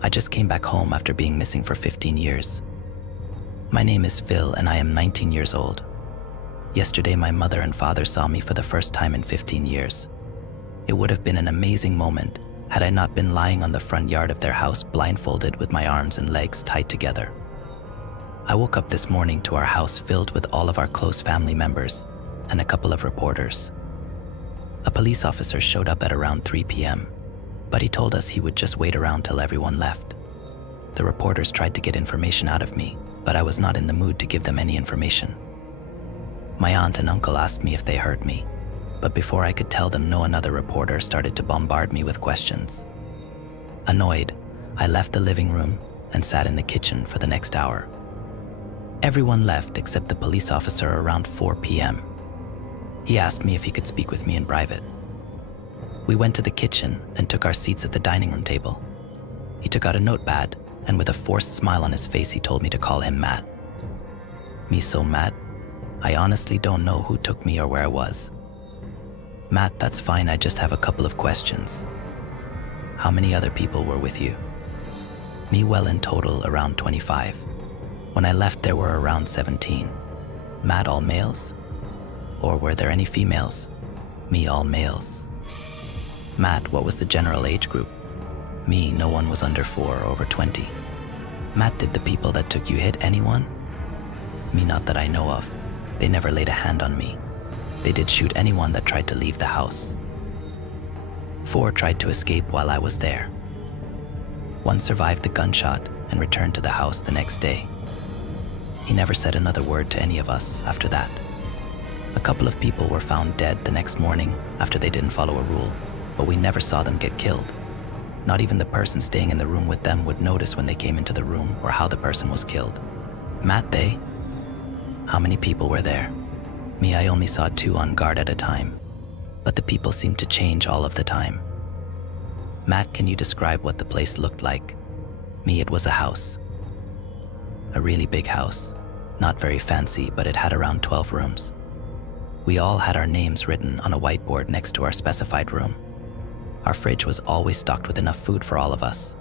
I just came back home after being missing for 15 years. My name is Phil and I am 19 years old. Yesterday, my mother and father saw me for the first time in 15 years. It would have been an amazing moment had I not been lying on the front yard of their house blindfolded with my arms and legs tied together. I woke up this morning to our house filled with all of our close family members and a couple of reporters. A police officer showed up at around 3 p.m., but he told us he would just wait around till everyone left. The reporters tried to get information out of me, but I was not in the mood to give them any information. My aunt and uncle asked me if they heard me, but before I could tell them no, another reporter started to bombard me with questions. Annoyed, I left the living room and sat in the kitchen for the next hour. Everyone left except the police officer around 4 p.m. He asked me if he could speak with me in private. We went to the kitchen and took our seats at the dining room table. He took out a notepad, and with a forced smile on his face, he told me to call him Matt. Me so Matt? I honestly don't know who took me or where I was. Matt, that's fine, I just have a couple of questions. How many other people were with you? Me, well, in total around 25. When I left, there were around 17. Matt, all males? Or were there any females? Me, all males. Matt, what was the general age group? Me, no one was under 4 or over 20. Matt, did the people that took you hit anyone? Me, not that I know of. They never laid a hand on me. They did shoot anyone that tried to leave the house. 4 tried to escape while I was there. 1 survived the gunshot and returned to the house the next day. He never said another word to any of us after that. A couple of people were found dead the next morning after they didn't follow a rule, but we never saw them get killed. Not even the person staying in the room with them would notice when they came into the room or how the person was killed. Matt, they? How many people were there? Me, I only saw 2 on guard at a time, but the people seemed to change all of the time. Matt, can you describe what the place looked like? Me, it was a house. A really big house. Not very fancy, but it had around 12 rooms. We all had our names written on a whiteboard next to our specified room. Our fridge was always stocked with enough food for all of us.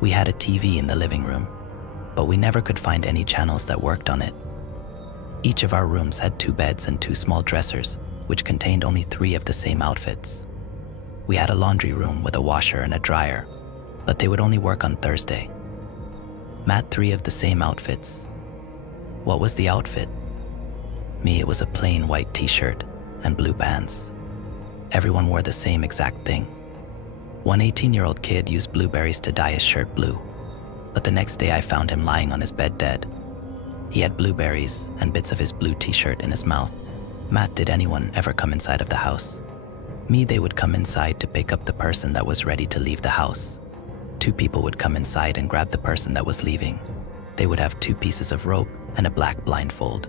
We had a TV in the living room, but we never could find any channels that worked on it. Each of our rooms had 2 beds and 2 small dressers, which contained only 3 of the same outfits. We had a laundry room with a washer and a dryer, but they would only work on Thursday. Matt, 3 of the same outfits. What was the outfit? Me, it was a plain white t-shirt and blue pants. Everyone wore the same exact thing. One 18-year-old kid used blueberries to dye his shirt blue, but the next day I found him lying on his bed dead. He had blueberries and bits of his blue t-shirt in his mouth. Matt, did anyone ever come inside of the house? Me, they would come inside to pick up the person that was ready to leave the house. 2 people would come inside and grab the person that was leaving. They would have 2 pieces of rope and a black blindfold.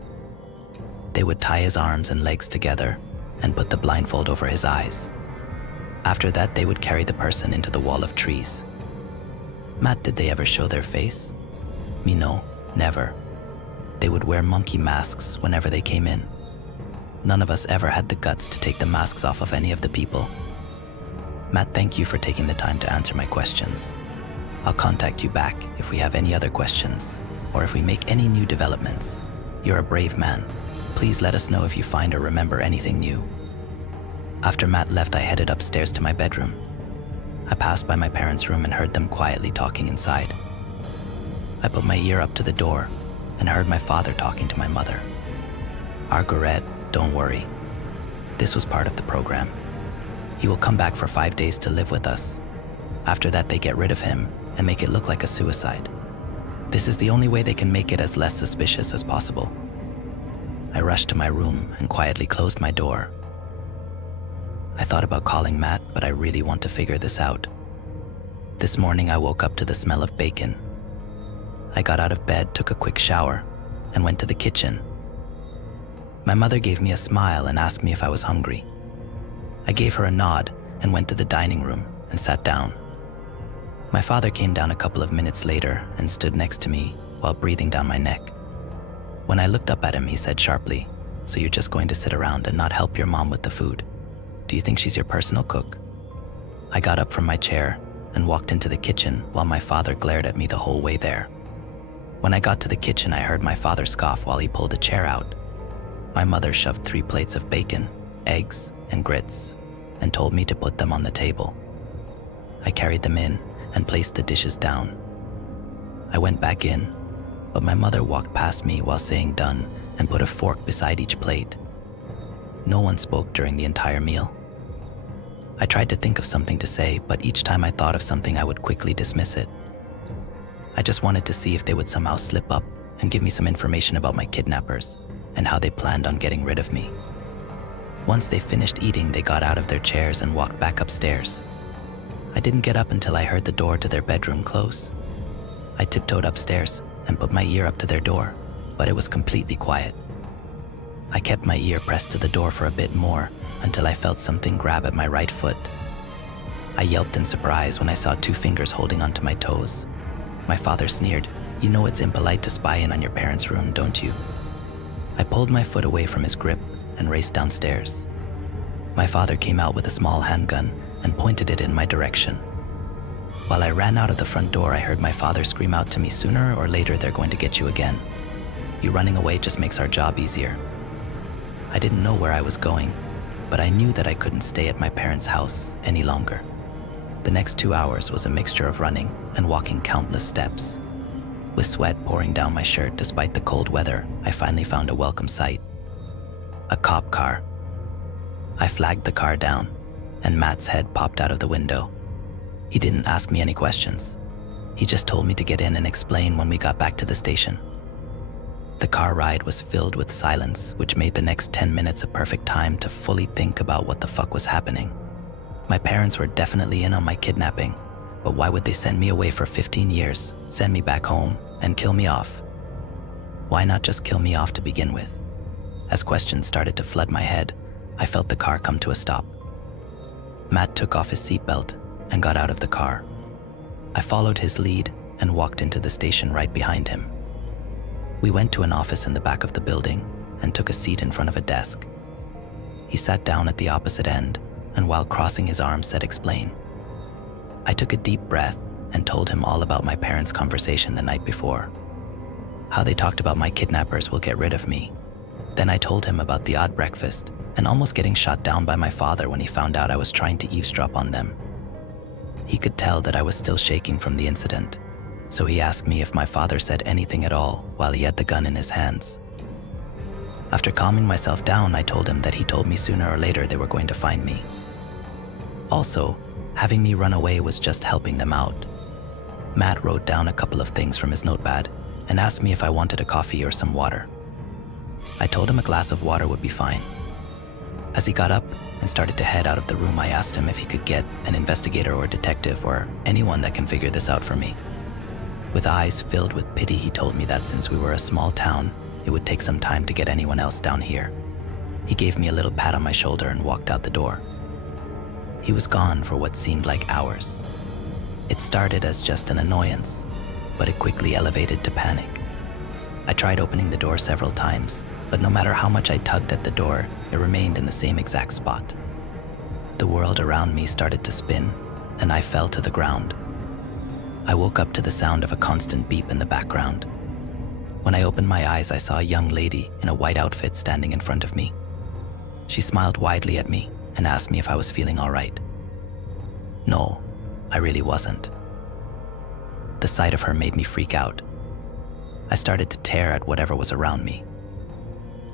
They would tie his arms and legs together and put the blindfold over his eyes. After that, they would carry the person into the wall of trees. Matt, did they ever show their face? Me, no, never. They would wear monkey masks whenever they came in. None of us ever had the guts to take the masks off of any of the people. Matt, thank you for taking the time to answer my questions. I'll contact you back if we have any other questions, or if we make any new developments. You're a brave man. Please let us know if you find or remember anything new. After Matt left, I headed upstairs to my bedroom. I passed by my parents' room and heard them quietly talking inside. I put my ear up to the door and heard my father talking to my mother. Argoret, don't worry. This was part of the program. He will come back for 5 days to live with us. After that, they get rid of him and make it look like a suicide. This is the only way they can make it as less suspicious as possible. I rushed to my room and quietly closed my door. I thought about calling Matt, but I really want to figure this out. This morning, I woke up to the smell of bacon. I got out of bed, took a quick shower, and went to the kitchen. My mother gave me a smile and asked me if I was hungry. I gave her a nod and went to the dining room and sat down. My father came down a couple of minutes later and stood next to me while breathing down my neck. When I looked up at him, he said sharply, "So you're just going to sit around and not help your mom with the food? Do you think she's your personal cook?" I got up from my chair and walked into the kitchen while my father glared at me the whole way there. When I got to the kitchen, I heard my father scoff while he pulled a chair out. My mother shoved 3 plates of bacon, eggs, and grits, and told me to put them on the table. I carried them in and placed the dishes down. I went back in, but my mother walked past me while saying done and put a fork beside each plate. No one spoke during the entire meal. I tried to think of something to say, but each time I thought of something, I would quickly dismiss it. I just wanted to see if they would somehow slip up and give me some information about my kidnappers and how they planned on getting rid of me. Once they finished eating, they got out of their chairs and walked back upstairs. I didn't get up until I heard the door to their bedroom close. I tiptoed upstairs and put my ear up to their door, but it was completely quiet. I kept my ear pressed to the door for a bit more until I felt something grab at my right foot. I yelped in surprise when I saw 2 fingers holding onto my toes. My father sneered, "You know it's impolite to spy in on your parents' room, don't you?" I pulled my foot away from his grip and raced downstairs. My father came out with a small handgun and pointed it in my direction. While I ran out of the front door, I heard my father scream out to me, "Sooner or later they're going to get you again. You running away just makes our job easier." I didn't know where I was going, but I knew that I couldn't stay at my parents' house any longer. The next 2 hours was a mixture of running and walking countless steps. With sweat pouring down my shirt despite the cold weather, I finally found a welcome sight. A cop car. I flagged the car down, and Matt's head popped out of the window. He didn't ask me any questions. He just told me to get in and explain when we got back to the station. The car ride was filled with silence, which made the next 10 minutes a perfect time to fully think about what the fuck was happening. My parents were definitely in on my kidnapping, but why would they send me away for 15 years, send me back home, and kill me off? Why not just kill me off to begin with? As questions started to flood my head, I felt the car come to a stop. Matt took off his seatbelt and got out of the car. I followed his lead and walked into the station right behind him. We went to an office in the back of the building and took a seat in front of a desk. He sat down at the opposite end and while crossing his arms said, "Explain." I took a deep breath and told him all about my parents' conversation the night before. How they talked about my kidnappers will get rid of me. Then I told him about the odd breakfast and almost getting shot down by my father when he found out I was trying to eavesdrop on them. He could tell that I was still shaking from the incident, so he asked me if my father said anything at all while he had the gun in his hands. After calming myself down, I told him that he told me sooner or later they were going to find me. Also, having me run away was just helping them out. Matt wrote down a couple of things from his notepad and asked me if I wanted a coffee or some water. I told him a glass of water would be fine. As he got up and started to head out of the room, I asked him if he could get an investigator or detective or anyone that can figure this out for me. With eyes filled with pity, he told me that since we were a small town, it would take some time to get anyone else down here. He gave me a little pat on my shoulder and walked out the door. He was gone for what seemed like hours. It started as just an annoyance, but it quickly elevated to panic. I tried opening the door several times, but no matter how much I tugged at the door, it remained in the same exact spot. The world around me started to spin, and I fell to the ground. I woke up to the sound of a constant beep in the background. When I opened my eyes, I saw a young lady in a white outfit standing in front of me. She smiled widely at me and asked me if I was feeling all right. No, I really wasn't. The sight of her made me freak out. I started to tear at whatever was around me.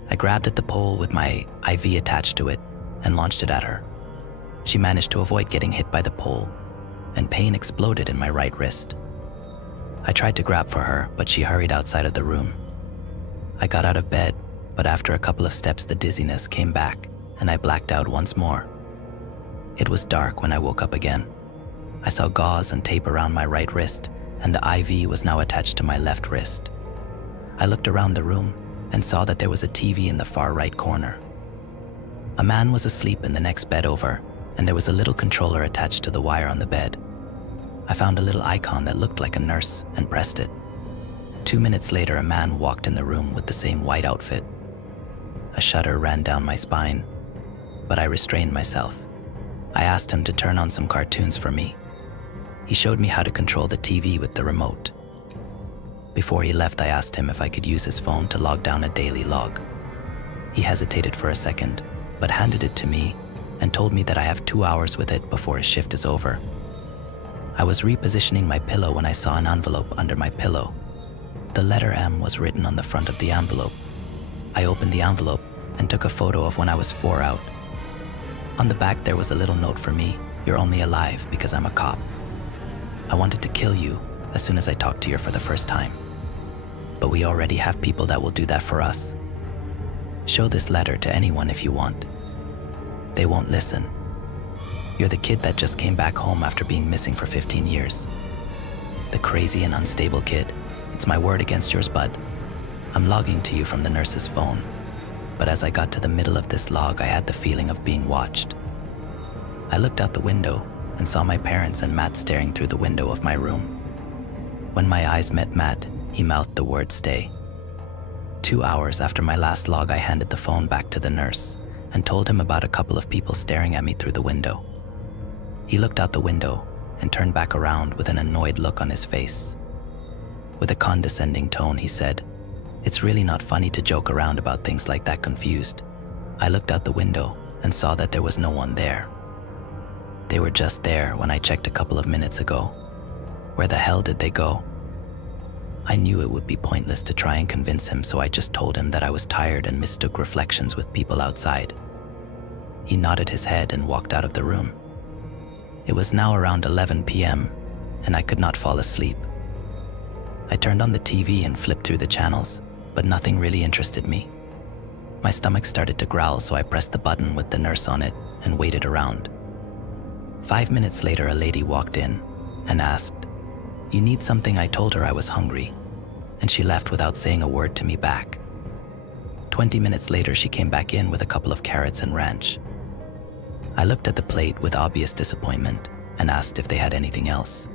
I grabbed at the pole with my IV attached to it and launched it at her. She managed to avoid getting hit by the pole, and pain exploded in my right wrist. I tried to grab for her, but she hurried outside of the room. I got out of bed, but after a couple of steps, the dizziness came back, and I blacked out once more. It was dark when I woke up again. I saw gauze and tape around my right wrist, and the IV was now attached to my left wrist. I looked around the room and saw that there was a TV in the far right corner. A man was asleep in the next bed over, and there was a little controller attached to the wire on the bed. I found a little icon that looked like a nurse and pressed it. 2 minutes later, a man walked in the room with the same white outfit. A shudder ran down my spine, but I restrained myself. I asked him to turn on some cartoons for me. He showed me how to control the TV with the remote. Before he left, I asked him if I could use his phone to log down a daily log. He hesitated for a second, but handed it to me and told me that I have 2 hours with it before his shift is over. I was repositioning my pillow when I saw an envelope under my pillow. The letter M was written on the front of the envelope. I opened the envelope and took a photo of when I was 4 out. On the back there was a little note for me: "You're only alive because I'm a cop. I wanted to kill you as soon as I talked to you for the first time. But we already have people that will do that for us. Show this letter to anyone if you want. They won't listen. You're the kid that just came back home after being missing for 15 years. The crazy and unstable kid. It's my word against yours, bud. I'm logging to you from the nurse's phone. But as I got to the middle of this log, I had the feeling of being watched. I looked out the window and saw my parents and Matt staring through the window of my room. When my eyes met Matt, he mouthed the word stay. 2 hours after my last log, I handed the phone back to the nurse and told him about a couple of people staring at me through the window. He looked out the window and turned back around with an annoyed look on his face. With a condescending tone, he said, "It's really not funny to joke around about things like that, confused." I looked out the window and saw that there was no one there. They were just there when I checked a couple of minutes ago. Where the hell did they go? I knew it would be pointless to try and convince him, so I just told him that I was tired and mistook reflections with people outside. He nodded his head and walked out of the room. It was now around 11 p.m., and I could not fall asleep. I turned on the TV and flipped through the channels, but nothing really interested me. My stomach started to growl, so I pressed the button with the nurse on it and waited around. 5 minutes later, a lady walked in and asked, "You need something?" I told her I was hungry, and she left without saying a word to me back. 20 minutes later, she came back in with a couple of carrots and ranch. I looked at the plate with obvious disappointment and asked if they had anything else.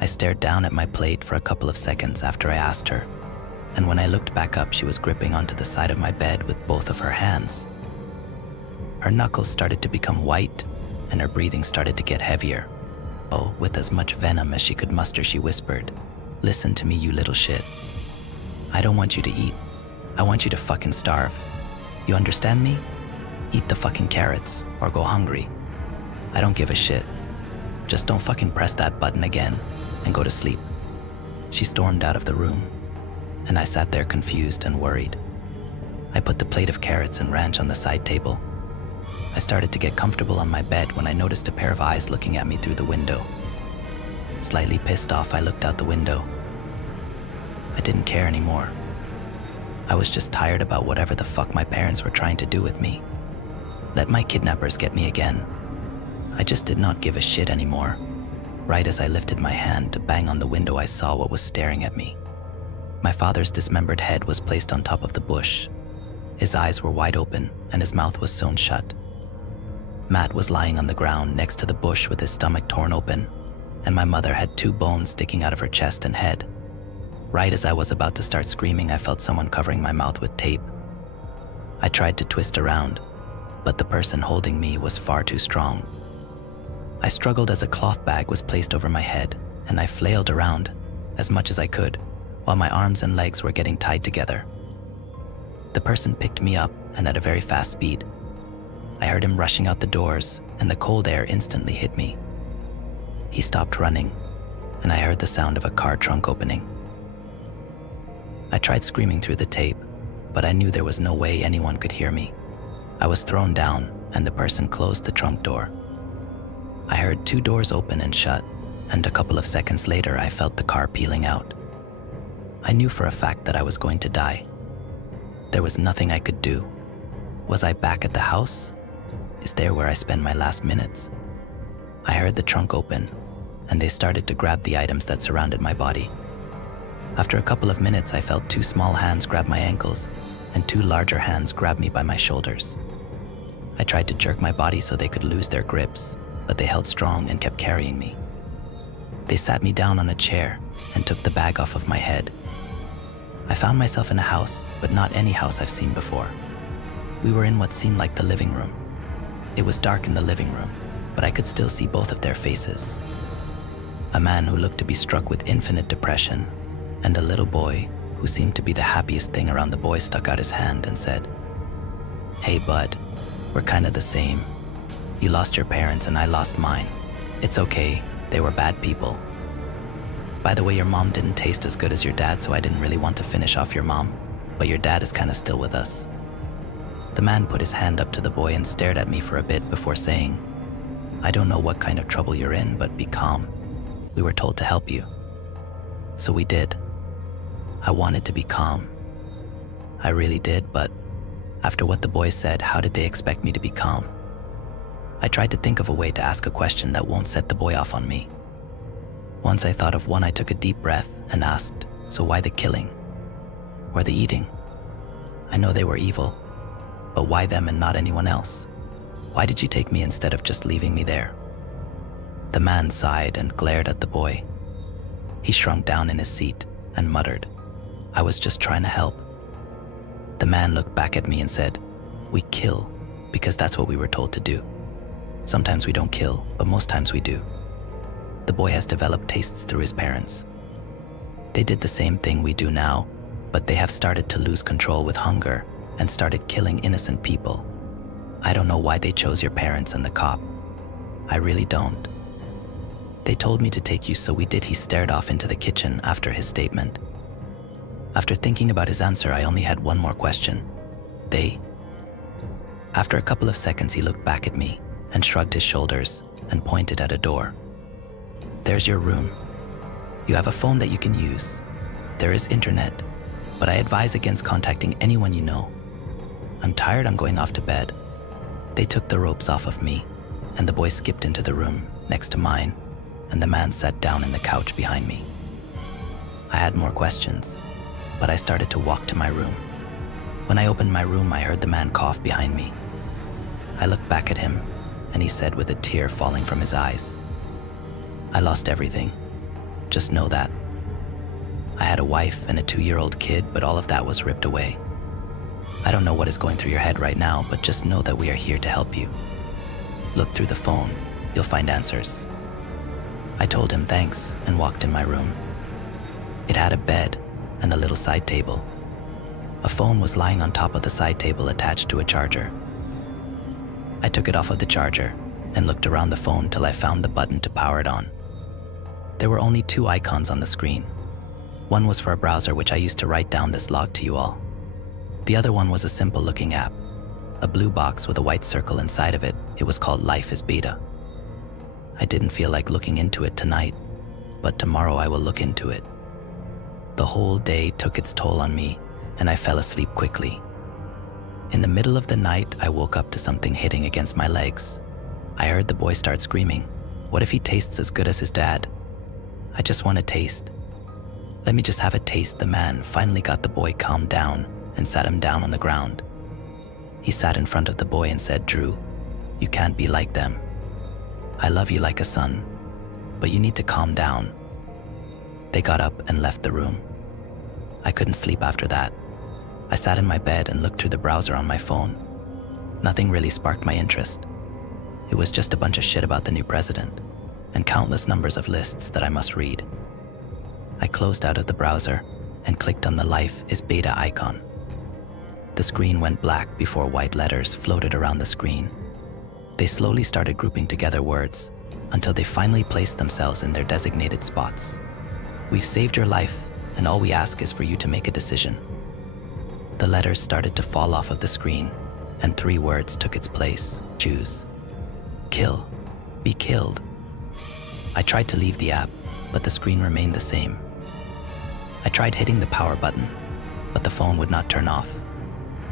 I stared down at my plate for a couple of seconds after I asked her, and when I looked back up, she was gripping onto the side of my bed with both of her hands. Her knuckles started to become white, and her breathing started to get heavier. Oh, with as much venom as she could muster, she whispered, "Listen to me, you little shit. I don't want you to eat. I want you to fucking starve. You understand me? Eat the fucking carrots or go hungry. I don't give a shit. Just don't fucking press that button again and go to sleep." She stormed out of the room, and I sat there confused and worried. I put the plate of carrots and ranch on the side table. I started to get comfortable on my bed when I noticed a pair of eyes looking at me through the window. Slightly pissed off, I looked out the window. I didn't care anymore. I was just tired about whatever the fuck my parents were trying to do with me. Let my kidnappers get me again. I just did not give a shit anymore. Right as I lifted my hand to bang on the window, I saw what was staring at me. My father's dismembered head was placed on top of the bush. His eyes were wide open and his mouth was sewn shut. Matt was lying on the ground next to the bush with his stomach torn open, and my mother had 2 bones sticking out of her chest and head. Right as I was about to start screaming, I felt someone covering my mouth with tape. I tried to twist around, but the person holding me was far too strong. I struggled as a cloth bag was placed over my head, and I flailed around as much as I could, while my arms and legs were getting tied together. The person picked me up, and at a very fast speed. I heard him rushing out the doors, and the cold air instantly hit me. He stopped running, and I heard the sound of a car trunk opening. I tried screaming through the tape, but I knew there was no way anyone could hear me. I was thrown down, and the person closed the trunk door. I heard 2 doors open and shut, and a couple of seconds later, I felt the car peeling out. I knew for a fact that I was going to die. There was nothing I could do. Was I back at the house? Is there where I spend my last minutes? I heard the trunk open, and they started to grab the items that surrounded my body. After a couple of minutes, I felt 2 small hands grab my ankles, and 2 larger hands grab me by my shoulders. I tried to jerk my body so they could lose their grips, but they held strong and kept carrying me. They sat me down on a chair and took the bag off of my head. I found myself in a house, but not any house I've seen before. We were in what seemed like the living room. It was dark in the living room, but I could still see both of their faces. A man who looked to be struck with infinite depression, and a little boy who seemed to be the happiest thing around the boy stuck out his hand and said, "Hey bud, we're kinda the same. You lost your parents and I lost mine. It's okay, they were bad people. By the way, your mom didn't taste as good as your dad, so I didn't really want to finish off your mom, but your dad is kinda still with us." The man put his hand up to the boy and stared at me for a bit before saying, "I don't know what kind of trouble you're in, but be calm. We were told to help you." So we did. I wanted to be calm. I really did, but after what the boy said, how did they expect me to be calm? I tried to think of a way to ask a question that won't set the boy off on me. Once I thought of one, I took a deep breath and asked, "So why the killing? Or the eating? I know they were evil, but why them and not anyone else? Why did you take me instead of just leaving me there?" The man sighed and glared at the boy. He shrunk down in his seat and muttered, "I was just trying to help." The man looked back at me and said, "We kill because that's what we were told to do. Sometimes we don't kill, but most times we do." The boy has developed tastes through his parents. They did the same thing we do now, but they have started to lose control with hunger and started killing innocent people. I don't know why they chose your parents and the cop. I really don't. They told me to take you, so we did. He stared off into the kitchen after his statement. After thinking about his answer, I only had one more question. They? After a couple of seconds, he looked back at me and shrugged his shoulders and pointed at a door. "There's your room. You have a phone that you can use. There is internet, but I advise against contacting anyone you know. I'm tired, I'm going off to bed." They took the ropes off of me, and the boy skipped into the room next to mine, and the man sat down in the couch behind me. I had more questions, but I started to walk to my room. When I opened my room, I heard the man cough behind me. I looked back at him, and he said with a tear falling from his eyes, "I lost everything. Just know that. I had a wife and a 2-year-old kid, but all of that was ripped away. I don't know what is going through your head right now, but just know that we are here to help you. Look through the phone, you'll find answers." I told him thanks and walked in my room. It had a bed and a little side table. A phone was lying on top of the side table attached to a charger. I took it off of the charger and looked around the phone till I found the button to power it on. There were only 2 icons on the screen. One was for a browser, which I used to write down this log to you all. The other one was a simple looking app, a blue box with a white circle inside of it. It was called Life is Beta. I didn't feel like looking into it tonight, but tomorrow I will look into it. The whole day took its toll on me, and I fell asleep quickly. In the middle of the night, I woke up to something hitting against my legs. I heard the boy start screaming, "What if he tastes as good as his dad? I just want a taste. Let me just have a taste." The man finally got the boy calmed down and sat him down on the ground. He sat in front of the boy and said, "Drew, you can't be like them. I love you like a son, but you need to calm down." They got up and left the room. I couldn't sleep after that. I sat in my bed and looked through the browser on my phone. Nothing really sparked my interest. It was just a bunch of shit about the new president and countless numbers of lists that I must read. I closed out of the browser and clicked on the Life is Beta icon. The screen went black before white letters floated around the screen. They slowly started grouping together words until they finally placed themselves in their designated spots. "We've saved your life, and all we ask is for you to make a decision." The letters started to fall off of the screen, and 3 words took its place. Choose. Kill. Be killed. I tried to leave the app, but the screen remained the same. I tried hitting the power button, but the phone would not turn off.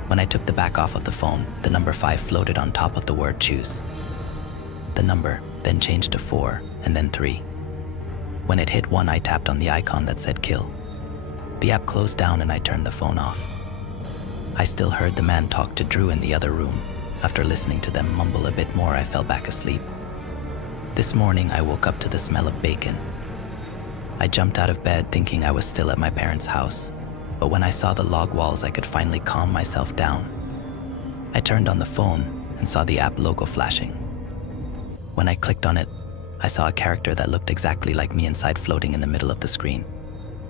When I took the back off of the phone, the number 5 floated on top of the word choose. The number then changed to 4 and then 3. When it hit 1, I tapped on the icon that said kill. The app closed down and I turned the phone off. I still heard the man talk to Drew in the other room. After listening to them mumble a bit more, I fell back asleep. This morning, I woke up to the smell of bacon. I jumped out of bed thinking I was still at my parents' house, but when I saw the log walls, I could finally calm myself down. I turned on the phone and saw the app logo flashing. When I clicked on it, I saw a character that looked exactly like me inside floating in the middle of the screen.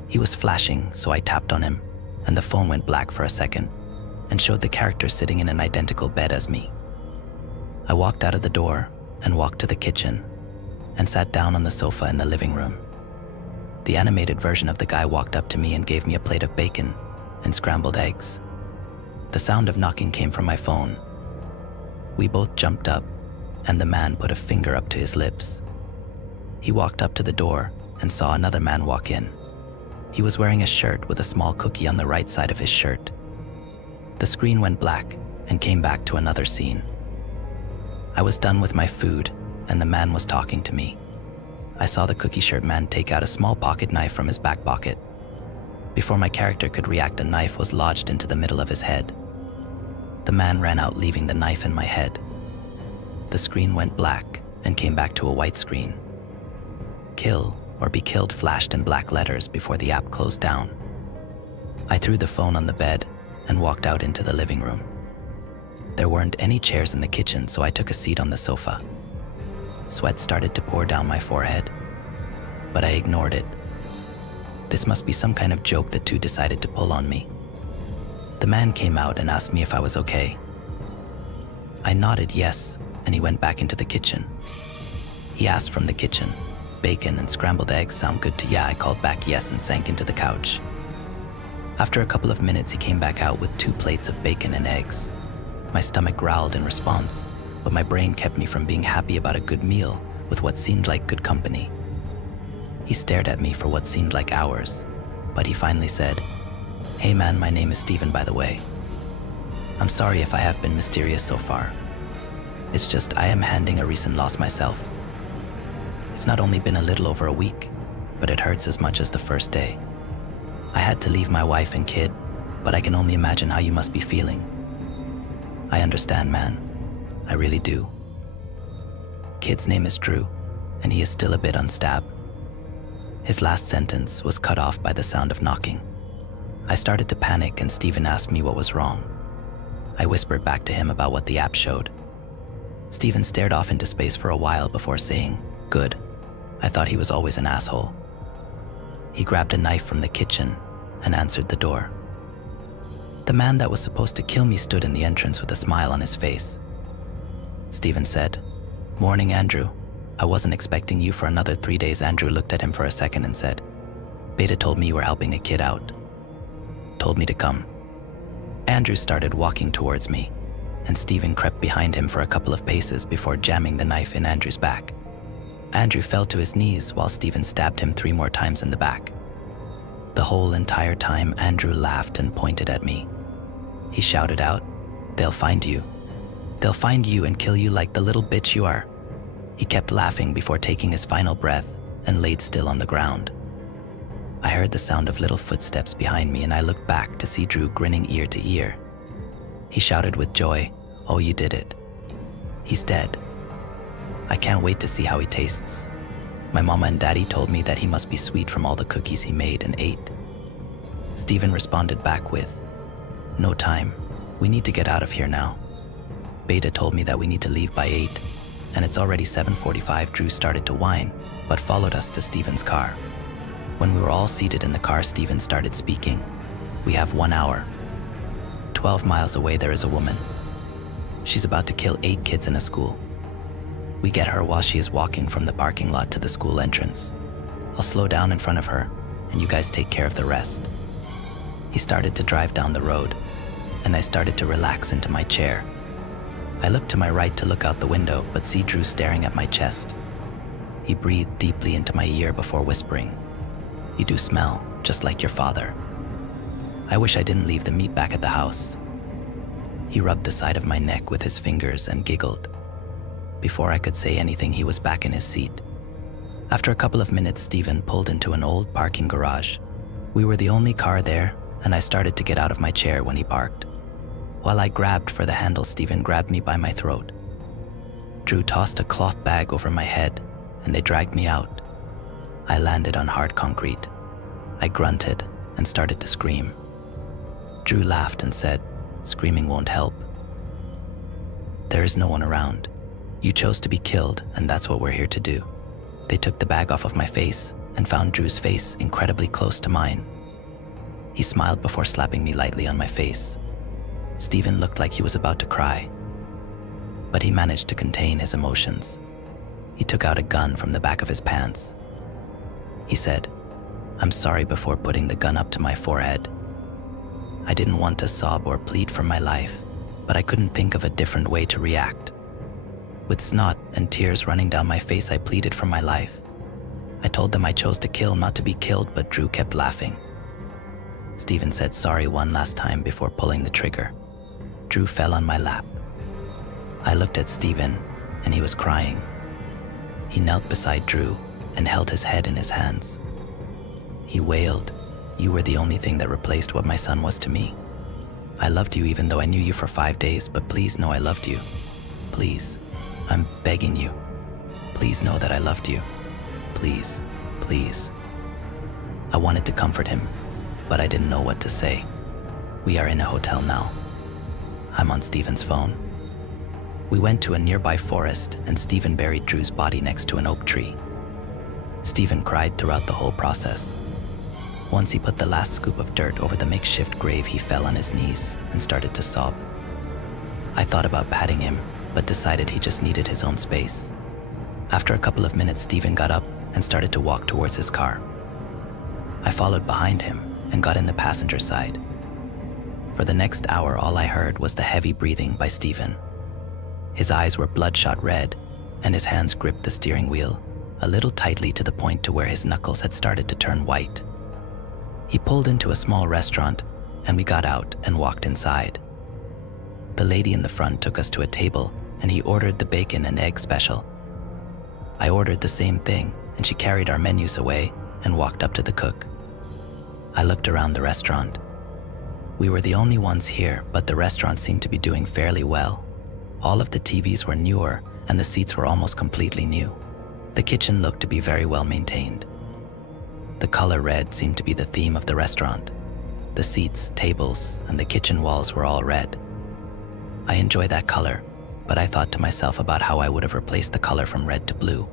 He was flashing, so I tapped on him, and the phone went black for a second and showed the character sitting in an identical bed as me. I walked out of the door and walked to the kitchen and sat down on the sofa in the living room. The animated version of the guy walked up to me and gave me a plate of bacon and scrambled eggs. The sound of knocking came from my phone. We both jumped up, and the man put a finger up to his lips. He walked up to the door and saw another man walk in. He was wearing a shirt with a small cookie on the right side of his shirt. The screen went black and came back to another scene. I was done with my food, and the man was talking to me. I saw the cookie shirt man take out a small pocket knife from his back pocket. Before my character could react, a knife was lodged into the middle of his head. The man ran out, leaving the knife in my head. The screen went black and came back to a white screen. Kill or be killed flashed in black letters before the app closed down. I threw the phone on the bed and walked out into the living room. There weren't any chairs in the kitchen, so I took a seat on the sofa. Sweat started to pour down my forehead, but I ignored it. This must be some kind of joke that two decided to pull on me. The man came out and asked me if I was okay. I nodded yes, and he went back into the kitchen. He asked from the kitchen, "Bacon and scrambled eggs sound good to ya?" I called back yes and sank into the couch. After a couple of minutes, he came back out with 2 plates of bacon and eggs. My stomach growled in response, but my brain kept me from being happy about a good meal with what seemed like good company. He stared at me for what seemed like hours, but he finally said, "Hey man, my name is Steven, by the way. I'm sorry if I have been mysterious so far. It's just I am handling a recent loss myself. It's not only been a little over a week, but it hurts as much as the first day. I had to leave my wife and kid, but I can only imagine how you must be feeling. I understand, man. I really do. Kid's name is Drew, and he is still a bit unstabbed." His last sentence was cut off by the sound of knocking. I started to panic, and Steven asked me what was wrong. I whispered back to him about what the app showed. Steven stared off into space for a while before saying, "Good. I thought he was always an asshole." He grabbed a knife from the kitchen and answered the door. The man that was supposed to kill me stood in the entrance with a smile on his face. Steven said, "Morning, Andrew. I wasn't expecting you for another 3 days." Andrew looked at him for a second and said, "Beta told me you were helping a kid out. Told me to come." Andrew started walking towards me, and Steven crept behind him for a couple of paces before jamming the knife in Andrew's back. Andrew fell to his knees while Steven stabbed him 3 more times in the back. The whole entire time, Andrew laughed and pointed at me. He shouted out, "They'll find you. They'll find you and kill you like the little bitch you are." He kept laughing before taking his final breath and laid still on the ground. I heard the sound of little footsteps behind me, and I looked back to see Drew grinning ear to ear. He shouted with joy, "Oh, you did it. He's dead. I can't wait to see how he tastes. My mama and daddy told me that he must be sweet from all the cookies he made and ate." Steven responded back with, "No time. We need to get out of here now. Beta told me that we need to leave by 8, and it's already 7:45. Drew started to whine, but followed us to Steven's car. When we were all seated in the car, Steven started speaking. "We have 1 hour. 12 miles away there is a woman. She's about to kill 8 kids in a school. We get her while she is walking from the parking lot to the school entrance. I'll slow down in front of her, and you guys take care of the rest." He started to drive down the road, and I started to relax into my chair. I looked to my right to look out the window, but see Drew staring at my chest. He breathed deeply into my ear before whispering, "You do smell just like your father. I wish I didn't leave the meat back at the house." He rubbed the side of my neck with his fingers and giggled. Before I could say anything, he was back in his seat. After a couple of minutes, Steven pulled into an old parking garage. We were the only car there, and I started to get out of my chair when he parked. While I grabbed for the handle, Steven grabbed me by my throat. Drew tossed a cloth bag over my head, and they dragged me out. I landed on hard concrete. I grunted and started to scream. Drew laughed and said, "Screaming won't help. There is no one around. You chose to be killed, and that's what we're here to do. They took the bag off of my face and found Drew's face incredibly close to mine. He smiled before slapping me lightly on my face. Steven looked like he was about to cry, but he managed to contain his emotions. He took out a gun from the back of his pants. He said, "I'm sorry," before putting the gun up to my forehead. I didn't want to sob or plead for my life, but I couldn't think of a different way to react. With snot and tears running down my face, I pleaded for my life. I told them I chose to kill, not to be killed, but Drew kept laughing. Steven said sorry one last time before pulling the trigger. Drew fell on my lap. I looked at Steven, and he was crying. He knelt beside Drew and held his head in his hands. He wailed, "You were the only thing that replaced what my son was to me. I loved you even though I knew you for 5 days, but please know I loved you. Please, I'm begging you. Please know that I loved you. Please, please." I wanted to comfort him, but I didn't know what to say. We are in a hotel now. I'm on Steven's phone. We went to a nearby forest and Steven buried Drew's body next to an oak tree. Steven cried throughout the whole process. Once he put the last scoop of dirt over the makeshift grave, he fell on his knees and started to sob. I thought about patting him, but decided he just needed his own space. After a couple of minutes, Steven got up and started to walk towards his car. I followed behind him and got in the passenger side. For the next hour, all I heard was the heavy breathing by Steven. His eyes were bloodshot red, and his hands gripped the steering wheel, a little tightly to the point to where his knuckles had started to turn white. He pulled into a small restaurant, and we got out and walked inside. The lady in the front took us to a table, and he ordered the bacon and egg special. I ordered the same thing, and she carried our menus away and walked up to the cook. I looked around the restaurant. We were the only ones here, but the restaurant seemed to be doing fairly well. All of the TVs were newer, and the seats were almost completely new. The kitchen looked to be very well maintained. The color red seemed to be the theme of the restaurant. The seats, tables, and the kitchen walls were all red. I enjoy that color, but I thought to myself about how I would have replaced the color from red to blue.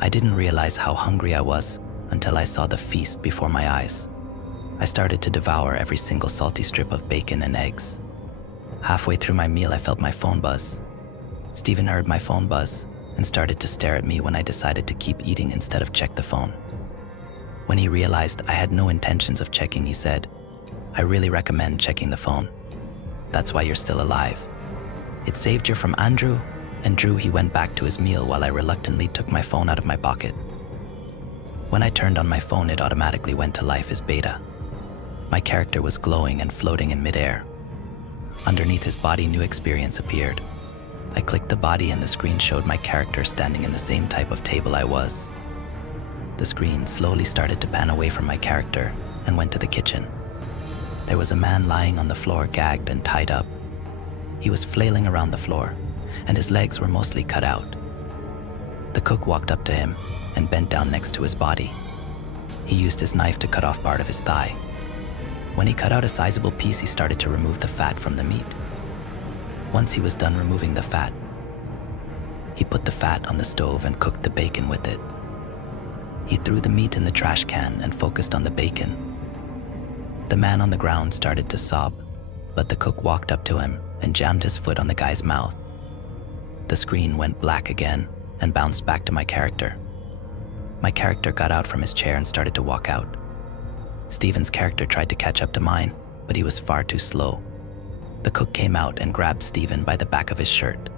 I didn't realize how hungry I was until I saw the feast before my eyes. I started to devour every single salty strip of bacon and eggs. Halfway through my meal, I felt my phone buzz. Steven heard my phone buzz and started to stare at me when I decided to keep eating instead of check the phone. When he realized I had no intentions of checking, he said, "I really recommend checking the phone. That's why you're still alive. It saved you from Andrew." And Drew, he went back to his meal while I reluctantly took my phone out of my pocket. When I turned on my phone, it automatically went to life as beta. My character was glowing and floating in midair. Underneath his body, new experience appeared. I clicked the body and the screen showed my character standing in the same type of table I was. The screen slowly started to pan away from my character and went to the kitchen. There was a man lying on the floor, gagged and tied up. He was flailing around the floor, and his legs were mostly cut out. The cook walked up to him and bent down next to his body. He used his knife to cut off part of his thigh. When he cut out a sizable piece, he started to remove the fat from the meat. Once he was done removing the fat, he put the fat on the stove and cooked the bacon with it. He threw the meat in the trash can and focused on the bacon. The man on the ground started to sob, but the cook walked up to him and jammed his foot on the guy's mouth. The screen went black again and bounced back to my character. My character got out from his chair and started to walk out. Steven's character tried to catch up to mine, but he was far too slow. The cook came out and grabbed Steven by the back of his shirt.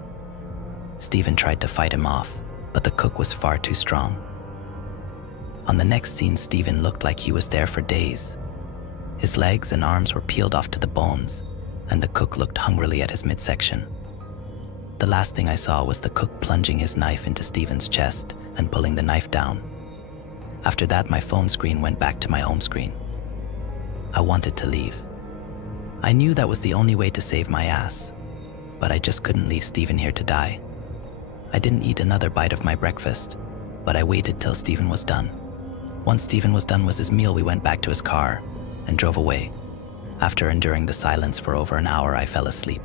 Steven tried to fight him off, but the cook was far too strong. On the next scene, Steven looked like he was there for days. His legs and arms were peeled off to the bones, and the cook looked hungrily at his midsection. The last thing I saw was the cook plunging his knife into Steven's chest and pulling the knife down. After that, my phone screen went back to my home screen. I wanted to leave. I knew that was the only way to save my ass, but I just couldn't leave Steven here to die. I didn't eat another bite of my breakfast, but I waited till Steven was done. Once Steven was done with his meal, we went back to his car and drove away. After enduring the silence for over an hour, I fell asleep.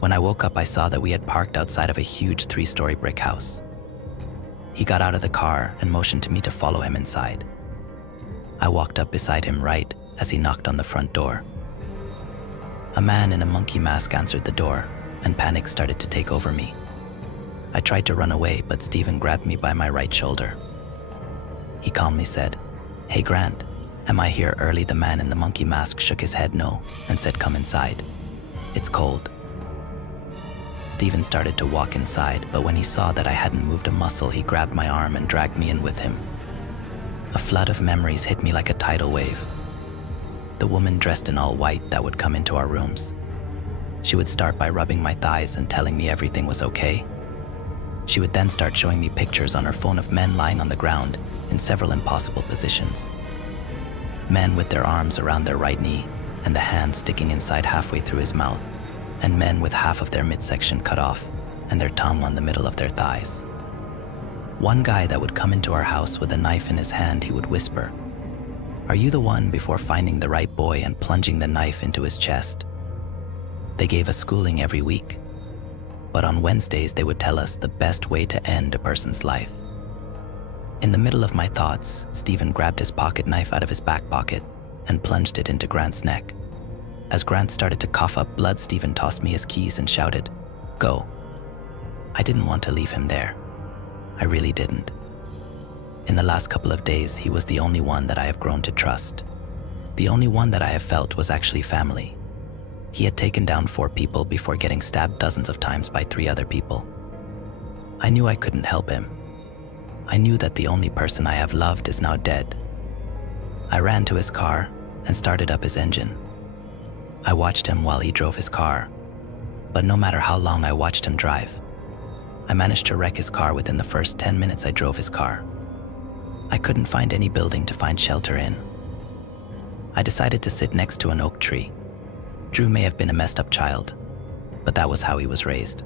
When I woke up, I saw that we had parked outside of a huge 3-story brick house. He got out of the car and motioned to me to follow him inside. I walked up beside him right as he knocked on the front door. A man in a monkey mask answered the door, and panic started to take over me. I tried to run away, but Stephen grabbed me by my right shoulder. He calmly said, "Hey Grant, am I here early?" The man in the monkey mask shook his head no and said, "Come inside. It's cold." Stephen started to walk inside, but when he saw that I hadn't moved a muscle, he grabbed my arm and dragged me in with him. A flood of memories hit me like a tidal wave. The woman dressed in all white that would come into our rooms. She would start by rubbing my thighs and telling me everything was okay. She would then start showing me pictures on her phone of men lying on the ground in several impossible positions. Men with their arms around their right knee and the hand sticking inside halfway through his mouth, and men with half of their midsection cut off and their tongue on the middle of their thighs. One guy that would come into our house with a knife in his hand, he would whisper, "Are you the one?" before finding the right boy and plunging the knife into his chest. They gave us schooling every week, but on Wednesdays they would tell us the best way to end a person's life. In the middle of my thoughts, Stephen grabbed his pocket knife out of his back pocket and plunged it into Grant's neck. As Grant started to cough up blood, Stephen tossed me his keys and shouted, "Go." I didn't want to leave him there. I really didn't. In the last couple of days, he was the only one that I have grown to trust. The only one that I have felt was actually family. He had taken down 4 people before getting stabbed dozens of times by 3 other people. I knew I couldn't help him. I knew that the only person I have loved is now dead. I ran to his car and started up his engine. I watched him while he drove his car, but no matter how long I watched him drive, I managed to wreck his car within the first 10 minutes I drove his car. I couldn't find any building to find shelter in. I decided to sit next to an oak tree. Drew may have been a messed up child, but that was how he was raised.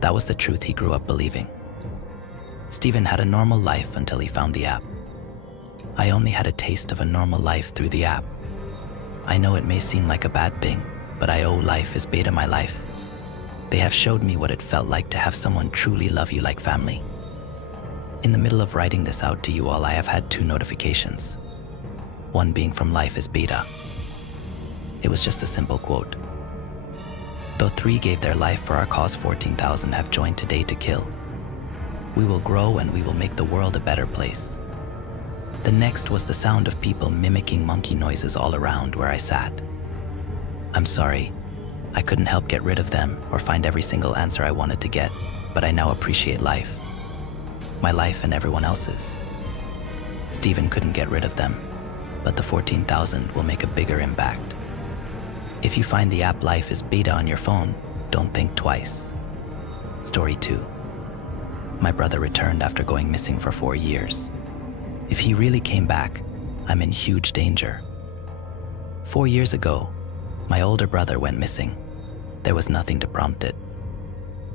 That was the truth he grew up believing. Stephen had a normal life until he found the app. I only had a taste of a normal life through the app. I know it may seem like a bad thing, but I owe life is beta my life. They have showed me what it felt like to have someone truly love you like family. In the middle of writing this out to you all, I have had 2 notifications. One being from Life is Beta. It was just a simple quote. Though 3 gave their life for our cause, 14,000 have joined today to kill. We will grow and we will make the world a better place. The next was the sound of people mimicking monkey noises all around where I sat. I'm sorry, I couldn't help get rid of them or find every single answer I wanted to get, but I now appreciate life. My life and everyone else's. Stephen couldn't get rid of them, but the 14,000 will make a bigger impact. If you find the app Life is Beta on your phone, don't think twice. Story 2. My brother returned after going missing for 4 years. If he really came back, I'm in huge danger. 4 years ago, my older brother went missing. There was nothing to prompt it.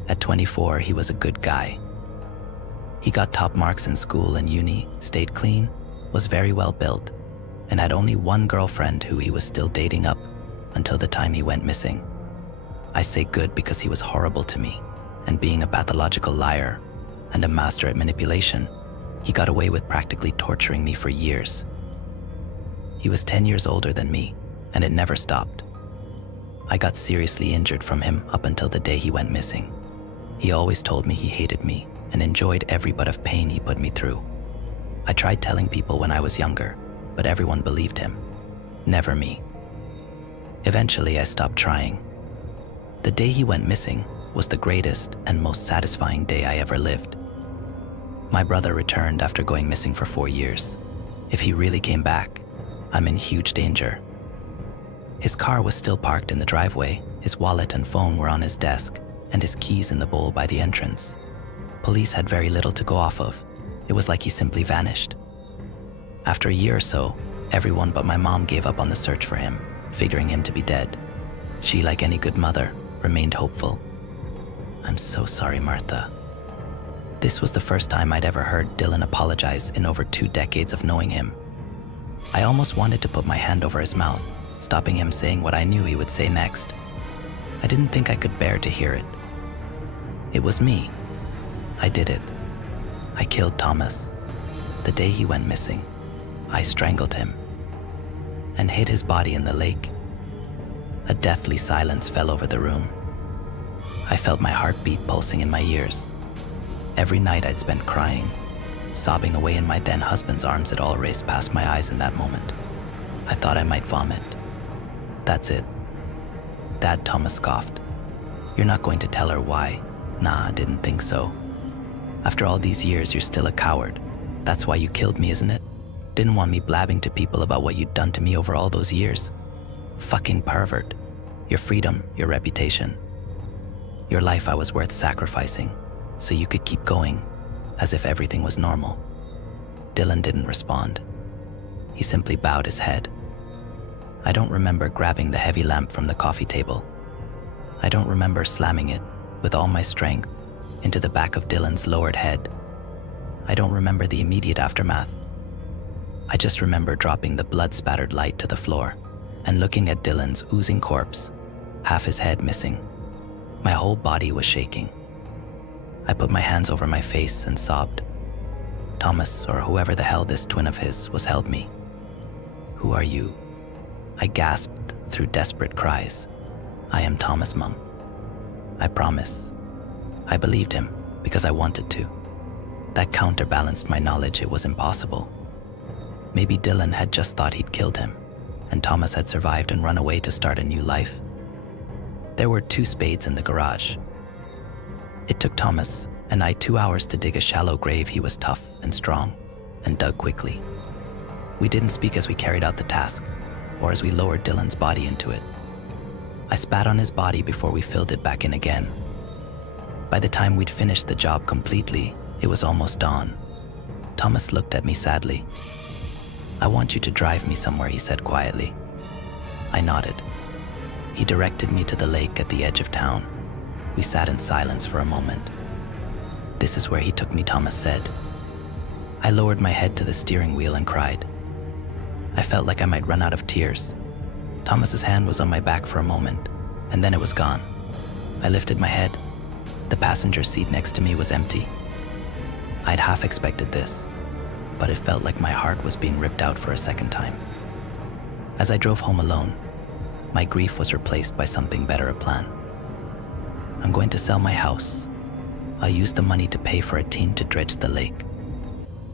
At 24, he was a good guy. He got top marks in school and uni, stayed clean, was very well built, and had only one girlfriend who he was still dating up until the time he went missing. I say good because he was horrible to me, and being a pathological liar and a master at manipulation, he got away with practically torturing me for years. He was 10 years older than me, and it never stopped. I got seriously injured from him up until the day he went missing. He always told me he hated me and enjoyed every bit of pain he put me through. I tried telling people when I was younger, but everyone believed him. Never me. Eventually, I stopped trying. The day he went missing was the greatest and most satisfying day I ever lived. My brother returned after going missing for 4 years. If he really came back, I'm in huge danger. His car was still parked in the driveway, his wallet and phone were on his desk, and his keys in the bowl by the entrance. Police had very little to go off of. It was like he simply vanished. After a year or so, everyone but my mom gave up on the search for him, figuring him to be dead. She, like any good mother, remained hopeful. I'm so sorry, Martha. This was the first time I'd ever heard Dylan apologize in over 2 decades of knowing him. I almost wanted to put my hand over his mouth, stopping him saying what I knew he would say next. I didn't think I could bear to hear it. It was me. I did it. I killed Thomas. The day he went missing, I strangled him and hid his body in the lake. A deathly silence fell over the room. I felt my heartbeat pulsing in my ears. Every night I'd spent crying, sobbing away in my then husband's arms. It all raced past my eyes in that moment. I thought I might vomit. That's it. Dad, Thomas scoffed. You're not going to tell her why? Nah, I didn't think so. After all these years, you're still a coward. That's why you killed me, isn't it? Didn't want me blabbing to people about what you'd done to me over all those years. Fucking pervert. Your freedom, your reputation. Your life I was worth sacrificing, so you could keep going, as if everything was normal. Dylan didn't respond. He simply bowed his head. I don't remember grabbing the heavy lamp from the coffee table. I don't remember slamming it, with all my strength, into the back of Dylan's lowered head. I don't remember the immediate aftermath. I just remember dropping the blood-spattered light to the floor and looking at Dylan's oozing corpse, half his head missing. My whole body was shaking. I put my hands over my face and sobbed. Thomas, or whoever the hell this twin of his was, held me. Who are you? I gasped through desperate cries. I am Thomas, Mum. I promise. I believed him because I wanted to. That counterbalanced my knowledge it was impossible. Maybe Dylan had just thought he'd killed him, and Thomas had survived and run away to start a new life. There were 2 spades in the garage. It took Thomas and I 2 hours to dig a shallow grave. He was tough and strong, and dug quickly. We didn't speak as we carried out the task, or as we lowered Dylan's body into it. I spat on his body before we filled it back in again. By the time we'd finished the job completely, it was almost dawn. Thomas looked at me sadly. I want you to drive me somewhere, he said quietly. I nodded. He directed me to the lake at the edge of town. We sat in silence for a moment. This is where he took me, Thomas said. I lowered my head to the steering wheel and cried. I felt like I might run out of tears. Thomas's hand was on my back for a moment, and then it was gone. I lifted my head. The passenger seat next to me was empty. I'd half expected this, but it felt like my heart was being ripped out for a second time. As I drove home alone, my grief was replaced by something better, a plan. I'm going to sell my house. I'll use the money to pay for a team to dredge the lake.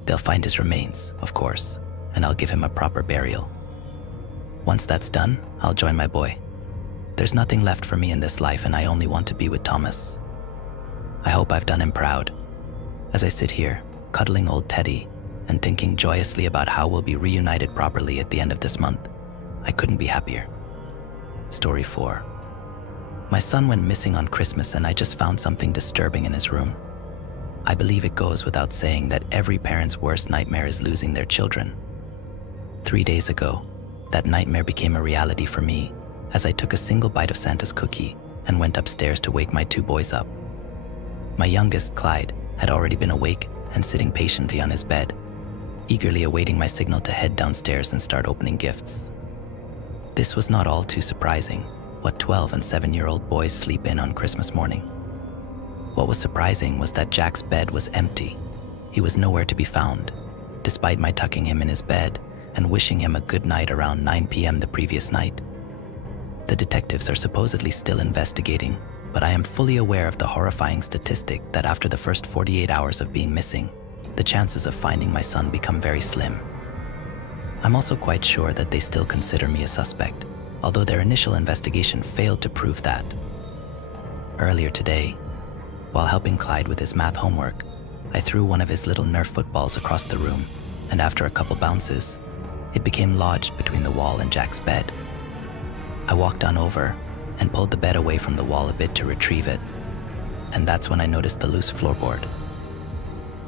They'll find his remains, of course, and I'll give him a proper burial. Once that's done, I'll join my boy. There's nothing left for me in this life, and I only want to be with Thomas. I hope I've done him proud. As I sit here, cuddling old Teddy, and thinking joyously about how we'll be reunited properly at the end of this month, I couldn't be happier. Story 4. My son went missing on Christmas, and I just found something disturbing in his room. I believe it goes without saying that every parent's worst nightmare is losing their children. 3 days ago, that nightmare became a reality for me as I took a single bite of Santa's cookie and went upstairs to wake my 2 boys up. My youngest, Clyde, had already been awake and sitting patiently on his bed, eagerly awaiting my signal to head downstairs and start opening gifts. This was not all too surprising, what 12 and 7-year-old boys sleep in on Christmas morning. What was surprising was that Jack's bed was empty. He was nowhere to be found, despite my tucking him in his bed and wishing him a good night around 9 p.m. the previous night. The detectives are supposedly still investigating, but I am fully aware of the horrifying statistic that after the first 48 hours of being missing, the chances of finding my son become very slim. I'm also quite sure that they still consider me a suspect, although their initial investigation failed to prove that. Earlier today, while helping Clyde with his math homework, I threw one of his little Nerf footballs across the room, and after a couple bounces, it became lodged between the wall and Jack's bed. I walked on over and pulled the bed away from the wall a bit to retrieve it, and that's when I noticed the loose floorboard.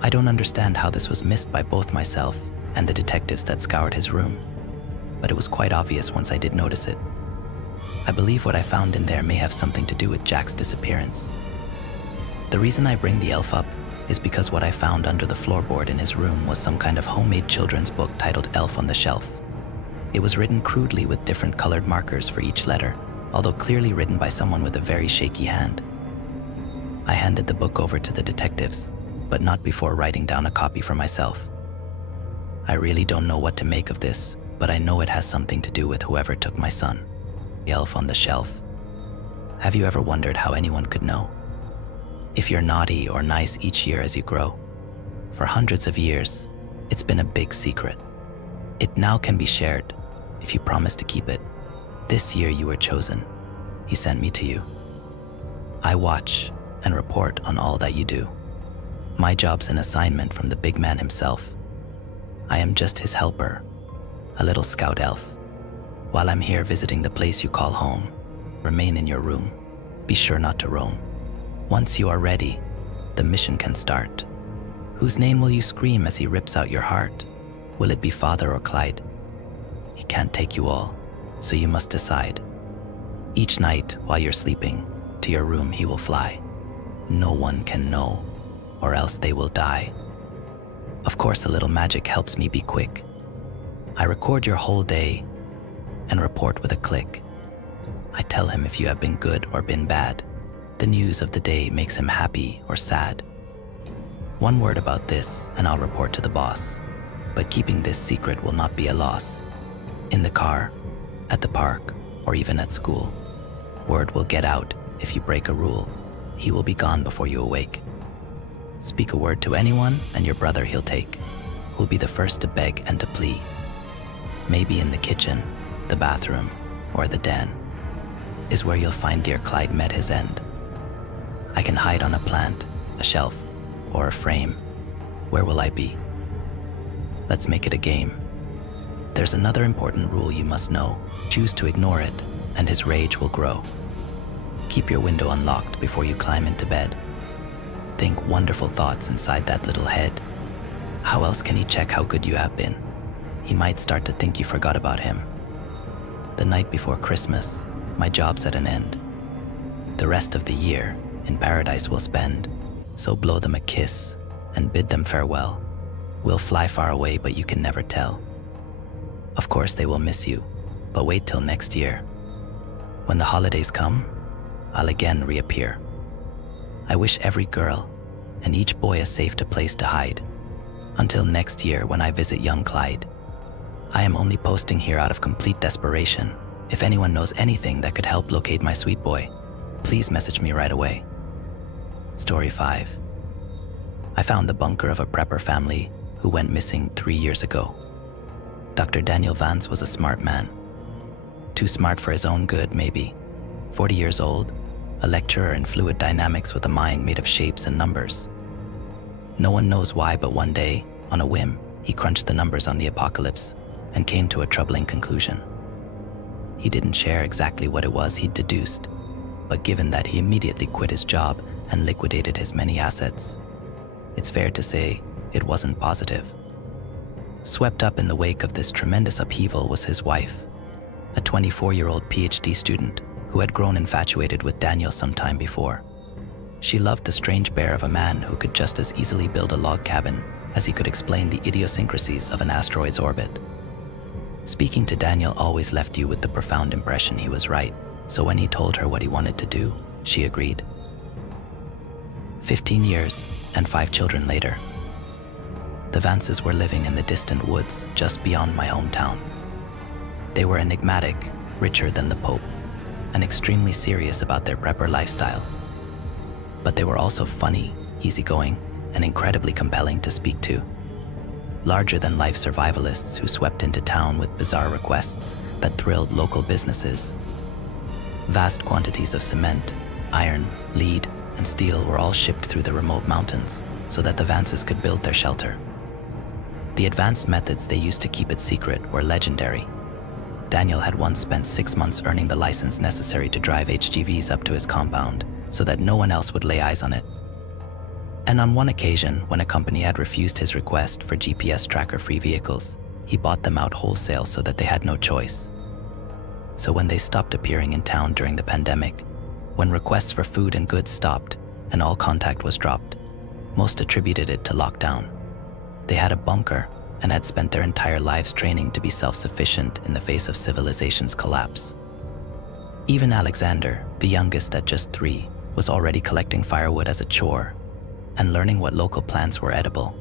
I don't understand how this was missed by both myself and the detectives that scoured his room, but it was quite obvious once I did notice it. I believe what I found in there may have something to do with Jack's disappearance. The reason I bring the elf up is because what I found under the floorboard in his room was some kind of homemade children's book titled Elf on the Shelf. It was written crudely with different colored markers for each letter, although clearly written by someone with a very shaky hand. I handed the book over to the detectives, but not before writing down a copy for myself. I really don't know what to make of this, but I know it has something to do with whoever took my son, the elf on the shelf. Have you ever wondered how anyone could know? If you're naughty or nice each year as you grow? For hundreds of years, it's been a big secret. It now can be shared if you promise to keep it. This year you were chosen. He sent me to you. I watch and report on all that you do. My job's an assignment from the big man himself. I am just his helper, a little scout elf. While I'm here visiting the place you call home, remain in your room. Be sure not to roam. Once you are ready, the mission can start. Whose name will you scream as he rips out your heart? Will it be Father or Clyde? He can't take you all, so you must decide. Each night while you're sleeping, to your room he will fly. No one can know, or else they will die. Of course, a little magic helps me be quick. I record your whole day and report with a click. I tell him if you have been good or been bad. The news of the day makes him happy or sad. One word about this and I'll report to the boss. But keeping this secret will not be a loss. In the car, at the park, or even at school, word will get out if you break a rule. He will be gone before you awake. Speak a word to anyone and your brother he'll take, who'll be the first to beg and to plea. Maybe in the kitchen, the bathroom, or the den is where you'll find dear Clyde met his end. I can hide on a plant, a shelf, or a frame. Where will I be? Let's make it a game. There's another important rule you must know. Choose to ignore it, and his rage will grow. Keep your window unlocked before you climb into bed. Think wonderful thoughts inside that little head. How else can he check how good you have been? He might start to think you forgot about him. The night before Christmas, my job's at an end. The rest of the year in paradise we'll spend, so blow them a kiss and bid them farewell. We'll fly far away, but you can never tell. Of course they will miss you, but wait till next year. When the holidays come, I'll again reappear. I wish every girl and each boy a safe place to hide. Until next year when I visit young Clyde. I am only posting here out of complete desperation. If anyone knows anything that could help locate my sweet boy, please message me right away. Story 5. I found the bunker of a prepper family who went missing 3 years ago. Dr. Daniel Vance was a smart man. Too smart for his own good, maybe. 40 years old, a lecturer in fluid dynamics with a mind made of shapes and numbers. No one knows why, but one day, on a whim, he crunched the numbers on the apocalypse and came to a troubling conclusion. He didn't share exactly what it was he'd deduced, but given that he immediately quit his job and liquidated his many assets, it's fair to say it wasn't positive. Swept up in the wake of this tremendous upheaval was his wife, a 24-year-old PhD student who had grown infatuated with Daniel some time before. She loved the strange bear of a man who could just as easily build a log cabin as he could explain the idiosyncrasies of an asteroid's orbit. Speaking to Daniel always left you with the profound impression he was right, so when he told her what he wanted to do, she agreed. 15 years and 5 children later, the Vances were living in the distant woods just beyond my hometown. They were enigmatic, richer than the Pope, and extremely serious about their prepper lifestyle. But they were also funny, easygoing, and incredibly compelling to speak to. Larger-than-life survivalists who swept into town with bizarre requests that thrilled local businesses. Vast quantities of cement, iron, lead, and steel were all shipped through the remote mountains so that the Vances could build their shelter. The advanced methods they used to keep it secret were legendary. Daniel had once spent 6 months earning the license necessary to drive HGVs up to his compound so that no one else would lay eyes on it. And on one occasion, when a company had refused his request for GPS tracker-free vehicles, he bought them out wholesale so that they had no choice. So when they stopped appearing in town during the pandemic, when requests for food and goods stopped and all contact was dropped, most attributed it to lockdown. They had a bunker and had spent their entire lives training to be self-sufficient in the face of civilization's collapse. Even Alexander, the youngest at just 3, was already collecting firewood as a chore. and learning what local plants were edible.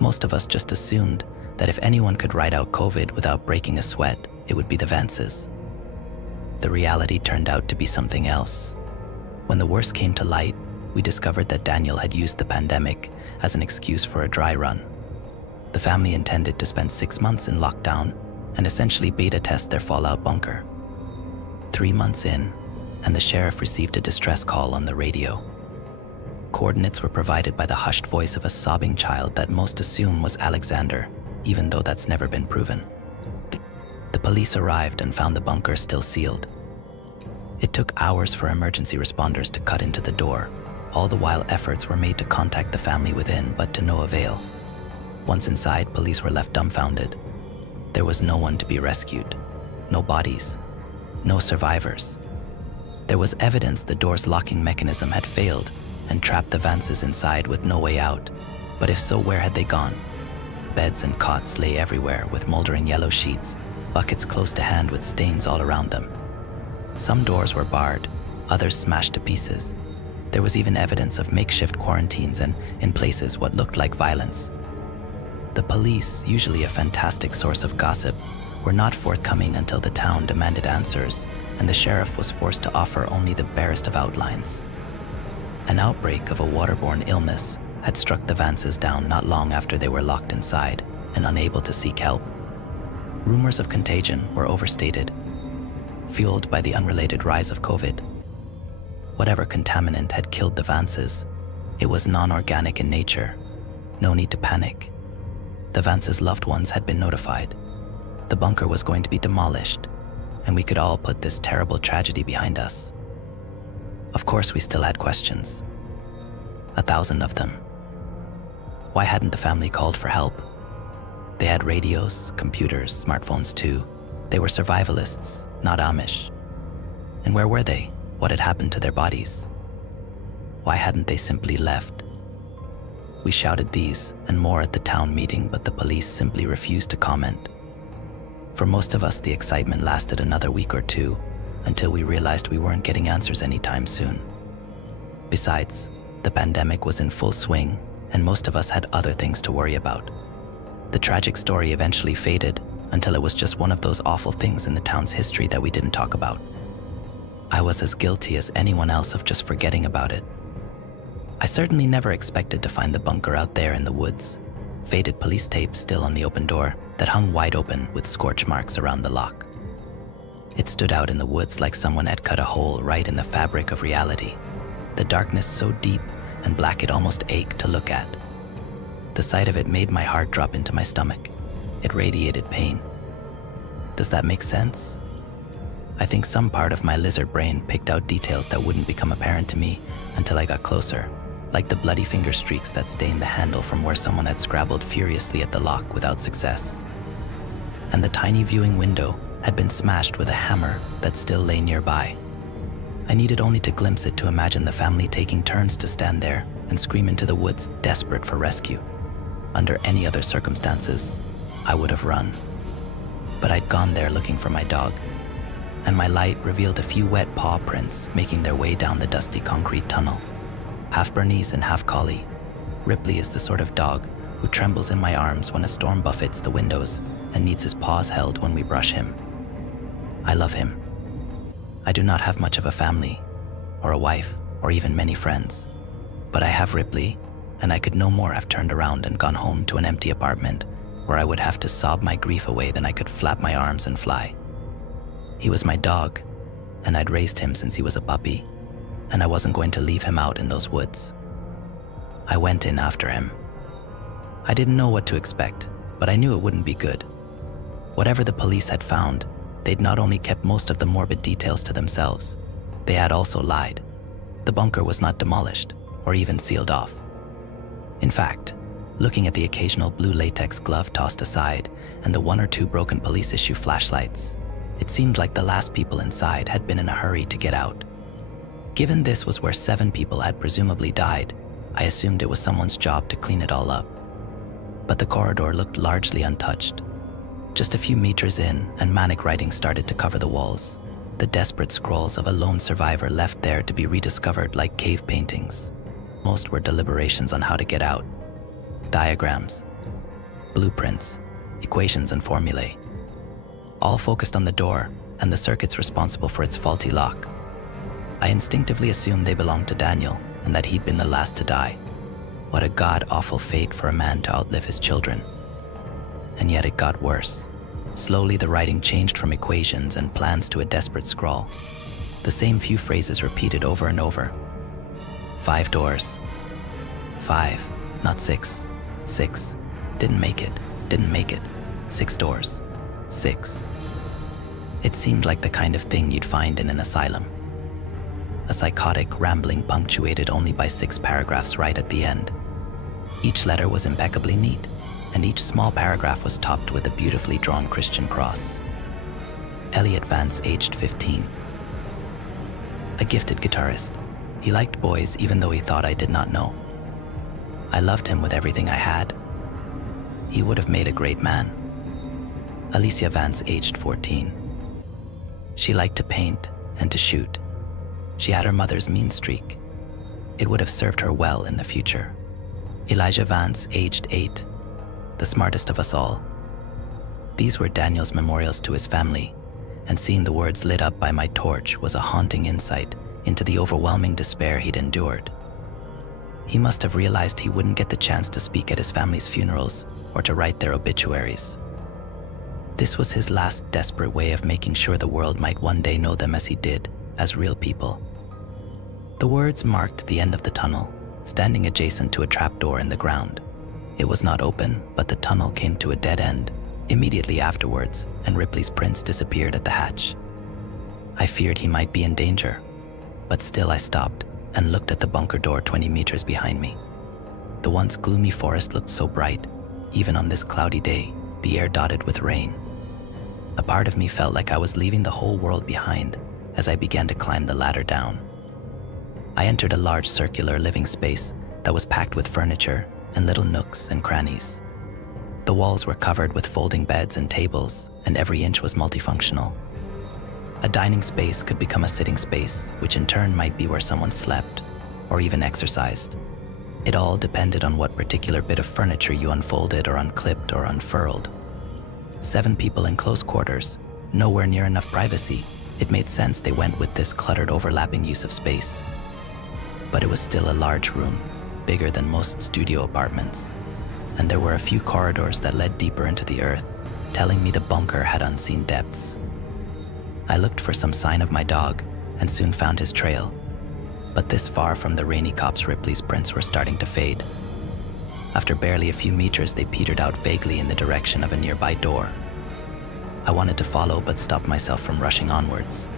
Most of us just assumed that if anyone could ride out COVID without breaking a sweat, it would be the Vances. The reality turned out to be something else. When the worst came to light, we discovered that Daniel had used the pandemic as an excuse for a dry run. The family intended to spend 6 months in lockdown and essentially beta test their fallout bunker. 3 months in, and the sheriff received a distress call on the radio. Coordinates were provided by the hushed voice of a sobbing child that most assume was Alexander, even though that's never been proven. The police arrived and found the bunker still sealed. It took hours for emergency responders to cut into the door, all the while efforts were made to contact the family within, but to no avail. Once inside, police were left dumbfounded. There was no one to be rescued, no bodies, no survivors. There was evidence the door's locking mechanism had failed and trapped the Vances inside with no way out. But if so, where had they gone? Beds and cots lay everywhere with moldering yellow sheets, buckets close to hand with stains all around them. Some doors were barred, others smashed to pieces. There was even evidence of makeshift quarantines and, in places, what looked like violence. The police, usually a fantastic source of gossip, were not forthcoming until the town demanded answers, and the sheriff was forced to offer only the barest of outlines. An outbreak of a waterborne illness had struck the Vances down not long after they were locked inside and unable to seek help. Rumors of contagion were overstated, fueled by the unrelated rise of COVID. Whatever contaminant had killed the Vances, it was non-organic in nature. No need to panic. The Vances' loved ones had been notified. The bunker was going to be demolished, and we could all put this terrible tragedy behind us. Of course, we still had questions. 1,000 of them. Why hadn't the family called for help? They had radios, computers, smartphones too. They were survivalists, not Amish. And where were they? What had happened to their bodies? Why hadn't they simply left? We shouted these and more at the town meeting, but the police simply refused to comment. For most of us, the excitement lasted another week or two, until we realized we weren't getting answers anytime soon. Besides, the pandemic was in full swing, and most of us had other things to worry about. The tragic story eventually faded until it was just one of those awful things in the town's history that we didn't talk about. I was as guilty as anyone else of just forgetting about it. I certainly never expected to find the bunker out there in the woods, faded police tape still on the open door that hung wide open with scorch marks around the lock. It stood out in the woods like someone had cut a hole right in the fabric of reality, the darkness so deep and black it almost ached to look at. The sight of it made my heart drop into my stomach. It radiated pain. Does that make sense? I think some part of my lizard brain picked out details that wouldn't become apparent to me until I got closer, like the bloody finger streaks that stained the handle from where someone had scrabbled furiously at the lock without success. And the tiny viewing window had been smashed with a hammer that still lay nearby. I needed only to glimpse it to imagine the family taking turns to stand there and scream into the woods, desperate for rescue. Under any other circumstances, I would have run. But I'd gone there looking for my dog, and my light revealed a few wet paw prints making their way down the dusty concrete tunnel. Half Bernese and half collie, Ripley is the sort of dog who trembles in my arms when a storm buffets the windows and needs his paws held when we brush him. I love him. I do not have much of a family, or a wife, or even many friends. But I have Ripley, and I could no more have turned around and gone home to an empty apartment where I would have to sob my grief away than I could flap my arms and fly. He was my dog, and I'd raised him since he was a puppy, and I wasn't going to leave him out in those woods. I went in after him. I didn't know what to expect, but I knew it wouldn't be good. Whatever the police had found, they'd not only kept most of the morbid details to themselves, they had also lied. The bunker was not demolished, or even sealed off. In fact, looking at the occasional blue latex glove tossed aside and the 1 or 2 broken police issue flashlights, it seemed like the last people inside had been in a hurry to get out. Given this was where 7 people had presumably died, I assumed it was someone's job to clean it all up. But the corridor looked largely untouched. Just a few meters in, and manic writing started to cover the walls, the desperate scrawls of a lone survivor left there to be rediscovered like cave paintings. Most were deliberations on how to get out. Diagrams, blueprints, equations and formulae. All focused on the door and the circuits responsible for its faulty lock. I instinctively assumed they belonged to Daniel and that he'd been the last to die. What a god-awful fate for a man to outlive his children. And yet it got worse. Slowly the writing changed from equations and plans to a desperate scrawl. The same few phrases repeated over and over. 5 doors. 5, not 6. 6. Didn't make it. Didn't make it. 6 doors. 6. It seemed like the kind of thing you'd find in an asylum. A psychotic rambling punctuated only by 6 paragraphs right at the end. Each letter was impeccably neat, and each small paragraph was topped with a beautifully drawn Christian cross. Elliot Vance, aged 15. A gifted guitarist. He liked boys even though he thought I did not know. I loved him with everything I had. He would have made a great man. Alicia Vance, aged 14. She liked to paint and to shoot. She had her mother's mean streak. It would have served her well in the future. Elijah Vance, aged 8. The smartest of us all. These were Daniel's memorials to his family, and seeing the words lit up by my torch was a haunting insight into the overwhelming despair he'd endured. He must have realized he wouldn't get the chance to speak at his family's funerals or to write their obituaries. This was his last desperate way of making sure the world might one day know them as he did, as real people. The words marked the end of the tunnel, standing adjacent to a trapdoor in the ground. It was not open, but the tunnel came to a dead end immediately afterwards, and Ripley's prints disappeared at the hatch. I feared he might be in danger, but still I stopped and looked at the bunker door 20 meters behind me. The once gloomy forest looked so bright, even on this cloudy day, the air dotted with rain. A part of me felt like I was leaving the whole world behind as I began to climb the ladder down. I entered a large circular living space that was packed with furniture and little nooks and crannies. The walls were covered with folding beds and tables, and every inch was multifunctional. A dining space could become a sitting space, which in turn might be where someone slept or even exercised. It all depended on what particular bit of furniture you unfolded or unclipped or unfurled. 7 people in close quarters, nowhere near enough privacy. It made sense they went with this cluttered, overlapping use of space. But it was still a large room, bigger than most studio apartments, and there were a few corridors that led deeper into the earth, telling me the bunker had unseen depths. I looked for some sign of my dog and soon found his trail, but this far from the rainy copse, Ripley's prints were starting to fade. After barely a few meters, they petered out vaguely in the direction of a nearby door. I wanted to follow, but stopped myself from rushing onwards.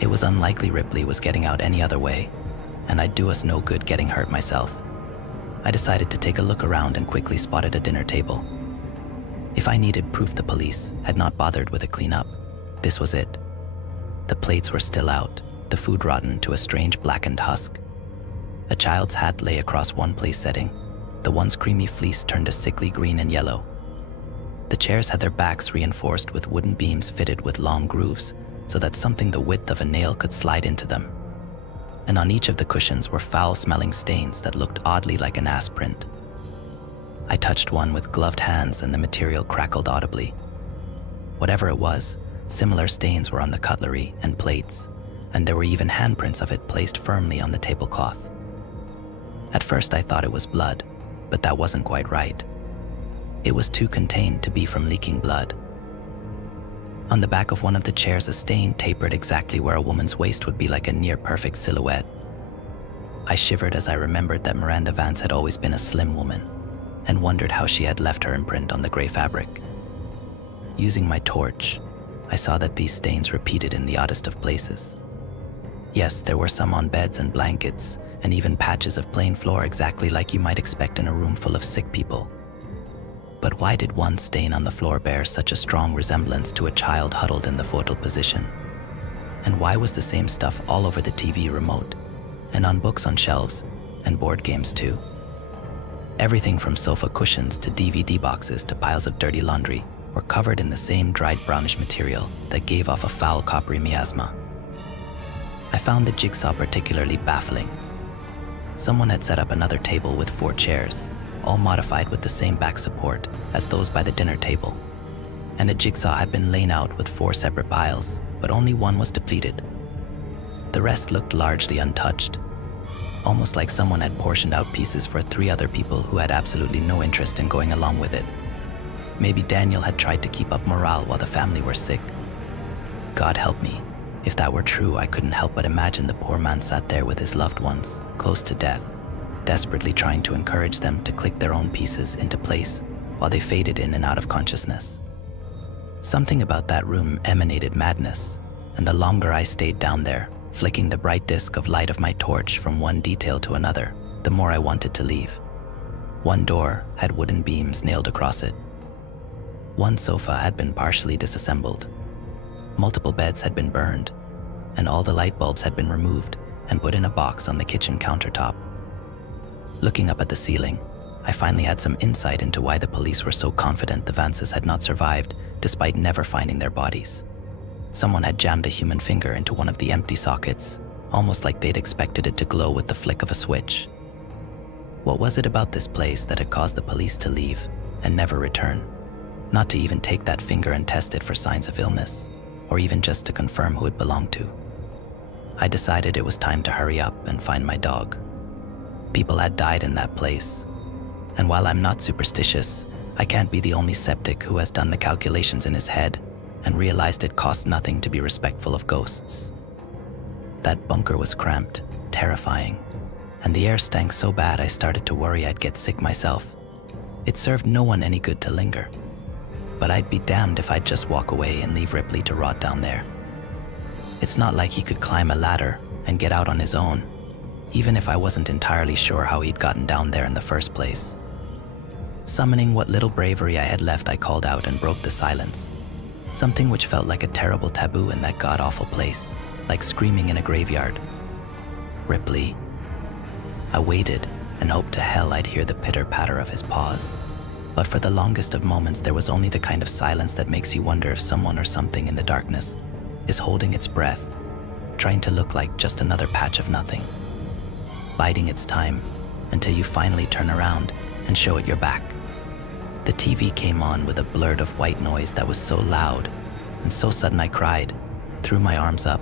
It was unlikely Ripley was getting out any other way, and I'd do us no good getting hurt myself. I decided to take a look around and quickly spotted a dinner table. If I needed proof the police had not bothered with a cleanup, this was it. The plates were still out, the food rotten to a strange blackened husk. A child's hat lay across one place setting, the once creamy fleece turned a sickly green and yellow. The chairs had their backs reinforced with wooden beams fitted with long grooves so that something the width of a nail could slide into them. And on each of the cushions were foul-smelling stains that looked oddly like an ass print. I touched one with gloved hands and the material crackled audibly. Whatever it was, similar stains were on the cutlery and plates, and there were even handprints of it placed firmly on the tablecloth. At first I thought it was blood, but that wasn't quite right. It was too contained to be from leaking blood. On the back of one of the chairs, a stain tapered exactly where a woman's waist would be, like a near-perfect silhouette. I shivered as I remembered that Miranda Vance had always been a slim woman, and wondered how she had left her imprint on the gray fabric. Using my torch, I saw that these stains repeated in the oddest of places. Yes, there were some on beds and blankets, and even patches of plain floor exactly like you might expect in a room full of sick people. But why did one stain on the floor bear such a strong resemblance to a child huddled in the fetal position? And why was the same stuff all over the TV remote, and on books on shelves, and board games too? Everything from sofa cushions to DVD boxes to piles of dirty laundry were covered in the same dried brownish material that gave off a foul coppery miasma. I found the jigsaw particularly baffling. Someone had set up another table with 4 chairs, all modified with the same back support as those by the dinner table. And a jigsaw had been laid out with 4 separate piles, but only one was depleted. The rest looked largely untouched, almost like someone had portioned out pieces for 3 other people who had absolutely no interest in going along with it. Maybe Daniel had tried to keep up morale while the family were sick. God help me. If that were true, I couldn't help but imagine the poor man sat there with his loved ones, close to death, desperately trying to encourage them to click their own pieces into place while they faded in and out of consciousness. Something about that room emanated madness, and the longer I stayed down there, flicking the bright disk of light of my torch from one detail to another, the more I wanted to leave. One door had wooden beams nailed across it. One sofa had been partially disassembled. Multiple beds had been burned, and all the light bulbs had been removed and put in a box on the kitchen countertop. Looking up at the ceiling, I finally had some insight into why the police were so confident the Vances had not survived despite never finding their bodies. Someone had jammed a human finger into one of the empty sockets, almost like they'd expected it to glow with the flick of a switch. What was it about this place that had caused the police to leave and never return? Not to even take that finger and test it for signs of illness, or even just to confirm who it belonged to. I decided it was time to hurry up and find my dog. People had died in that place, and while I'm not superstitious, I can't be the only skeptic who has done the calculations in his head and realized it cost nothing to be respectful of ghosts. That bunker was cramped, terrifying, and the air stank so bad I started to worry I'd get sick myself. It served no one any good to linger, but I'd be damned if I'd just walk away and leave Ripley to rot down there. It's not like he could climb a ladder and get out on his own, even if I wasn't entirely sure how he'd gotten down there in the first place. Summoning what little bravery I had left, I called out and broke the silence. Something which felt like a terrible taboo in that god-awful place, like screaming in a graveyard. Ripley. I waited and hoped to hell I'd hear the pitter-patter of his paws. But for the longest of moments, there was only the kind of silence that makes you wonder if someone or something in the darkness is holding its breath, trying to look like just another patch of nothing, biding its time until you finally turn around and show it your back. The TV came on with a blurt of white noise that was so loud and so sudden I cried, threw my arms up,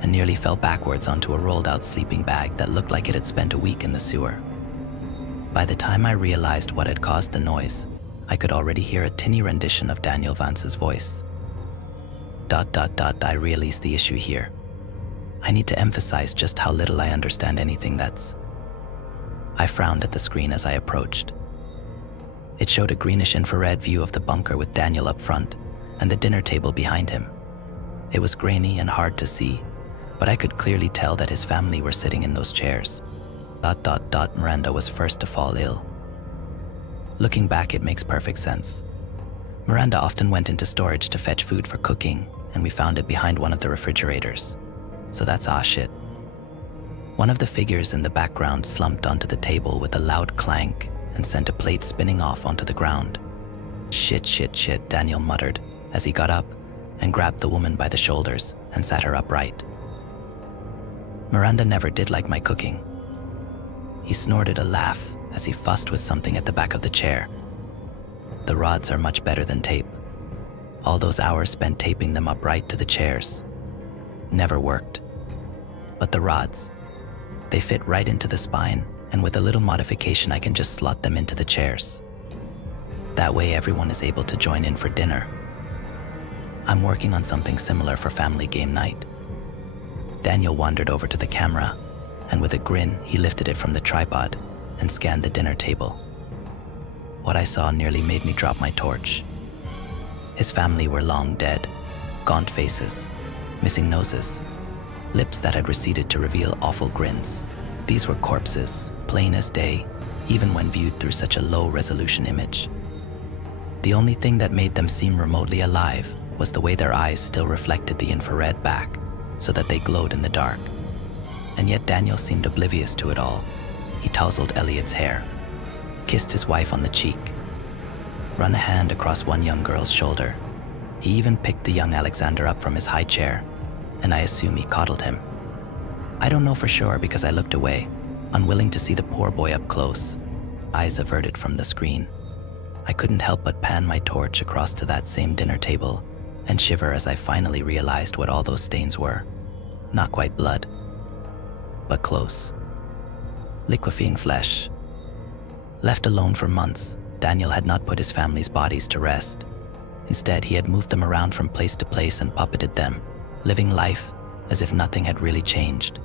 and nearly fell backwards onto a rolled-out sleeping bag that looked like it had spent a week in the sewer. By the time I realized what had caused the noise, I could already hear a tinny rendition of Daniel Vance's voice. ... I realize the issue here. I need to emphasize just how little I understand anything that's... I frowned at the screen as I approached. It showed a greenish infrared view of the bunker with Daniel up front and the dinner table behind him. It was grainy and hard to see, but I could clearly tell that his family were sitting in those chairs. ... Miranda was first to fall ill. Looking back, it makes perfect sense. Miranda often went into storage to fetch food for cooking, and we found it behind one of the refrigerators. So that's shit. One of the figures in the background slumped onto the table with a loud clank and sent a plate spinning off onto the ground. Shit, Daniel muttered as he got up and grabbed the woman by the shoulders and sat her upright. Miranda never did like my cooking. He snorted a laugh as he fussed with something at the back of the chair. The rods are much better than tape. All those hours spent taping them upright to the chairs never worked. But the rods, they fit right into the spine, and with a little modification I can just slot them into the chairs. That way everyone is able to join in for dinner. I'm working on something similar for family game night. Daniel wandered over to the camera, and with a grin, he lifted it from the tripod and scanned the dinner table. What I saw nearly made me drop my torch. His family were long dead, gaunt faces, missing noses, lips that had receded to reveal awful grins. These were corpses, plain as day, even when viewed through such a low-resolution image. The only thing that made them seem remotely alive was the way their eyes still reflected the infrared back, so that they glowed in the dark. And yet Daniel seemed oblivious to it all. He tousled Elliot's hair, kissed his wife on the cheek, run a hand across one young girl's shoulder. He even picked the young Alexander up from his high chair, and I assume he coddled him. I don't know for sure because I looked away, unwilling to see the poor boy up close, eyes averted from the screen. I couldn't help but pan my torch across to that same dinner table and shiver as I finally realized what all those stains were. Not quite blood, but close. Liquefying flesh. Left alone for months, Daniel had not put his family's bodies to rest. Instead, he had moved them around from place to place and puppeted them, living life as if nothing had really changed.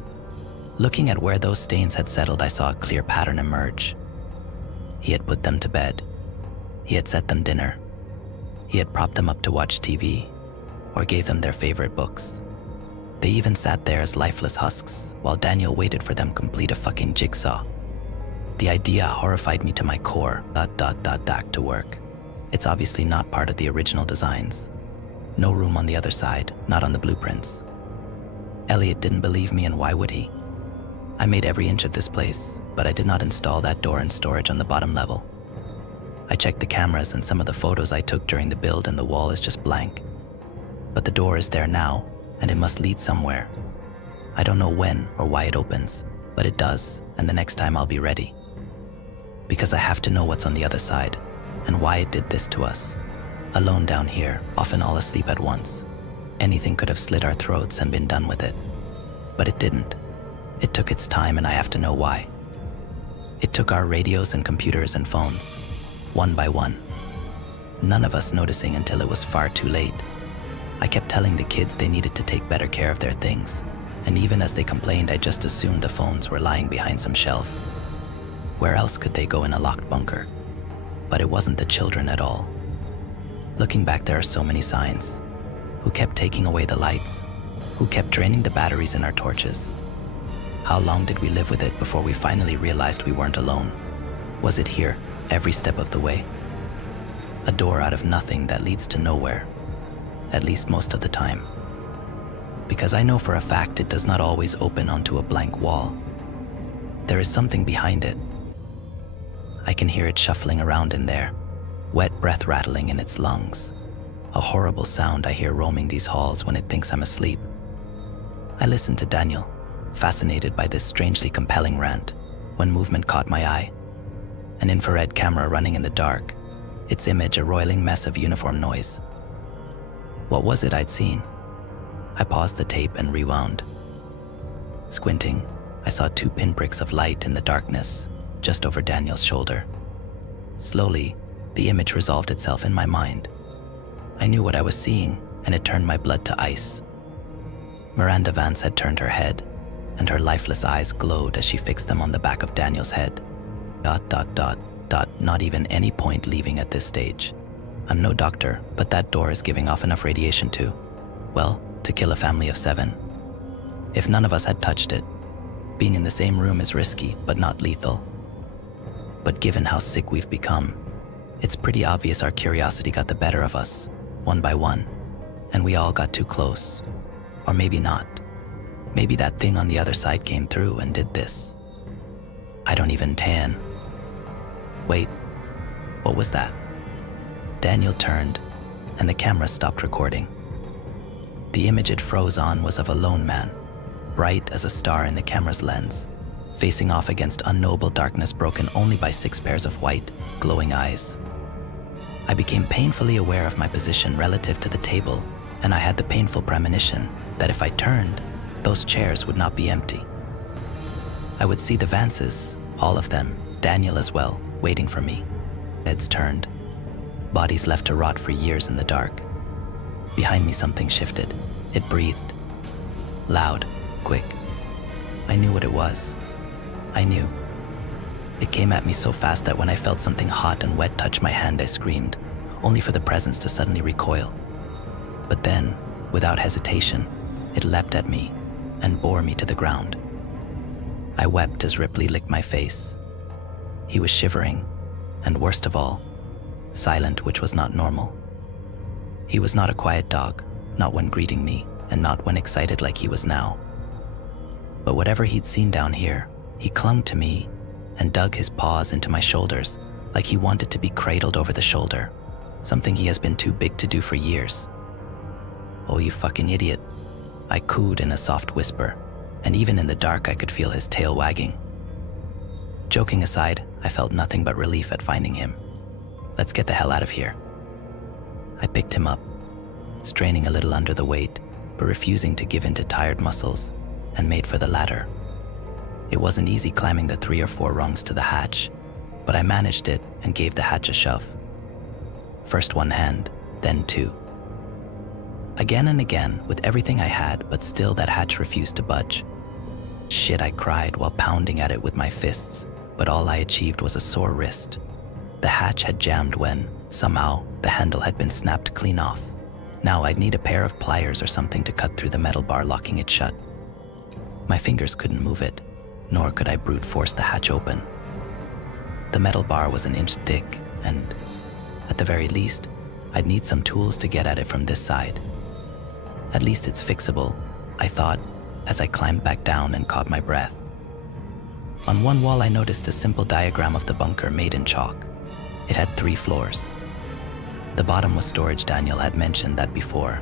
Looking at where those stains had settled, I saw a clear pattern emerge. He had put them to bed. He had set them dinner. He had propped them up to watch TV, or gave them their favorite books. They even sat there as lifeless husks, while Daniel waited for them complete a fucking jigsaw. The idea horrified me to my core. Back to work. It's obviously not part of the original designs. No room on the other side, not on the blueprints. Elliot didn't believe me, and why would he? I made every inch of this place, but I did not install that door and storage on the bottom level. I checked the cameras and some of the photos I took during the build, and the wall is just blank. But the door is there now, and it must lead somewhere. I don't know when or why it opens, but it does, and the next time I'll be ready. Because I have to know what's on the other side, and why it did this to us. Alone down here, often all asleep at once. Anything could have slit our throats and been done with it. But it didn't. It took its time, and I have to know why. It took our radios and computers and phones, one by one. None of us noticing until it was far too late. I kept telling the kids they needed to take better care of their things, and even as they complained, I just assumed the phones were lying behind some shelf. Where else could they go in a locked bunker? But it wasn't the children at all. Looking back, there are so many signs. Who kept taking away the lights? Who kept draining the batteries in our torches? How long did we live with it before we finally realized we weren't alone? Was it here, every step of the way? A door out of nothing that leads to nowhere, at least most of the time. Because I know for a fact it does not always open onto a blank wall. There is something behind it. I can hear it shuffling around in there, wet breath rattling in its lungs. A horrible sound I hear roaming these halls when it thinks I'm asleep. I listen to Daniel, fascinated by this strangely compelling rant, when movement caught my eye. An infrared camera running in the dark, its image a roiling mess of uniform noise. What was it I'd seen? I paused the tape and rewound. Squinting, I saw 2 pinpricks of light in the darkness, just over Daniel's shoulder. Slowly, the image resolved itself in my mind. I knew what I was seeing, and it turned my blood to ice. Miranda Vance had turned her head, and her lifeless eyes glowed as she fixed them on the back of Daniel's head. Not even any point leaving at this stage. I'm no doctor, but that door is giving off enough radiation to kill a family of 7. If none of us had touched it, being in the same room is risky, but not lethal. But given how sick we've become, it's pretty obvious our curiosity got the better of us, one by one, and we all got too close. Or maybe not. Maybe that thing on the other side came through and did this. I don't even tan. Wait, what was that? Daniel turned, and the camera stopped recording. The image it froze on was of a lone man, bright as a star in the camera's lens, facing off against unknowable darkness broken only by 6 pairs of white, glowing eyes. I became painfully aware of my position relative to the table, and I had the painful premonition that if I turned, those chairs would not be empty. I would see the Vances, all of them, Daniel as well, waiting for me. Heads turned, bodies left to rot for years in the dark. Behind me something shifted. It breathed. Loud, quick. I knew what it was. I knew. It came at me so fast that when I felt something hot and wet touch my hand, I screamed, only for the presence to suddenly recoil. But then, without hesitation, it leapt at me and bore me to the ground. I wept as Ripley licked my face. He was shivering, and worst of all, silent, which was not normal. He was not a quiet dog, not when greeting me, and not when excited like he was now. But whatever he'd seen down here, he clung to me and dug his paws into my shoulders like he wanted to be cradled over the shoulder, something he has been too big to do for years. "Oh, you fucking idiot," I cooed in a soft whisper, and even in the dark I could feel his tail wagging. Joking aside, I felt nothing but relief at finding him. Let's get the hell out of here. I picked him up, straining a little under the weight, but refusing to give in to tired muscles, and made for the ladder. It wasn't easy climbing the 3 or 4 rungs to the hatch, but I managed it and gave the hatch a shove. First one hand, then 2. Again and again, with everything I had, but still that hatch refused to budge. Shit, I cried while pounding at it with my fists, but all I achieved was a sore wrist. The hatch had jammed when, somehow, the handle had been snapped clean off. Now I'd need a pair of pliers or something to cut through the metal bar locking it shut. My fingers couldn't move it, nor could I brute force the hatch open. The metal bar was an inch thick, and, at the very least, I'd need some tools to get at it from this side. At least it's fixable, I thought, as I climbed back down and caught my breath. On one wall I noticed a simple diagram of the bunker made in chalk. It had 3 floors. The bottom was storage. Daniel had mentioned that before,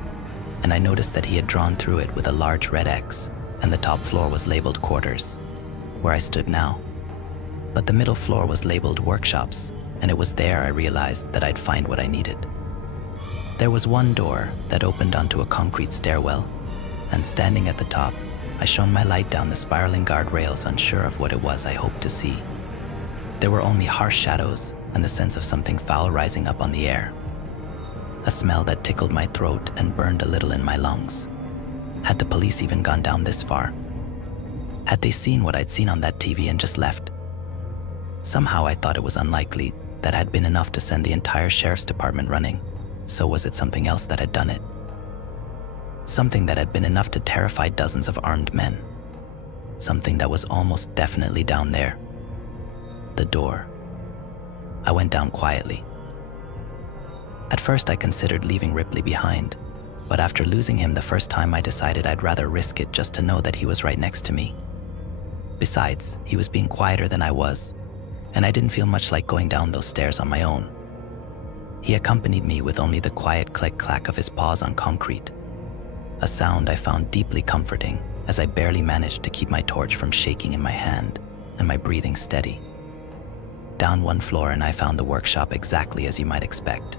and I noticed that he had drawn through it with a large red X, and the top floor was labeled quarters, where I stood now. But the middle floor was labeled workshops, and it was there I realized that I'd find what I needed. There was one door that opened onto a concrete stairwell, and standing at the top, I shone my light down the spiraling guardrails, unsure of what it was I hoped to see. There were only harsh shadows and the sense of something foul rising up on the air. A smell that tickled my throat and burned a little in my lungs. Had the police even gone down this far? Had they seen what I'd seen on that TV and just left? Somehow I thought it was unlikely. That had been enough to send the entire sheriff's department running. So was it something else that had done it? Something that had been enough to terrify dozens of armed men. Something that was almost definitely down there. The door. I went down quietly. At first I considered leaving Ripley behind, but after losing him the first time I decided I'd rather risk it just to know that he was right next to me. Besides, he was being quieter than I was, and I didn't feel much like going down those stairs on my own. He accompanied me with only the quiet click-clack of his paws on concrete, a sound I found deeply comforting as I barely managed to keep my torch from shaking in my hand and my breathing steady. Down one floor and I found the workshop exactly as you might expect.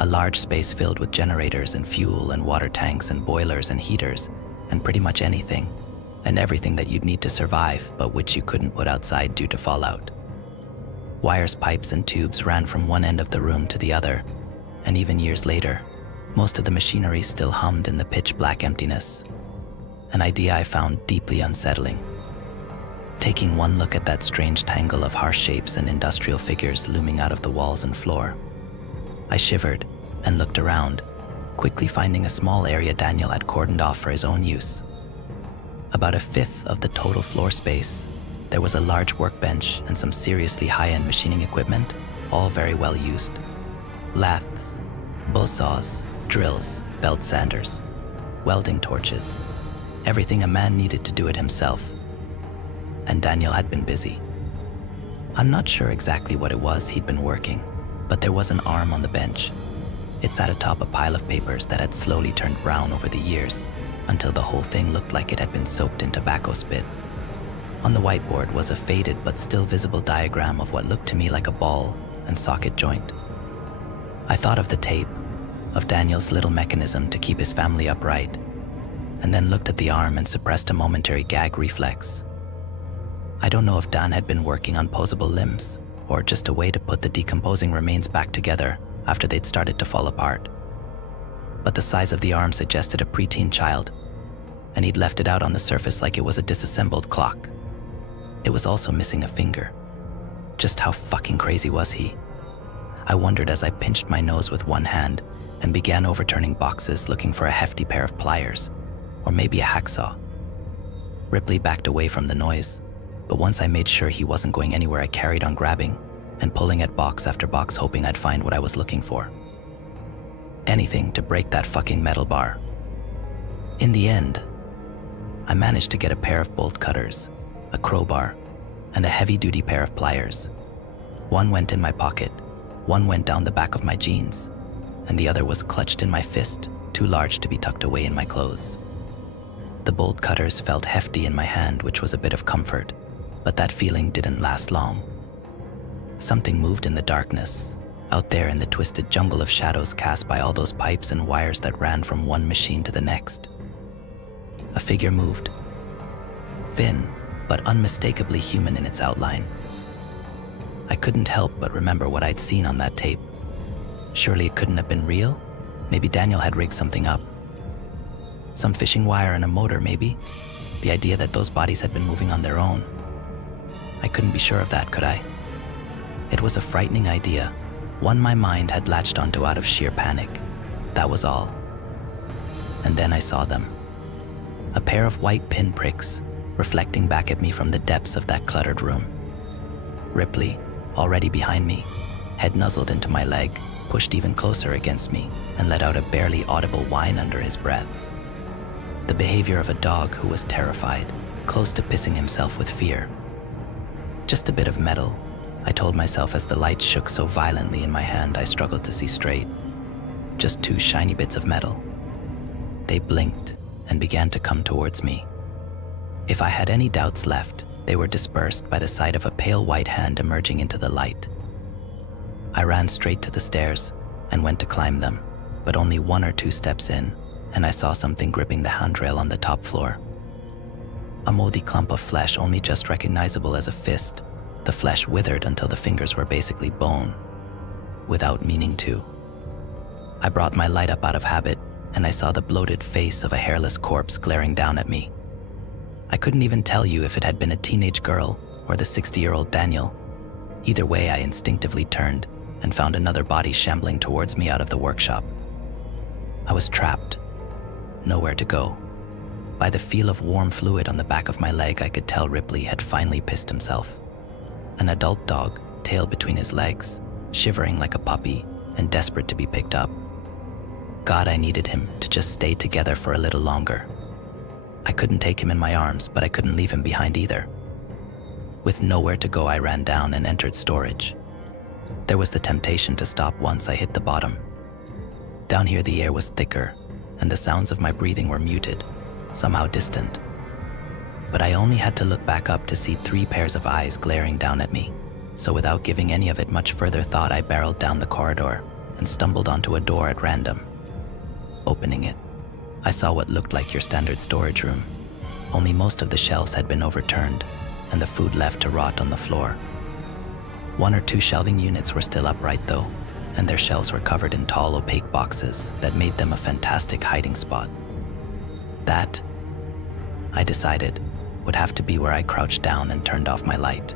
A large space filled with generators and fuel and water tanks and boilers and heaters and pretty much anything and everything that you'd need to survive but which you couldn't put outside due to fallout. Wires, pipes, and tubes ran from one end of the room to the other, and even years later, most of the machinery still hummed in the pitch-black emptiness, an idea I found deeply unsettling. Taking one look at that strange tangle of harsh shapes and industrial figures looming out of the walls and floor, I shivered and looked around, quickly finding a small area Daniel had cordoned off for his own use. About a fifth of the total floor space, there was a large workbench and some seriously high-end machining equipment, all very well used. Lathes, buzzsaws, drills, belt sanders, welding torches, everything a man needed to do it himself. And Daniel had been busy. I'm not sure exactly what it was he'd been working, but there was an arm on the bench. It sat atop a pile of papers that had slowly turned brown over the years, until the whole thing looked like it had been soaked in tobacco spit. On the whiteboard was a faded but still visible diagram of what looked to me like a ball and socket joint. I thought of the tape, of Daniel's little mechanism to keep his family upright, and then looked at the arm and suppressed a momentary gag reflex. I don't know if Dan had been working on posable limbs, or just a way to put the decomposing remains back together after they'd started to fall apart. But the size of the arm suggested a preteen child, and he'd left it out on the surface like it was a disassembled clock. It was also missing a finger. Just how fucking crazy was he? I wondered as I pinched my nose with one hand and began overturning boxes looking for a hefty pair of pliers, or maybe a hacksaw. Ripley backed away from the noise, but once I made sure he wasn't going anywhere, I carried on grabbing and pulling at box after box, hoping I'd find what I was looking for. Anything to break that fucking metal bar. In the end, I managed to get a pair of bolt cutters, a crowbar, and a heavy-duty pair of pliers. One went in my pocket, one went down the back of my jeans, and the other was clutched in my fist, too large to be tucked away in my clothes. The bolt cutters felt hefty in my hand, which was a bit of comfort, But that feeling didn't last long. Something moved in the darkness, out there in the twisted jungle of shadows cast by all those pipes and wires that ran from one machine to the next. A figure moved, thin, but unmistakably human in its outline. I couldn't help but remember what I'd seen on that tape. Surely it couldn't have been real? Maybe Daniel had rigged something up. Some fishing wire and a motor, maybe? The idea that those bodies had been moving on their own. I couldn't be sure of that, could I? It was a frightening idea, one my mind had latched onto out of sheer panic. That was all. And then I saw them. A pair of white pinpricks, reflecting back at me from the depths of that cluttered room. Ripley, already behind me, head nuzzled into my leg, pushed even closer against me, and let out a barely audible whine under his breath. The behavior of a dog who was terrified, close to pissing himself with fear. Just a bit of metal, I told myself as the light shook so violently in my hand I struggled to see straight. Just two shiny bits of metal. They blinked and began to come towards me. If I had any doubts left, they were dispersed by the sight of a pale white hand emerging into the light. I ran straight to the stairs and went to climb them, but only 1 or 2 steps in, and I saw something gripping the handrail on the top floor. A moldy clump of flesh only just recognizable as a fist. The flesh withered until the fingers were basically bone, without meaning to. I brought my light up out of habit, and I saw the bloated face of a hairless corpse glaring down at me. I couldn't even tell you if it had been a teenage girl or the 60-year-old Daniel. Either way, I instinctively turned and found another body shambling towards me out of the workshop. I was trapped, nowhere to go. By the feel of warm fluid on the back of my leg, I could tell Ripley had finally pissed himself. An adult dog, tail between his legs, shivering like a puppy and desperate to be picked up. God, I needed him to just stay together for a little longer. I couldn't take him in my arms, but I couldn't leave him behind either. With nowhere to go, I ran down and entered storage. There was the temptation to stop once I hit the bottom. Down here the air was thicker, and the sounds of my breathing were muted, somehow distant. But I only had to look back up to see 3 pairs of eyes glaring down at me, so without giving any of it much further thought, I barreled down the corridor and stumbled onto a door at random. Opening it, I saw what looked like your standard storage room, only most of the shelves had been overturned and the food left to rot on the floor. 1 or 2 shelving units were still upright though, and their shelves were covered in tall, opaque boxes that made them a fantastic hiding spot. That, I decided, would have to be where I crouched down and turned off my light.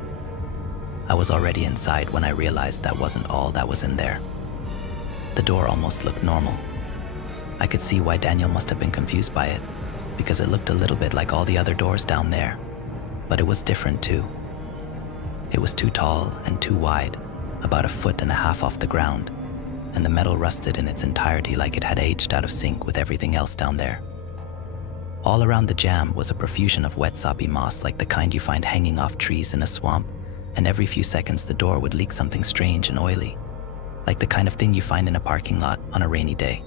I was already inside when I realized that wasn't all that was in there. The door almost looked normal. I could see why Daniel must have been confused by it, because it looked a little bit like all the other doors down there. But it was different too. It was too tall and too wide, about 1.5 feet off the ground, and the metal rusted in its entirety like it had aged out of sync with everything else down there. All around the jam was a profusion of wet soppy moss like the kind you find hanging off trees in a swamp, and every few seconds the door would leak something strange and oily, like the kind of thing you find in a parking lot on a rainy day.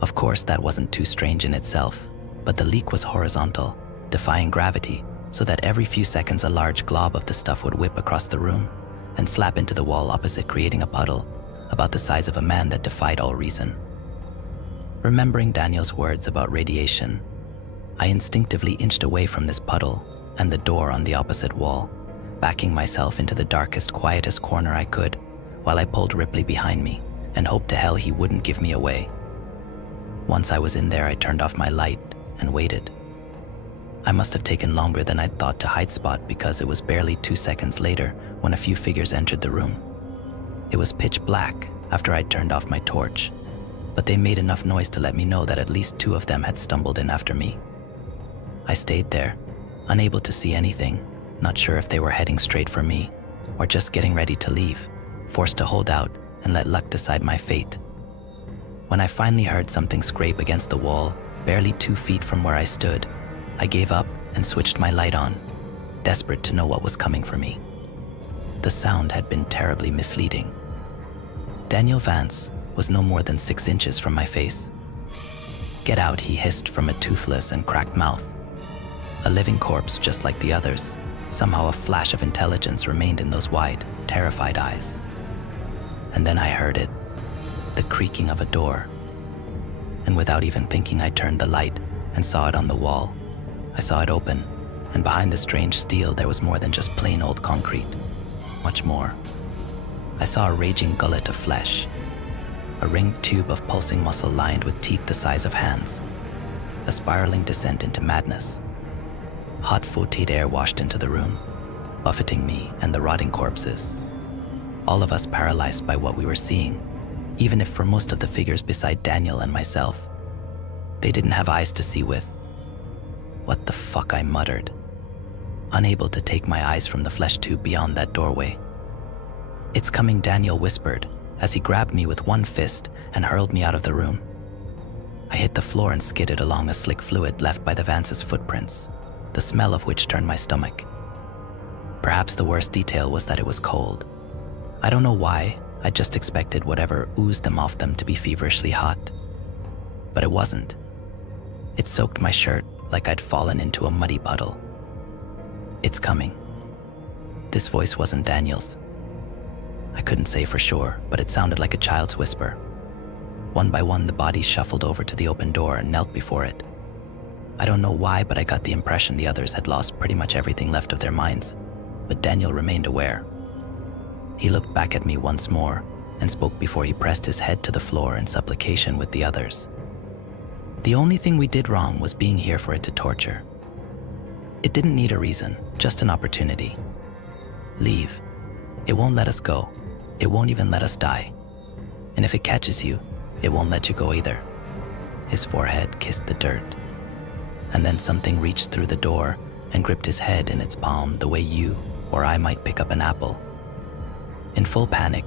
Of course, that wasn't too strange in itself, but the leak was horizontal, defying gravity, so that every few seconds a large glob of the stuff would whip across the room and slap into the wall opposite, creating a puddle about the size of a man that defied all reason. Remembering Daniel's words about radiation, I instinctively inched away from this puddle and the door on the opposite wall, backing myself into the darkest, quietest corner I could, while I pulled Ripley behind me and hoped to hell he wouldn't give me away. Once I was in there, I turned off my light and waited. I must have taken longer than I'd thought to hide spot, because it was barely 2 seconds later when a few figures entered the room. It was pitch black after I'd turned off my torch, but they made enough noise to let me know that at least 2 of them had stumbled in after me. I stayed there, unable to see anything, not sure if they were heading straight for me or just getting ready to leave, forced to hold out and let luck decide my fate. When I finally heard something scrape against the wall, barely 2 feet from where I stood, I gave up and switched my light on, desperate to know what was coming for me. The sound had been terribly misleading. Daniel Vance was no more than 6 inches from my face. "Get out," he hissed from a toothless and cracked mouth. A living corpse just like the others, Somehow a flash of intelligence remained in those wide, terrified eyes. And then I heard it, the creaking of a door. And without even thinking, I turned the light and saw it on the wall. I saw it open, and behind the strange steel there was more than just plain old concrete. Much more. I saw a raging gullet of flesh, a ringed tube of pulsing muscle lined with teeth the size of hands, a spiraling descent into madness. Hot foetid air washed into the room, buffeting me and the rotting corpses. All of us paralyzed by what we were seeing, even if for most of the figures beside Daniel and myself, they didn't have eyes to see with. What the fuck, I muttered, unable to take my eyes from the flesh tube beyond that doorway. It's coming, Daniel whispered as he grabbed me with one fist and hurled me out of the room. I hit the floor and skidded along a slick fluid left by the Vance's footprints, the smell of which turned my stomach. Perhaps the worst detail was that it was cold. I don't know why, I just expected whatever oozed them off them to be feverishly hot. But it wasn't. It soaked my shirt like I'd fallen into a muddy puddle. It's coming. This voice wasn't Daniel's. I couldn't say for sure, but it sounded like a child's whisper. One by one, the bodies shuffled over to the open door and knelt before it. I don't know why, but I got the impression the others had lost pretty much everything left of their minds, but Daniel remained aware. He looked back at me once more and spoke before he pressed his head to the floor in supplication with the others. The only thing we did wrong was being here for it to torture. It didn't need a reason, just an opportunity. Leave. It won't let us go. It won't even let us die. And if it catches you, it won't let you go either. His forehead kissed the dirt. And then something reached through the door and gripped his head in its palm the way you or I might pick up an apple. In full panic,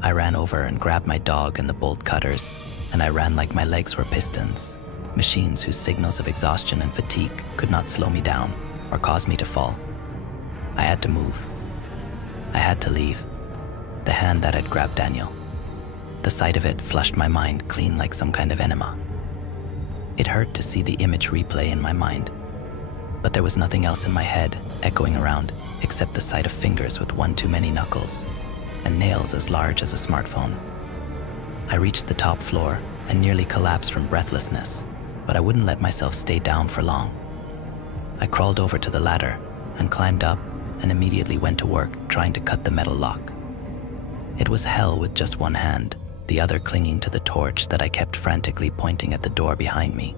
I ran over and grabbed my dog and the bolt cutters, and I ran like my legs were pistons, machines whose signals of exhaustion and fatigue could not slow me down or cause me to fall. I had to move. I had to leave. The hand that had grabbed Daniel. The sight of it flushed my mind clean like some kind of enema. It hurt to see the image replay in my mind, but there was nothing else in my head echoing around except the sight of fingers with one too many knuckles and nails as large as a smartphone. I reached the top floor and nearly collapsed from breathlessness, but I wouldn't let myself stay down for long. I crawled over to the ladder and climbed up and immediately went to work trying to cut the metal lock. It was hell with just one hand, the other clinging to the torch that I kept frantically pointing at the door behind me,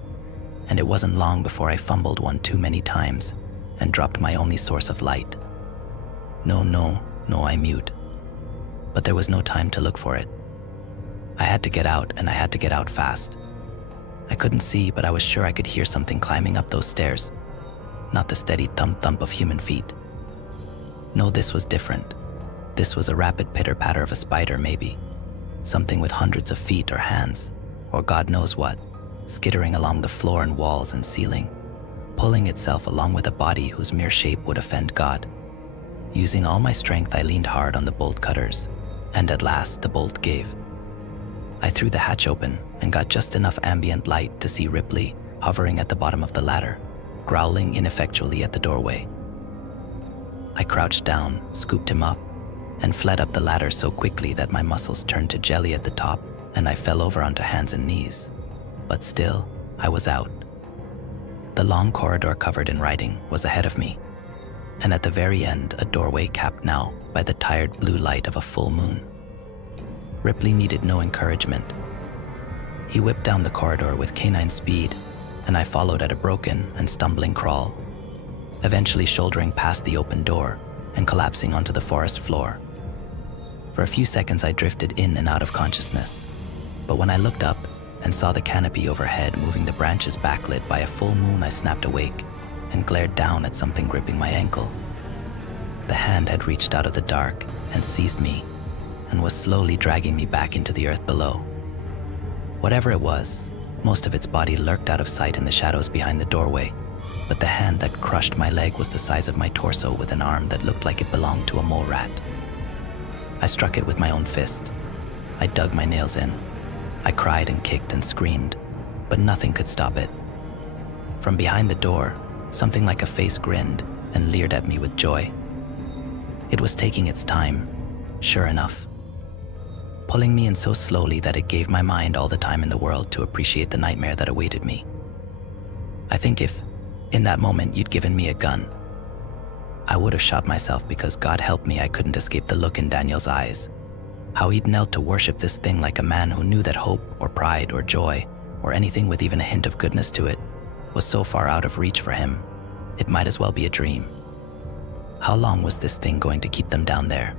and it wasn't long before I fumbled one too many times and dropped my only source of light. No, I mewed. But there was no time to look for it. I had to get out, and I had to get out fast. I couldn't see, but I was sure I could hear something climbing up those stairs, not the steady thump-thump of human feet. No, this was different. This was a rapid pitter-patter of a spider, maybe. Something with hundreds of feet or hands, or God knows what, skittering along the floor and walls and ceiling, pulling itself along with a body whose mere shape would offend God. Using all my strength, I leaned hard on the bolt cutters, and at last the bolt gave. I threw the hatch open and got just enough ambient light to see Ripley hovering at the bottom of the ladder, growling ineffectually at the doorway. I crouched down, scooped him up, and fled up the ladder so quickly that my muscles turned to jelly at the top and I fell over onto hands and knees. But still, I was out. The long corridor covered in writing was ahead of me, and at the very end, a doorway capped now by the tired blue light of a full moon. Ripley needed no encouragement. He whipped down the corridor with canine speed, and I followed at a broken and stumbling crawl, eventually shouldering past the open door and collapsing onto the forest floor. For a few seconds, I drifted in and out of consciousness, but when I looked up and saw the canopy overhead moving, the branches backlit by a full moon, I snapped awake and glared down at something gripping my ankle. The hand had reached out of the dark and seized me and was slowly dragging me back into the earth below. Whatever it was, most of its body lurked out of sight in the shadows behind the doorway, but the hand that crushed my leg was the size of my torso with an arm that looked like it belonged to a mole rat. I struck it with my own fist. I dug my nails in. I cried and kicked and screamed, but nothing could stop it. From behind the door, something like a face grinned and leered at me with joy. It was taking its time, sure enough, pulling me in so slowly that it gave my mind all the time in the world to appreciate the nightmare that awaited me. I think if, in that moment, you'd given me a gun, I would have shot myself because God help me I couldn't escape the look in Daniel's eyes. How he'd knelt to worship this thing like a man who knew that hope or pride or joy or anything with even a hint of goodness to it was so far out of reach for him, it might as well be a dream. How long was this thing going to keep them down there?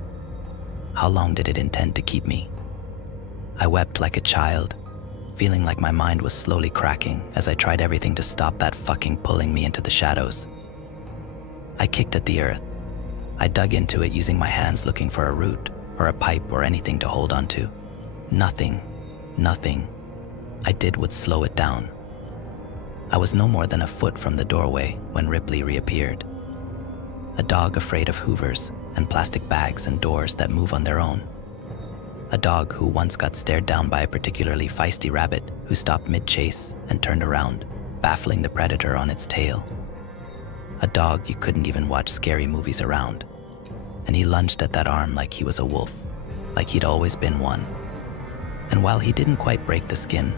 How long did it intend to keep me? I wept like a child, feeling like my mind was slowly cracking as I tried everything to stop that fucking pulling me into the shadows. I kicked at the earth. I dug into it using my hands looking for a root or a pipe or anything to hold onto. Nothing. I did would slow it down. I was no more than a foot from the doorway when Ripley reappeared. A dog afraid of hoovers and plastic bags and doors that move on their own. A dog who once got stared down by a particularly feisty rabbit who stopped mid-chase and turned around, baffling the predator on its tail. A dog you couldn't even watch scary movies around. And he lunged at that arm like he was a wolf, like he'd always been one. And while he didn't quite break the skin,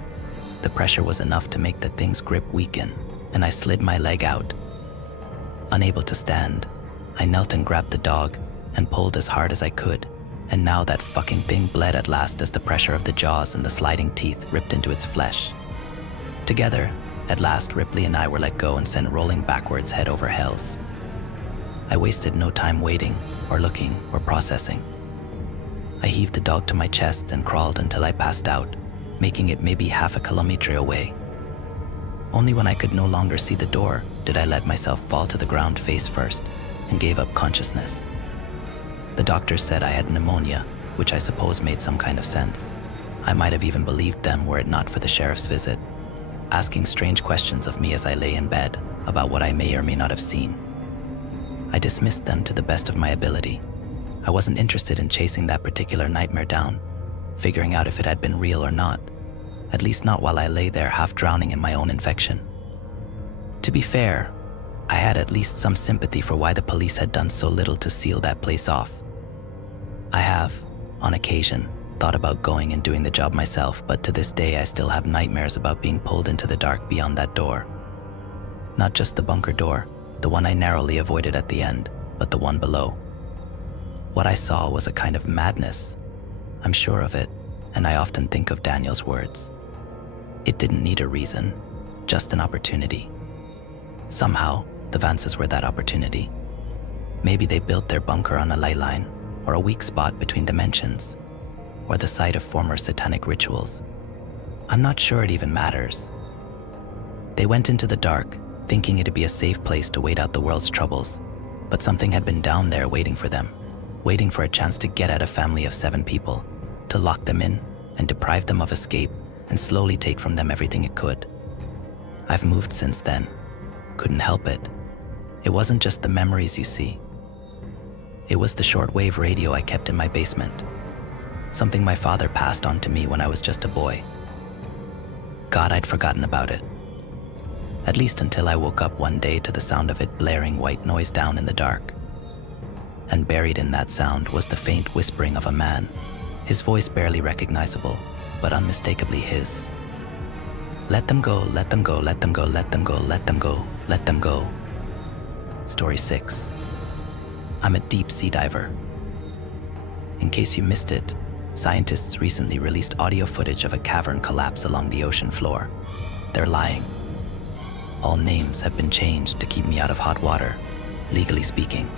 the pressure was enough to make the thing's grip weaken, and I slid my leg out. Unable to stand, I knelt and grabbed the dog and pulled as hard as I could, and now that fucking thing bled at last as the pressure of the jaws and the sliding teeth ripped into its flesh. Together, at last, Ripley and I were let go and sent rolling backwards head over hells. I wasted no time waiting, or looking, or processing. I heaved the dog to my chest and crawled until I passed out, making it maybe half a kilometer away. Only when I could no longer see the door did I let myself fall to the ground face first and gave up consciousness. The doctors said I had pneumonia, which I suppose made some kind of sense. I might have even believed them were it not for the sheriff's visit, asking strange questions of me as I lay in bed about what I may or may not have seen. I dismissed them to the best of my ability. I wasn't interested in chasing that particular nightmare down, figuring out if it had been real or not, at least not while I lay there half drowning in my own infection. To be fair, I had at least some sympathy for why the police had done so little to seal that place off. I have, on occasion, thought about going and doing the job myself, but to this day I still have nightmares about being pulled into the dark beyond that door. Not just the bunker door, the one I narrowly avoided at the end, but the one below. What I saw was a kind of madness. I'm sure of it, and I often think of Daniel's words. It didn't need a reason, just an opportunity. Somehow, the Vances were that opportunity. Maybe they built their bunker on a ley line, or a weak spot between dimensions, or the site of former satanic rituals. I'm not sure it even matters. They went into the dark, thinking it'd be a safe place to wait out the world's troubles, but something had been down there waiting for them, waiting for a chance to get at a family of 7 people, to lock them in and deprive them of escape and slowly take from them everything it could. I've moved since then. Couldn't help it. It wasn't just the memories you see. It was the shortwave radio I kept in my basement, something my father passed on to me when I was just a boy. God, I'd forgotten about it. At least until I woke up one day to the sound of it blaring white noise down in the dark. And buried in that sound was the faint whispering of a man, his voice barely recognizable, but unmistakably his. Let them go, let them go, let them go, let them go, let them go, let them go. Story 6. I'm a deep sea diver. In case you missed it, scientists recently released audio footage of a cavern collapse along the ocean floor. They're lying. All names have been changed to keep me out of hot water, legally speaking.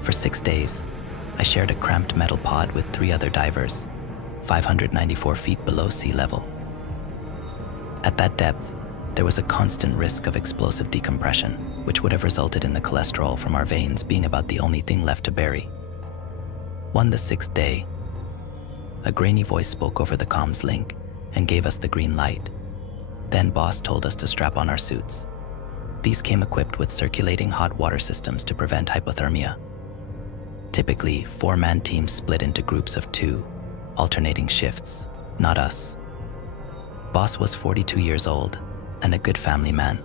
For 6 days, I shared a cramped metal pod with 3 other divers, 594 feet below sea level. At that depth, there was a constant risk of explosive decompression, which would have resulted in the cholesterol from our veins being about the only thing left to bury. On the 6th day, a grainy voice spoke over the comms link and gave us the green light. Then boss told us to strap on our suits. These came equipped with circulating hot water systems to prevent hypothermia. Typically, 4-man teams split into groups of 2, alternating shifts, not us. Boss was 42 years old and a good family man.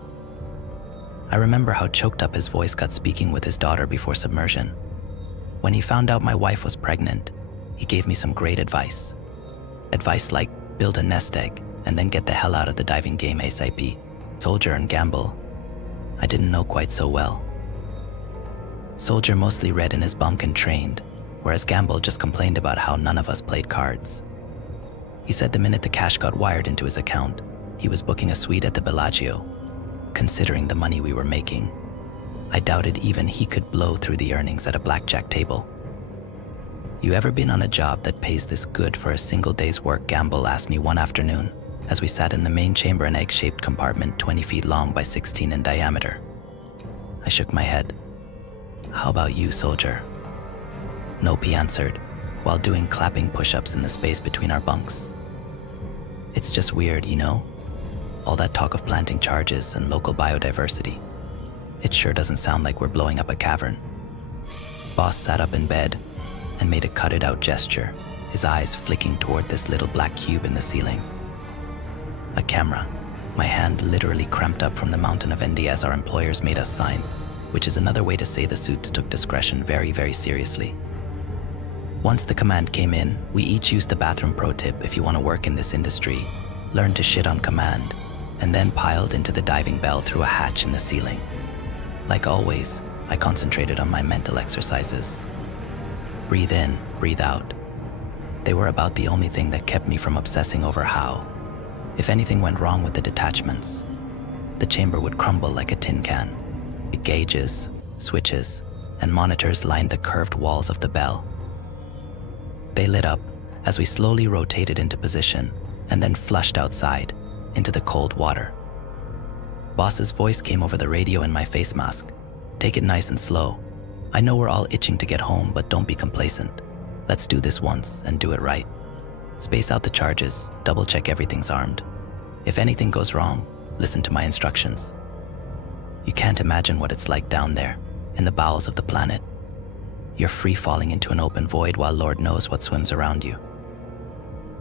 I remember how choked up his voice got speaking with his daughter before submersion. When he found out my wife was pregnant, he gave me some great advice. Advice like build a nest egg and then get the hell out of the diving game ASAP. Soldier and Gamble, I didn't know quite so well. Soldier mostly read in his bunk and trained, whereas Gamble just complained about how none of us played cards. He said the minute the cash got wired into his account, he was booking a suite at the Bellagio. Considering the money we were making, I doubted even he could blow through the earnings at a blackjack table. You ever been on a job that pays this good for a single day's work? Gamble asked me one afternoon as we sat in the main chamber, an egg-shaped compartment 20 feet long by 16 in diameter. I shook my head. How about you, Soldier? Nope, he answered, while doing clapping push-ups in the space between our bunks. It's just weird, you know? All that talk of planting charges and local biodiversity. It sure doesn't sound like we're blowing up a cavern. Boss sat up in bed and made a cut-it-out gesture, his eyes flicking toward this little black cube in the ceiling. A camera. My hand literally cramped up from the mountain of NDS our employers made us sign, which is another way to say the suits took discretion very, very seriously. Once the command came in, we each used the bathroom. Pro tip if you want to work in this industry, learn to shit on command, and then piled into the diving bell through a hatch in the ceiling. Like always, I concentrated on my mental exercises. Breathe in, breathe out. They were about the only thing that kept me from obsessing over how, if anything went wrong with the detachments, the chamber would crumble like a tin can. Gauges, switches, and monitors lined the curved walls of the bell. They lit up as we slowly rotated into position and then flushed outside into the cold water. Boss's voice came over the radio in my face mask. Take it nice and slow. I know we're all itching to get home, but don't be complacent. Let's do this once and do it right. Space out the charges, double check everything's armed. If anything goes wrong, listen to my instructions. You can't imagine what it's like down there, in the bowels of the planet. You're free falling into an open void while Lord knows what swims around you.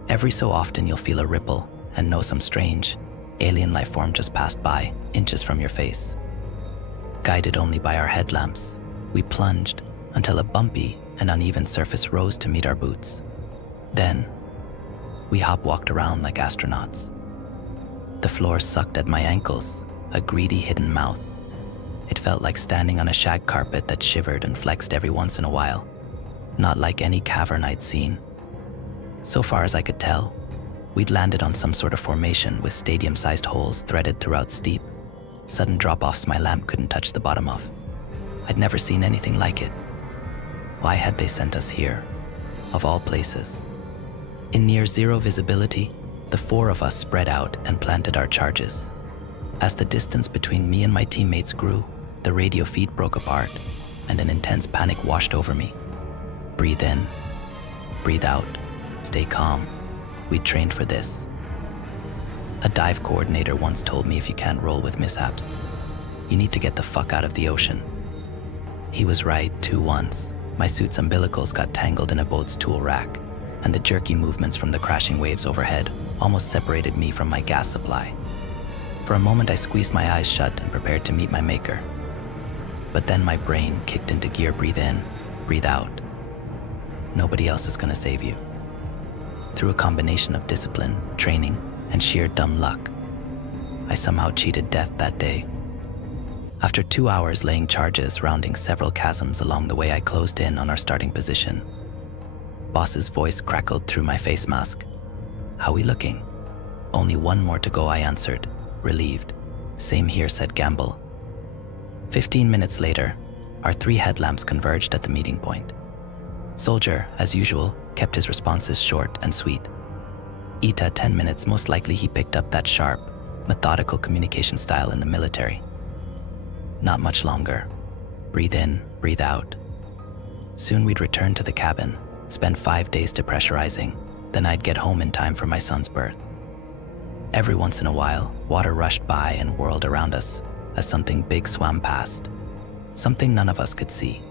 Every so often you'll feel a ripple and know some strange, alien life form just passed by, inches from your face. Guided only by our headlamps, we plunged until a bumpy and uneven surface rose to meet our boots. Then, we hop-walked around like astronauts. The floor sucked at my ankles, a greedy hidden mouth. It felt like standing on a shag carpet that shivered and flexed every once in a while, not like any cavern I'd seen. So far as I could tell, we'd landed on some sort of formation with stadium-sized holes threaded throughout steep, sudden drop-offs my lamp couldn't touch the bottom of. I'd never seen anything like it. Why had they sent us here, of all places? In near zero visibility, the four of us spread out and planted our charges. As the distance between me and my teammates grew, the radio feed broke apart, and an intense panic washed over me. Breathe in, breathe out, stay calm. We'd trained for this. A dive coordinator once told me if you can't roll with mishaps, you need to get the fuck out of the ocean. He was right, too. Once, my suit's umbilicals got tangled in a boat's tool rack, and the jerky movements from the crashing waves overhead almost separated me from my gas supply. For a moment I squeezed my eyes shut and prepared to meet my maker. But then my brain kicked into gear. Breathe in, breathe out. Nobody else is gonna save you. Through a combination of discipline, training, and sheer dumb luck, I somehow cheated death that day. After 2 hours laying charges, rounding several chasms along the way, I closed in on our starting position. Boss's voice crackled through my face mask. How we looking? Only one more to go, I answered, relieved. Same here, said Gamble. 15 minutes later, our 3 headlamps converged at the meeting point. Soldier, as usual, kept his responses short and sweet. Ita, 10 minutes, most likely he picked up that sharp, methodical communication style in the military. Not much longer. Breathe in, breathe out. Soon we'd return to the cabin, spend 5 days depressurizing, then I'd get home in time for my son's birth. Every once in a while, water rushed by and whirled around us as something big swam past, something none of us could see.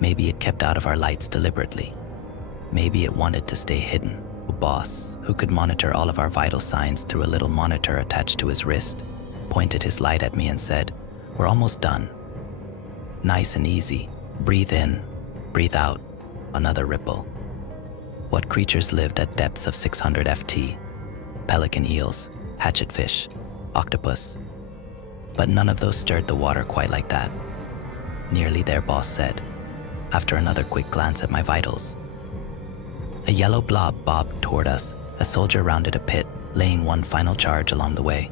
Maybe it kept out of our lights deliberately. Maybe it wanted to stay hidden. A boss, who could monitor all of our vital signs through a little monitor attached to his wrist, pointed his light at me and said, We're almost done. Nice and easy. Breathe in, breathe out. Another ripple. What creatures lived at depths of 600 ft? Pelican eels, hatchetfish, octopus. But none of those stirred the water quite like that. Nearly there, boss said, after another quick glance at my vitals. A yellow blob bobbed toward us. A soldier rounded a pit, laying one final charge along the way.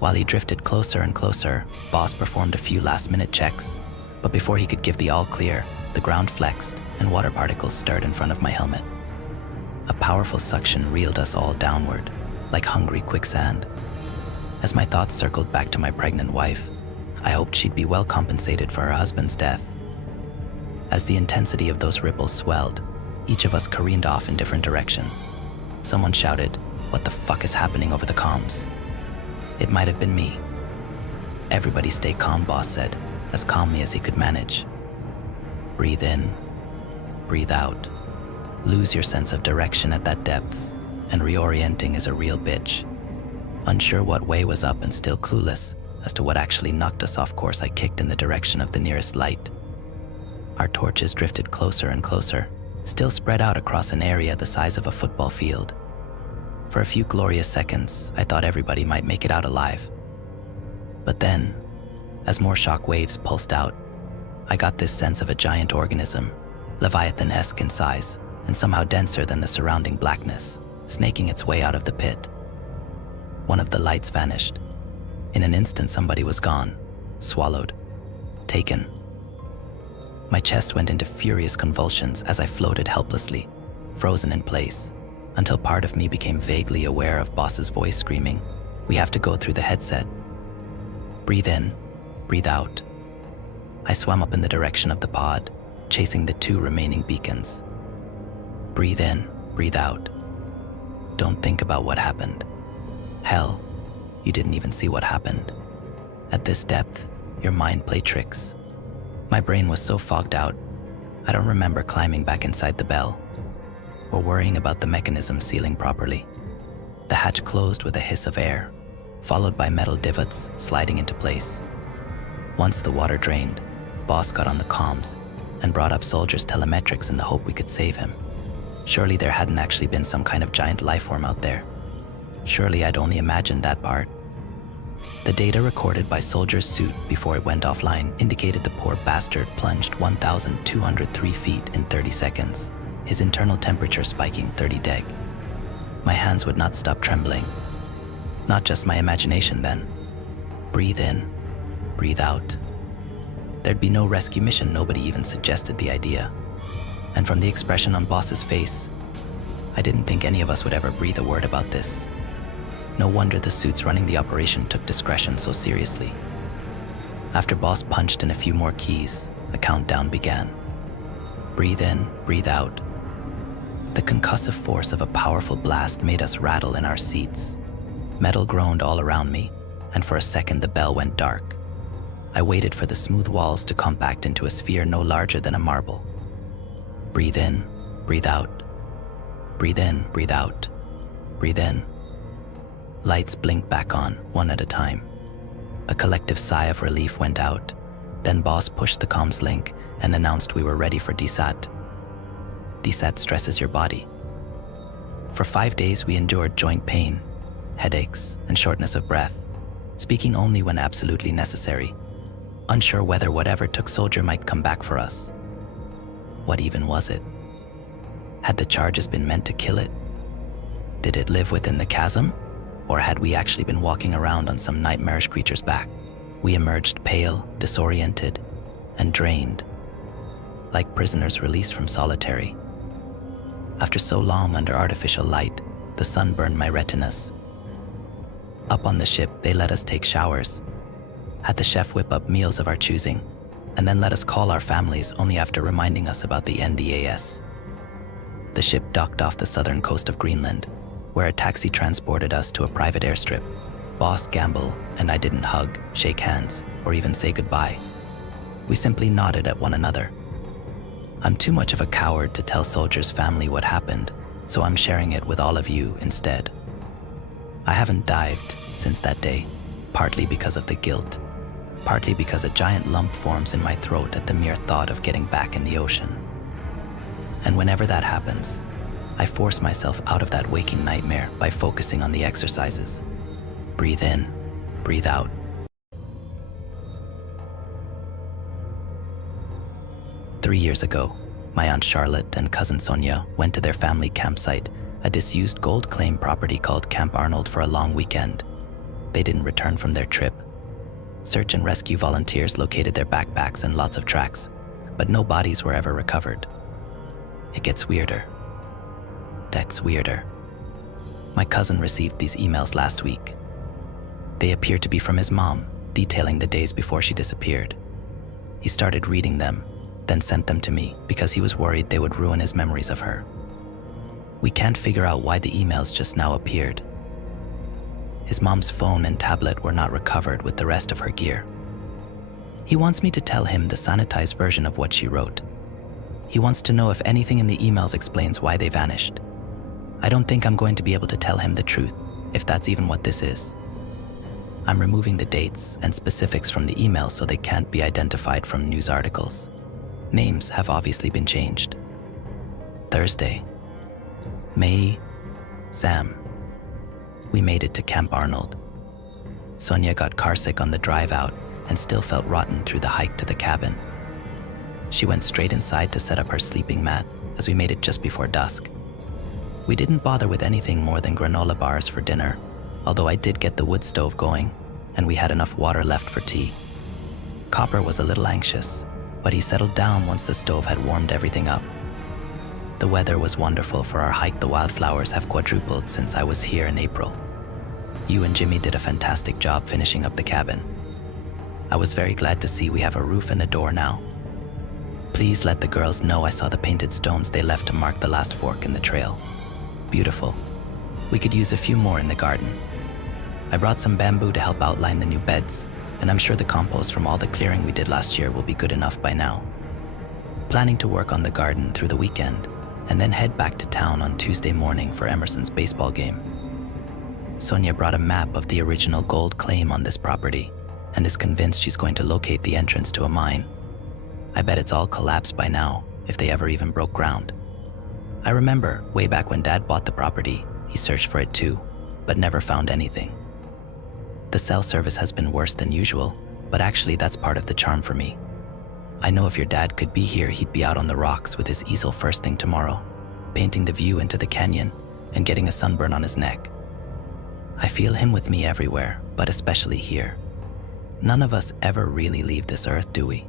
While he drifted closer and closer, Boss performed a few last-minute checks, but before he could give the all-clear, the ground flexed and water particles stirred in front of my helmet. A powerful suction reeled us all downward, like hungry quicksand. As my thoughts circled back to my pregnant wife, I hoped she'd be well compensated for her husband's death. As the intensity of those ripples swelled, each of us careened off in different directions. Someone shouted, "What the fuck is happening over the comms?" It might have been me. "Everybody stay calm," Boss said, as calmly as he could manage. Breathe in, breathe out. Lose your sense of direction at that depth, and reorienting is a real bitch. Unsure what way was up and still clueless as to what actually knocked us off course, I kicked in the direction of the nearest light. Our torches drifted closer and closer, still spread out across an area the size of a football field. For a few glorious seconds, I thought everybody might make it out alive. But then, as more shock waves pulsed out, I got this sense of a giant organism, Leviathan-esque in size, and somehow denser than the surrounding blackness, snaking its way out of the pit. One of the lights vanished. In an instant, somebody was gone, swallowed, taken. My chest went into furious convulsions as I floated helplessly, frozen in place, until part of me became vaguely aware of Boss's voice screaming, "We have to go through the headset. Breathe in, breathe out." I swam up in the direction of the pod, chasing the two remaining beacons. Breathe in, breathe out. Don't think about what happened. Hell, you didn't even see what happened. At this depth, your mind played tricks. My brain was so fogged out, I don't remember climbing back inside the bell, or worrying about the mechanism sealing properly. The hatch closed with a hiss of air, followed by metal divots sliding into place. Once the water drained, Boss got on the comms and brought up soldiers' telemetrics in the hope we could save him. Surely there hadn't actually been some kind of giant lifeform out there. Surely I'd only imagined that part. The data recorded by Soldier's suit before it went offline indicated the poor bastard plunged 1,203 feet in 30 seconds, his internal temperature spiking 30 deg. My hands would not stop trembling. Not just my imagination then. Breathe in, breathe out. There'd be no rescue mission, nobody even suggested the idea. And from the expression on Boss's face, I didn't think any of us would ever breathe a word about this. No wonder the suits running the operation took discretion so seriously. After Boss punched in a few more keys, a countdown began. Breathe in, breathe out. The concussive force of a powerful blast made us rattle in our seats. Metal groaned all around me, and for a second the bell went dark. I waited for the smooth walls to compact into a sphere no larger than a marble. Breathe in, breathe out. Breathe in, breathe out. Breathe in. Lights blinked back on, one at a time. A collective sigh of relief went out. Then Boss pushed the comms link and announced we were ready for DSAT. DSAT stresses your body. For 5 days we endured joint pain, headaches, and shortness of breath, speaking only when absolutely necessary, unsure whether whatever took Soldier might come back for us. What even was it? Had the charges been meant to kill it? Did it live within the chasm? Or had we actually been walking around on some nightmarish creature's back? We emerged pale, disoriented, and drained, like prisoners released from solitary. After so long under artificial light, the sun burned my retinas. Up on the ship, they let us take showers, had the chef whip up meals of our choosing, and then let us call our families only after reminding us about the NDAS. The ship docked off the southern coast of Greenland, where a taxi transported us to a private airstrip. Boss, Gamble, and I didn't hug, shake hands, or even say goodbye. We simply nodded at one another. I'm too much of a coward to tell Soldier's family what happened, so I'm sharing it with all of you instead. I haven't dived since that day, partly because of the guilt, partly because a giant lump forms in my throat at the mere thought of getting back in the ocean. And whenever that happens, I force myself out of that waking nightmare by focusing on the exercises. Breathe in, breathe out. Three years ago, my Aunt Charlotte and cousin Sonia went to their family campsite, a disused gold claim property called Camp Arnold, for a long weekend. They didn't return from their trip. Search and rescue volunteers located their backpacks and lots of tracks, but no bodies were ever recovered. It gets weirder. That's weirder. My cousin received these emails last week. They appeared to be from his mom, detailing the days before she disappeared. He started reading them, then sent them to me because he was worried they would ruin his memories of her. We can't figure out why the emails just now appeared. His mom's phone and tablet were not recovered with the rest of her gear. He wants me to tell him the sanitized version of what she wrote. He wants to know if anything in the emails explains why they vanished. I don't think I'm going to be able to tell him the truth, if that's even what this is. I'm removing the dates and specifics from the emails so they can't be identified from news articles. Names have obviously been changed. Thursday. May, Sam. We made it to Camp Arnold. Sonia got carsick on the drive out and still felt rotten through the hike to the cabin. She went straight inside to set up her sleeping mat as we made it just before dusk. We didn't bother with anything more than granola bars for dinner, although I did get the wood stove going and we had enough water left for tea. Copper was a little anxious, but he settled down once the stove had warmed everything up. The weather was wonderful for our hike. The wildflowers have quadrupled since I was here in April. You and Jimmy did a fantastic job finishing up the cabin. I was very glad to see we have a roof and a door now. Please let the girls know I saw the painted stones they left to mark the last fork in the trail. Beautiful. We could use a few more in the garden. I brought some bamboo to help outline the new beds, and I'm sure the compost from all the clearing we did last year will be good enough by now. Planning to work on the garden through the weekend, and then head back to town on Tuesday morning for Emerson's baseball game. Sonia brought a map of the original gold claim on this property and is convinced she's going to locate the entrance to a mine. I bet it's all collapsed by now, if they ever even broke ground. I remember, way back when Dad bought the property, he searched for it too, but never found anything. The cell service has been worse than usual, but actually that's part of the charm for me. I know if your dad could be here, he'd be out on the rocks with his easel first thing tomorrow, painting the view into the canyon and getting a sunburn on his neck. I feel him with me everywhere, but especially here. None of us ever really leave this earth, do we?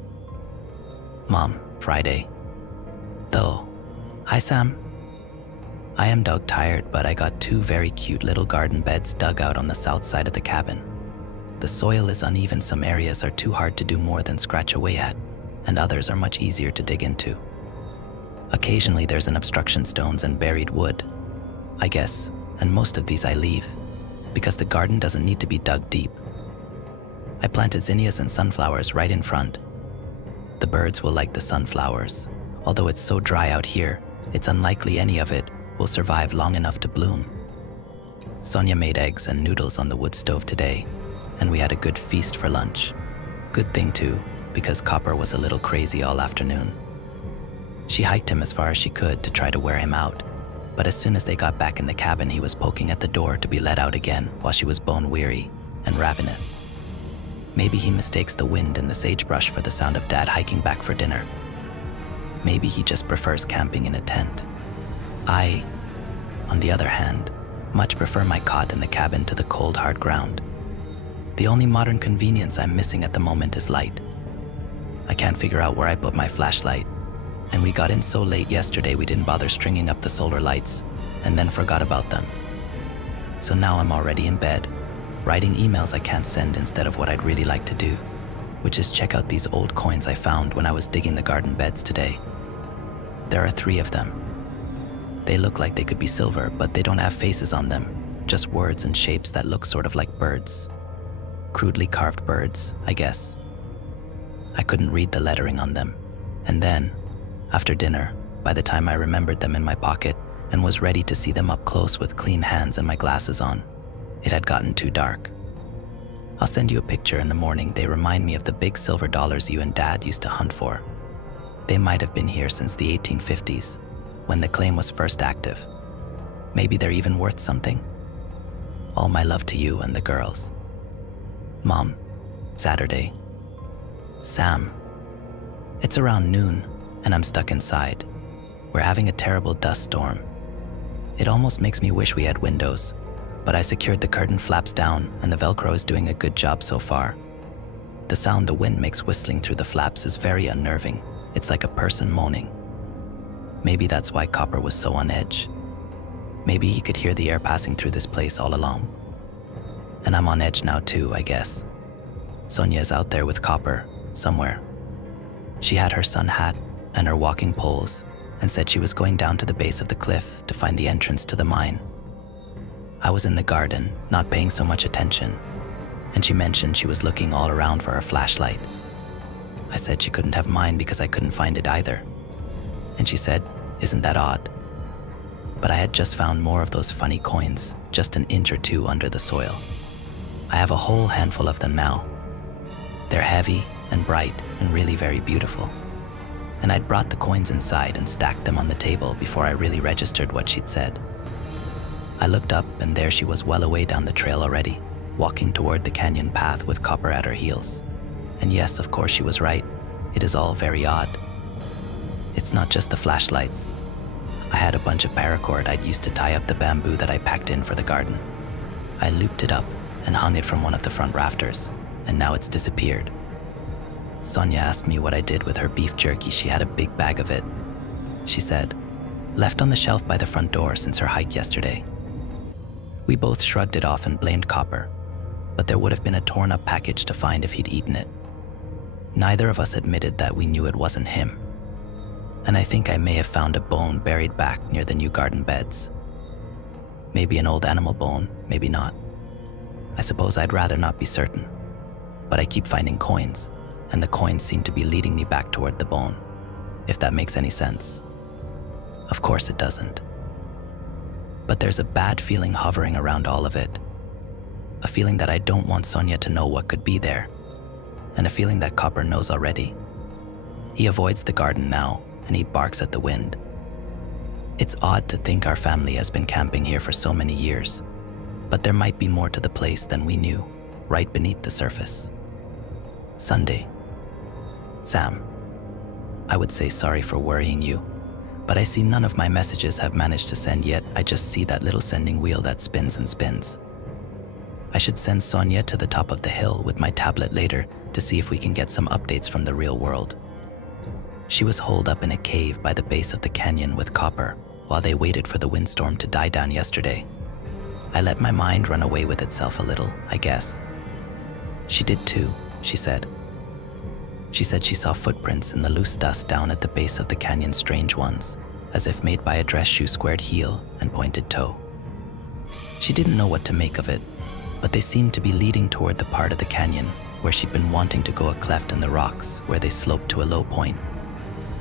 Mom, Friday. Though. Hi, Sam. I am dog tired, but I got two very cute little garden beds dug out on the south side of the cabin. The soil is uneven. Some areas are too hard to do more than scratch away at, and others are much easier to dig into. Occasionally there's an obstruction stones and buried wood, I guess, and most of these I leave, because the garden doesn't need to be dug deep. I planted zinnias and sunflowers right in front. The birds will like the sunflowers. Although it's so dry out here, it's unlikely any of it will survive long enough to bloom. Sonia made eggs and noodles on the wood stove today, and we had a good feast for lunch. Good thing too, because Copper was a little crazy all afternoon. She hiked him as far as she could to try to wear him out, but as soon as they got back in the cabin, he was poking at the door to be let out again while she was bone weary and ravenous. Maybe he mistakes the wind and the sagebrush for the sound of Dad hiking back for dinner. Maybe he just prefers camping in a tent. I, on the other hand, much prefer my cot in the cabin to the cold, hard ground. The only modern convenience I'm missing at the moment is light. I can't figure out where I put my flashlight, and we got in so late yesterday we didn't bother stringing up the solar lights and then forgot about them. So now I'm already in bed, writing emails I can't send instead of what I'd really like to do, which is check out these old coins I found when I was digging the garden beds today. There are 3 of them. They look like they could be silver, but they don't have faces on them, just words and shapes that look sort of like birds. Crudely carved birds, I guess. I couldn't read the lettering on them, and then, after dinner, by the time I remembered them in my pocket and was ready to see them up close with clean hands and my glasses on, it had gotten too dark. I'll send you a picture in the morning. They remind me of the big silver dollars you and Dad used to hunt for. They might have been here since the 1850s, when the claim was first active. Maybe they're even worth something. All my love to you and the girls. Mom, Saturday. Sam. It's around noon, and I'm stuck inside. We're having a terrible dust storm. It almost makes me wish we had windows, but I secured the curtain flaps down, and the Velcro is doing a good job so far. The sound the wind makes whistling through the flaps is very unnerving. It's like a person moaning. Maybe that's why Copper was so on edge. Maybe he could hear the air passing through this place all along. And I'm on edge now too, I guess. Sonia is out there with Copper, somewhere. She had her sun hat and her walking poles and said she was going down to the base of the cliff to find the entrance to the mine. I was in the garden, not paying so much attention, and she mentioned she was looking all around for her flashlight. I said she couldn't have mine because I couldn't find it either. And she said, "Isn't that odd?" But I had just found more of those funny coins, just an inch or two under the soil. I have a whole handful of them now. They're heavy and bright and really very beautiful. And I'd brought the coins inside and stacked them on the table before I really registered what she'd said. I looked up, and there she was, well away down the trail already, walking toward the canyon path with Copper at her heels. And yes, of course she was right. It is all very odd. It's not just the flashlights. I had a bunch of paracord I'd used to tie up the bamboo that I packed in for the garden. I looped it up and hung it from one of the front rafters, and now it's disappeared. Sonia asked me what I did with her beef jerky. She had a big bag of it. She said, left on the shelf by the front door since her hike yesterday. We both shrugged it off and blamed Copper, but there would have been a torn up package to find if he'd eaten it. Neither of us admitted that we knew it wasn't him. And I think I may have found a bone buried back near the new garden beds. Maybe an old animal bone, maybe not. I suppose I'd rather not be certain, but I keep finding coins, and the coins seem to be leading me back toward the bone, if that makes any sense. Of course it doesn't. But there's a bad feeling hovering around all of it. A feeling that I don't want Sonia to know what could be there, and a feeling that Copper knows already. He avoids the garden now, and he barks at the wind. It's odd to think our family has been camping here for so many years, but there might be more to the place than we knew, right beneath the surface. Sunday. Sam, I would say sorry for worrying you, but I see none of my messages have managed to send yet. I just see that little sending wheel that spins and spins. I should send Sonia to the top of the hill with my tablet later to see if we can get some updates from the real world. She was holed up in a cave by the base of the canyon with Copper while they waited for the windstorm to die down yesterday. I let my mind run away with itself a little, I guess. She did too, she said. She said she saw footprints in the loose dust down at the base of the canyon, strange ones, as if made by a dress shoe squared heel and pointed toe. She didn't know what to make of it, but they seemed to be leading toward the part of the canyon where she'd been wanting to go, a cleft in the rocks where they sloped to a low point,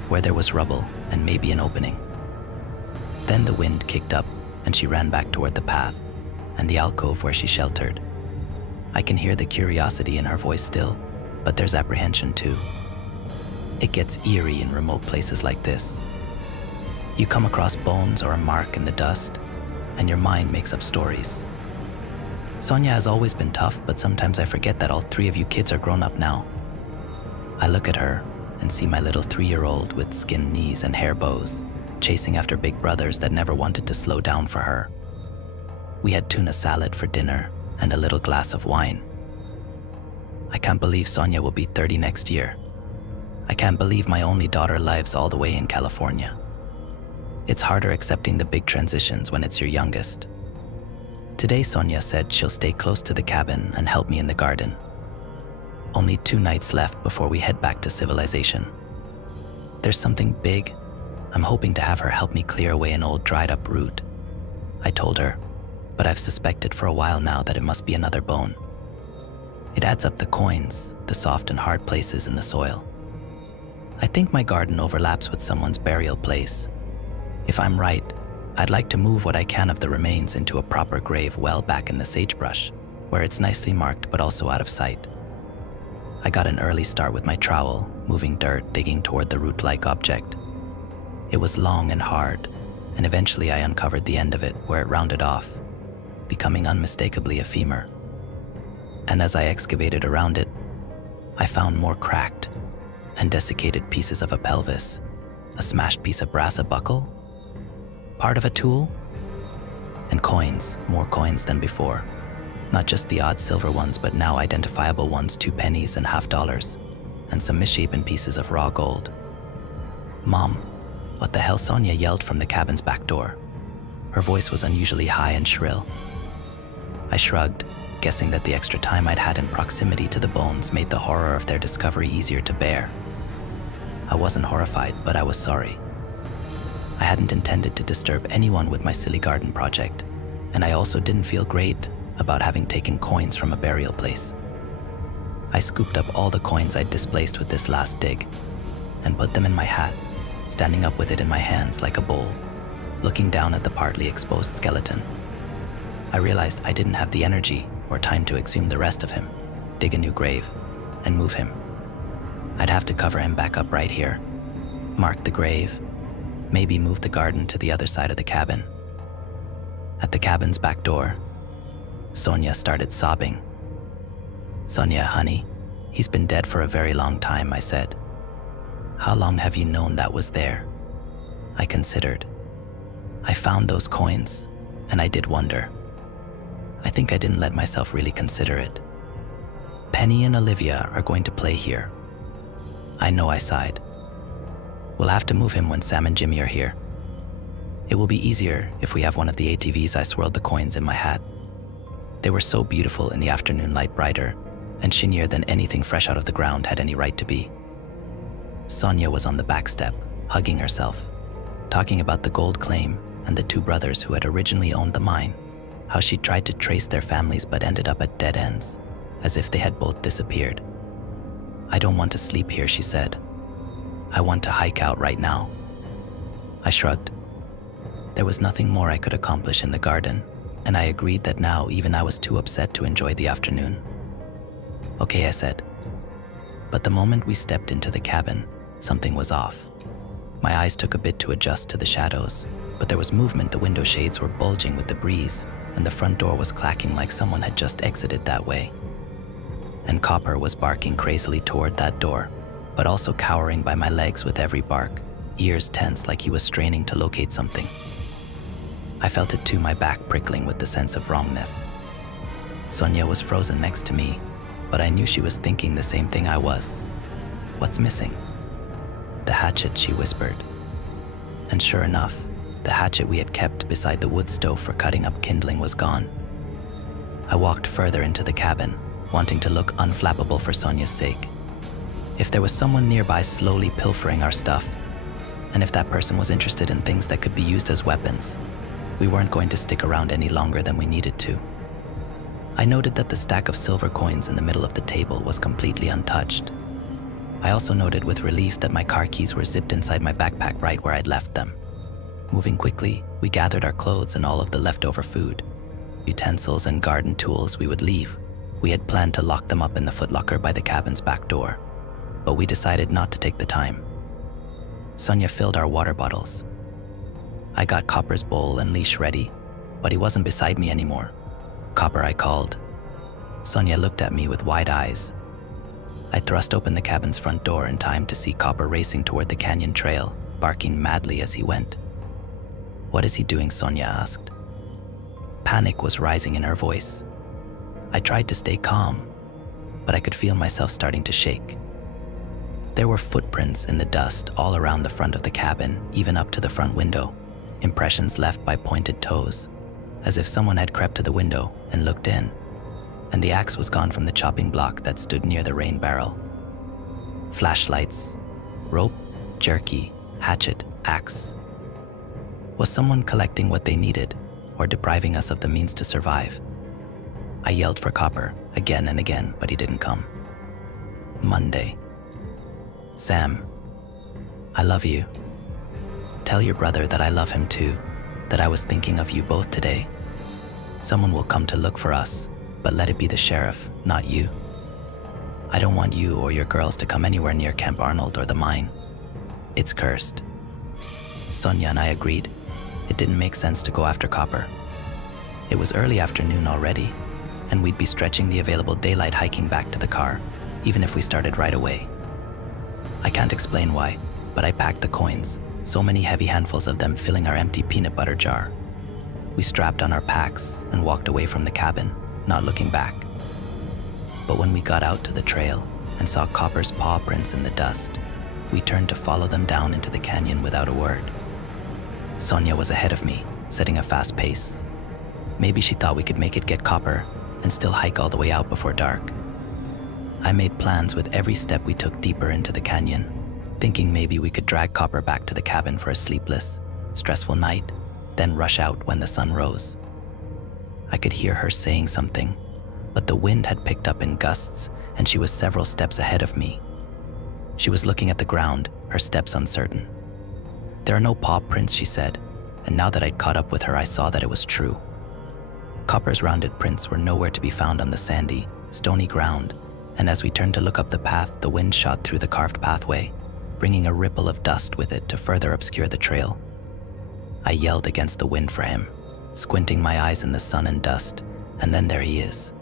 where there was rubble and maybe an opening. Then the wind kicked up and she ran back toward the path and the alcove where she sheltered. I can hear the curiosity in her voice still, but there's apprehension too. It gets eerie in remote places like this. You come across bones or a mark in the dust, and your mind makes up stories. Sonia has always been tough, but sometimes I forget that all three of you kids are grown up now. I look at her and see my little 3-year-old with skinned knees and hair bows, chasing after big brothers that never wanted to slow down for her. We had tuna salad for dinner and a little glass of wine. I can't believe Sonia will be 30 next year. I can't believe my only daughter lives all the way in California. It's harder accepting the big transitions when it's your youngest. Today Sonia said she'll stay close to the cabin and help me in the garden. Only 2 nights left before we head back to civilization. There's something big. I'm hoping to have her help me clear away an old dried up root. I told her, but I've suspected for a while now that it must be another bone. It adds up the coins, the soft and hard places in the soil. I think my garden overlaps with someone's burial place. If I'm right, I'd like to move what I can of the remains into a proper grave well back in the sagebrush, where it's nicely marked but also out of sight. I got an early start with my trowel, moving dirt, digging toward the root-like object. It was long and hard, and eventually I uncovered the end of it where it rounded off, becoming unmistakably a femur. And as I excavated around it, I found more cracked and desiccated pieces of a pelvis, a smashed piece of brass, a buckle, part of a tool, and coins, more coins than before. Not just the odd silver ones, but now identifiable ones, 2 pennies and $half, and some misshapen pieces of raw gold. "Mom, what the hell?" Sonia yelled from the cabin's back door. Her voice was unusually high and shrill. I shrugged, guessing that the extra time I'd had in proximity to the bones made the horror of their discovery easier to bear. I wasn't horrified, but I was sorry. I hadn't intended to disturb anyone with my silly garden project, and I also didn't feel great about having taken coins from a burial place. I scooped up all the coins I'd displaced with this last dig and put them in my hat, standing up with it in my hands like a bowl, looking down at the partly exposed skeleton. I realized I didn't have the energy or time to exhume the rest of him, dig a new grave, and move him. I'd have to cover him back up right here, mark the grave, maybe move the garden to the other side of the cabin. At the cabin's back door, Sonia started sobbing. "Sonia, honey, he's been dead for a very long time," I said. "How long have you known that was there?" I considered. I found those coins, and I did wonder. I think I didn't let myself really consider it. Penny and Olivia are going to play here. I know, I sighed. We'll have to move him when Sam and Jimmy are here. It will be easier if we have one of the ATVs. I swirled the coins in my hat. They were so beautiful in the afternoon light, brighter and shinier than anything fresh out of the ground had any right to be. Sonia was on the back step, hugging herself, talking about the gold claim and the 2 brothers who had originally owned the mine, how she tried to trace their families but ended up at dead ends, as if they had both disappeared. "I don't want to sleep here," she said. "I want to hike out right now." I shrugged. There was nothing more I could accomplish in the garden, and I agreed that now even I was too upset to enjoy the afternoon. "Okay," I said. But the moment we stepped into the cabin, something was off. My eyes took a bit to adjust to the shadows, but there was movement. The window shades were bulging with the breeze, and the front door was clacking like someone had just exited that way. And Copper was barking crazily toward that door, but also cowering by my legs with every bark, ears tense like he was straining to locate something. I felt it too, my back prickling with the sense of wrongness. Sonia was frozen next to me, but I knew she was thinking the same thing I was. "What's missing?" "The hatchet," she whispered. And sure enough, the hatchet we had kept beside the wood stove for cutting up kindling was gone. I walked further into the cabin, wanting to look unflappable for Sonia's sake. If there was someone nearby slowly pilfering our stuff, and if that person was interested in things that could be used as weapons, we weren't going to stick around any longer than we needed to. I noted that the stack of silver coins in the middle of the table was completely untouched. I also noted with relief that my car keys were zipped inside my backpack right where I'd left them. Moving quickly, we gathered our clothes and all of the leftover food, utensils and garden tools we would leave. We had planned to lock them up in the footlocker by the cabin's back door, but we decided not to take the time. Sonia filled our water bottles. I got Copper's bowl and leash ready, but he wasn't beside me anymore. "Copper," I called. Sonia looked at me with wide eyes. I thrust open the cabin's front door in time to see Copper racing toward the canyon trail, barking madly as he went. "What is he doing?" Sonia asked. Panic was rising in her voice. I tried to stay calm, but I could feel myself starting to shake. There were footprints in the dust all around the front of the cabin, even up to the front window, impressions left by pointed toes, as if someone had crept to the window and looked in, and the axe was gone from the chopping block that stood near the rain barrel. Flashlights, rope, jerky, hatchet, axe. Was someone collecting what they needed, or depriving us of the means to survive? I yelled for Copper again and again, but he didn't come. Monday. "Sam, I love you. Tell your brother that I love him too, that I was thinking of you both today. Someone will come to look for us, but let it be the sheriff, not you. I don't want you or your girls to come anywhere near Camp Arnold or the mine. It's cursed. Sonia and I agreed. It didn't make sense to go after Copper. It was early afternoon already, and we'd be stretching the available daylight hiking back to the car, even if we started right away. I can't explain why, but I packed the coins, so many heavy handfuls of them filling our empty peanut butter jar. We strapped on our packs and walked away from the cabin, not looking back. But when we got out to the trail and saw Copper's paw prints in the dust, we turned to follow them down into the canyon without a word. Sonia was ahead of me, setting a fast pace. Maybe she thought we could make it get Copper and still hike all the way out before dark. I made plans with every step we took deeper into the canyon, thinking maybe we could drag Copper back to the cabin for a sleepless, stressful night, then rush out when the sun rose. I could hear her saying something, but the wind had picked up in gusts and she was several steps ahead of me. She was looking at the ground, her steps uncertain. There are no paw prints, she said, and now that I'd caught up with her, I saw that it was true. Copper's rounded prints were nowhere to be found on the sandy, stony ground, and as we turned to look up the path, the wind shot through the carved pathway, bringing a ripple of dust with it to further obscure the trail. I yelled against the wind for him, squinting my eyes in the sun and dust, and then there he is.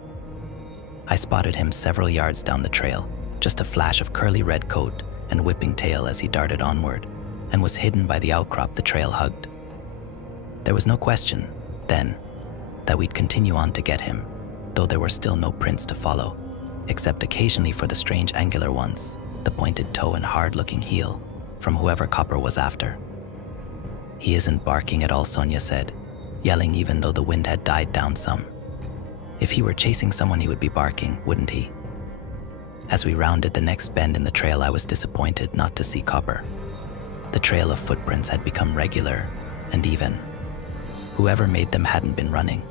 I spotted him several yards down the trail, just a flash of curly red coat and whipping tail as he darted onward, and was hidden by the outcrop the trail hugged. There was no question, then, that we'd continue on to get him, though there were still no prints to follow, except occasionally for the strange angular ones, the pointed toe and hard-looking heel, from whoever Copper was after. He isn't barking at all, Sonia said, yelling even though the wind had died down some. If he were chasing someone, he would be barking, wouldn't he? As we rounded the next bend in the trail, I was disappointed not to see Copper. The trail of footprints had become regular and even. Whoever made them hadn't been running.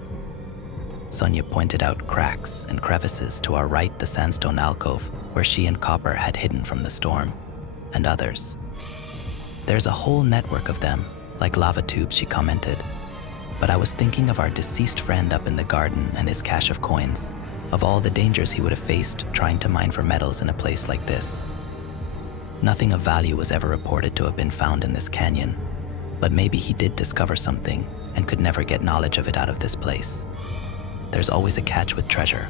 Sonia pointed out cracks and crevices to our right, the sandstone alcove where she and Copper had hidden from the storm, and others. There's a whole network of them, like lava tubes, she commented. But I was thinking of our deceased friend up in the garden and his cache of coins, of all the dangers he would have faced trying to mine for metals in a place like this. Nothing of value was ever reported to have been found in this canyon, but maybe he did discover something and could never get knowledge of it out of this place. There's always a catch with treasure.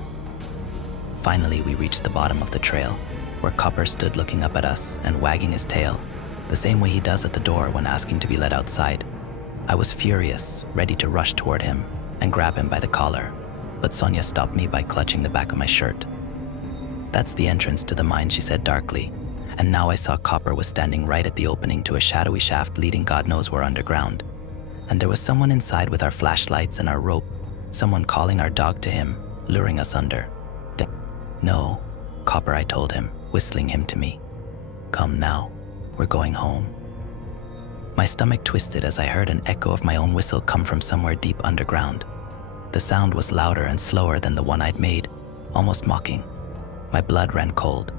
Finally, we reached the bottom of the trail, where Copper stood looking up at us and wagging his tail, the same way he does at the door when asking to be let outside. I was furious, ready to rush toward him and grab him by the collar, but Sonia stopped me by clutching the back of my shirt. That's the entrance to the mine, she said darkly, and now I saw Copper was standing right at the opening to a shadowy shaft leading God knows where underground. And there was someone inside with our flashlights and our rope, someone calling our dog to him, luring us under. No, Copper, I told him, whistling him to me. Come now, we're going home. My stomach twisted as I heard an echo of my own whistle come from somewhere deep underground. The sound was louder and slower than the one I'd made, almost mocking. My blood ran cold.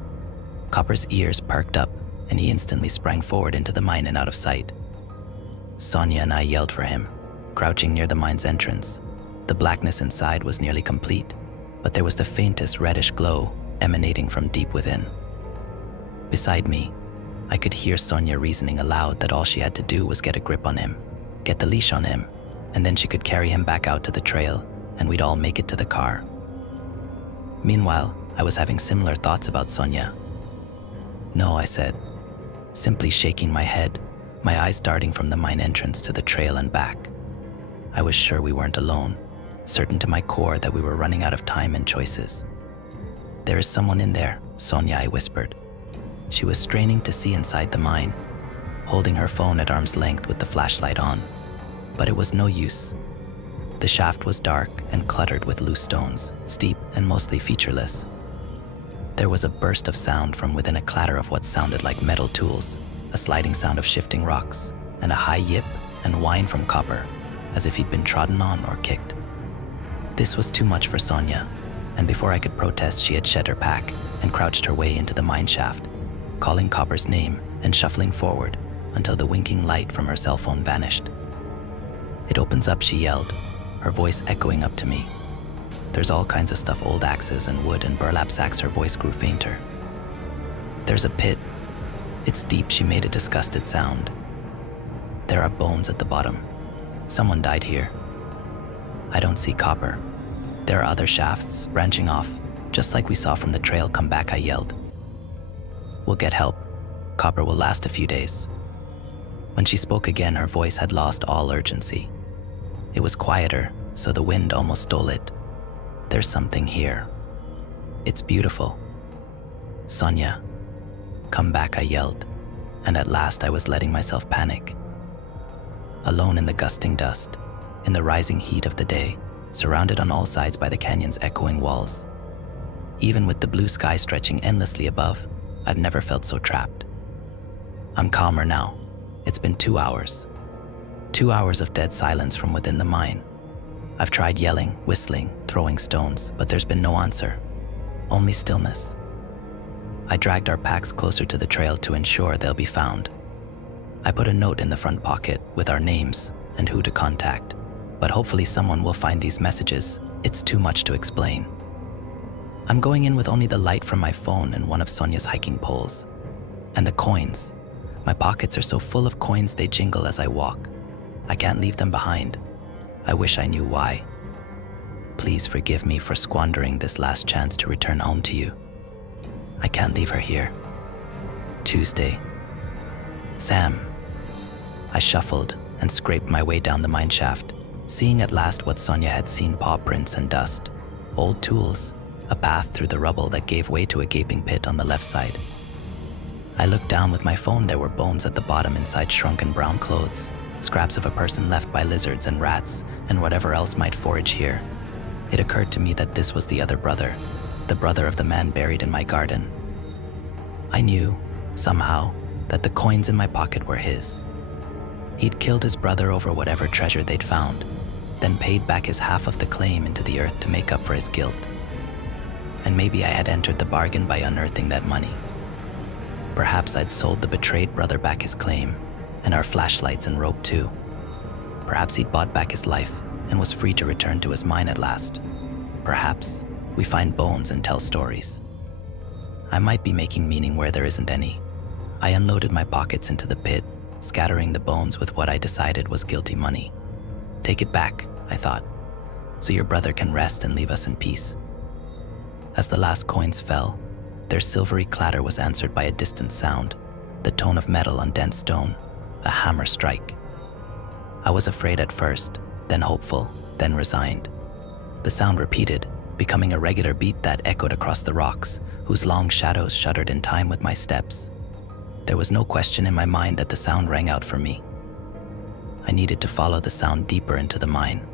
Copper's ears perked up, and he instantly sprang forward into the mine and out of sight. Sonia and I yelled for him, crouching near the mine's entrance. The blackness inside was nearly complete, but there was the faintest reddish glow emanating from deep within. Beside me, I could hear Sonia reasoning aloud that all she had to do was get a grip on him, get the leash on him, and then she could carry him back out to the trail, and we'd all make it to the car. Meanwhile, I was having similar thoughts about Sonia. No, I said, simply shaking my head, my eyes darting from the mine entrance to the trail and back. I was sure we weren't alone, certain to my core that we were running out of time and choices. There is someone in there, Sonia, I whispered. She was straining to see inside the mine, holding her phone at arm's length with the flashlight on, but it was no use. The shaft was dark and cluttered with loose stones, steep and mostly featureless. There was a burst of sound from within, a clatter of what sounded like metal tools, a sliding sound of shifting rocks, and a high yip and whine from Copper, as if he'd been trodden on or kicked. This was too much for Sonia, and before I could protest, she had shed her pack and crouched her way into the mine shaft, calling Copper's name and shuffling forward until the winking light from her cell phone vanished. It opens up, she yelled, her voice echoing up to me. There's all kinds of stuff, old axes and wood and burlap sacks. Her voice grew fainter. There's a pit. It's deep. She made a disgusted sound. There are bones at the bottom. Someone died here. I don't see copper. There are other shafts branching off, just like we saw from the trail. Come back, I yelled. We'll get help. Copper will last a few days. When she spoke again, her voice had lost all urgency. It was quieter, so the wind almost stole it. There's something here. It's beautiful. Sonia, come back, I yelled, and at last I was letting myself panic. Alone in the gusting dust, in the rising heat of the day, surrounded on all sides by the canyon's echoing walls. Even with the blue sky stretching endlessly above, I've never felt so trapped. I'm calmer now. It's been 2 hours. 2 hours of dead silence from within the mine. I've tried yelling, whistling, throwing stones, but there's been no answer. Only stillness. I dragged our packs closer to the trail to ensure they'll be found. I put a note in the front pocket with our names and who to contact, but hopefully someone will find these messages. It's too much to explain. I'm going in with only the light from my phone and one of Sonia's hiking poles. And the coins. My pockets are so full of coins they jingle as I walk. I can't leave them behind. I wish I knew why. Please forgive me for squandering this last chance to return home to you. I can't leave her here. Tuesday. Sam. I shuffled and scraped my way down the mine shaft, seeing at last what Sonia had seen: paw prints and dust, old tools, a path through the rubble that gave way to a gaping pit on the left side. I looked down with my phone. There were bones at the bottom inside shrunken brown clothes, scraps of a person left by lizards and rats and whatever else might forage here. It occurred to me that this was the other brother, the brother of the man buried in my garden. I knew, somehow, that the coins in my pocket were his. He'd killed his brother over whatever treasure they'd found, then paid back his half of the claim into the earth to make up for his guilt. And maybe I had entered the bargain by unearthing that money. Perhaps I'd sold the betrayed brother back his claim, and our flashlights and rope too. Perhaps he'd bought back his life and was free to return to his mine at last. Perhaps we find bones and tell stories. I might be making meaning where there isn't any. I unloaded my pockets into the pit, scattering the bones with what I decided was guilty money. Take it back, I thought, so your brother can rest and leave us in peace. As the last coins fell, their silvery clatter was answered by a distant sound, the tone of metal on dense stone, a hammer strike. I was afraid at first, then hopeful, then resigned. The sound repeated, becoming a regular beat that echoed across the rocks, whose long shadows shuddered in time with my steps. There was no question in my mind that the sound rang out for me. I needed to follow the sound deeper into the mine.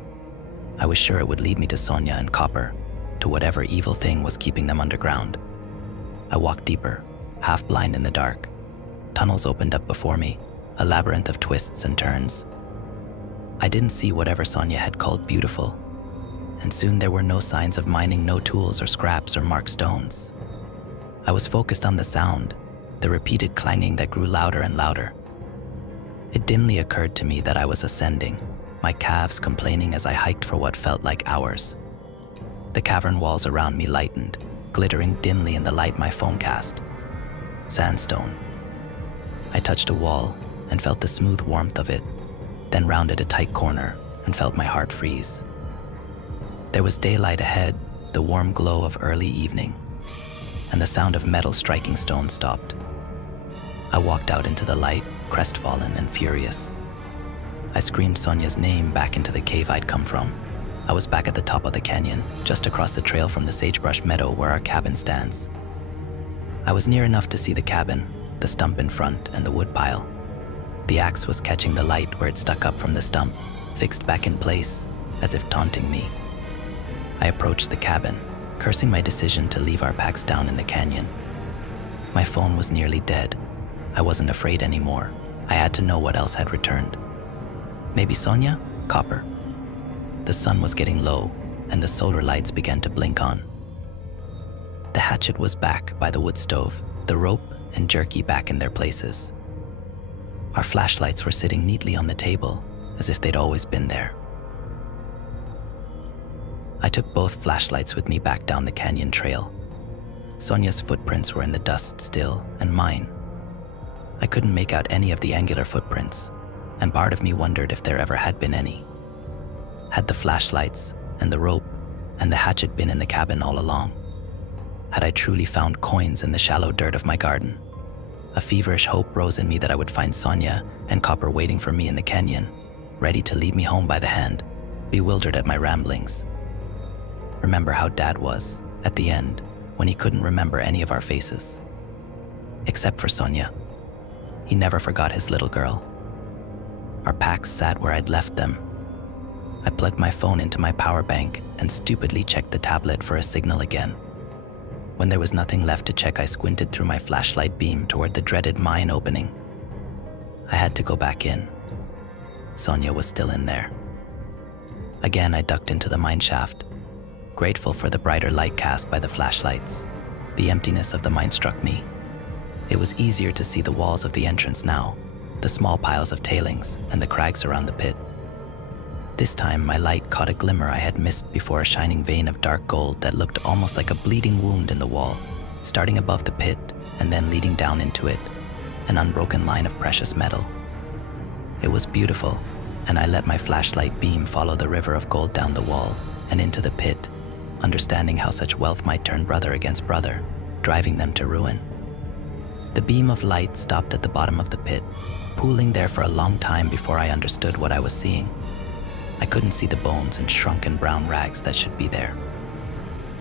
I was sure it would lead me to Sonia and Copper, to whatever evil thing was keeping them underground. I walked deeper, half blind in the dark. Tunnels opened up before me, a labyrinth of twists and turns. I didn't see whatever Sonia had called beautiful, and soon there were no signs of mining, no tools or scraps or marked stones. I was focused on the sound, the repeated clanging that grew louder and louder. It dimly occurred to me that I was ascending, my calves complaining as I hiked for what felt like hours. The cavern walls around me lightened, glittering dimly in the light my phone cast. Sandstone. I touched a wall and felt the smooth warmth of it, then rounded a tight corner and felt my heart freeze. There was daylight ahead, the warm glow of early evening, and the sound of metal striking stone stopped. I walked out into the light, crestfallen and furious. I screamed Sonia's name back into the cave I'd come from. I was back at the top of the canyon, just across the trail from the sagebrush meadow where our cabin stands. I was near enough to see the cabin, the stump in front, and the wood pile. The axe was catching the light where it stuck up from the stump, fixed back in place, as if taunting me. I approached the cabin, cursing my decision to leave our packs down in the canyon. My phone was nearly dead. I wasn't afraid anymore. I had to know what else had returned. Maybe Sonia? Copper. The sun was getting low, and the solar lights began to blink on. The hatchet was back by the wood stove, the rope and jerky back in their places. Our flashlights were sitting neatly on the table, as if they'd always been there. I took both flashlights with me back down the canyon trail. Sonia's footprints were in the dust still, and mine. I couldn't make out any of the angular footprints, and part of me wondered if there ever had been any. Had the flashlights and the rope and the hatchet been in the cabin all along? Had I truly found coins in the shallow dirt of my garden? A feverish hope rose in me that I would find Sonia and Copper waiting for me in the canyon, ready to lead me home by the hand, bewildered at my ramblings. Remember how Dad was, at the end, when he couldn't remember any of our faces. Except for Sonia. He never forgot his little girl. Our packs sat where I'd left them. I plugged my phone into my power bank and stupidly checked the tablet for a signal again. When there was nothing left to check, I squinted through my flashlight beam toward the dreaded mine opening. I had to go back in. Sonia was still in there. Again, I ducked into the mine shaft, grateful for the brighter light cast by the flashlights. The emptiness of the mine struck me. It was easier to see the walls of the entrance now, the small piles of tailings and the crags around the pit. This time, my light caught a glimmer I had missed before, a shining vein of dark gold that looked almost like a bleeding wound in the wall, starting above the pit and then leading down into it, an unbroken line of precious metal. It was beautiful, and I let my flashlight beam follow the river of gold down the wall and into the pit, understanding how such wealth might turn brother against brother, driving them to ruin. The beam of light stopped at the bottom of the pit, pooling there for a long time before I understood what I was seeing. I couldn't see the bones and shrunken brown rags that should be there.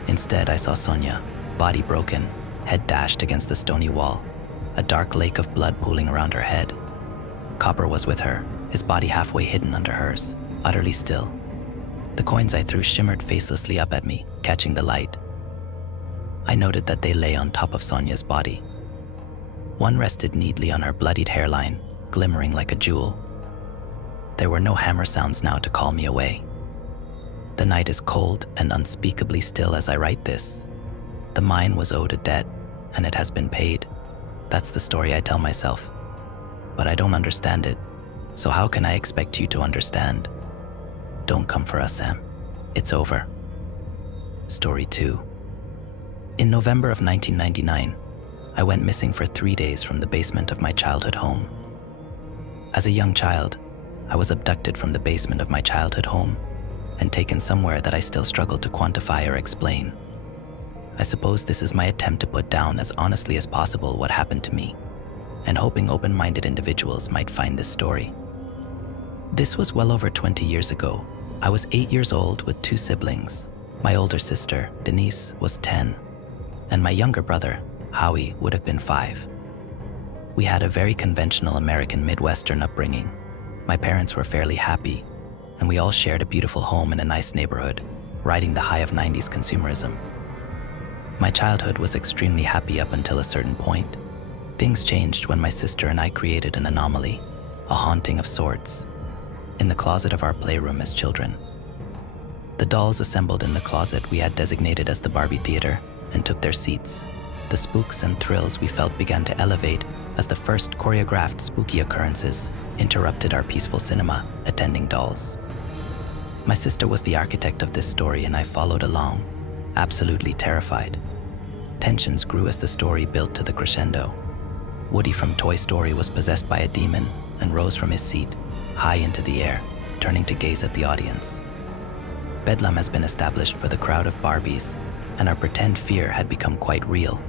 Instead, I saw Sonia, body broken, head dashed against the stony wall, a dark lake of blood pooling around her head. Copper was with her, his body halfway hidden under hers, utterly still. The coins I threw shimmered facelessly up at me, catching the light. I noted that they lay on top of Sonia's body. One rested neatly on her bloodied hairline, glimmering like a jewel. There were no hammer sounds now to call me away. The night is cold and unspeakably still as I write this. The mine was owed a debt, and it has been paid. That's the story I tell myself. But I don't understand it, so how can I expect you to understand? Don't come for us, Sam. It's over. Story 2. In November of 1999, I went missing for 3 days from the basement of my childhood home. As a young child, I was abducted from the basement of my childhood home and taken somewhere that I still struggle to quantify or explain. I suppose this is my attempt to put down as honestly as possible what happened to me, and hoping open-minded individuals might find this story. This was well over 20 years ago. I was 8 years old with 2 siblings. My older sister, Denise, was 10, and my younger brother, Howie, would have been 5. We had a very conventional American Midwestern upbringing. My parents were fairly happy, and we all shared a beautiful home in a nice neighborhood, riding the high of 90s consumerism. My childhood was extremely happy up until a certain point. Things changed when my sister and I created an anomaly, a haunting of sorts, in the closet of our playroom as children. The dolls assembled in the closet we had designated as the Barbie Theater and took their seats. The spooks and thrills we felt began to elevate as the first choreographed spooky occurrences interrupted our peaceful cinema, attending dolls. My sister was the architect of this story, and I followed along, absolutely terrified. Tensions grew as the story built to the crescendo. Woody from Toy Story was possessed by a demon and rose from his seat, high into the air, turning to gaze at the audience. Bedlam has been established for the crowd of Barbies, and our pretend fear had become quite real.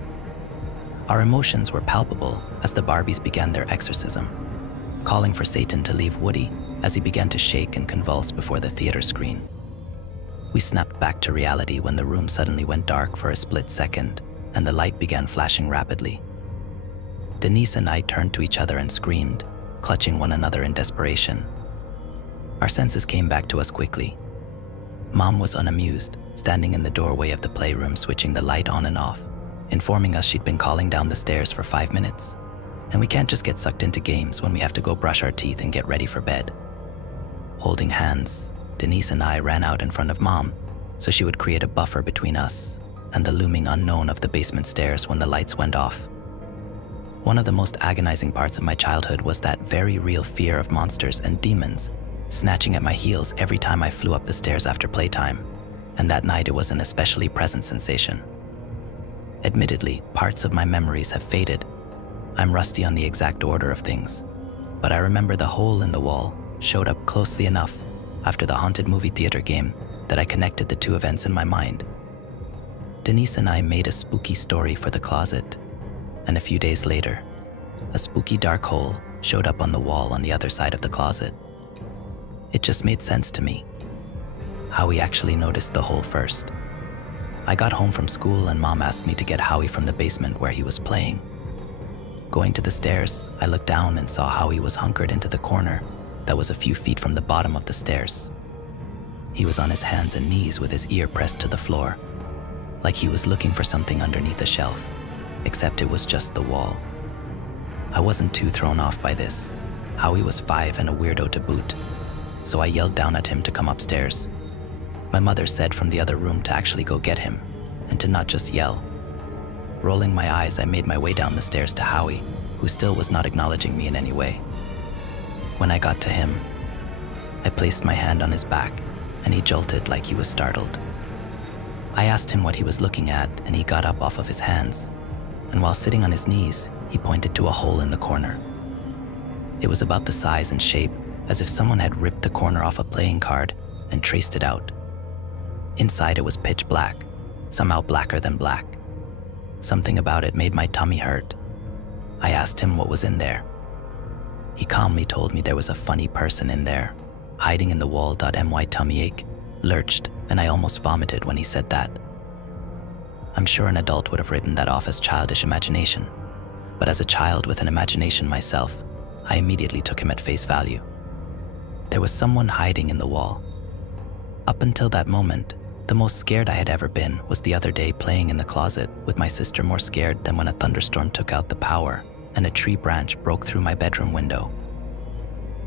Our emotions were palpable as the Barbies began their exorcism, calling for Satan to leave Woody as he began to shake and convulse before the theater screen. We snapped back to reality when the room suddenly went dark for a split second and the light began flashing rapidly. Denise and I turned to each other and screamed, clutching one another in desperation. Our senses came back to us quickly. Mom was unamused, standing in the doorway of the playroom switching the light on and off, informing us she'd been calling down the stairs for 5 minutes, and we can't just get sucked into games when we have to go brush our teeth and get ready for bed. Holding hands, Denise and I ran out in front of Mom so she would create a buffer between us and the looming unknown of the basement stairs when the lights went off. One of the most agonizing parts of my childhood was that very real fear of monsters and demons snatching at my heels every time I flew up the stairs after playtime, and that night it was an especially present sensation. Admittedly, parts of my memories have faded. I'm rusty on the exact order of things, but I remember the hole in the wall showed up closely enough after the haunted movie theater game that I connected the two events in my mind. Denise and I made a spooky story for the closet, and a few days later, a spooky dark hole showed up on the wall on the other side of the closet. It just made sense to me. Howie actually noticed the hole first. I got home from school and Mom asked me to get Howie from the basement where he was playing. Going to the stairs, I looked down and saw Howie was hunkered into the corner that was a few feet from the bottom of the stairs. He was on his hands and knees with his ear pressed to the floor, like he was looking for something underneath a shelf, except it was just the wall. I wasn't too thrown off by this. Howie was 5 and a weirdo to boot, so I yelled down at him to come upstairs. My mother said from the other room to actually go get him, and to not just yell. Rolling my eyes, I made my way down the stairs to Howie, who still was not acknowledging me in any way. When I got to him, I placed my hand on his back, and he jolted like he was startled. I asked him what he was looking at, and he got up off of his hands, and while sitting on his knees, he pointed to a hole in the corner. It was about the size and shape as if someone had ripped the corner off a playing card and traced it out. Inside it was pitch black, somehow blacker than black. Something about it made my tummy hurt. I asked him what was in there. He calmly told me there was a funny person in there, hiding in the wall. My tummy ache lurched, and I almost vomited when he said that. I'm sure an adult would have written that off as childish imagination, but as a child with an imagination myself, I immediately took him at face value. There was someone hiding in the wall. Up until that moment, the most scared I had ever been was the other day playing in the closet with my sister, more scared than when a thunderstorm took out the power and a tree branch broke through my bedroom window.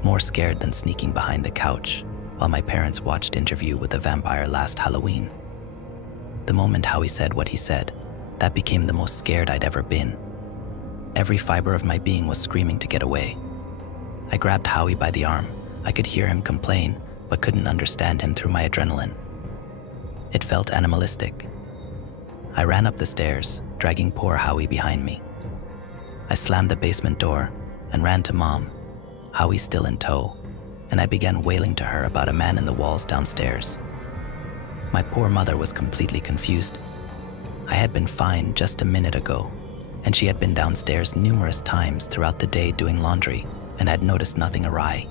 More scared than sneaking behind the couch while my parents watched Interview with the Vampire last Halloween. The moment Howie said what he said, that became the most scared I'd ever been. Every fiber of my being was screaming to get away. I grabbed Howie by the arm. I could hear him complain, but couldn't understand him through my adrenaline. It felt animalistic. I ran up the stairs, dragging poor Howie behind me. I slammed the basement door and ran to Mom, Howie still in tow, and I began wailing to her about a man in the walls downstairs. My poor mother was completely confused. I had been fine just a minute ago, and she had been downstairs numerous times throughout the day doing laundry and had noticed nothing awry.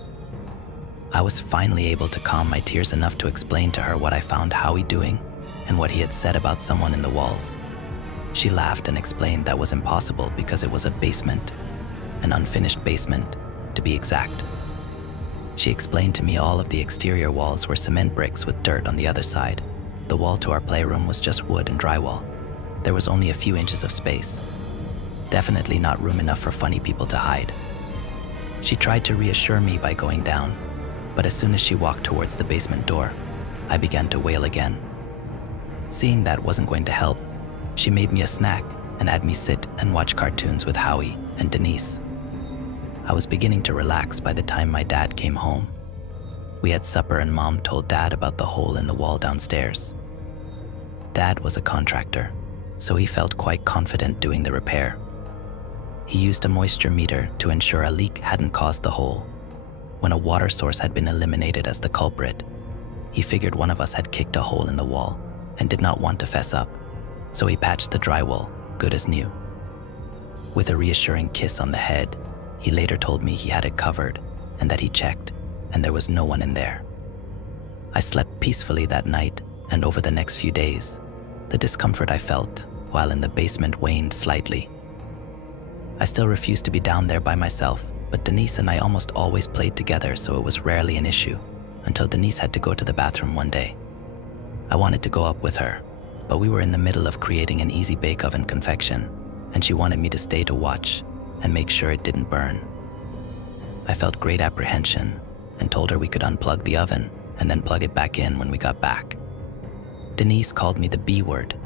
I was finally able to calm my tears enough to explain to her what I found Howie doing and what he had said about someone in the walls. She laughed and explained that was impossible because it was a basement, an unfinished basement, to be exact. She explained to me all of the exterior walls were cement bricks with dirt on the other side. The wall to our playroom was just wood and drywall. There was only a few inches of space. Definitely not room enough for funny people to hide. She tried to reassure me by going down, but as soon as she walked towards the basement door, I began to wail again. Seeing that wasn't going to help, she made me a snack and had me sit and watch cartoons with Howie and Denise. I was beginning to relax by the time my dad came home. We had supper and Mom told Dad about the hole in the wall downstairs. Dad was a contractor, so he felt quite confident doing the repair. He used a moisture meter to ensure a leak hadn't caused the hole. When a water source had been eliminated as the culprit, he figured one of us had kicked a hole in the wall and did not want to fess up, so he patched the drywall, good as new. With a reassuring kiss on the head, he later told me he had it covered and that he checked, and there was no one in there. I slept peacefully that night, and over the next few days, the discomfort I felt while in the basement waned slightly. I still refused to be down there by myself, but Denise and I almost always played together, so it was rarely an issue, until Denise had to go to the bathroom one day. I wanted to go up with her, but we were in the middle of creating an easy bake oven confection, and she wanted me to stay to watch and make sure it didn't burn. I felt great apprehension and told her we could unplug the oven and then plug it back in when we got back. Denise called me the B word,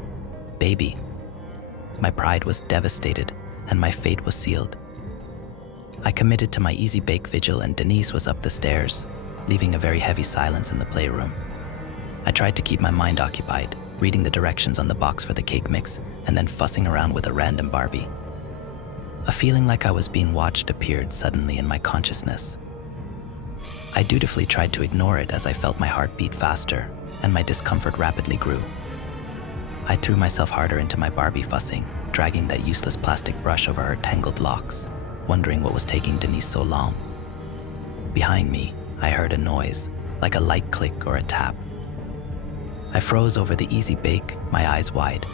baby. My pride was devastated and my fate was sealed. I committed to my easy bake vigil and Denise was up the stairs, leaving a very heavy silence in the playroom. I tried to keep my mind occupied, reading the directions on the box for the cake mix and then fussing around with a random Barbie. A feeling like I was being watched appeared suddenly in my consciousness. I dutifully tried to ignore it as I felt my heart beat faster and my discomfort rapidly grew. I threw myself harder into my Barbie fussing, dragging that useless plastic brush over her tangled locks, wondering what was taking Denise so long. Behind me, I heard a noise, like a light click or a tap. I froze over the easy bake, my eyes wide.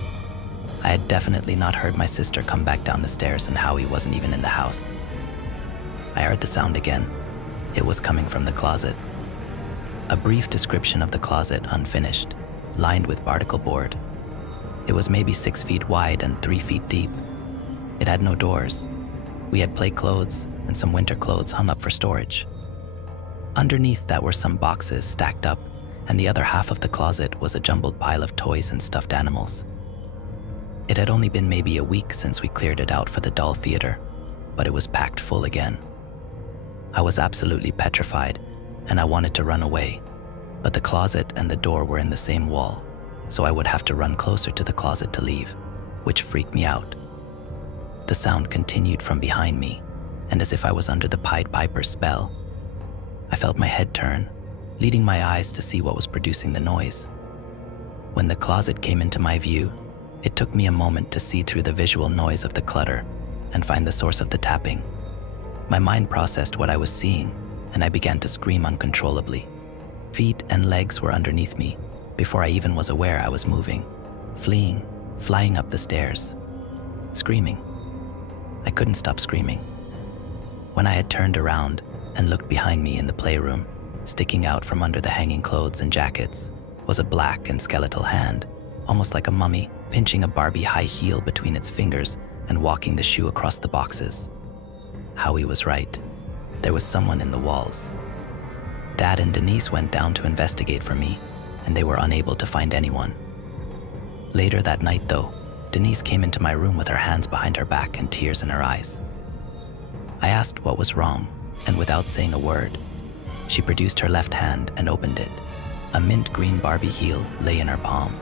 I had definitely not heard my sister come back down the stairs and Howie wasn't even in the house. I heard the sound again. It was coming from the closet. A brief description of the closet unfinished, lined with particle board. It was maybe 6 feet wide and 3 feet deep. It had no doors. We had play clothes and some winter clothes hung up for storage. Underneath that were some boxes stacked up, and the other half of the closet was a jumbled pile of toys and stuffed animals. It had only been maybe a week since we cleared it out for the doll theater, but it was packed full again. I was absolutely petrified, and I wanted to run away, but the closet and the door were in the same wall, so I would have to run closer to the closet to leave, which freaked me out. The sound continued from behind me, and as if I was under the Pied Piper's spell, I felt my head turn, leading my eyes to see what was producing the noise. When the closet came into my view, it took me a moment to see through the visual noise of the clutter and find the source of the tapping. My mind processed what I was seeing, and I began to scream uncontrollably. Feet and legs were underneath me before I even was aware I was moving, fleeing, flying up the stairs, screaming. I couldn't stop screaming. When I had turned around and looked behind me in the playroom, sticking out from under the hanging clothes and jackets was a black and skeletal hand, almost like a mummy, pinching a Barbie high heel between its fingers and walking the shoe across the boxes. Howie was right. There was someone in the walls. Dad and Denise went down to investigate for me, and they were unable to find anyone. Later that night, though, Denise came into my room with her hands behind her back and tears in her eyes. I asked what was wrong, and without saying a word, she produced her left hand and opened it. A mint green Barbie heel lay in her palm.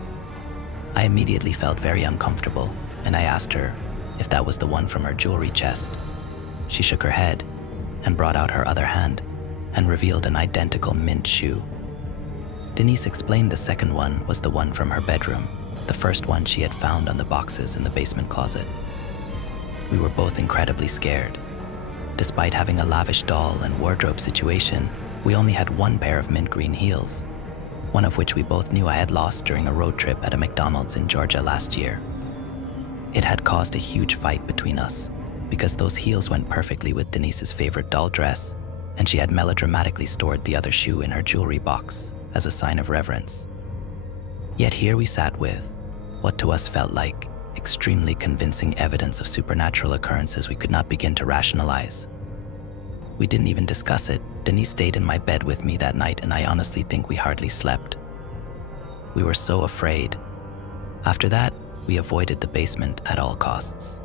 I immediately felt very uncomfortable, and I asked her if that was the one from her jewelry chest. She shook her head and brought out her other hand and revealed an identical mint shoe. Denise explained the second one was the one from her bedroom, the first one she had found on the boxes in the basement closet. We were both incredibly scared. Despite having a lavish doll and wardrobe situation, we only had one pair of mint green heels, one of which we both knew I had lost during a road trip at a McDonald's in Georgia last year. It had caused a huge fight between us because those heels went perfectly with Denise's favorite doll dress, and she had melodramatically stored the other shoe in her jewelry box as a sign of reverence. Yet here we sat with what to us felt like extremely convincing evidence of supernatural occurrences we could not begin to rationalize. We didn't even discuss it. Denise stayed in my bed with me that night, and I honestly think we hardly slept. We were so afraid. After that, we avoided the basement at all costs.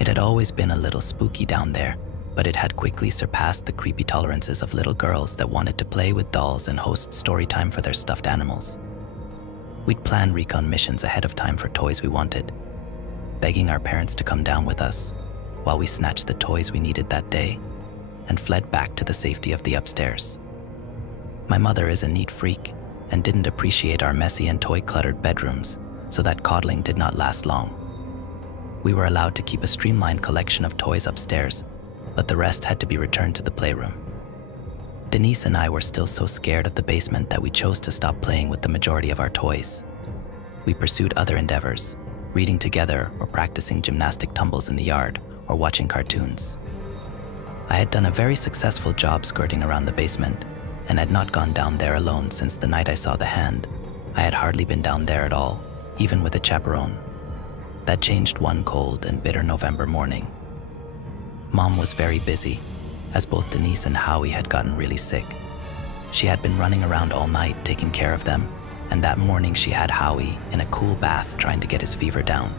It had always been a little spooky down there, but it had quickly surpassed the creepy tolerances of little girls that wanted to play with dolls and host story time for their stuffed animals. We'd plan recon missions ahead of time for toys we wanted, begging our parents to come down with us while we snatched the toys we needed that day and fled back to the safety of the upstairs. My mother is a neat freak and didn't appreciate our messy and toy-cluttered bedrooms, so that coddling did not last long. We were allowed to keep a streamlined collection of toys upstairs, but the rest had to be returned to the playroom. Denise and I were still so scared of the basement that we chose to stop playing with the majority of our toys. We pursued other endeavors, reading together or practicing gymnastic tumbles in the yard or watching cartoons. I had done a very successful job skirting around the basement and had not gone down there alone since the night I saw the hand. I had hardly been down there at all, even with a chaperone. That changed one cold and bitter November morning. Mom was very busy, as both Denise and Howie had gotten really sick. She had been running around all night taking care of them, and that morning she had Howie in a cool bath trying to get his fever down.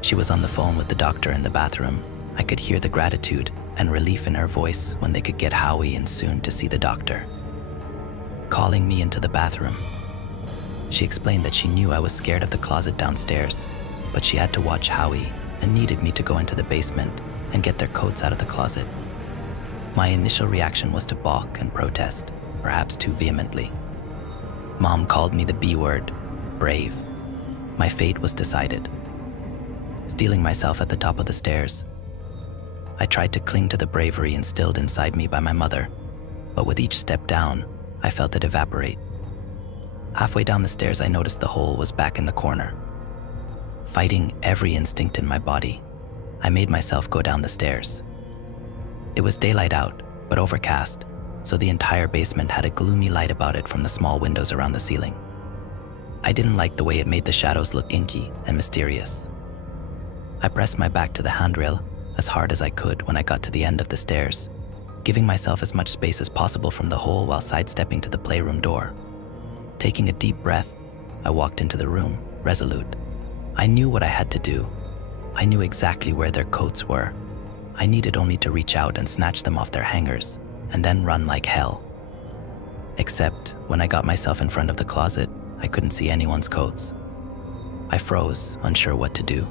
She was on the phone with the doctor in the bathroom. I could hear the gratitude and relief in her voice when they could get Howie in soon to see the doctor. Calling me into the bathroom, She explained that she knew I was scared of the closet downstairs, but she had to watch Howie and needed me to go into the basement and get their coats out of the closet. My initial reaction was to balk and protest, perhaps too vehemently. Mom called me the B word, brave. My fate was decided. Steeling myself at the top of the stairs, I tried to cling to the bravery instilled inside me by my mother, but with each step down, I felt it evaporate. Halfway down the stairs, I noticed the hole was back in the corner. Fighting every instinct in my body, I made myself go down the stairs. It was daylight out, but overcast, so the entire basement had a gloomy light about it from the small windows around the ceiling. I didn't like the way it made the shadows look inky and mysterious. I pressed my back to the handrail as hard as I could when I got to the end of the stairs, giving myself as much space as possible from the hole while sidestepping to the playroom door. Taking a deep breath, I walked into the room, resolute. I knew what I had to do. I knew exactly where their coats were. I needed only to reach out and snatch them off their hangers, and then run like hell. Except when I got myself in front of the closet, I couldn't see anyone's coats. I froze, unsure what to do.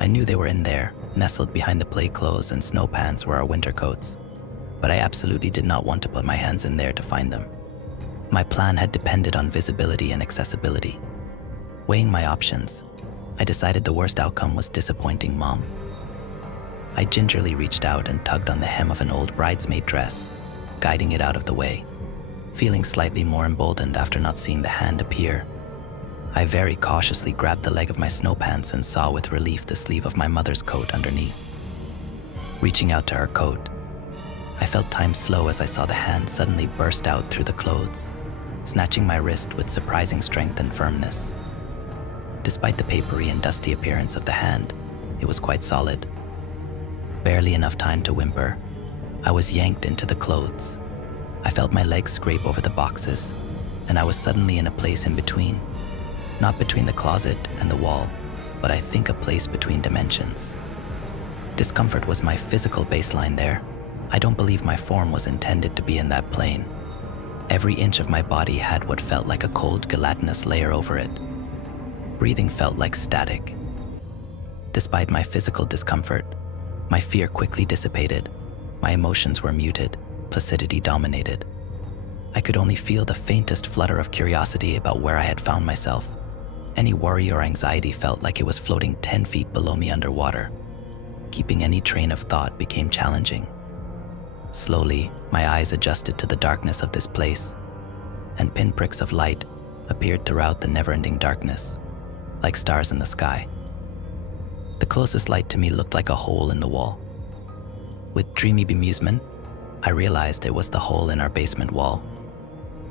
I knew they were in there, nestled behind the play clothes and snow pants were our winter coats, but I absolutely did not want to put my hands in there to find them. My plan had depended on visibility and accessibility. Weighing my options, I decided the worst outcome was disappointing Mom. I gingerly reached out and tugged on the hem of an old bridesmaid dress, guiding it out of the way. Feeling slightly more emboldened after not seeing the hand appear, I very cautiously grabbed the leg of my snow pants and saw with relief the sleeve of my mother's coat underneath. Reaching out to her coat, I felt time slow as I saw the hand suddenly burst out through the clothes, snatching my wrist with surprising strength and firmness. Despite the papery and dusty appearance of the hand, it was quite solid. Barely enough time to whimper, I was yanked into the clothes. I felt my legs scrape over the boxes, and I was suddenly in a place in between. Not between the closet and the wall, but I think a place between dimensions. Discomfort was my physical baseline there. I don't believe my form was intended to be in that plane. Every inch of my body had what felt like a cold, gelatinous layer over it. Breathing felt like static. Despite my physical discomfort, my fear quickly dissipated. My emotions were muted, placidity dominated. I could only feel the faintest flutter of curiosity about where I had found myself. Any worry or anxiety felt like it was floating 10 feet below me underwater. Keeping any train of thought became challenging. Slowly, my eyes adjusted to the darkness of this place, and pinpricks of light appeared throughout the never-ending darkness, like stars in the sky. The closest light to me looked like a hole in the wall. With dreamy bemusement, I realized it was the hole in our basement wall.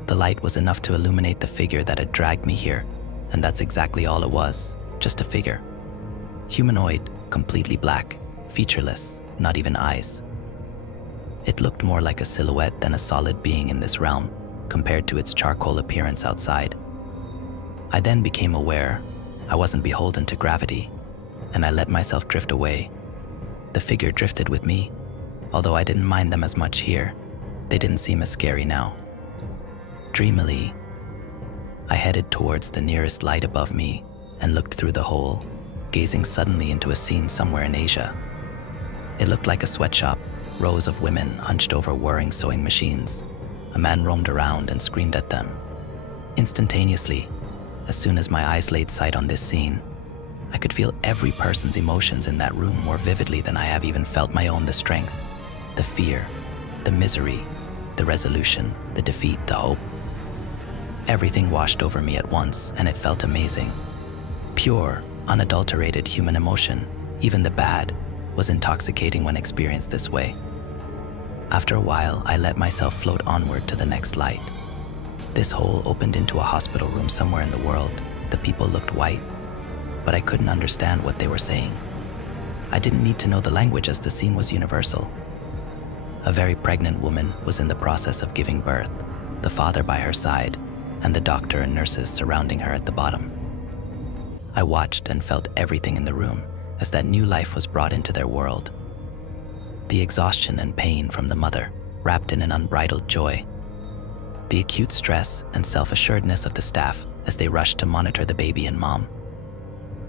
The light was enough to illuminate the figure that had dragged me here, and that's exactly all it was, just a figure. Humanoid, completely black, featureless, not even eyes. It looked more like a silhouette than a solid being in this realm, compared to its charcoal appearance outside. I then became aware I wasn't beholden to gravity, and I let myself drift away. The figure drifted with me, although I didn't mind them as much here. They didn't seem as scary now. Dreamily, I headed towards the nearest light above me and looked through the hole, gazing suddenly into a scene somewhere in Asia. It looked like a sweatshop, rows of women hunched over whirring sewing machines. A man roamed around and screamed at them. Instantaneously, as soon as my eyes laid sight on this scene, I could feel every person's emotions in that room more vividly than I have even felt my own. The strength, the fear, the misery, the resolution, the defeat, the hope. Everything washed over me at once, and it felt amazing. Pure, unadulterated human emotion, even the bad, was intoxicating when experienced this way. After a while, I let myself float onward to the next light. This hole opened into a hospital room somewhere in the world. The people looked white, but I couldn't understand what they were saying. I didn't need to know the language as the scene was universal. A very pregnant woman was in the process of giving birth, the father by her side, and the doctor and nurses surrounding her at the bottom. I watched and felt everything in the room as that new life was brought into their world. The exhaustion and pain from the mother, wrapped in an unbridled joy. The acute stress and self-assuredness of the staff, as they rushed to monitor the baby and mom.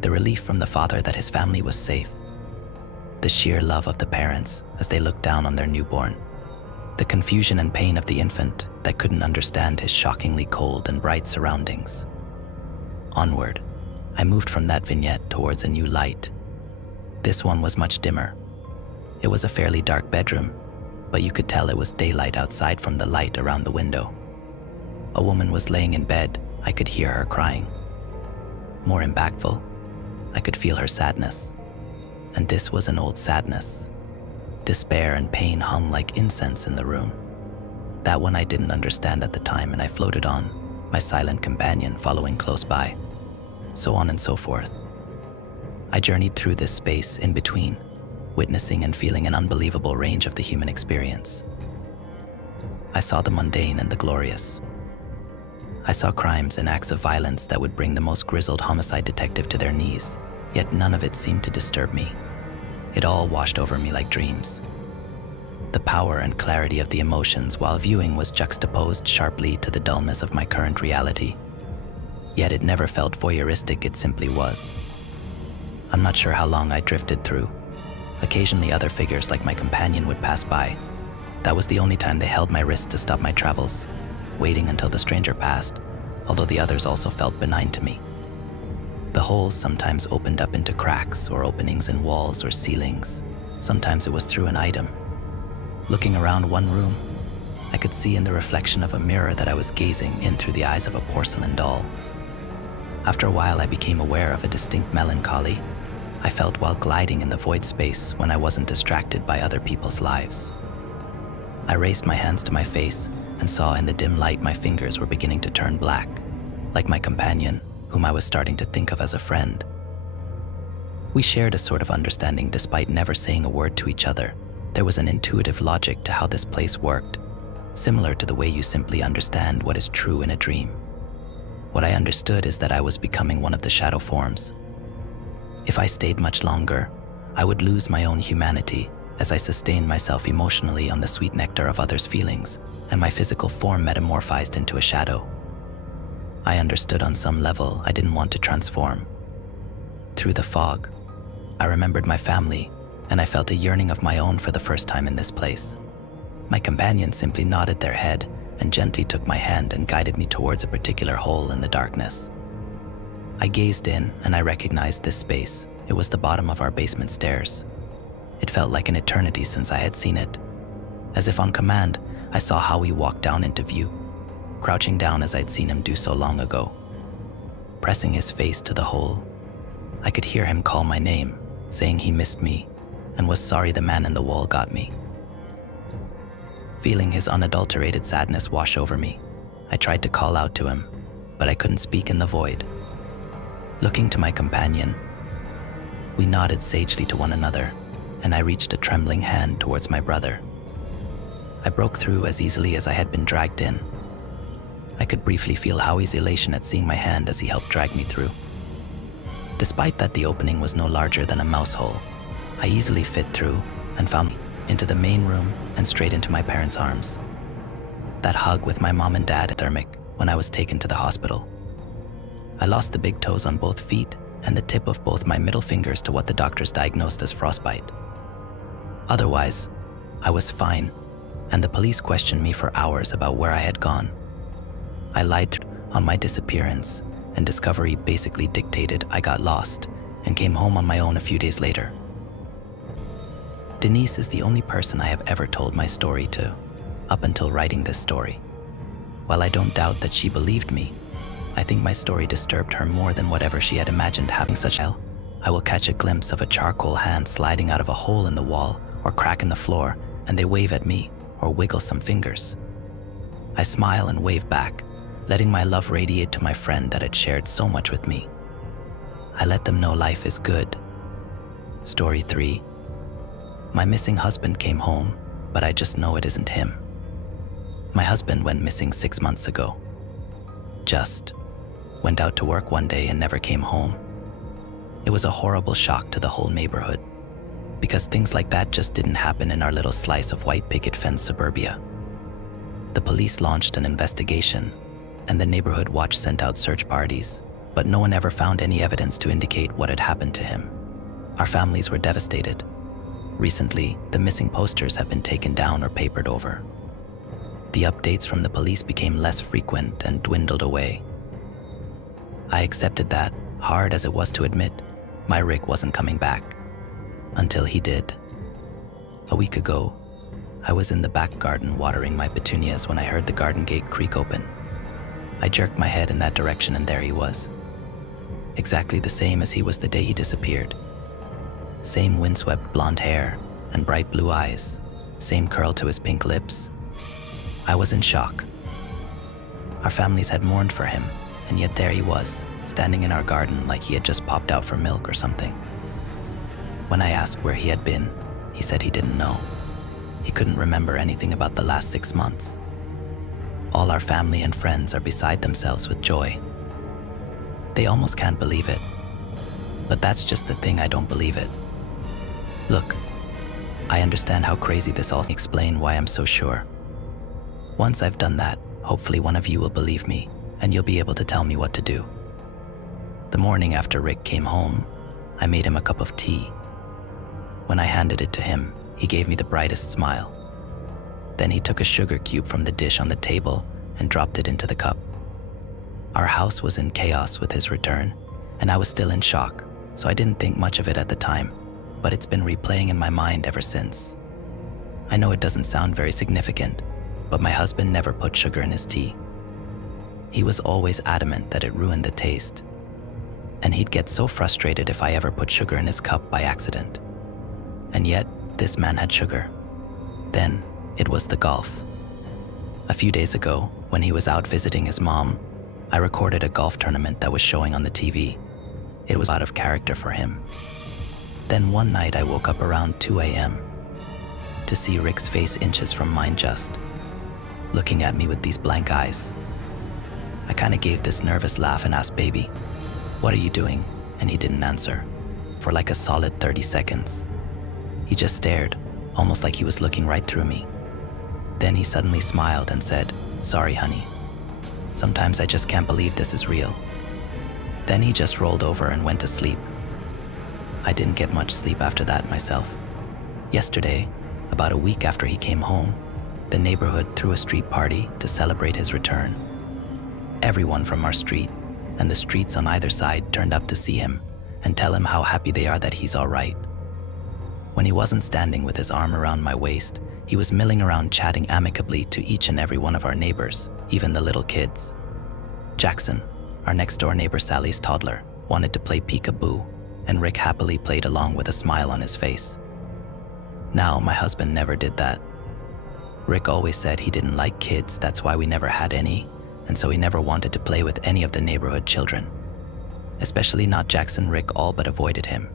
The relief from the father that his family was safe. The sheer love of the parents as they looked down on their newborn. The confusion and pain of the infant that couldn't understand his shockingly cold and bright surroundings. Onward, I moved from that vignette towards a new light. This one was much dimmer. It was a fairly dark bedroom, but you could tell it was daylight outside from the light around the window. A woman was laying in bed. I could hear her crying. More impactful, I could feel her sadness. And this was an old sadness. Despair and pain hung like incense in the room. That one I didn't understand at the time, and I floated on, my silent companion following close by. So on and so forth. I journeyed through this space in between, witnessing and feeling an unbelievable range of the human experience. I saw the mundane and the glorious. I saw crimes and acts of violence that would bring the most grizzled homicide detective to their knees, yet none of it seemed to disturb me. It all washed over me like dreams. The power and clarity of the emotions while viewing was juxtaposed sharply to the dullness of my current reality. Yet it never felt voyeuristic, it simply was. I'm not sure how long I drifted through. Occasionally other figures like my companion would pass by. That was the only time they held my wrist to stop my travels, waiting until the stranger passed, although the others also felt benign to me. The holes sometimes opened up into cracks or openings in walls or ceilings. Sometimes it was through an item. Looking around one room, I could see in the reflection of a mirror that I was gazing in through the eyes of a porcelain doll. After a while, I became aware of a distinct melancholy I felt while gliding in the void space when I wasn't distracted by other people's lives. I raised my hands to my face and saw in the dim light my fingers were beginning to turn black, like my companion, whom I was starting to think of as a friend. We shared a sort of understanding despite never saying a word to each other. There was an intuitive logic to how this place worked, similar to the way you simply understand what is true in a dream. What I understood is that I was becoming one of the shadow forms. If I stayed much longer, I would lose my own humanity as I sustained myself emotionally on the sweet nectar of others' feelings, and my physical form metamorphized into a shadow. I understood on some level I didn't want to transform. Through the fog, I remembered my family, and I felt a yearning of my own for the first time in this place. My companion simply nodded their head and gently took my hand and guided me towards a particular hole in the darkness. I gazed in and I recognized this space. It was the bottom of our basement stairs. It felt like an eternity since I had seen it. As if on command, I saw Howie walk down into view, crouching down as I'd seen him do so long ago. Pressing his face to the hole, I could hear him call my name, saying he missed me and was sorry the man in the wall got me. Feeling his unadulterated sadness wash over me, I tried to call out to him, but I couldn't speak in the void. Looking to my companion, we nodded sagely to one another, and I reached a trembling hand towards my brother. I broke through as easily as I had been dragged in. I could briefly feel Howie's elation at seeing my hand as he helped drag me through. Despite that the opening was no larger than a mouse hole, I easily fit through and found me into the main room and straight into my parents' arms. That hug with my mom and dad thermic when I was taken to the hospital. I lost the big toes on both feet and the tip of both my middle fingers to what the doctors diagnosed as frostbite. Otherwise, I was fine, and the police questioned me for hours about where I had gone. I lied on my disappearance, and Discovery basically dictated I got lost and came home on my own a few days later. Denise is the only person I have ever told my story to, up until writing this story. While I don't doubt that she believed me, I think my story disturbed her more than whatever she had imagined having such hell. I will catch a glimpse of a charcoal hand sliding out of a hole in the wall or crack in the floor, and they wave at me or wiggle some fingers. I smile and wave back, letting my love radiate to my friend that had shared so much with me. I let them know life is good. Story 3. My missing husband came home, but I just know it isn't him. My husband went missing 6 months ago. Just went out to work one day and never came home. It was a horrible shock to the whole neighborhood, because things like that just didn't happen in our little slice of white picket fence suburbia. The police launched an investigation, and the neighborhood watch sent out search parties, but no one ever found any evidence to indicate what had happened to him. Our families were devastated. Recently, the missing posters have been taken down or papered over. The updates from the police became less frequent and dwindled away. I accepted that, hard as it was to admit, my Rick wasn't coming back. Until he did. A week ago, I was in the back garden watering my petunias when I heard the garden gate creak open. I jerked my head in that direction and there he was. Exactly the same as he was the day he disappeared. Same windswept blonde hair and bright blue eyes, same curl to his pink lips. I was in shock. Our families had mourned for him, and yet there he was, standing in our garden like he had just popped out for milk or something. When I asked where he had been, he said he didn't know. He couldn't remember anything about the last 6 months. All our family and friends are beside themselves with joy. They almost can't believe it. But that's just the thing, I don't believe it. Look, I understand how crazy this all is. Explain why I'm so sure. Once I've done that, hopefully one of you will believe me, and you'll be able to tell me what to do. The morning after Rick came home, I made him a cup of tea. When I handed it to him, he gave me the brightest smile. Then he took a sugar cube from the dish on the table and dropped it into the cup. Our house was in chaos with his return, and I was still in shock, so I didn't think much of it at the time, but it's been replaying in my mind ever since. I know it doesn't sound very significant, but my husband never put sugar in his tea. He was always adamant that it ruined the taste, and he'd get so frustrated if I ever put sugar in his cup by accident. And yet, this man had sugar. Then, it was the golf. A few days ago, when he was out visiting his mom, I recorded a golf tournament that was showing on the TV. It was out of character for him. Then one night I woke up around 2 a.m. to see Rick's face inches from mine just, looking at me with these blank eyes. I kinda gave this nervous laugh and asked, "Baby, what are you doing?" And he didn't answer, for like a solid 30 seconds. He just stared, almost like he was looking right through me. Then he suddenly smiled and said, "Sorry, honey. Sometimes I just can't believe this is real." Then he just rolled over and went to sleep. I didn't get much sleep after that myself. Yesterday, about a week after he came home, the neighborhood threw a street party to celebrate his return. Everyone from our street and the streets on either side turned up to see him and tell him how happy they are that he's all right. When he wasn't standing with his arm around my waist, he was milling around chatting amicably to each and every one of our neighbors, even the little kids. Jackson, our next-door neighbor Sally's toddler, wanted to play peekaboo, and Rick happily played along with a smile on his face. Now, my husband never did that. Rick always said he didn't like kids, that's why we never had any, and so he never wanted to play with any of the neighborhood children. Especially not Jackson. Rick all but avoided him.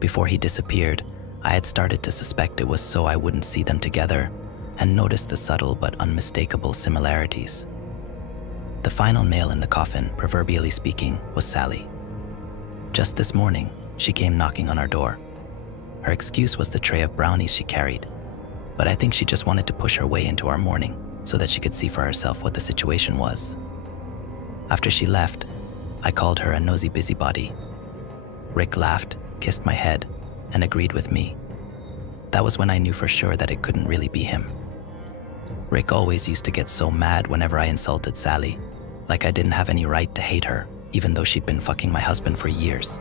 Before he disappeared, I had started to suspect it was so I wouldn't see them together, and noticed the subtle but unmistakable similarities. The final nail in the coffin, proverbially speaking, was Sally. Just this morning, she came knocking on our door. Her excuse was the tray of brownies she carried, but I think she just wanted to push her way into our morning so that she could see for herself what the situation was. After she left, I called her a nosy busybody. Rick laughed, kissed my head, and agreed with me. That was when I knew for sure that it couldn't really be him. Rick always used to get so mad whenever I insulted Sally, like I didn't have any right to hate her, even though she'd been fucking my husband for years.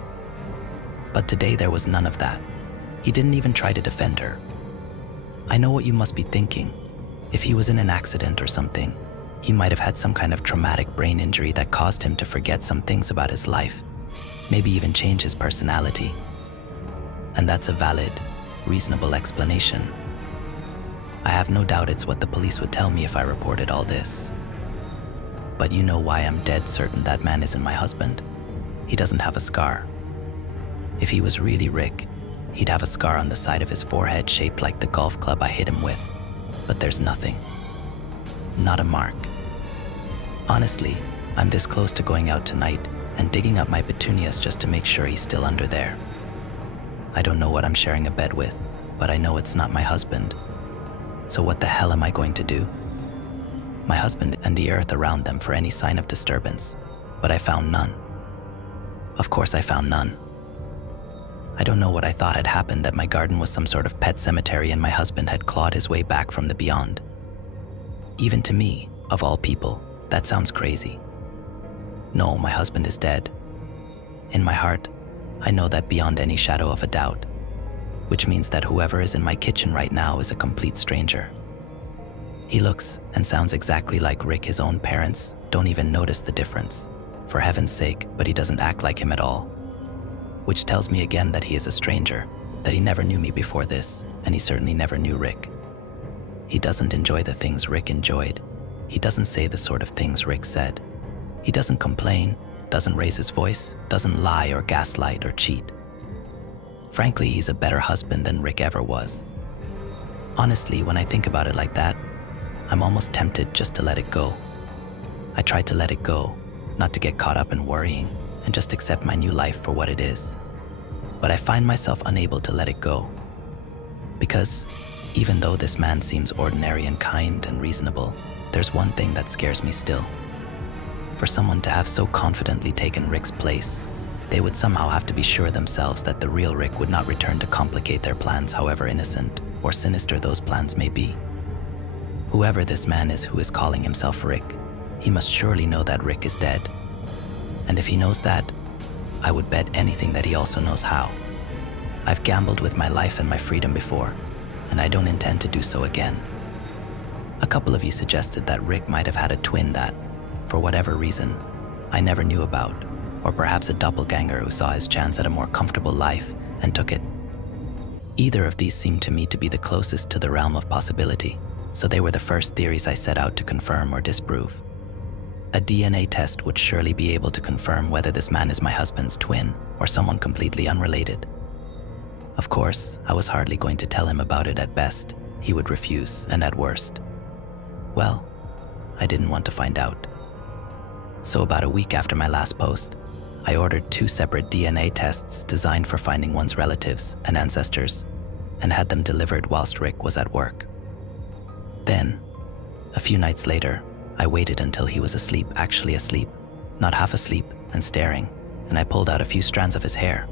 But today there was none of that. He didn't even try to defend her. I know what you must be thinking. If he was in an accident or something, he might have had some kind of traumatic brain injury that caused him to forget some things about his life, maybe even change his personality. And that's a valid, reasonable explanation. I have no doubt it's what the police would tell me if I reported all this. But you know why I'm dead certain that man isn't my husband. He doesn't have a scar. If he was really Rick, he'd have a scar on the side of his forehead shaped like the golf club I hit him with. But there's nothing. Not a mark. Honestly, I'm this close to going out tonight and digging up my petunias just to make sure he's still under there. I don't know what I'm sharing a bed with, but I know it's not my husband. So what the hell am I going to do? my husband, and the earth around them for any sign of disturbance, but I found none. Of course I found none. I don't know what I thought had happened, that my garden was some sort of pet cemetery and my husband had clawed his way back from the beyond. Even to me, of all people, that sounds crazy. No, my husband is dead. In my heart, I know that beyond any shadow of a doubt, which means that whoever is in my kitchen right now is a complete stranger. He looks and sounds exactly like Rick. His own parents don't even notice the difference, for heaven's sake, but he doesn't act like him at all. Which tells me again that he is a stranger, that he never knew me before this, and he certainly never knew Rick. He doesn't enjoy the things Rick enjoyed. He doesn't say the sort of things Rick said. He doesn't complain, doesn't raise his voice, doesn't lie or gaslight or cheat. Frankly, he's a better husband than Rick ever was. Honestly, when I think about it like that, I'm almost tempted just to let it go. I try to let it go, not to get caught up in worrying, and just accept my new life for what it is. But I find myself unable to let it go. Because even though this man seems ordinary and kind and reasonable, there's one thing that scares me still. For someone to have so confidently taken Rick's place, they would somehow have to be sure themselves that the real Rick would not return to complicate their plans, however innocent or sinister those plans may be. Whoever this man is who is calling himself Rick, he must surely know that Rick is dead. And if he knows that, I would bet anything that he also knows how. I've gambled with my life and my freedom before, and I don't intend to do so again. A couple of you suggested that Rick might have had a twin that, for whatever reason, I never knew about, or perhaps a doppelganger who saw his chance at a more comfortable life and took it. Either of these seemed to me to be the closest to the realm of possibility, so they were the first theories I set out to confirm or disprove. A DNA test would surely be able to confirm whether this man is my husband's twin or someone completely unrelated. Of course, I was hardly going to tell him about it. At best, he would refuse, and at worst, well, I didn't want to find out. So about a week after my last post, I ordered 2 separate DNA tests designed for finding one's relatives and ancestors, and had them delivered whilst Rick was at work. Then, a few nights later, I waited until he was asleep, actually asleep, not half asleep and staring, and I pulled out a few strands of his hair,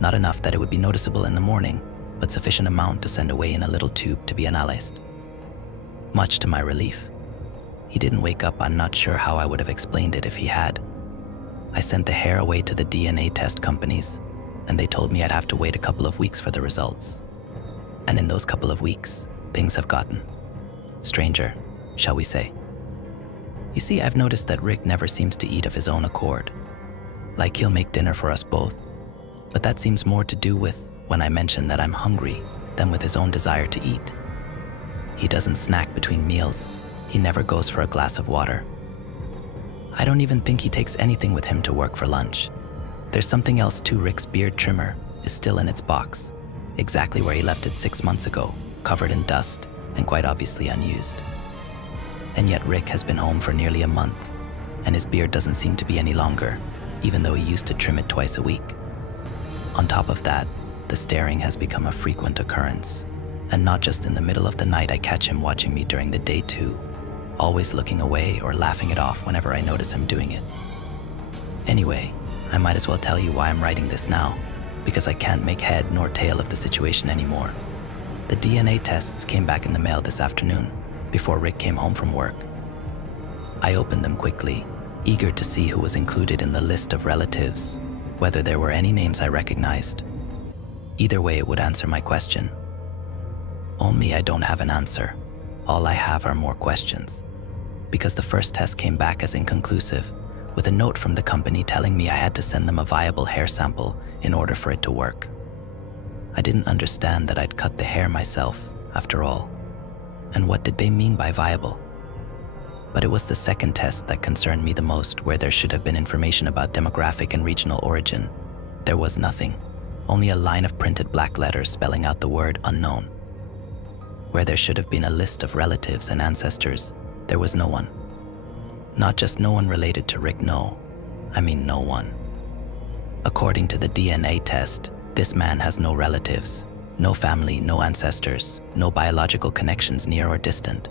not enough that it would be noticeable in the morning, but sufficient amount to send away in a little tube to be analyzed. Much to my relief, he didn't wake up. I'm not sure how I would have explained it if he had. I sent the hair away to the DNA test companies, and they told me I'd have to wait a couple of weeks for the results. And in those couple of weeks, things have gotten stranger, shall we say. You see, I've noticed that Rick never seems to eat of his own accord. Like he'll make dinner for us both, but that seems more to do with when I mention that I'm hungry than with his own desire to eat. He doesn't snack between meals. He never goes for a glass of water. I don't even think he takes anything with him to work for lunch. There's something else too. Rick's beard trimmer is still in its box, exactly where he left it 6 months ago, covered in dust and quite obviously unused. And yet Rick has been home for nearly a month, and his beard doesn't seem to be any longer, even though he used to trim it twice a week. On top of that, the staring has become a frequent occurrence, and not just in the middle of the night. I catch him watching me during the day too, always looking away or laughing it off whenever I notice him doing it. Anyway, I might as well tell you why I'm writing this now, because I can't make head nor tail of the situation anymore. The DNA tests came back in the mail this afternoon, before Rick came home from work. I opened them quickly, eager to see who was included in the list of relatives, whether there were any names I recognized. Either way, it would answer my question. Only I don't have an answer. All I have are more questions, because the first test came back as inconclusive, with a note from the company telling me I had to send them a viable hair sample in order for it to work. I didn't understand that I'd cut the hair myself, after all. And what did they mean by viable? But it was the second test that concerned me the most, where there should have been information about demographic and regional origin. There was nothing, only a line of printed black letters spelling out the word unknown. Where there should have been a list of relatives and ancestors, there was no one. Not just no one related to Rick, no. I mean no one. According to the DNA test, this man has no relatives, no family, no ancestors, no biological connections near or distant.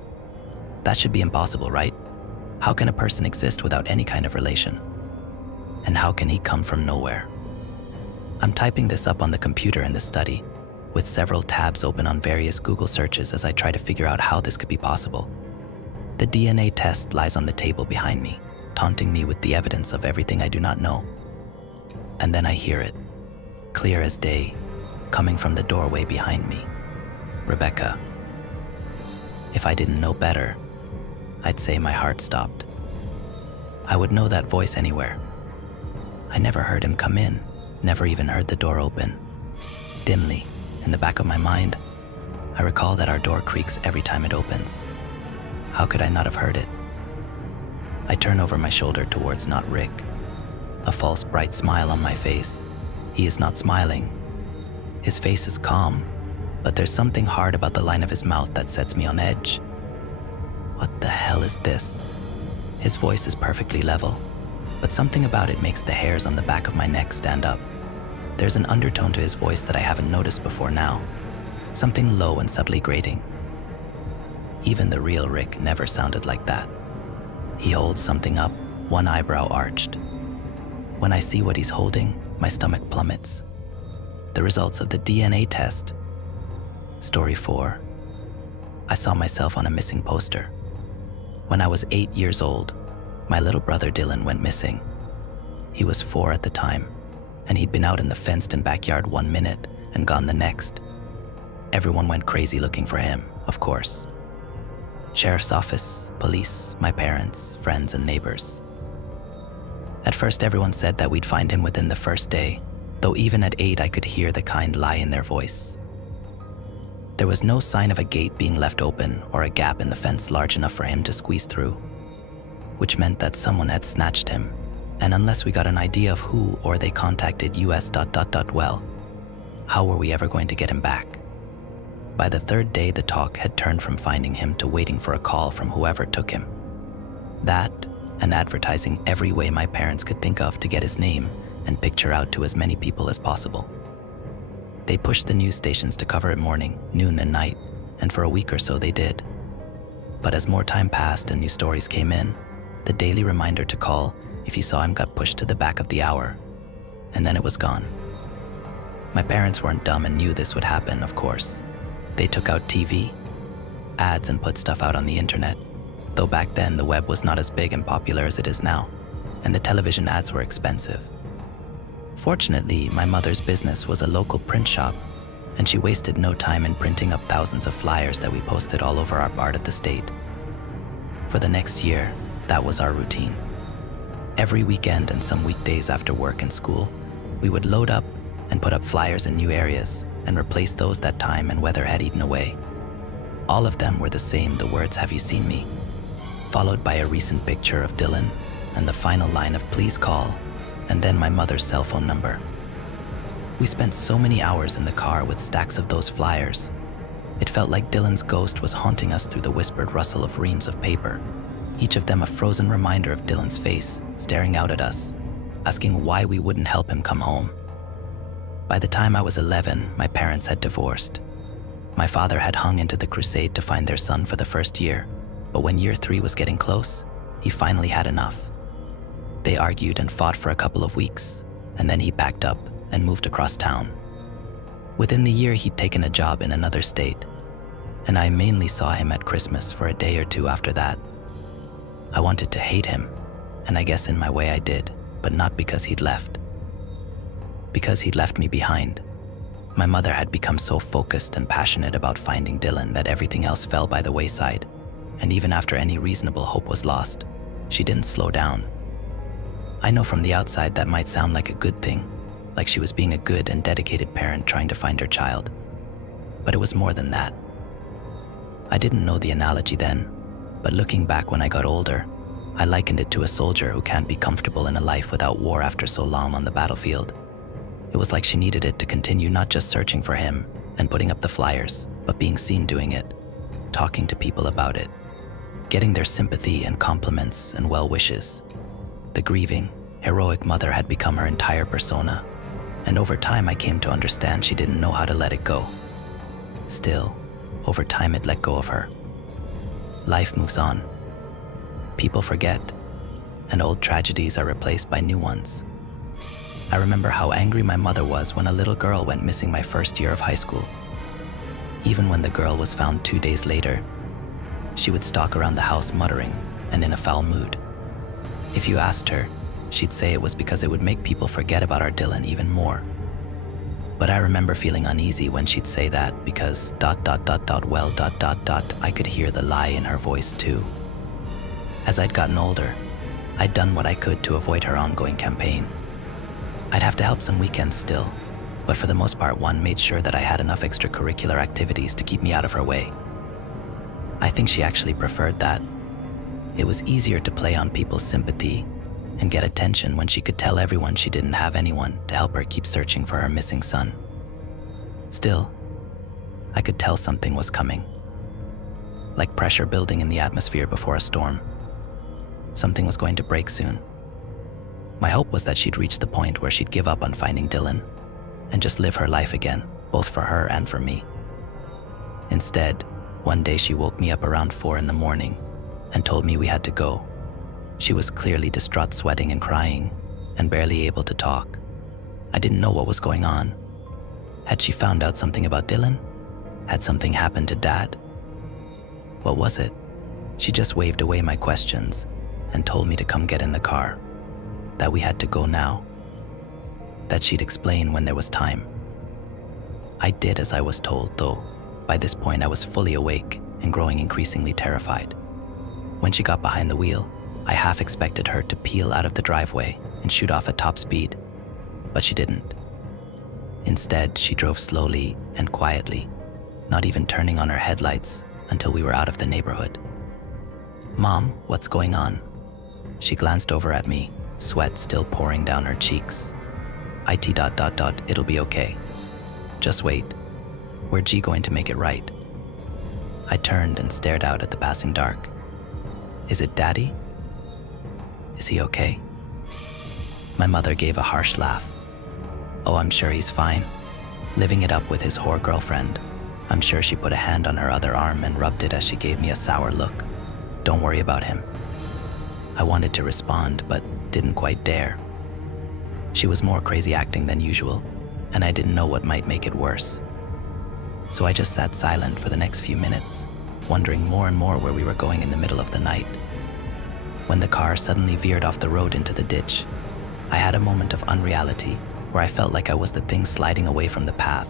That should be impossible, right? How can a person exist without any kind of relation? And how can he come from nowhere? I'm typing this up on the computer in the study, with several tabs open on various Google searches as I try to figure out how this could be possible. The DNA test lies on the table behind me, taunting me with the evidence of everything I do not know. And then I hear it, clear as day, coming from the doorway behind me. Rebecca. If I didn't know better, I'd say my heart stopped. I would know that voice anywhere. I never heard him come in, never even heard the door open. Dimly, in the back of my mind, I recall that our door creaks every time it opens. How could I not have heard it? I turn over my shoulder towards not Rick, a false bright smile on my face. He is not smiling. His face is calm, but there's something hard about the line of his mouth that sets me on edge. What the hell is this? His voice is perfectly level, but something about it makes the hairs on the back of my neck stand up. There's an undertone to his voice that I haven't noticed before now, something low and subtly grating. Even the real Rick never sounded like that. He holds something up, one eyebrow arched. When I see what he's holding, my stomach plummets. The results of the DNA test. Story 4. I saw myself on a missing poster. When I was 8 years old, my little brother Dylan went missing. He was 4 at the time, and he'd been out in the fenced-in backyard 1 minute and gone the next. Everyone went crazy looking for him, of course. Sheriff's office, police, my parents, friends, and neighbors. At first, everyone said that we'd find him within the first day, though even at 8 I could hear the kind lie in their voice. There was no sign of a gate being left open or a gap in the fence large enough for him to squeeze through, which meant that someone had snatched him, and unless we got an idea of who or they contacted US... well, how were we ever going to get him back? By the 3rd day, the talk had turned from finding him to waiting for a call from whoever took him. That, and advertising every way my parents could think of to get his name and picture out to as many people as possible. They pushed the news stations to cover it morning, noon, and night, and for a week or so they did. But as more time passed and new stories came in, the daily reminder to call if you saw him got pushed to the back of the hour, and then it was gone. My parents weren't dumb and knew this would happen, of course. They took out TV, ads, and put stuff out on the internet, though back then the web was not as big and popular as it is now, and the television ads were expensive. Fortunately, my mother's business was a local print shop, and she wasted no time in printing up thousands of flyers that we posted all over our part of the state. For the next year, that was our routine. Every weekend and some weekdays after work and school, we would load up and put up flyers in new areas and replace those that time and weather had eaten away. All of them were the same, the words "Have you seen me?" followed by a recent picture of Dylan and the final line of "Please call," and then my mother's cell phone number. We spent so many hours in the car with stacks of those flyers. It felt like Dylan's ghost was haunting us through the whispered rustle of reams of paper, each of them a frozen reminder of Dylan's face, staring out at us, asking why we wouldn't help him come home. By the time I was 11, my parents had divorced. My father had hung into the crusade to find their son for the first year, but when year 3 was getting close, he finally had enough. They argued and fought for a couple of weeks, and then he packed up and moved across town. Within the year, he'd taken a job in another state, and I mainly saw him at Christmas for a day or two after that. I wanted to hate him, and I guess in my way I did, but not because he'd left. Because he'd left me behind. My mother had become so focused and passionate about finding Dylan that everything else fell by the wayside, and even after any reasonable hope was lost, she didn't slow down. I know from the outside that might sound like a good thing, like she was being a good and dedicated parent trying to find her child. But it was more than that. I didn't know the analogy then, but looking back when I got older, I likened it to a soldier who can't be comfortable in a life without war after so long on the battlefield. It was like she needed it to continue not just searching for him and putting up the flyers, but being seen doing it, talking to people about it, getting their sympathy and compliments and well wishes. The grieving, heroic mother had become her entire persona, and over time I came to understand she didn't know how to let it go. Still, over time it let go of her. Life moves on. People forget, and old tragedies are replaced by new ones. I remember how angry my mother was when a little girl went missing my first year of high school. Even when the girl was found 2 days later, she would stalk around the house muttering and in a foul mood. If you asked her, she'd say it was because it would make people forget about our Dylan even more. But I remember feeling uneasy when she'd say that because ... I could hear the lie in her voice too. As I'd gotten older, I'd done what I could to avoid her ongoing campaign. I'd have to help some weekends still, but for the most part one made sure that I had enough extracurricular activities to keep me out of her way. I think she actually preferred that. It was easier to play on people's sympathy and get attention when she could tell everyone she didn't have anyone to help her keep searching for her missing son. Still, I could tell something was coming. Like pressure building in the atmosphere before a storm. Something was going to break soon. My hope was that she'd reach the point where she'd give up on finding Dylan and just live her life again, both for her and for me. Instead, one day she woke me up around 4 in the morning and told me we had to go. She was clearly distraught, sweating and crying, and barely able to talk. I didn't know what was going on. Had she found out something about Dylan? Had something happened to Dad? What was it? She just waved away my questions and told me to come get in the car, that we had to go now, that she'd explain when there was time. I did as I was told, though by this point I was fully awake and growing increasingly terrified. When she got behind the wheel, I half expected her to peel out of the driveway and shoot off at top speed, but she didn't. Instead, she drove slowly and quietly, not even turning on her headlights until we were out of the neighborhood. "Mom, what's going on?" She glanced over at me, sweat still pouring down her cheeks. It'll be okay. Just wait. We're going to make it right." I turned and stared out at the passing dark. "Is it Daddy? Is he okay?" My mother gave a harsh laugh. "Oh, I'm sure he's fine. Living it up with his whore girlfriend." I'm sure she put a hand on her other arm and rubbed it as she gave me a sour look. "Don't worry about him." I wanted to respond, but didn't quite dare. She was more crazy acting than usual, and I didn't know what might make it worse. So I just sat silent for the next few minutes, wondering more and more where we were going in the middle of the night. When the car suddenly veered off the road into the ditch, I had a moment of unreality where I felt like I was the thing sliding away from the path,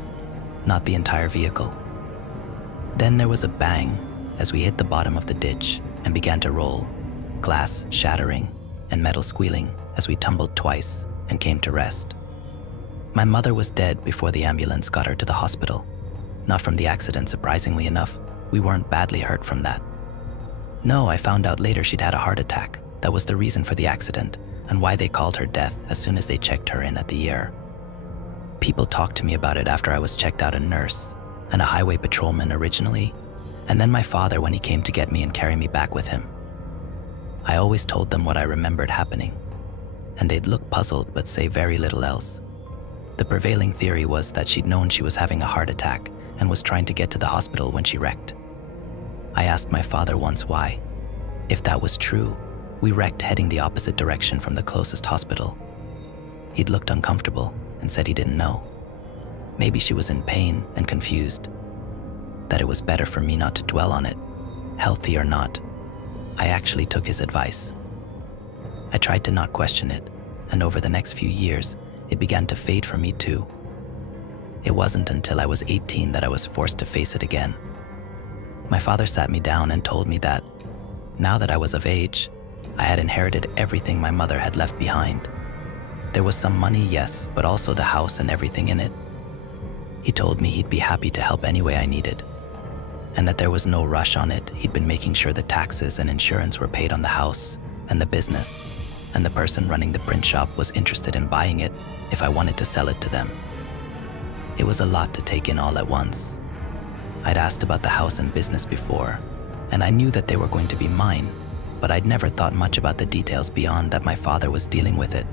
not the entire vehicle. Then there was a bang as we hit the bottom of the ditch and began to roll, glass shattering and metal squealing as we tumbled twice and came to rest. My mother was dead before the ambulance got her to the hospital. Not from the accident, surprisingly enough. We weren't badly hurt from that. No, I found out later she'd had a heart attack. That was the reason for the accident and why they called her death as soon as they checked her in at the ER. People talked to me about it after I was checked out, a nurse and a highway patrolman originally, and then my father when he came to get me and carry me back with him. I always told them what I remembered happening, and they'd look puzzled but say very little else. The prevailing theory was that she'd known she was having a heart attack and was trying to get to the hospital when she wrecked. I asked my father once why. If that was true, we wrecked heading the opposite direction from the closest hospital. He'd looked uncomfortable and said he didn't know. Maybe she was in pain and confused. That it was better for me not to dwell on it, healthy or not. I actually took his advice. I tried to not question it, and over the next few years, it began to fade for me too. It wasn't until I was 18 that I was forced to face it again. My father sat me down and told me that, now that I was of age, I had inherited everything my mother had left behind. There was some money, yes, but also the house and everything in it. He told me he'd be happy to help any way I needed, and that there was no rush on it. He'd been making sure the taxes and insurance were paid on the house and the business, and the person running the print shop was interested in buying it if I wanted to sell it to them. It was a lot to take in all at once. I'd asked about the house and business before, and I knew that they were going to be mine, but I'd never thought much about the details beyond that my father was dealing with it.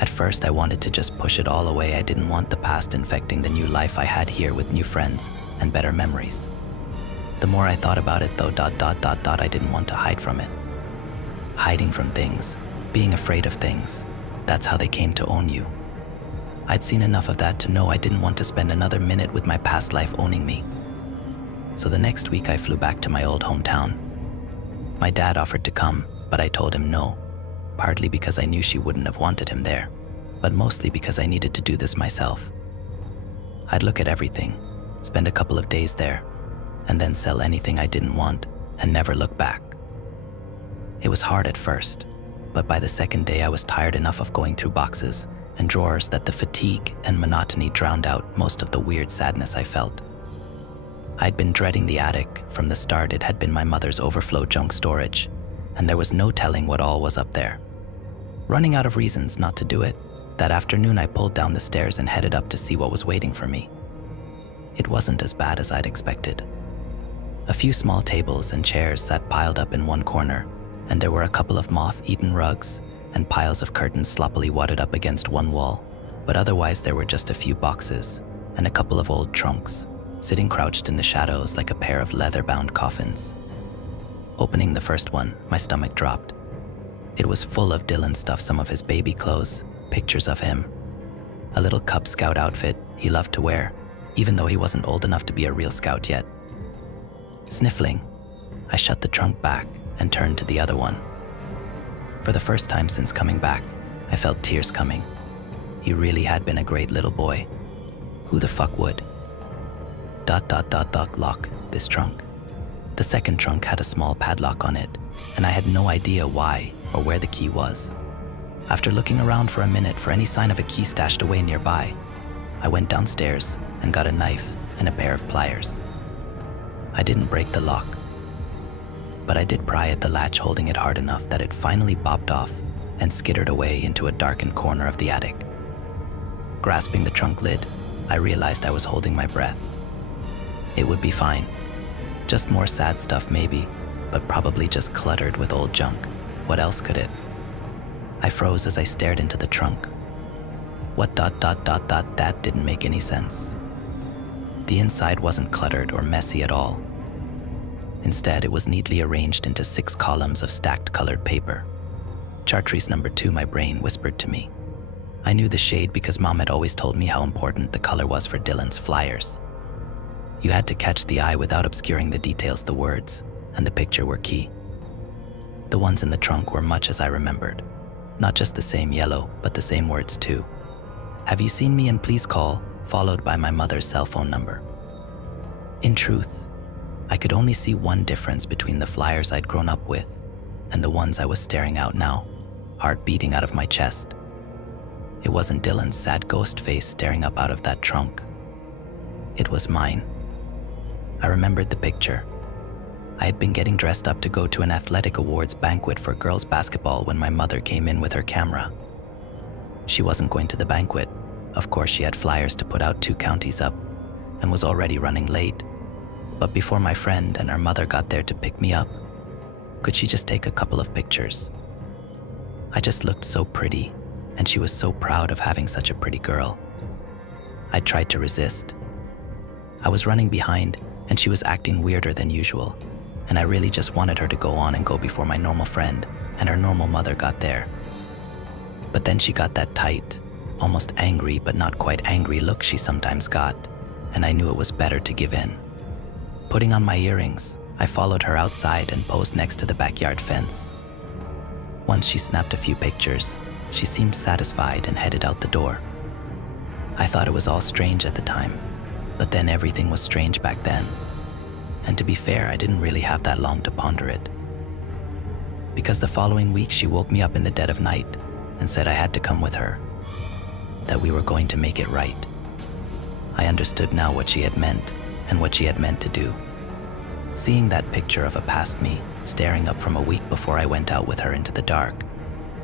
At first, I wanted to just push it all away. I didn't want the past infecting the new life I had here with new friends and better memories. The more I thought about it though, I didn't want to hide from it. hiding from things, being afraid of things. That's how they came to own you. I'd seen enough of that to know I didn't want to spend another minute with my past life owning me. So the next week I flew back to my old hometown. My dad offered to come, but I told him no, partly because I knew she wouldn't have wanted him there, but mostly because I needed to do this myself. I'd look at everything, spend a couple of days there, and then sell anything I didn't want and never look back. It was hard at first, but by the second day I was tired enough of going through boxes and drawers that the fatigue and monotony drowned out most of the weird sadness I felt. I'd been dreading the attic. From the start, it had been my mother's overflow junk storage, and there was no telling what all was up there. Running out of reasons not to do it, that afternoon I pulled down the stairs and headed up to see what was waiting for me. It wasn't as bad as I'd expected. A few small tables and chairs sat piled up in one corner, and there were a couple of moth-eaten rugs and piles of curtains sloppily wadded up against one wall, but otherwise there were just a few boxes and a couple of old trunks, sitting crouched in the shadows like a pair of leather-bound coffins. Opening the first one, my stomach dropped. It was full of Dylan's stuff, some of his baby clothes, pictures of him, a little Cub Scout outfit he loved to wear, even though he wasn't old enough to be a real scout yet. Sniffling, I shut the trunk back and turned to the other one. For the first time since coming back, I felt tears coming. He really had been a great little boy. Who the fuck would? ... lock this trunk. The second trunk had a small padlock on it, and I had no idea why or where the key was. After looking around for a minute for any sign of a key stashed away nearby, I went downstairs and got a knife and a pair of pliers. I didn't break the lock, but I did pry at the latch, holding it hard enough that it finally bopped off and skittered away into a darkened corner of the attic. Grasping the trunk lid, I realized I was holding my breath. It would be fine. Just more sad stuff maybe, but probably just cluttered with old junk. What else could it? I froze as I stared into the trunk. What ... that didn't make any sense. The inside wasn't cluttered or messy at all. Instead, it was neatly arranged into 6 columns of stacked colored paper. Chartreuse number 2, my brain whispered to me. I knew the shade because Mom had always told me how important the color was for Dylan's flyers. You had to catch the eye without obscuring the details. The words and the picture were key. The ones in the trunk were much as I remembered. Not just the same yellow, but the same words too. Have you seen me and please call, followed by my mother's cell phone number. In truth, I could only see one difference between the flyers I'd grown up with and the ones I was staring out now, heart beating out of my chest. It wasn't Dylan's sad ghost face staring up out of that trunk. It was mine. I remembered the picture. I had been getting dressed up to go to an athletic awards banquet for girls basketball when my mother came in with her camera. She wasn't going to the banquet. Of course, she had flyers to put out 2 counties up and was already running late. But before my friend and her mother got there to pick me up, could she just take a couple of pictures? I just looked so pretty, and she was so proud of having such a pretty girl. I tried to resist. I was running behind, and she was acting weirder than usual, and I really just wanted her to go on and go before my normal friend and her normal mother got there. But then she got that tight, almost angry but not quite angry look she sometimes got, and I knew it was better to give in. Putting on my earrings, I followed her outside and posed next to the backyard fence. Once she snapped a few pictures, she seemed satisfied and headed out the door. I thought it was all strange at the time, but then everything was strange back then. And to be fair, I didn't really have that long to ponder it. Because the following week she woke me up in the dead of night and said I had to come with her, that we were going to make it right. I understood now what she had meant and what she had meant to do. Seeing that picture of a past me staring up from a week before I went out with her into the dark,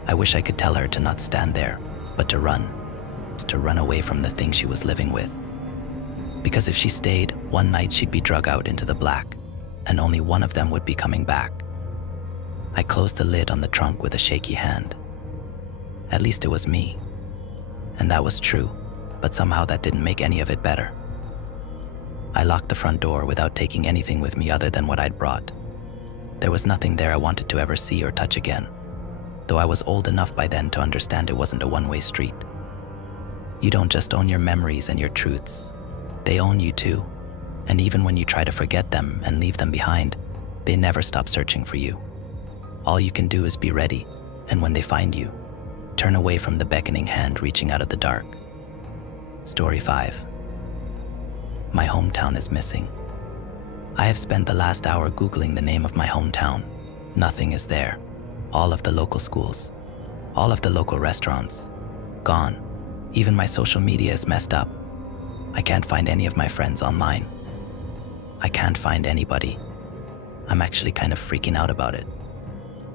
I wish I could tell her to not stand there, but to run away from the thing she was living with. Because if she stayed, one night she'd be drug out into the black, and only one of them would be coming back. I closed the lid on the trunk with a shaky hand. At least it was me. And that was true, but somehow that didn't make any of it better. I locked the front door without taking anything with me other than what I'd brought. There was nothing there I wanted to ever see or touch again, though I was old enough by then to understand it wasn't a one-way street. You don't just own your memories and your truths. They own you too. And even when you try to forget them and leave them behind, they never stop searching for you. All you can do is be ready, and when they find you, turn away from the beckoning hand reaching out of the dark. Story 5. My hometown is missing. I have spent the last hour Googling the name of my hometown. Nothing is there. All of the local schools, all of the local restaurants, gone. Even my social media is messed up. I can't find any of my friends online. I can't find anybody. I'm actually kind of freaking out about it.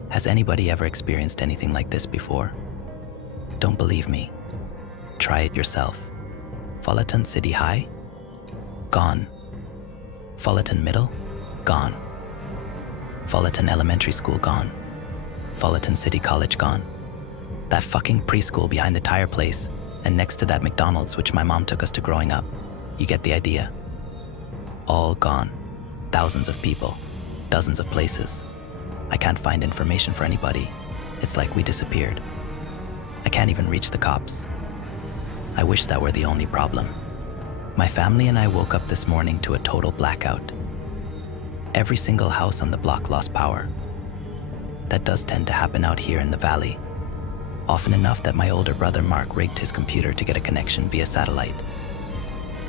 Has anybody ever experienced anything like this before? Don't believe me? Try it yourself. Fullerton City High? Gone. Fullerton Middle? Gone. Fullerton Elementary School gone. Fullerton City College gone. That fucking preschool behind the tire place and next to that McDonald's which my mom took us to growing up. You get the idea. All gone. Thousands of people. Dozens of places. I can't find information for anybody. It's like we disappeared. I can't even reach the cops. I wish that were the only problem. My family and I woke up this morning to a total blackout. Every single house on the block lost power. That does tend to happen out here in the valley. Often enough that my older brother Mark rigged his computer to get a connection via satellite.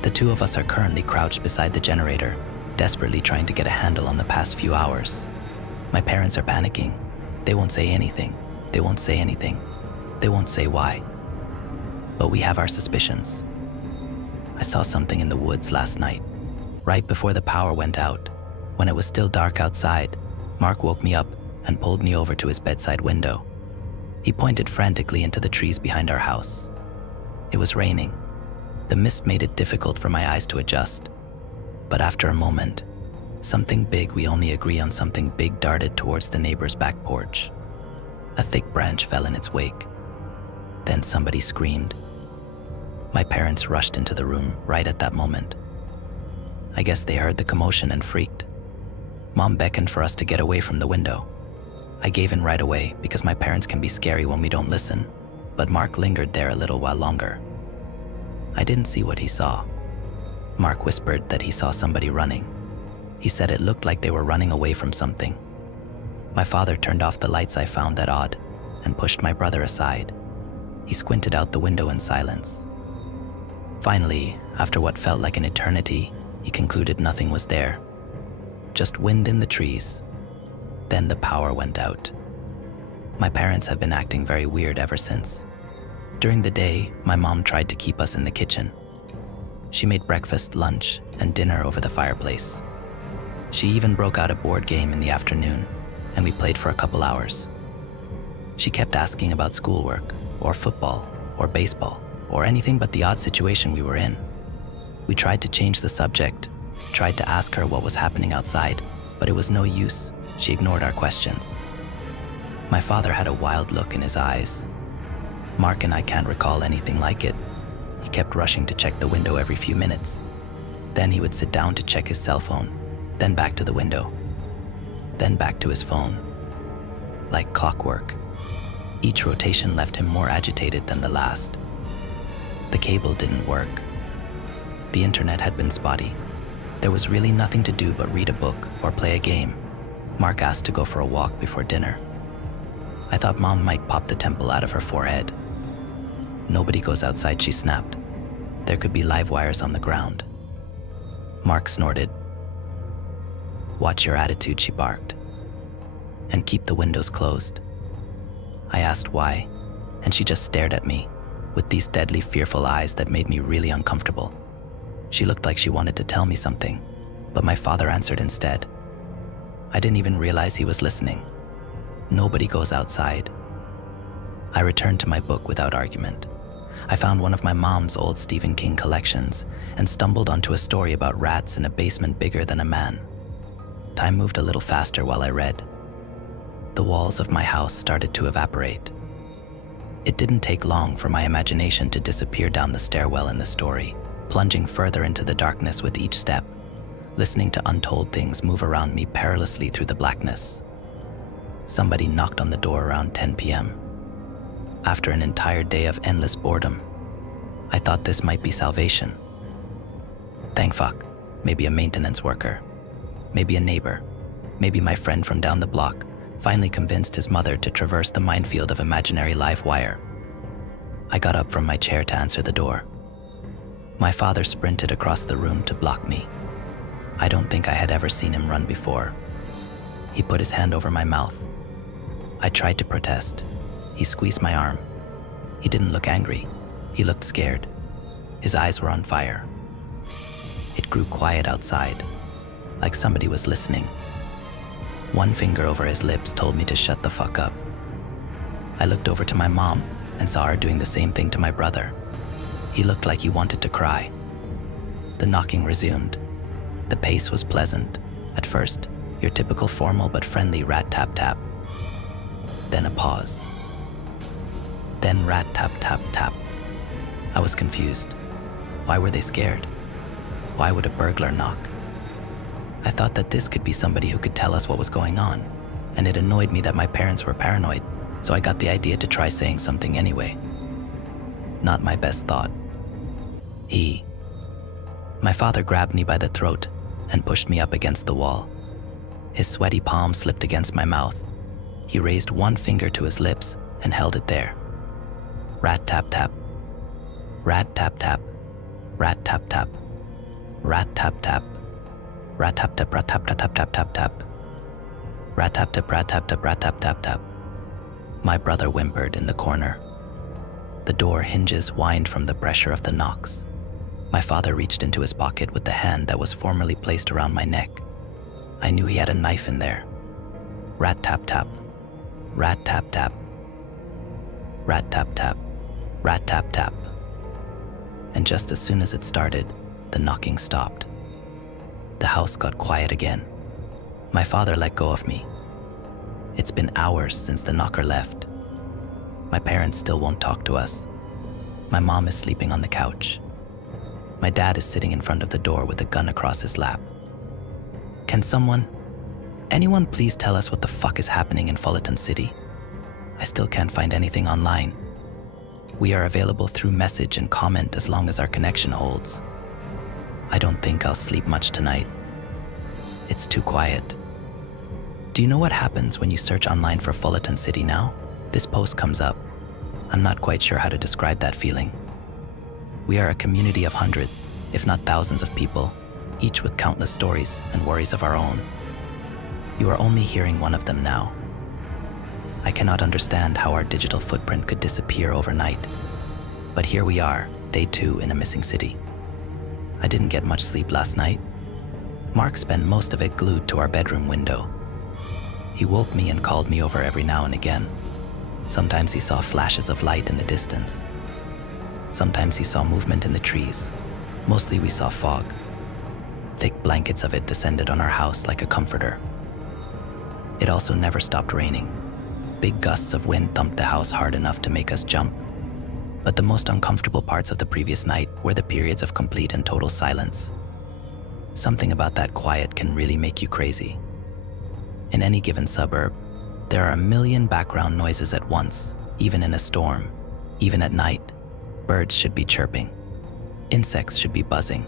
The two of us are currently crouched beside the generator, desperately trying to get a handle on the past few hours. My parents are panicking. They won't say anything. They won't say anything. They won't say why. But we have our suspicions. I saw something in the woods last night, right before the power went out. When it was still dark outside, Mark woke me up and pulled me over to his bedside window. He pointed frantically into the trees behind our house. It was raining. The mist made it difficult for my eyes to adjust. But after a moment, something big, we only agree on something big, darted towards the neighbor's back porch. A thick branch fell in its wake. Then somebody screamed. My parents rushed into the room right at that moment. I guess they heard the commotion and freaked. Mom beckoned for us to get away from the window. I gave in right away because my parents can be scary when we don't listen, but Mark lingered there a little while longer. I didn't see what he saw. Mark whispered that he saw somebody running. He said it looked like they were running away from something. My father turned off the lights. I found that odd and pushed my brother aside. He squinted out the window in silence. Finally, after what felt like an eternity, he concluded nothing was there. Just wind in the trees. Then the power went out. My parents have been acting very weird ever since. During the day, my mom tried to keep us in the kitchen. She made breakfast, lunch, and dinner over the fireplace. She even broke out a board game in the afternoon, and we played for a couple hours. She kept asking about schoolwork, or football, or baseball, or anything but the odd situation we were in. We tried to change the subject, tried to ask her what was happening outside, but it was no use. She ignored our questions. My father had a wild look in his eyes. Mark and I can't recall anything like it. He kept rushing to check the window every few minutes. Then he would sit down to check his cell phone, then back to the window, then back to his phone. Like clockwork. Each rotation left him more agitated than the last. The cable didn't work. The internet had been spotty. There was really nothing to do but read a book or play a game. Mark asked to go for a walk before dinner. I thought Mom might pop the temple out of her forehead. Nobody goes outside, she snapped. There could be live wires on the ground. Mark snorted. Watch your attitude, she barked. And keep the windows closed. I asked why, and she just stared at me with these deadly, fearful eyes that made me really uncomfortable. She looked like she wanted to tell me something, but my father answered instead. I didn't even realize he was listening. Nobody goes outside. I returned to my book without argument. I found one of my mom's old Stephen King collections and stumbled onto a story about rats in a basement bigger than a man. Time moved a little faster while I read. The walls of my house started to evaporate. It didn't take long for my imagination to disappear down the stairwell in the story, plunging further into the darkness with each step, listening to untold things move around me perilously through the blackness. Somebody knocked on the door around 10 p.m. After an entire day of endless boredom, I thought this might be salvation. Thank fuck, maybe a maintenance worker, maybe a neighbor, maybe my friend from down the block finally convinced his mother to traverse the minefield of imaginary live wire. I got up from my chair to answer the door. My father sprinted across the room to block me. I don't think I had ever seen him run before. He put his hand over my mouth. I tried to protest. He squeezed my arm. He didn't look angry. He looked scared. His eyes were on fire. It grew quiet outside, like somebody was listening. One finger over his lips told me to shut the fuck up. I looked over to my mom and saw her doing the same thing to my brother. He looked like he wanted to cry. The knocking resumed. The pace was pleasant. At first, your typical formal but friendly rat-tap-tap. Then a pause. Then rat-tap-tap-tap. I was confused. Why were they scared? Why would a burglar knock? I thought that this could be somebody who could tell us what was going on, and it annoyed me that my parents were paranoid, so I got the idea to try saying something anyway. Not my best thought. My father grabbed me by the throat and pushed me up against the wall. His sweaty palm slipped against my mouth. He raised one finger to his lips and held it there. Rat-tap-tap. Rat-tap-tap. Rat-tap-tap. Rat-tap-tap. Rat-tap-tap, rat-tap-tap-tap-tap-tap. Rat-tap-tap, rat-tap-tap, rat-tap-tap-tap. My brother whimpered in the corner. The door hinges whined from the pressure of the knocks. My father reached into his pocket with the hand that was formerly placed around my neck. I knew he had a knife in there. Rat-tap-tap. Rat-tap-tap. Rat-tap-tap. Rat-tap-tap. And just as soon as it started, the knocking stopped. The house got quiet again. My father let go of me. It's been hours since the knocker left. My parents still won't talk to us. My mom is sleeping on the couch. My dad is sitting in front of the door with a gun across his lap. Can anyone please tell us what the fuck is happening in Fullerton City? I still can't find anything online. We are available through message and comment as long as our connection holds. I don't think I'll sleep much tonight. It's too quiet. Do you know what happens when you search online for Fullerton City now? This post comes up. I'm not quite sure how to describe that feeling. We are a community of hundreds, if not thousands of people, each with countless stories and worries of our own. You are only hearing one of them now. I cannot understand how our digital footprint could disappear overnight. But here we are, day 2 in a missing city. I didn't get much sleep last night. Mark spent most of it glued to our bedroom window. He woke me and called me over every now and again. Sometimes he saw flashes of light in the distance. Sometimes he saw movement in the trees. Mostly we saw fog. Thick blankets of it descended on our house like a comforter. It also never stopped raining. Big gusts of wind thumped the house hard enough to make us jump. But the most uncomfortable parts of the previous night were the periods of complete and total silence. Something about that quiet can really make you crazy. In any given suburb, there are a million background noises at once, even in a storm, even at night. Birds should be chirping. Insects should be buzzing.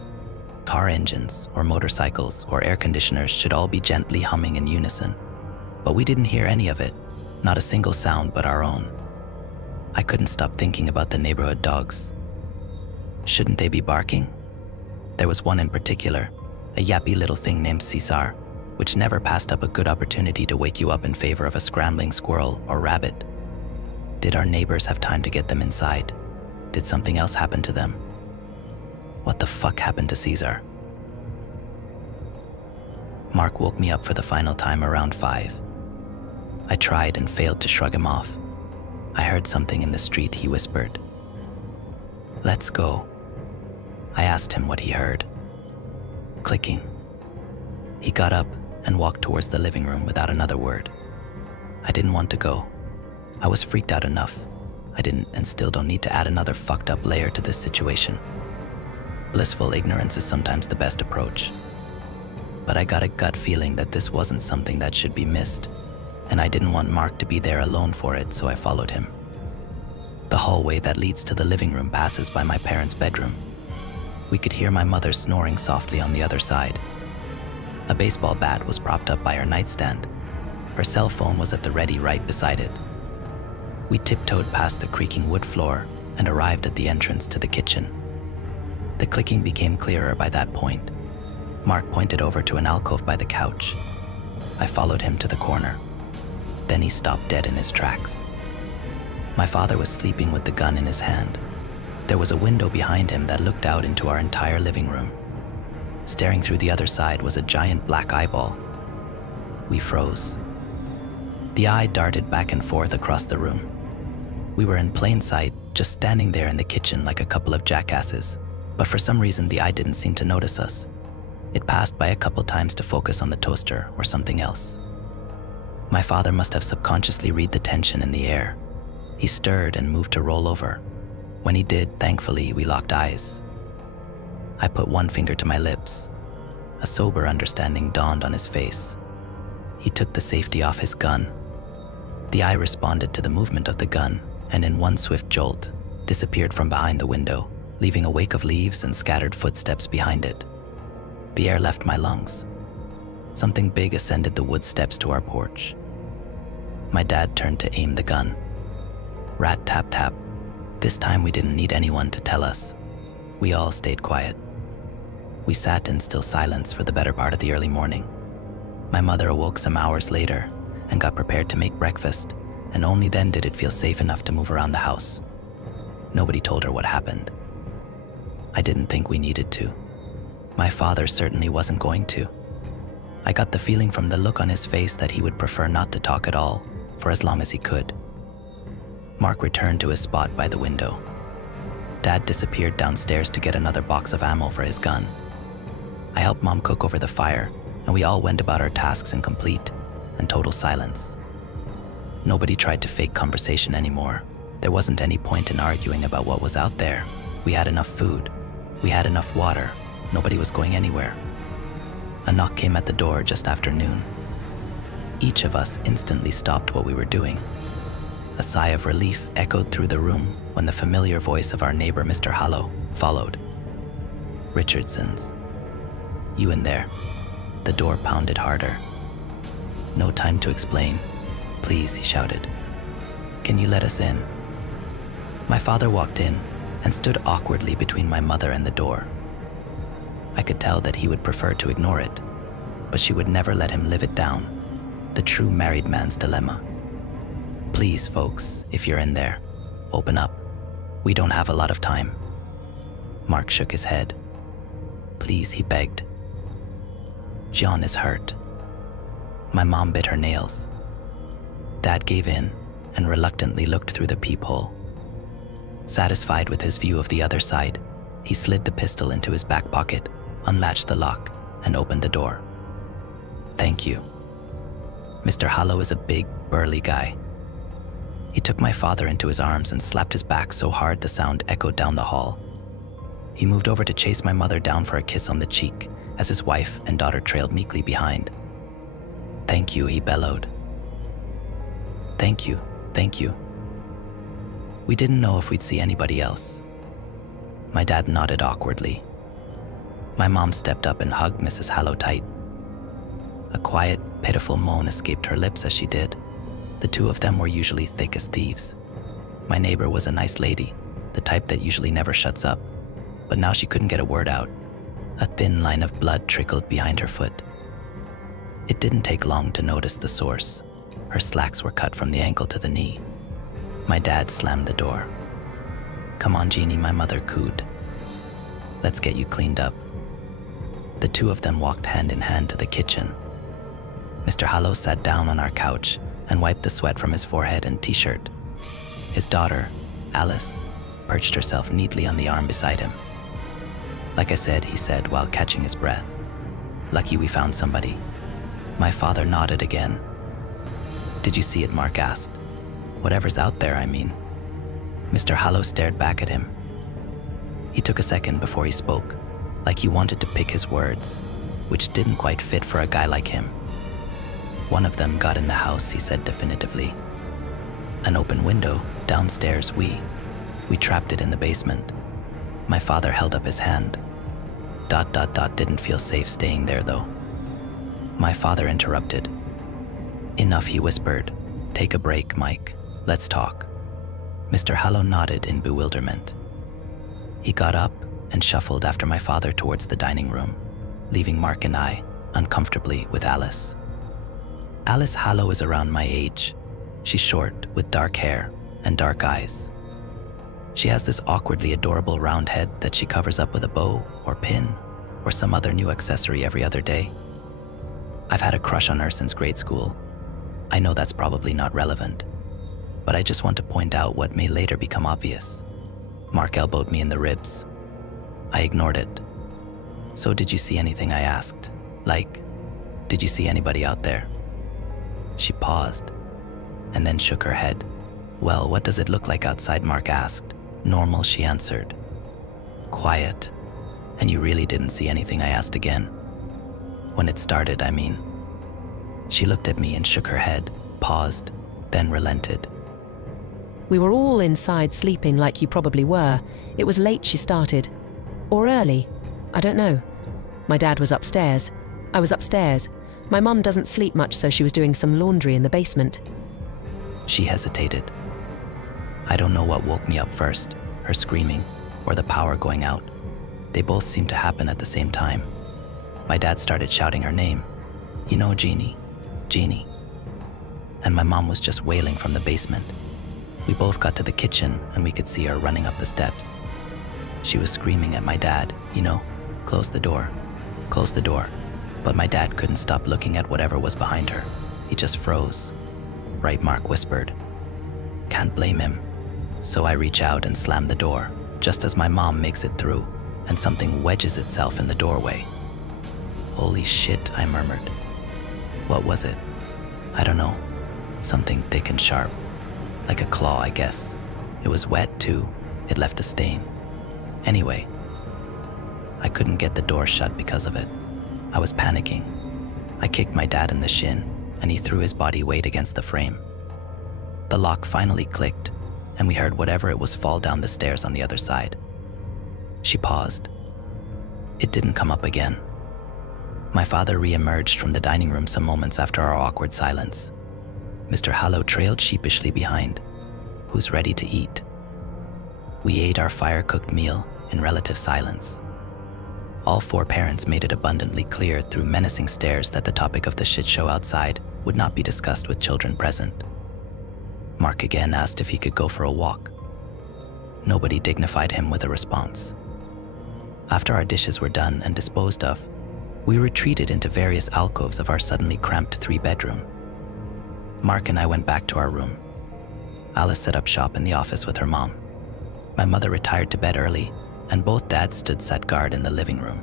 Car engines or motorcycles or air conditioners should all be gently humming in unison. But we didn't hear any of it, not a single sound but our own. I couldn't stop thinking about the neighborhood dogs. Shouldn't they be barking? There was one in particular, a yappy little thing named Cesar, which never passed up a good opportunity to wake you up in favor of a scrambling squirrel or rabbit. Did our neighbors have time to get them inside? Did something else happen to them? What the fuck happened to Cesar? Mark woke me up for the final time around 5. I tried and failed to shrug him off. I heard something in the street, he whispered. Let's go. I asked him what he heard. Clicking. He got up and walked towards the living room without another word. I didn't want to go. I was freaked out enough. I didn't and still don't need to add another fucked up layer to this situation. Blissful ignorance is sometimes the best approach. But I got a gut feeling that this wasn't something that should be missed. and I didn't want Mark to be there alone for it, so I followed him. The hallway that leads to the living room passes by my parents' bedroom. We could hear my mother snoring softly on the other side. A baseball bat was propped up by her nightstand. Her cell phone was at the ready right beside it. We tiptoed past the creaking wood floor and arrived at the entrance to the kitchen. The clicking became clearer by that point. Mark pointed over to an alcove by the couch. I followed him to the corner. Then he stopped dead in his tracks. My father was sleeping with the gun in his hand. There was a window behind him that looked out into our entire living room. Staring through the other side was a giant black eyeball. We froze. The eye darted back and forth across the room. We were in plain sight, just standing there in the kitchen like a couple of jackasses, but for some reason the eye didn't seem to notice us. It passed by a couple times to focus on the toaster or something else. My father must have subconsciously read the tension in the air. He stirred and moved to roll over. When he did, thankfully, we locked eyes. I put one finger to my lips. A sober understanding dawned on his face. He took the safety off his gun. The eye responded to the movement of the gun, and in one swift jolt, disappeared from behind the window, leaving a wake of leaves and scattered footsteps behind it. The air left my lungs. Something big ascended the wood steps to our porch. My dad turned to aim the gun. Rat tap tap. This time we didn't need anyone to tell us. We all stayed quiet. We sat in still silence for the better part of the early morning. My mother awoke some hours later and got prepared to make breakfast, and only then did it feel safe enough to move around the house. Nobody told her what happened. I didn't think we needed to. My father certainly wasn't going to. I got the feeling from the look on his face that he would prefer not to talk at all, for as long as he could. Mark returned to his spot by the window. Dad disappeared downstairs to get another box of ammo for his gun. I helped Mom cook over the fire, and we all went about our tasks in complete and total silence. Nobody tried to fake conversation anymore. There wasn't any point in arguing about what was out there. We had enough food. We had enough water. Nobody was going anywhere. A knock came at the door just after noon. Each of us instantly stopped what we were doing. A sigh of relief echoed through the room when the familiar voice of our neighbor, Mr. Hallow, followed. Richardson's. You in there? The door pounded harder. No time to explain. Please, he shouted. Can you let us in? My father walked in and stood awkwardly between my mother and the door. I could tell that he would prefer to ignore it, but she would never let him live it down. The true married man's dilemma. Please, folks, if you're in there, open up. We don't have a lot of time. Mark shook his head. Please, he begged. Jean is hurt. My mom bit her nails. Dad gave in and reluctantly looked through the peephole. Satisfied with his view of the other side, he slid the pistol into his back pocket, unlatched the lock, and opened the door. Thank you. Mr. Hallow is a big, burly guy. He took my father into his arms and slapped his back so hard the sound echoed down the hall. He moved over to chase my mother down for a kiss on the cheek as his wife and daughter trailed meekly behind. Thank you, he bellowed. Thank you, thank you. We didn't know if we'd see anybody else. My dad nodded awkwardly. My mom stepped up and hugged Mrs. Hallow tight. A quiet, pitiful moan escaped her lips as she did. The two of them were usually thick as thieves. My neighbor was a nice lady, the type that usually never shuts up, but now she couldn't get a word out. A thin line of blood trickled behind her foot. It didn't take long to notice the source. Her slacks were cut from the ankle to the knee. My dad slammed the door. Come on, Jeannie, my mother cooed. Let's get you cleaned up. The two of them walked hand in hand to the kitchen. Mr. Hallow sat down on our couch and wiped the sweat from his forehead and t-shirt. His daughter, Alice, perched herself neatly on the arm beside him. Like I said, he said while catching his breath. Lucky we found somebody. My father nodded again. Did you see it? Mark asked. Whatever's out there, I mean. Mr. Hallow stared back at him. He took a second before he spoke, like he wanted to pick his words, which didn't quite fit for a guy like him. One of them got in the house, he said definitively. An open window, downstairs, we trapped it in the basement. My father held up his hand. ... Didn't feel safe staying there though. My father interrupted. Enough, he whispered. Take a break, Mike. Let's talk. Mr. Hallow nodded in bewilderment. He got up and shuffled after my father towards the dining room, leaving Mark and I uncomfortably with Alice. Alice Hallow is around my age. She's short, with dark hair and dark eyes. She has this awkwardly adorable round head that she covers up with a bow or pin or some other new accessory every other day. I've had a crush on her since grade school. I know that's probably not relevant, but I just want to point out what may later become obvious. Mark elbowed me in the ribs. I ignored it. So did you see anything, I asked. Like, did you see anybody out there? She paused and then shook her head. Well, what does it look like outside, Mark asked. Normal, she answered. Quiet. And you really didn't see anything, I asked again. When it started, I mean. She looked at me and shook her head, paused, then relented. We were all inside sleeping like you probably were. It was late she started. Or early. I don't know. My dad was upstairs. I was upstairs. My mum doesn't sleep much, so she was doing some laundry in the basement. She hesitated. I don't know what woke me up first, her screaming or the power going out. They both seemed to happen at the same time. My dad started shouting her name. You know, Jeannie, Jeannie. And my mom was just wailing from the basement. We both got to the kitchen and we could see her running up the steps. She was screaming at my dad, you know, close the door, close the door. But my dad couldn't stop looking at whatever was behind her. He just froze. Right, Mark whispered. Can't blame him. So I reach out and slam the door, just as my mom makes it through, and something wedges itself in the doorway. Holy shit, I murmured. What was it? I don't know. Something thick and sharp. Like a claw, I guess. It was wet, too. It left a stain. Anyway, I couldn't get the door shut because of it. I was panicking. I kicked my dad in the shin, and he threw his body weight against the frame. The lock finally clicked, and we heard whatever it was fall down the stairs on the other side. She paused. It didn't come up again. My father re-emerged from the dining room some moments after our awkward silence. Mr. Hallow trailed sheepishly behind. Who's ready to eat? We ate our fire-cooked meal in relative silence. All four parents made it abundantly clear through menacing stares that the topic of the shit show outside would not be discussed with children present. Mark again asked if he could go for a walk. Nobody dignified him with a response. After our dishes were done and disposed of, we retreated into various alcoves of our suddenly cramped three-bedroom. Mark and I went back to our room. Alice set up shop in the office with her mom. My mother retired to bed early, and both dads stood set guard in the living room.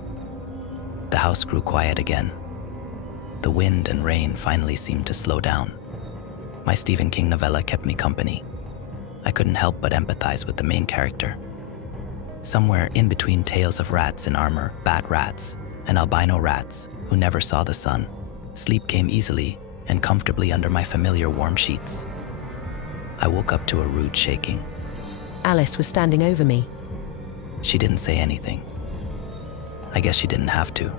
The house grew quiet again. The wind and rain finally seemed to slow down. My Stephen King novella kept me company. I couldn't help but empathize with the main character. Somewhere in between tales of rats in armor, bat rats, and albino rats who never saw the sun, sleep came easily and comfortably under my familiar warm sheets. I woke up to a rude shaking. Alice was standing over me. She didn't say anything. I guess she didn't have to.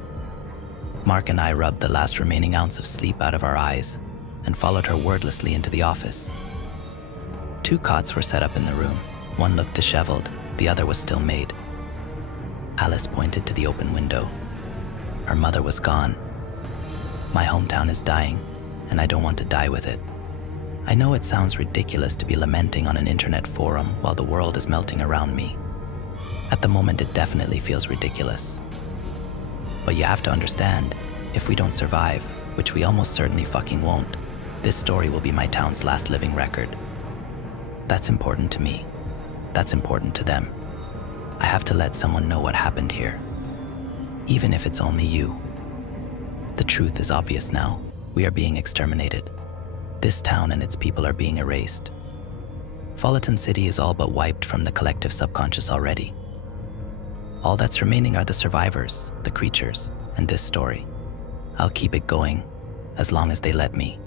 Mark and I rubbed the last remaining ounce of sleep out of our eyes and followed her wordlessly into the office. 2 cots were set up in the room. One looked disheveled, the other was still made. Alice pointed to the open window. Her mother was gone. My hometown is dying, and I don't want to die with it. I know it sounds ridiculous to be lamenting on an internet forum while the world is melting around me. At the moment, it definitely feels ridiculous. But you have to understand, if we don't survive, which we almost certainly fucking won't, this story will be my town's last living record. That's important to me. That's important to them. I have to let someone know what happened here. Even if it's only you. The truth is obvious now. We are being exterminated. This town and its people are being erased. Fullerton City is all but wiped from the collective subconscious already. All that's remaining are the survivors, the creatures, and this story. I'll keep it going as long as they let me.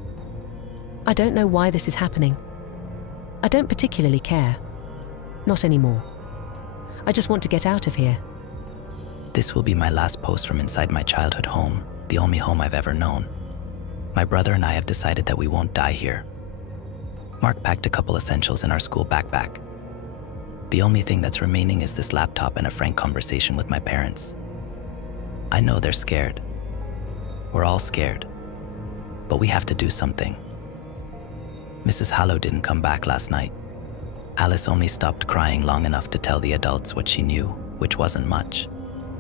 I don't know why this is happening. I don't particularly care. Not anymore. I just want to get out of here. This will be my last post from inside my childhood home, the only home I've ever known. My brother and I have decided that we won't die here. Mark packed a couple essentials in our school backpack. The only thing that's remaining is this laptop and a frank conversation with my parents. I know they're scared. We're all scared. But we have to do something. Mrs. Hallow didn't come back last night. Alice only stopped crying long enough to tell the adults what she knew, which wasn't much.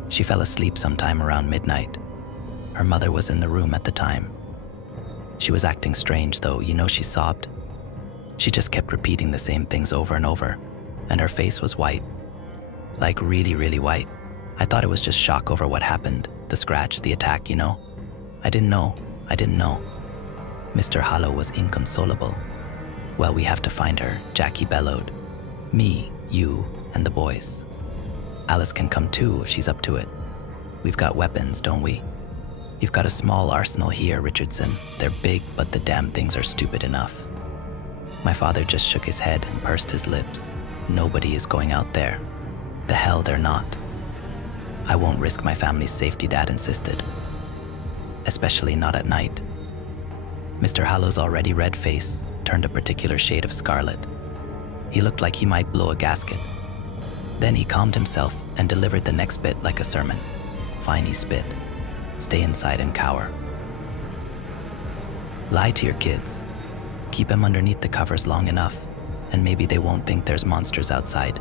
She fell asleep sometime around midnight. Her mother was in the room at the time. She was acting strange though, she sobbed. She just kept repeating the same things over and over, and her face was white. Like really, really white. I thought it was just shock over what happened, the scratch, the attack, I didn't know. Mr. Hallow was inconsolable. Well, we have to find her, Jackie bellowed. Me, you, and the boys. Alice can come too if she's up to it. We've got weapons, don't we? You've got a small arsenal here, Richardson. They're big, but the damn things are stupid enough. My father just shook his head and pursed his lips. Nobody is going out there. The hell they're not. I won't risk my family's safety, Dad insisted. Especially not at night. Mr. Hallow's already red face turned a particular shade of scarlet. He looked like he might blow a gasket. Then he calmed himself and delivered the next bit like a sermon. Fine, he spit. Stay inside and cower. Lie to your kids. Keep them underneath the covers long enough, and maybe they won't think there's monsters outside.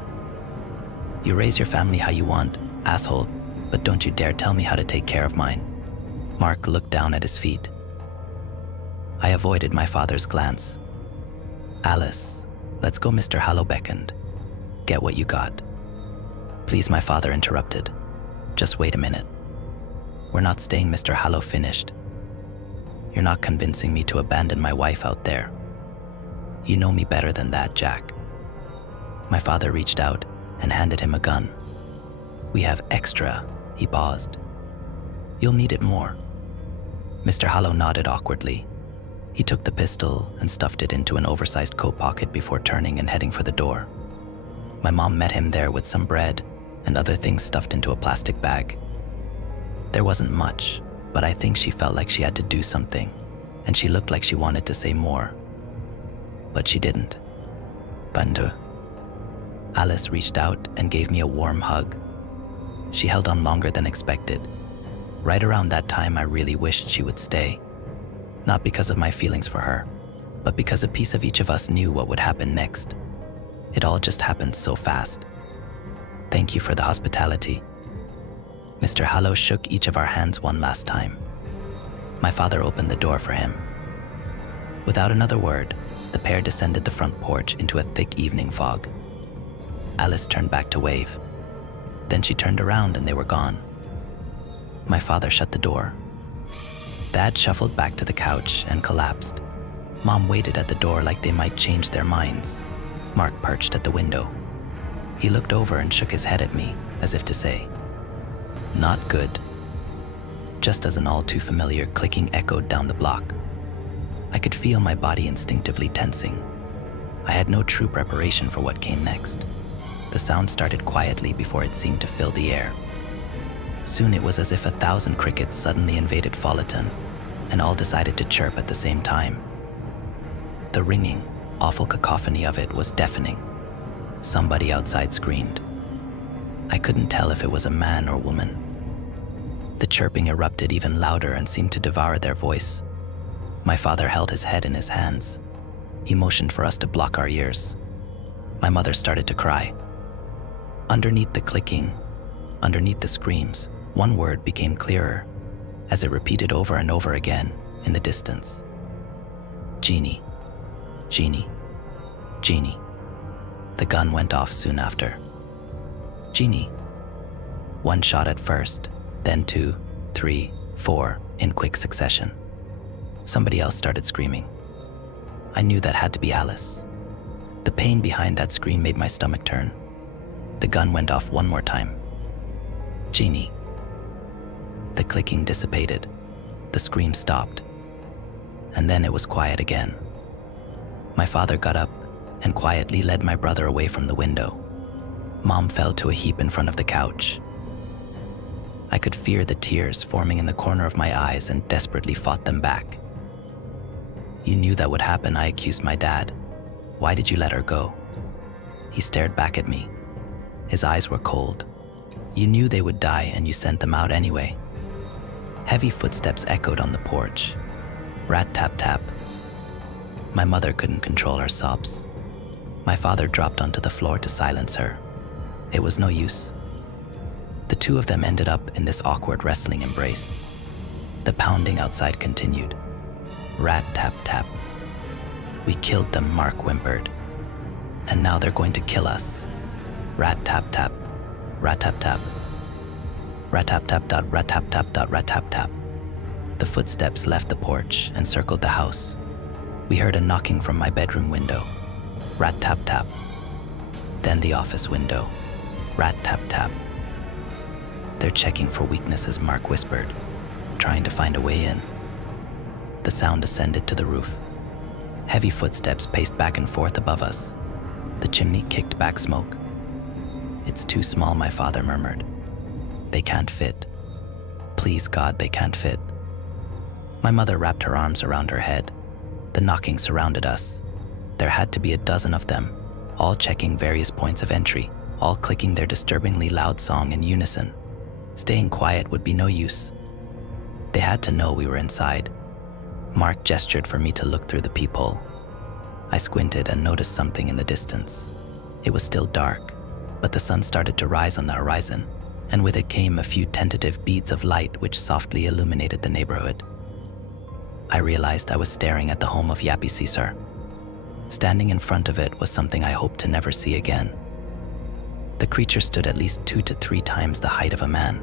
You raise your family how you want, asshole, but don't you dare tell me how to take care of mine. Mark looked down at his feet. I avoided my father's glance. Alice, let's go, Mr. Hallow beckoned. Get what you got. Please, my father interrupted. Just wait a minute. We're not staying, Mr. Hallow finished. You're not convincing me to abandon my wife out there. You know me better than that, Jack. My father reached out and handed him a gun. We have extra, he paused. You'll need it more. Mr. Hallow nodded awkwardly. He took the pistol and stuffed it into an oversized coat pocket before turning and heading for the door. My mom met him there with some bread and other things stuffed into a plastic bag. There wasn't much, but I think she felt like she had to do something, and she looked like she wanted to say more. But she didn't. Bandu. Alice reached out and gave me a warm hug. She held on longer than expected. Right around that time, I really wished she would stay. Not because of my feelings for her, but because a piece of each of us knew what would happen next. It all just happened so fast. Thank you for the hospitality. Mr. Hallow shook each of our hands one last time. My father opened the door for him. Without another word, the pair descended the front porch into a thick evening fog. Alice turned back to wave. Then she turned around and they were gone. My father shut the door. Dad shuffled back to the couch and collapsed. Mom waited at the door like they might change their minds. Mark perched at the window. He looked over and shook his head at me, as if to say, "Not good." Just as an all-too-familiar clicking echoed down the block. I could feel my body instinctively tensing. I had no true preparation for what came next. The sound started quietly before it seemed to fill the air. Soon it was as if 1,000 crickets suddenly invaded Folleton, and all decided to chirp at the same time. The ringing, awful cacophony of it was deafening. Somebody outside screamed. I couldn't tell if it was a man or woman. The chirping erupted even louder and seemed to devour their voice. My father held his head in his hands. He motioned for us to block our ears. My mother started to cry. Underneath the clicking, underneath the screams, one word became clearer as it repeated over and over again in the distance. Genie, Genie, Genie. The gun went off soon after. Genie. One shot at first, then 2, 3, 4 in quick succession. Somebody else started screaming. I knew that had to be Alice. The pain behind that scream made my stomach turn. The gun went off one more time. Genie. The clicking dissipated. The scream stopped. and then it was quiet again. My father got up and quietly led my brother away from the window. Mom fell to a heap in front of the couch. I could fear the tears forming in the corner of my eyes and desperately fought them back. "You knew that would happen," I accused my dad. "Why did you let her go?" He stared back at me. His eyes were cold. "You knew they would die and you sent them out anyway." Heavy footsteps echoed on the porch. Rat tap tap. My mother couldn't control her sobs. My father dropped onto the floor to silence her. It was no use. The two of them ended up in this awkward wrestling embrace. The pounding outside continued. Rat tap tap. "We killed them," Mark whimpered. "And now they're going to kill us." Rat tap tap. Rat tap tap. Rat tap tap dot rat tap tap dot rat tap tap. The footsteps left the porch and circled the house. We heard a knocking from my bedroom window. Rat tap tap. Then the office window. Rat tap tap. "They're checking for weaknesses," Mark whispered, trying to find a way in. The sound ascended to the roof. Heavy footsteps paced back and forth above us. The chimney kicked back smoke. "It's too small," my father murmured. "They can't fit. Please, God, they can't fit." My mother wrapped her arms around her head. The knocking surrounded us. There had to be a dozen of them, all checking various points of entry, all clicking their disturbingly loud song in unison. Staying quiet would be no use. They had to know we were inside. Mark gestured for me to look through the peephole. I squinted and noticed something in the distance. It was still dark, but the sun started to rise on the horizon, and with it came a few tentative beads of light which softly illuminated the neighborhood. I realized I was staring at the home of Yappy Caesar. Standing in front of it was something I hoped to never see again. The creature stood at least 2 to 3 times the height of a man.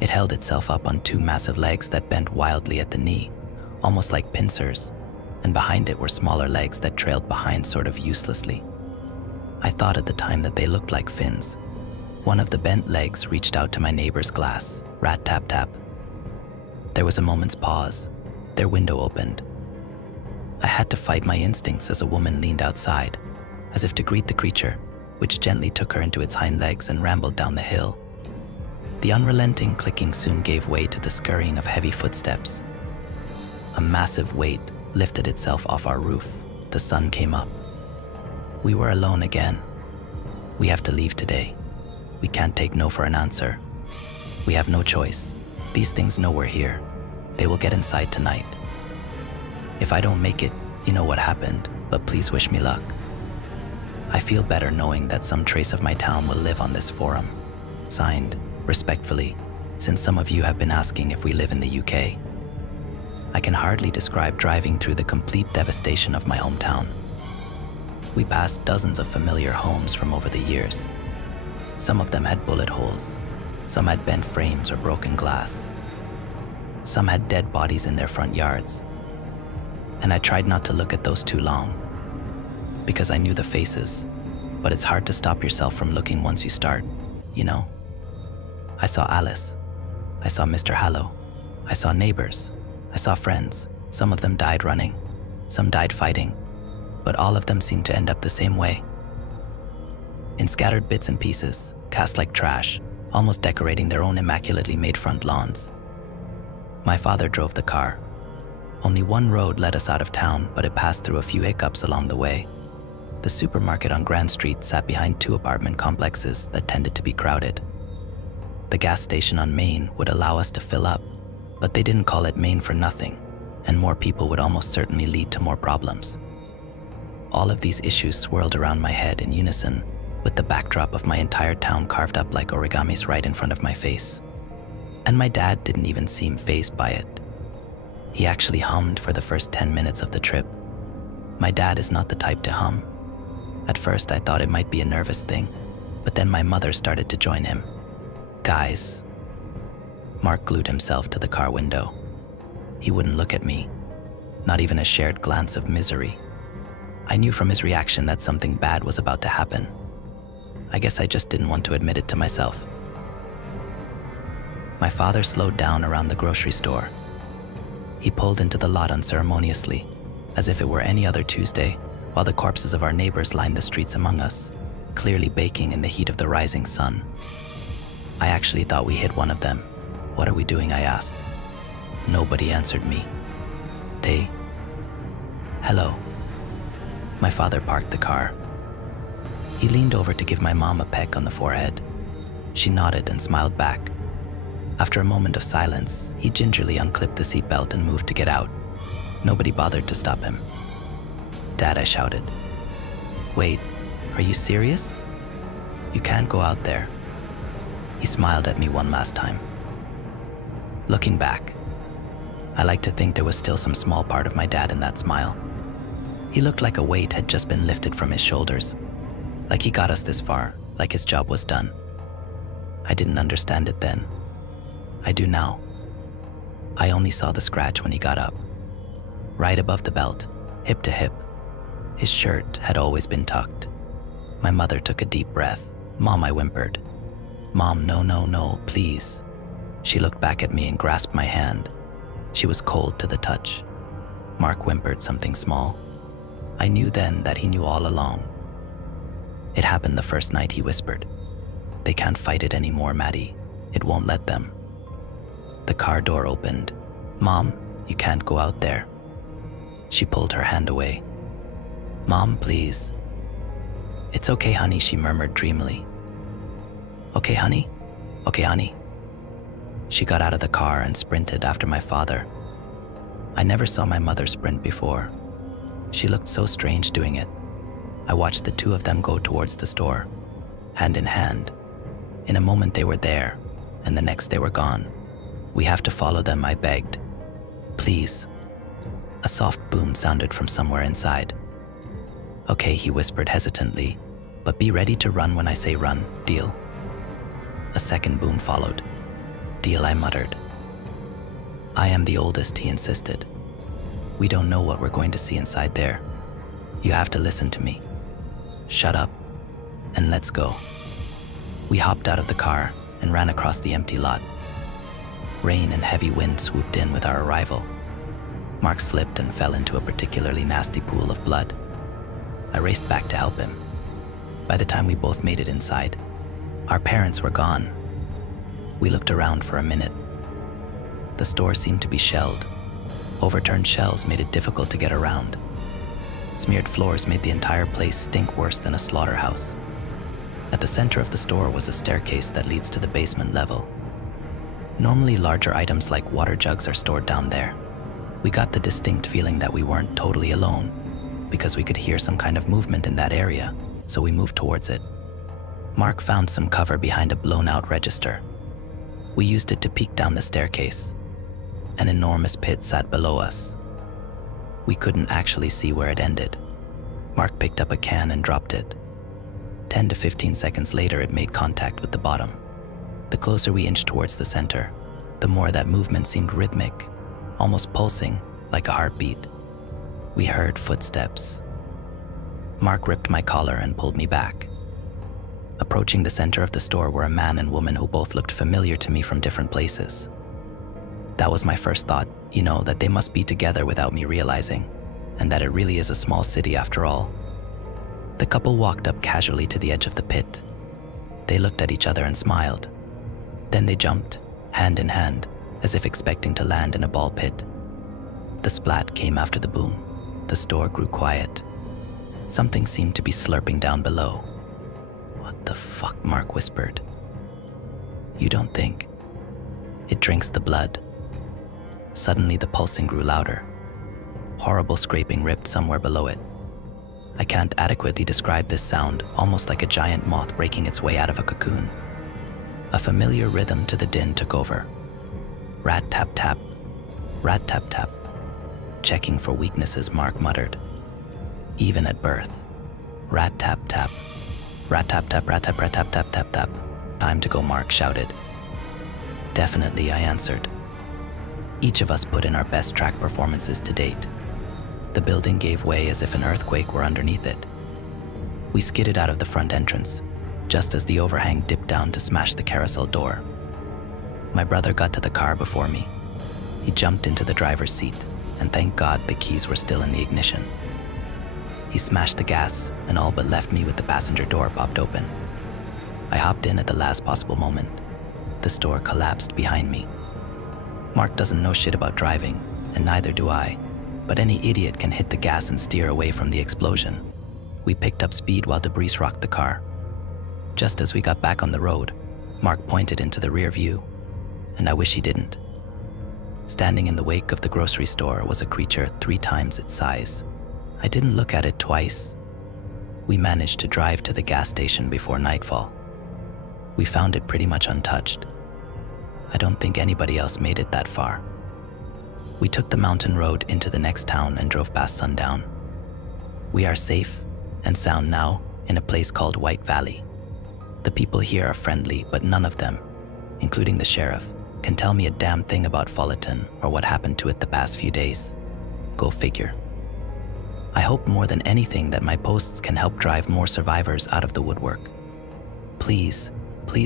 It held itself up on 2 massive legs that bent wildly at the knee, almost like pincers, and behind it were smaller legs that trailed behind sort of uselessly. I thought at the time that they looked like fins. One of the bent legs reached out to my neighbor's glass. Rat tap tap. There was a moment's pause. Their window opened. I had to fight my instincts as a woman leaned outside, as if to greet the creature, which gently took her into its hind legs and rambled down the hill. The unrelenting clicking soon gave way to the scurrying of heavy footsteps. A massive weight lifted itself off our roof. The sun came up. We were alone again. "We have to leave today. We can't take no for an answer. We have no choice. These things know we're here. They will get inside tonight. If I don't make it, you know what happened, but please wish me luck. I feel better knowing that some trace of my town will live on this forum. Signed, respectfully, since some of you have been asking if we live in the UK. I can hardly describe driving through the complete devastation of my hometown. We passed dozens of familiar homes from over the years. Some of them had bullet holes. Some had bent frames or broken glass. Some had dead bodies in their front yards. And I tried not to look at those too long, because I knew the faces, but it's hard to stop yourself from looking once you start, you know? I saw Alice. I saw Mr. Hallow. I saw neighbors. I saw friends. Some of them died running. Some died fighting. But all of them seemed to end up the same way. In scattered bits and pieces, cast like trash, almost decorating their own immaculately made front lawns. My father drove the car. Only one road led us out of town, but it passed through a few hiccups along the way. The supermarket on Grand Street sat behind 2 apartment complexes that tended to be crowded. The gas station on Main would allow us to fill up, but they didn't call it Main for nothing, and more people would almost certainly lead to more problems. All of these issues swirled around my head in unison, with the backdrop of my entire town carved up like origamis right in front of my face. And my dad didn't even seem fazed by it. He actually hummed for the first 10 minutes of the trip. My dad is not the type to hum. At first I thought it might be a nervous thing, but then my mother started to join him. "Guys." Mark glued himself to the car window. He wouldn't look at me, not even a shared glance of misery. I knew from his reaction that something bad was about to happen. I guess I just didn't want to admit it to myself. My father slowed down around the grocery store. He pulled into the lot unceremoniously, as if it were any other Tuesday, while the corpses of our neighbors lined the streets among us, clearly baking in the heat of the rising sun. I actually thought we hit one of them. "What are we doing?" I asked. Nobody answered me. Hello. My father parked the car. He leaned over to give my mom a peck on the forehead. She nodded and smiled back. After a moment of silence, he gingerly unclipped the seatbelt and moved to get out. Nobody bothered to stop him. "Dad," I shouted. "Wait, are you serious? You can't go out there." He smiled at me one last time. Looking back, I like to think there was still some small part of my dad in that smile. He looked like a weight had just been lifted from his shoulders, like he got us this far, like his job was done. I didn't understand it then. I do now. I only saw the scratch when he got up. Right above the belt, hip to hip. His shirt had always been tucked. My mother took a deep breath. "Mom," I whimpered. "Mom, no, please." She looked back at me and grasped my hand. She was cold to the touch. Mark whimpered something small. I knew then that he knew all along. "It happened the first night," he whispered. "They can't fight it anymore, Maddie. It won't let them." The car door opened. "Mom, you can't go out there." She pulled her hand away. "Mom, please." "It's okay, honey," she murmured dreamily. "Okay, honey? Okay, honey." She got out of the car and sprinted after my father. I never saw my mother sprint before. She looked so strange doing it. I watched the two of them go towards the store, hand in hand. In a moment they were there, and the next they were gone. "We have to follow them," I begged. "Please." A soft boom sounded from somewhere inside. "Okay," he whispered hesitantly, "but be ready to run when I say run, deal?" A second boom followed. "Deal," I muttered. "I am the oldest," he insisted. "We don't know what we're going to see inside there. You have to listen to me. Shut up, and let's go." We hopped out of the car and ran across the empty lot. Rain and heavy wind swooped in with our arrival. Mark slipped and fell into a particularly nasty pool of blood. I raced back to help him. By the time we both made it inside, our parents were gone. We looked around for a minute. The store seemed to be shelled. Overturned shelves made it difficult to get around. Smeared floors made the entire place stink worse than a slaughterhouse. At the center of the store was a staircase that leads to the basement level. Normally, larger items like water jugs are stored down there. We got the distinct feeling that we weren't totally alone, because we could hear some kind of movement in that area, so we moved towards it. Mark found some cover behind a blown-out register. We used it to peek down the staircase. An enormous pit sat below us. We couldn't actually see where it ended. Mark picked up a can and dropped it. 10 to 15 seconds later, it made contact with the bottom. The closer we inched towards the center, the more that movement seemed rhythmic, almost pulsing, like a heartbeat. We heard footsteps. Mark ripped my collar and pulled me back. Approaching the center of the store were a man and woman who both looked familiar to me from different places. That was my first thought, that they must be together without me realizing, and that it really is a small city after all. The couple walked up casually to the edge of the pit. They looked at each other and smiled. Then they jumped, hand in hand, as if expecting to land in a ball pit. The splat came after the boom. The store grew quiet. Something seemed to be slurping down below. "What the fuck?" Mark whispered. "You don't think? It drinks the blood." Suddenly the pulsing grew louder. Horrible scraping ripped somewhere below it. I can't adequately describe this sound, almost like a giant moth breaking its way out of a cocoon. A familiar rhythm to the din took over. Rat-tap-tap, rat-tap-tap. Checking for weaknesses, Mark muttered. Even at birth. Rat-tap-tap, rat-tap-tap, rat-tap, rat-tap-tap-tap-tap. "Time to go," Mark shouted. "Definitely," I answered. Each of us put in our best track performances to date. The building gave way as if an earthquake were underneath it. We skidded out of the front entrance, just as the overhang dipped down to smash the carousel door. My brother got to the car before me. He jumped into the driver's seat, and thank God the keys were still in the ignition. He smashed the gas and all but left me with the passenger door popped open. I hopped in at the last possible moment. The store collapsed behind me. Mark doesn't know shit about driving, and neither do I, but any idiot can hit the gas and steer away from the explosion. We picked up speed while debris rocked the car. Just as we got back on the road, Mark pointed into the rear view, and I wish he didn't. Standing in the wake of the grocery store was a creature 3 times its size. I didn't look at it twice. We managed to drive to the gas station before nightfall. We found it pretty much untouched. I don't think anybody else made it that far. We took the mountain road into the next town and drove past sundown. We are safe and sound now in a place called White Valley. The people here are friendly, but none of them, including the sheriff, can tell me a damn thing about Fullerton or what happened to it the past few days. Go figure. I hope more than anything that my posts can help drive more survivors out of the woodwork. Please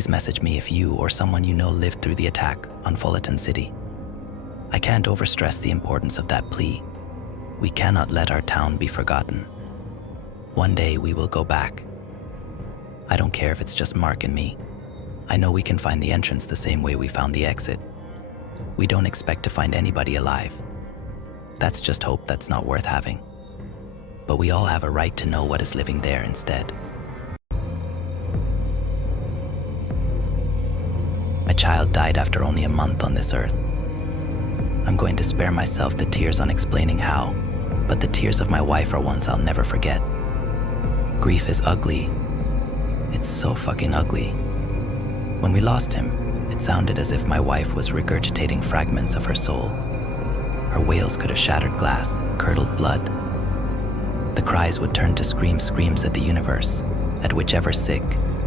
message me if you or someone you know lived through the attack on Fullerton City. I can't overstress the importance of that plea. We cannot let our town be forgotten. One day we will go back. I don't care if it's just Mark and me. I know we can find the entrance the same way we found the exit. We don't expect to find anybody alive. That's just hope that's not worth having. But we all have a right to know what is living there instead. My child died after only a month on this earth. I'm going to spare myself the tears on explaining how, but the tears of my wife are ones I'll never forget. Grief is ugly. It's so fucking ugly. When we lost him, it sounded as if my wife was regurgitating fragments of her soul. Her wails could have shattered glass, curdled blood. The cries would turn to screams at the universe, at whichever sick,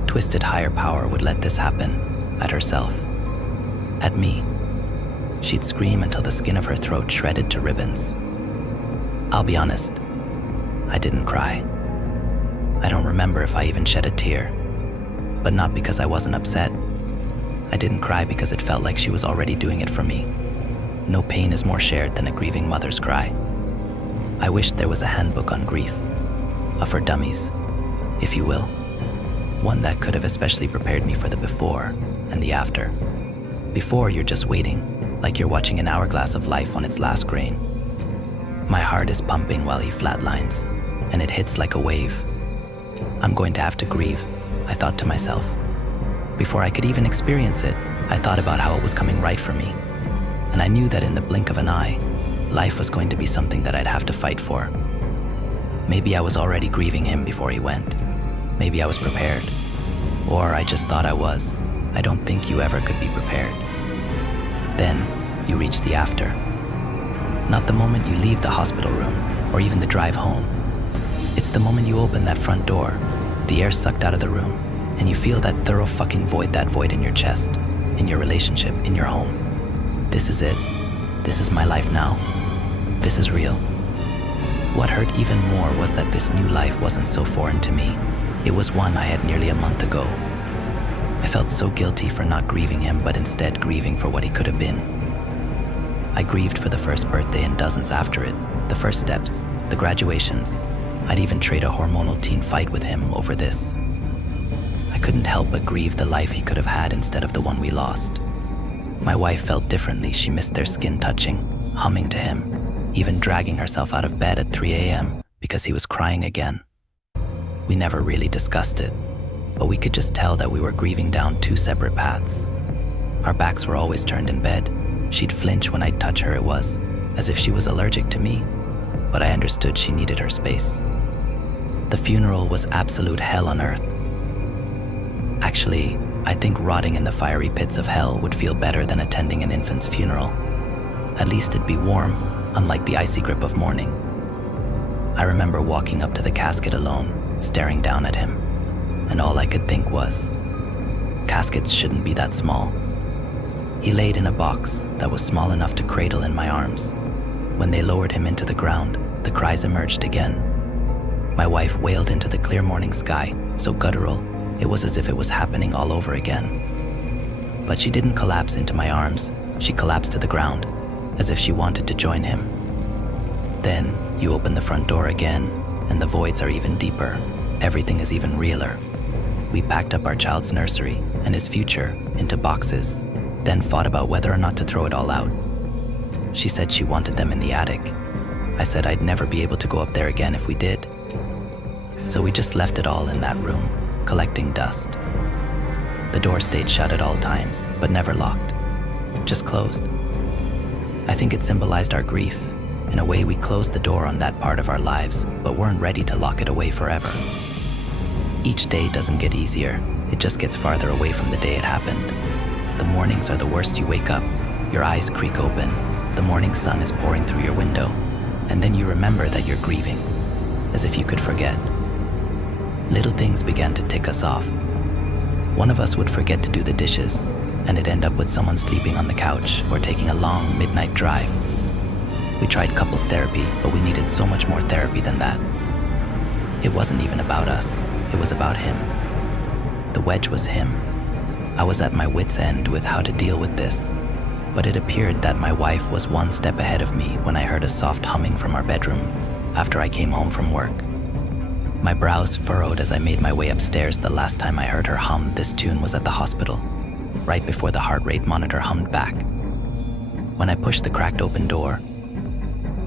twisted higher power would let this happen, at herself, at me. She'd scream until the skin of her throat shredded to ribbons. I'll be honest, I didn't cry. I don't remember if I even shed a tear, but not because I wasn't upset. I didn't cry because it felt like she was already doing it for me. No pain is more shared than a grieving mother's cry. I wished there was a handbook on grief, a for dummies, if you will. One that could have especially prepared me for the before and the after. Before, you're just waiting, like you're watching an hourglass of life on its last grain. My heart is pumping while he flatlines, and it hits like a wave. I'm going to have to grieve, I thought to myself. Before I could even experience it, I thought about how it was coming right for me. And I knew that in the blink of an eye, life was going to be something that I'd have to fight for. Maybe I was already grieving him before he went. Maybe I was prepared. Or I just thought I was. I don't think you ever could be prepared. Then, you reach the after. Not the moment you leave the hospital room, or even the drive home. It's the moment you open that front door, the air sucked out of the room, and you feel that thorough fucking void, that void in your chest, in your relationship, in your home. This is it. This is my life now. This is real. What hurt even more was that this new life wasn't so foreign to me. It was one I had nearly a month ago. I felt so guilty for not grieving him, but instead grieving for what he could have been. I grieved for the first birthday and dozens after it, the first steps, the graduations. I'd even trade a hormonal teen fight with him over this. I couldn't help but grieve the life he could have had instead of the one we lost. My wife felt differently. She missed their skin touching, humming to him, even dragging herself out of bed at 3 a.m. because he was crying again. We never really discussed it, but we could just tell that we were grieving down 2 separate paths. Our backs were always turned in bed. She'd flinch when I'd touch her. It was as if she was allergic to me, but I understood she needed her space. The funeral was absolute hell on earth. Actually, I think rotting in the fiery pits of hell would feel better than attending an infant's funeral. At least it'd be warm, unlike the icy grip of mourning. I remember walking up to the casket alone, staring down at him, and all I could think was, caskets shouldn't be that small. He laid in a box that was small enough to cradle in my arms. When they lowered him into the ground, the cries emerged again. My wife wailed into the clear morning sky, so guttural, it was as if it was happening all over again. But she didn't collapse into my arms. She collapsed to the ground, as if she wanted to join him. Then you open the front door again, and the voids are even deeper. Everything is even realer. We packed up our child's nursery and his future into boxes, then fought about whether or not to throw it all out. She said she wanted them in the attic. I said I'd never be able to go up there again if we did. So we just left it all in that room, collecting dust. The door stayed shut at all times, but never locked, just closed. I think it symbolized our grief. In a way, we closed the door on that part of our lives, but weren't ready to lock it away forever. Each day doesn't get easier, it just gets farther away from the day it happened. The mornings are the worst. You wake up, your eyes creak open, the morning sun is pouring through your window, and then you remember that you're grieving, as if you could forget. Little things began to tick us off. One of us would forget to do the dishes, and it'd end up with someone sleeping on the couch or taking a long midnight drive. We tried couples therapy, but we needed so much more therapy than that. It wasn't even about us, it was about him. The wedge was him. I was at my wit's end with how to deal with this, but it appeared that my wife was one step ahead of me when I heard a soft humming from our bedroom after I came home from work. My brows furrowed as I made my way upstairs. The last time I heard her hum this tune was at the hospital, right before the heart rate monitor hummed back. When I pushed the cracked open door,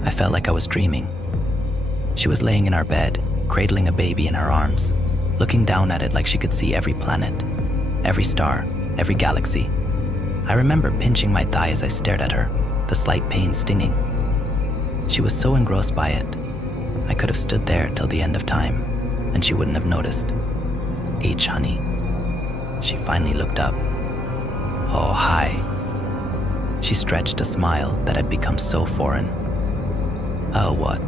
I felt like I was dreaming. She was laying in our bed, cradling a baby in her arms, looking down at it like she could see every planet, every star, every galaxy. I remember pinching my thigh as I stared at her, the slight pain stinging. She was so engrossed by it, I could have stood there till the end of time, and she wouldn't have noticed. H, honey. She finally looked up. Oh, hi. She stretched a smile that had become so foreign. Oh, what?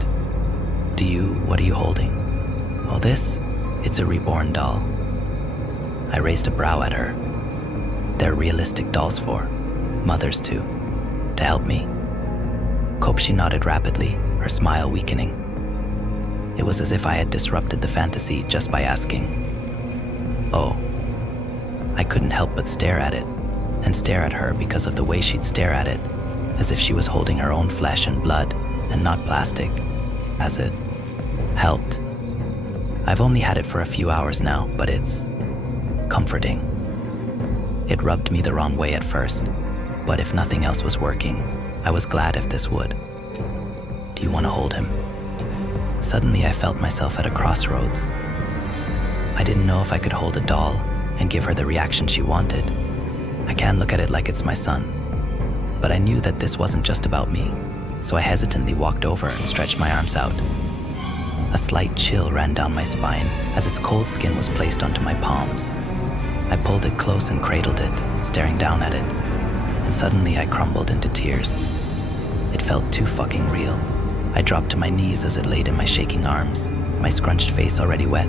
What are you holding? Oh, this? It's a reborn doll. I raised a brow at her. They're realistic dolls for mothers to help me. Cope, she nodded rapidly, her smile weakening. It was as if I had disrupted the fantasy just by asking. Oh. I couldn't help but stare at it, and stare at her because of the way she'd stare at it, as if she was holding her own flesh and blood, and not plastic, as it helped. I've only had it for a few hours now, but it's comforting. It rubbed me the wrong way at first, but if nothing else was working, I was glad if this would. Do you want to hold him? Suddenly I felt myself at a crossroads. I didn't know if I could hold a doll and give her the reaction she wanted. I can't look at it like it's my son, but I knew that this wasn't just about me, so I hesitantly walked over and stretched my arms out. A slight chill ran down my spine as its cold skin was placed onto my palms. I pulled it close and cradled it, staring down at it, and suddenly I crumbled into tears. It felt too fucking real. I dropped to my knees as it laid in my shaking arms, my scrunched face already wet.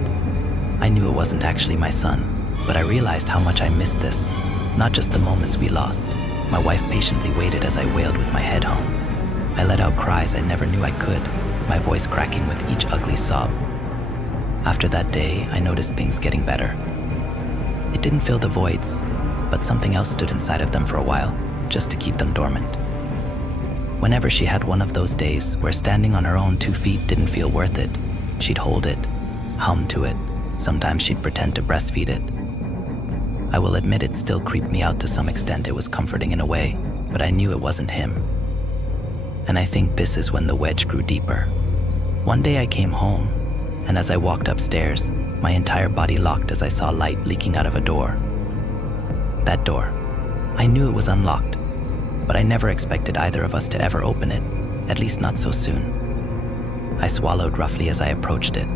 I knew it wasn't actually my son, but I realized how much I missed this, not just the moments we lost. My wife patiently waited as I wailed with my head home. I let out cries I never knew I could, my voice cracking with each ugly sob. After that day, I noticed things getting better. It didn't fill the voids, but something else stood inside of them for a while, just to keep them dormant. Whenever she had one of those days where standing on her own 2 feet didn't feel worth it, she'd hold it, hum to it. Sometimes she'd pretend to breastfeed it. I will admit it still creeped me out to some extent. It was comforting in a way, but I knew it wasn't him. And I think this is when the wedge grew deeper. One day I came home, and as I walked upstairs, my entire body locked as I saw light leaking out of a door. That door. I knew it was unlocked, but I never expected either of us to ever open it, at least not so soon. I swallowed roughly as I approached it.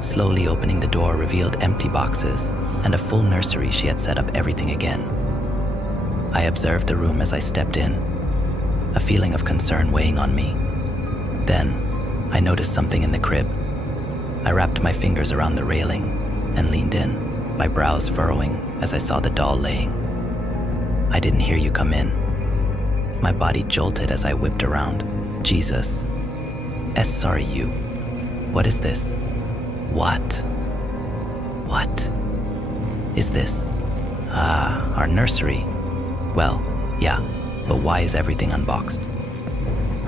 Slowly opening the door revealed empty boxes and a full nursery. She had set up everything again. I observed the room as I stepped in, a feeling of concern weighing on me. Then, I noticed something in the crib. I wrapped my fingers around the railing and leaned in, my brows furrowing as I saw the doll laying. I didn't hear you come in. My body jolted as I whipped around. Jesus. Sorry, you. What is this? What is this? Our nursery. Well, yeah, but why is everything unboxed?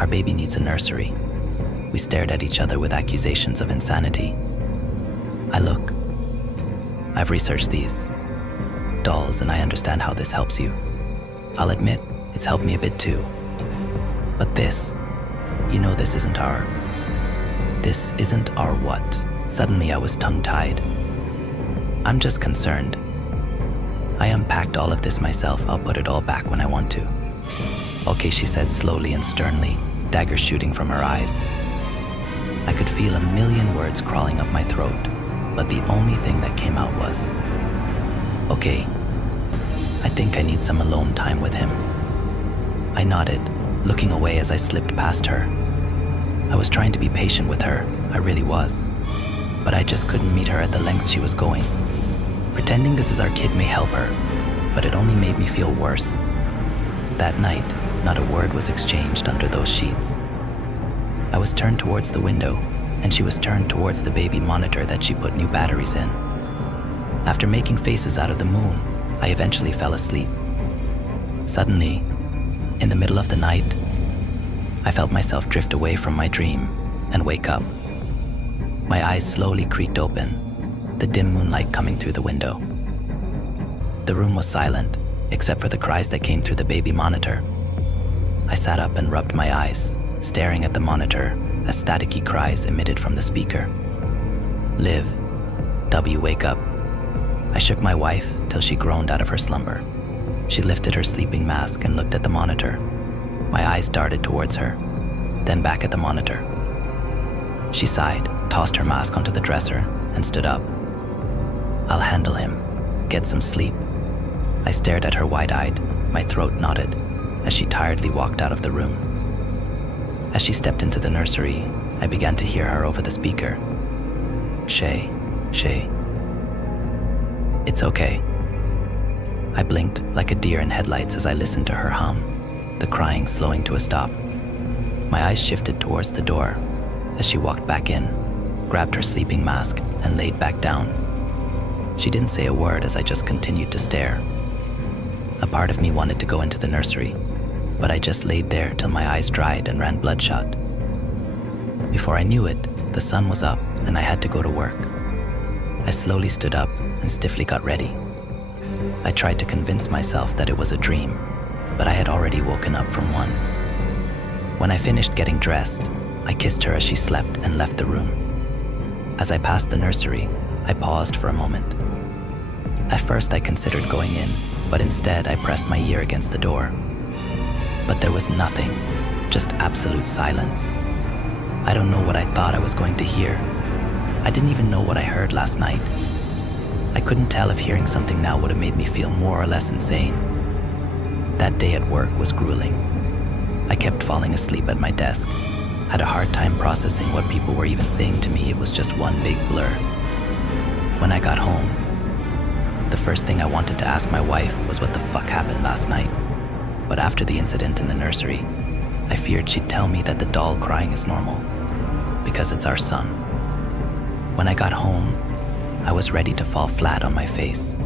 Our baby needs a nursery. We stared at each other with accusations of insanity. Look, I've researched these dolls and I understand how this helps you. I'll admit, it's helped me a bit too. But this isn't our what? Suddenly I was tongue-tied. I'm just concerned. I unpacked all of this myself. I'll put it all back when I want to. Okay, she said slowly and sternly, daggers shooting from her eyes. I could feel a million words crawling up my throat, but the only thing that came out was, okay, I think I need some alone time with him. I nodded, looking away as I slipped past her. I was trying to be patient with her, I really was, but I just couldn't meet her at the lengths she was going. Pretending this is our kid may help her, but it only made me feel worse. That night, not a word was exchanged under those sheets. I was turned towards the window, and she was turned towards the baby monitor that she put new batteries in. After making faces out of the moon, I eventually fell asleep. Suddenly, in the middle of the night, I felt myself drift away from my dream and wake up. My eyes slowly creaked open, the dim moonlight coming through the window. The room was silent, except for the cries that came through the baby monitor. I sat up and rubbed my eyes, staring at the monitor as staticky cries emitted from the speaker. Liv, W, wake up. I shook my wife till she groaned out of her slumber. She lifted her sleeping mask and looked at the monitor. My eyes darted towards her, then back at the monitor. She sighed, tossed her mask onto the dresser, and stood up. I'll handle him. Get some sleep. I stared at her wide-eyed, my throat knotted, as she tiredly walked out of the room. As she stepped into the nursery, I began to hear her over the speaker. Shay. It's okay. I blinked like a deer in headlights as I listened to her hum, the crying slowing to a stop. My eyes shifted towards the door as she walked back in, grabbed her sleeping mask, and laid back down. She didn't say a word as I just continued to stare. A part of me wanted to go into the nursery, but I just laid there till my eyes dried and ran bloodshot. Before I knew it, the sun was up and I had to go to work. I slowly stood up and stiffly got ready. I tried to convince myself that it was a dream, but I had already woken up from one. When I finished getting dressed, I kissed her as she slept and left the room. As I passed the nursery, I paused for a moment. At first I considered going in, but instead I pressed my ear against the door. But there was nothing, just absolute silence. I don't know what I thought I was going to hear. I didn't even know what I heard last night. I couldn't tell if hearing something now would have made me feel more or less insane. That day at work was grueling. I kept falling asleep at my desk, had a hard time processing what people were even saying to me. It was just one big blur. When I got home, the first thing I wanted to ask my wife was what the fuck happened last night. But after the incident in the nursery, I feared she'd tell me that the doll crying is normal, because it's our son. When I got home, I was ready to fall flat on my face.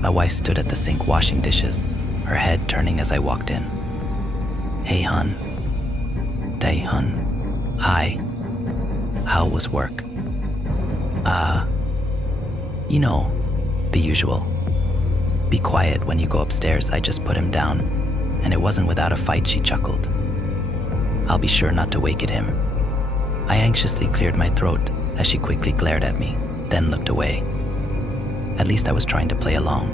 My wife stood at the sink washing dishes, her head turning as I walked in. Hey, hun. Day, hun. Hi. How was work? You know, the usual. Be quiet when you go upstairs. I just put him down, and it wasn't without a fight, she chuckled. I'll be sure not to wake at him. I anxiously cleared my throat as she quickly glared at me, then looked away. At least I was trying to play along.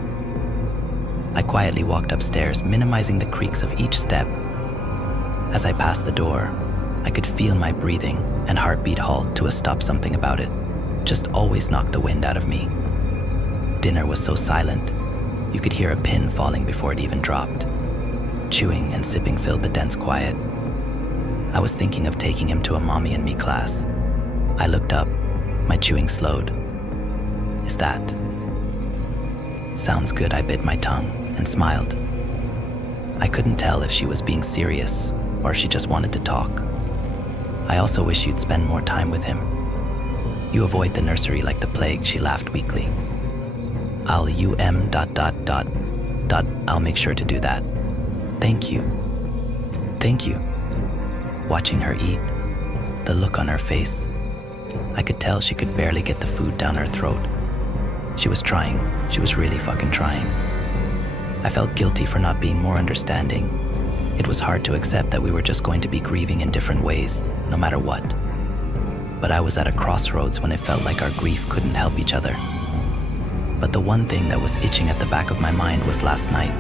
I quietly walked upstairs, minimizing the creaks of each step. As I passed the door, I could feel my breathing and heartbeat halt to a stop. Something about it just always knocked the wind out of me. Dinner was so silent, you could hear a pin falling before it even dropped. Chewing and sipping filled the dense quiet. I was thinking of taking him to a mommy and me class. I looked up, my chewing slowed. Is that? Sounds good, I bit my tongue and smiled. I couldn't tell if she was being serious or if she just wanted to talk. I also wish you'd spend more time with him. You avoid the nursery like the plague, she laughed weakly. I'll I'll make sure to do that. Thank you. watching her eat, the look on her face. I could tell she could barely get the food down her throat. She was trying. She was really fucking trying. I felt guilty for not being more understanding. It was hard to accept that we were just going to be grieving in different ways, no matter what. But I was at a crossroads when it felt like our grief couldn't help each other. But the one thing that was itching at the back of my mind was last night.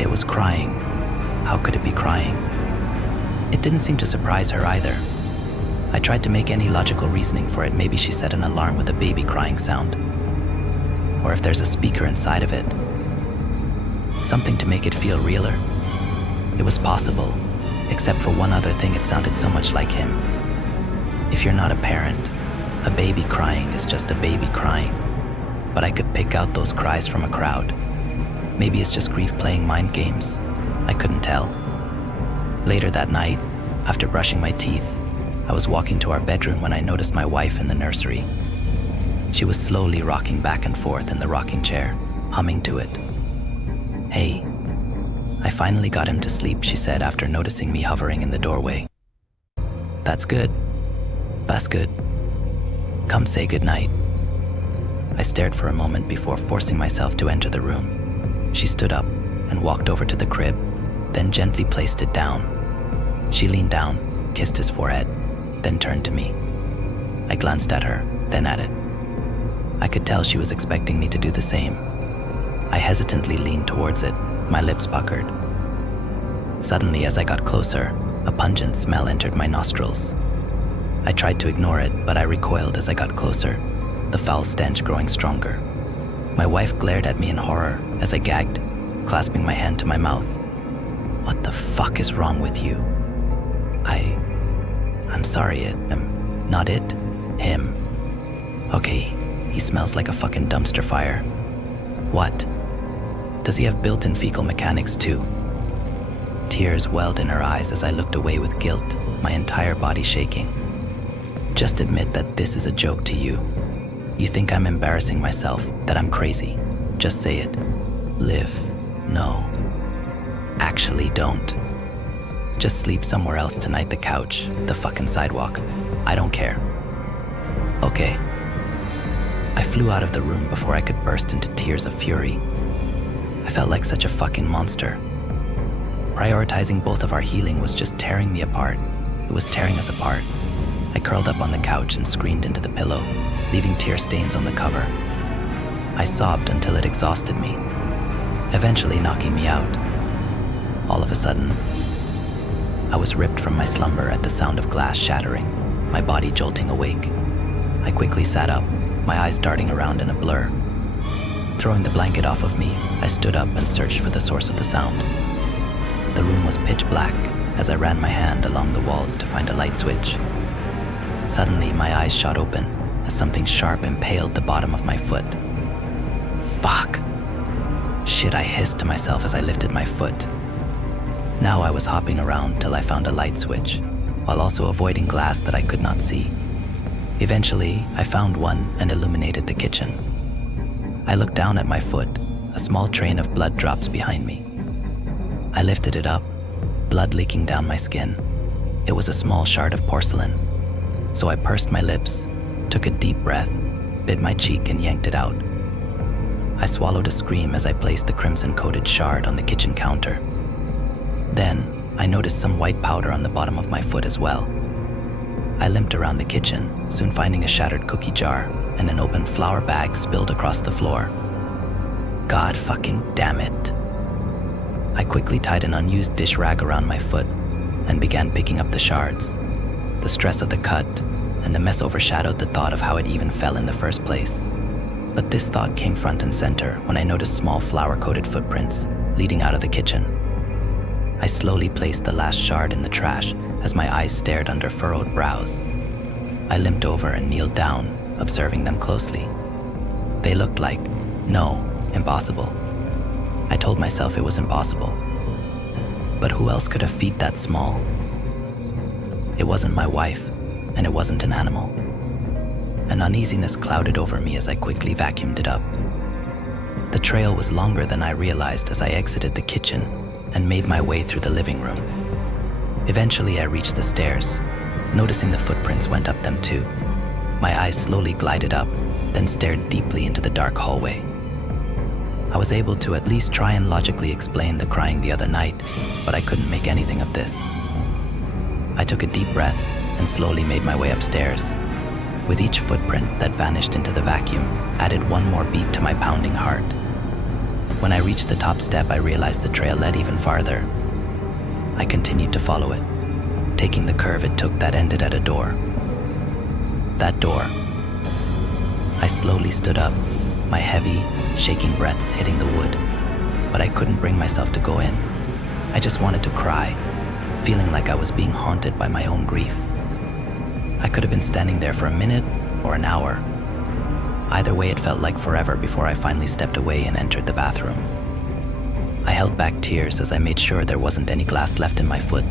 It was crying. How could it be crying? It didn't seem to surprise her either. I tried to make any logical reasoning for it. Maybe she set an alarm with a baby crying sound. Or if there's a speaker inside of it. Something to make it feel realer. It was possible, except for one other thing. It sounded so much like him. If you're not a parent, a baby crying is just a baby crying. But I could pick out those cries from a crowd. Maybe it's just grief playing mind games. I couldn't tell. Later that night, after brushing my teeth, I was walking to our bedroom when I noticed my wife in the nursery. She was slowly rocking back and forth in the rocking chair, humming to it. "Hey, I finally got him to sleep," she said after noticing me hovering in the doorway. "That's good. That's good. Come say goodnight." I stared for a moment before forcing myself to enter the room. She stood up and walked over to the crib, then gently placed it down. She leaned down, kissed his forehead, then turned to me. I glanced at her, then at it. I could tell she was expecting me to do the same. I hesitantly leaned towards it, my lips puckered. Suddenly, as I got closer, a pungent smell entered my nostrils. I tried to ignore it, but I recoiled as I got closer, the foul stench growing stronger. My wife glared at me in horror as I gagged, clasping my hand to my mouth. "What the fuck is wrong with you?" I'm sorry, not it, him. Okay, he smells like a fucking dumpster fire. What? Does he have built-in fecal mechanics too? Tears welled in her eyes as I looked away with guilt, my entire body shaking. Just admit that this is a joke to you. You think I'm embarrassing myself, that I'm crazy. Just say it. Liv, no. Actually don't. Just sleep somewhere else tonight, the couch, the fucking sidewalk. I don't care. Okay. I flew out of the room before I could burst into tears of fury. I felt like such a fucking monster. Prioritizing both of our healing was just tearing me apart. It was tearing us apart. I curled up on the couch and screamed into the pillow, leaving tear stains on the cover. I sobbed until it exhausted me, eventually knocking me out. All of a sudden, I was ripped from my slumber at the sound of glass shattering, my body jolting awake. I quickly sat up, my eyes darting around in a blur. Throwing the blanket off of me, I stood up and searched for the source of the sound. The room was pitch black as I ran my hand along the walls to find a light switch. Suddenly, my eyes shot open as something sharp impaled the bottom of my foot. Fuck! Shit, I hissed to myself as I lifted my foot. Now I was hopping around till I found a light switch, while also avoiding glass that I could not see. Eventually, I found one and illuminated the kitchen. I looked down at my foot, a small train of blood drops behind me. I lifted it up, blood leaking down my skin. It was a small shard of porcelain. So I pursed my lips, took a deep breath, bit my cheek and yanked it out. I swallowed a scream as I placed the crimson-coated shard on the kitchen counter. Then, I noticed some white powder on the bottom of my foot as well. I limped around the kitchen, soon finding a shattered cookie jar and an open flour bag spilled across the floor. God fucking damn it. I quickly tied an unused dish rag around my foot and began picking up the shards. The stress of the cut and the mess overshadowed the thought of how it even fell in the first place. But this thought came front and center when I noticed small flour-coated footprints leading out of the kitchen. I slowly placed the last shard in the trash as my eyes stared under furrowed brows. I limped over and kneeled down, observing them closely. They looked like, no, impossible. I told myself it was impossible. But who else could have feet that small? It wasn't my wife, and it wasn't an animal. An uneasiness clouded over me as I quickly vacuumed it up. The trail was longer than I realized as I exited the kitchen and made my way through the living room. Eventually, I reached the stairs. Noticing the footprints went up them too. My eyes slowly glided up, then stared deeply into the dark hallway. I was able to at least try and logically explain the crying the other night, but I couldn't make anything of this. I took a deep breath and slowly made my way upstairs. With each footprint that vanished into the vacuum, added one more beat to my pounding heart. When I reached the top step, I realized the trail led even farther. I continued to follow it, taking the curve it took that ended at a door. That door. I slowly stood up, my heavy, shaking breaths hitting the wood, but I couldn't bring myself to go in. I just wanted to cry, feeling like I was being haunted by my own grief. I could have been standing there for a minute or an hour. Either way, it felt like forever before I finally stepped away and entered the bathroom. I held back tears as I made sure there wasn't any glass left in my foot,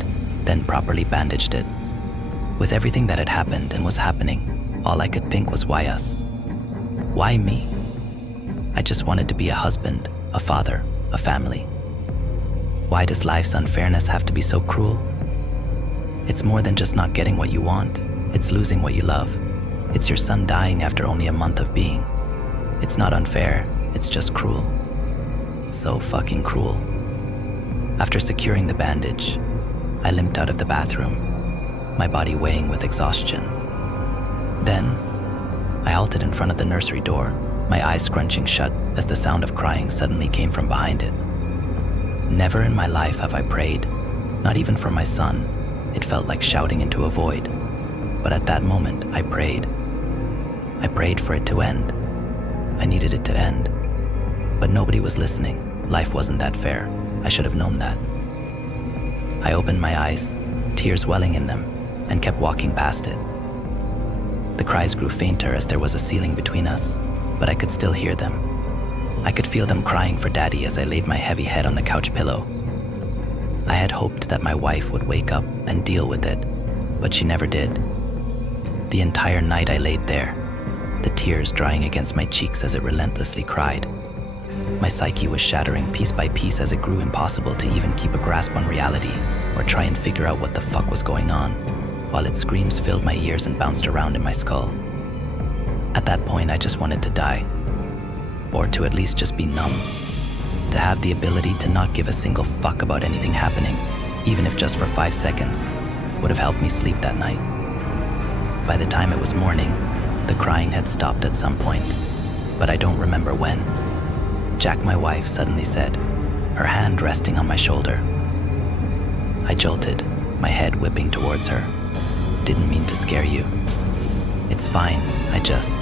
then properly bandaged it. With everything that had happened and was happening, all I could think was, why us? Why me? I just wanted to be a husband, a father, a family. Why does life's unfairness have to be so cruel? It's more than just not getting what you want. It's losing what you love. It's your son dying after only a month of being. It's not unfair, it's just cruel. So fucking cruel. After securing the bandage, I limped out of the bathroom, my body weighing with exhaustion. Then, I halted in front of the nursery door, my eyes scrunching shut as the sound of crying suddenly came from behind it. Never in my life have I prayed, not even for my son. It felt like shouting into a void. But at that moment, I prayed. I prayed for it to end. I needed it to end. But nobody was listening. Life wasn't that fair. I should have known that. I opened my eyes, tears welling in them, and kept walking past it. The cries grew fainter as there was a ceiling between us, but I could still hear them. I could feel them crying for Daddy as I laid my heavy head on the couch pillow. I had hoped that my wife would wake up and deal with it, but she never did. The entire night I laid there, the tears drying against my cheeks as it relentlessly cried. My psyche was shattering piece by piece as it grew impossible to even keep a grasp on reality or try and figure out what the fuck was going on, while its screams filled my ears and bounced around in my skull. At that point, I just wanted to die, or to at least just be numb, to have the ability to not give a single fuck about anything happening, even if just for 5 seconds, would have helped me sleep that night. By the time it was morning, the crying had stopped at some point, but I don't remember when. Jack, my wife, suddenly said, her hand resting on my shoulder. I jolted, my head whipping towards her. Didn't mean to scare you. It's fine, I just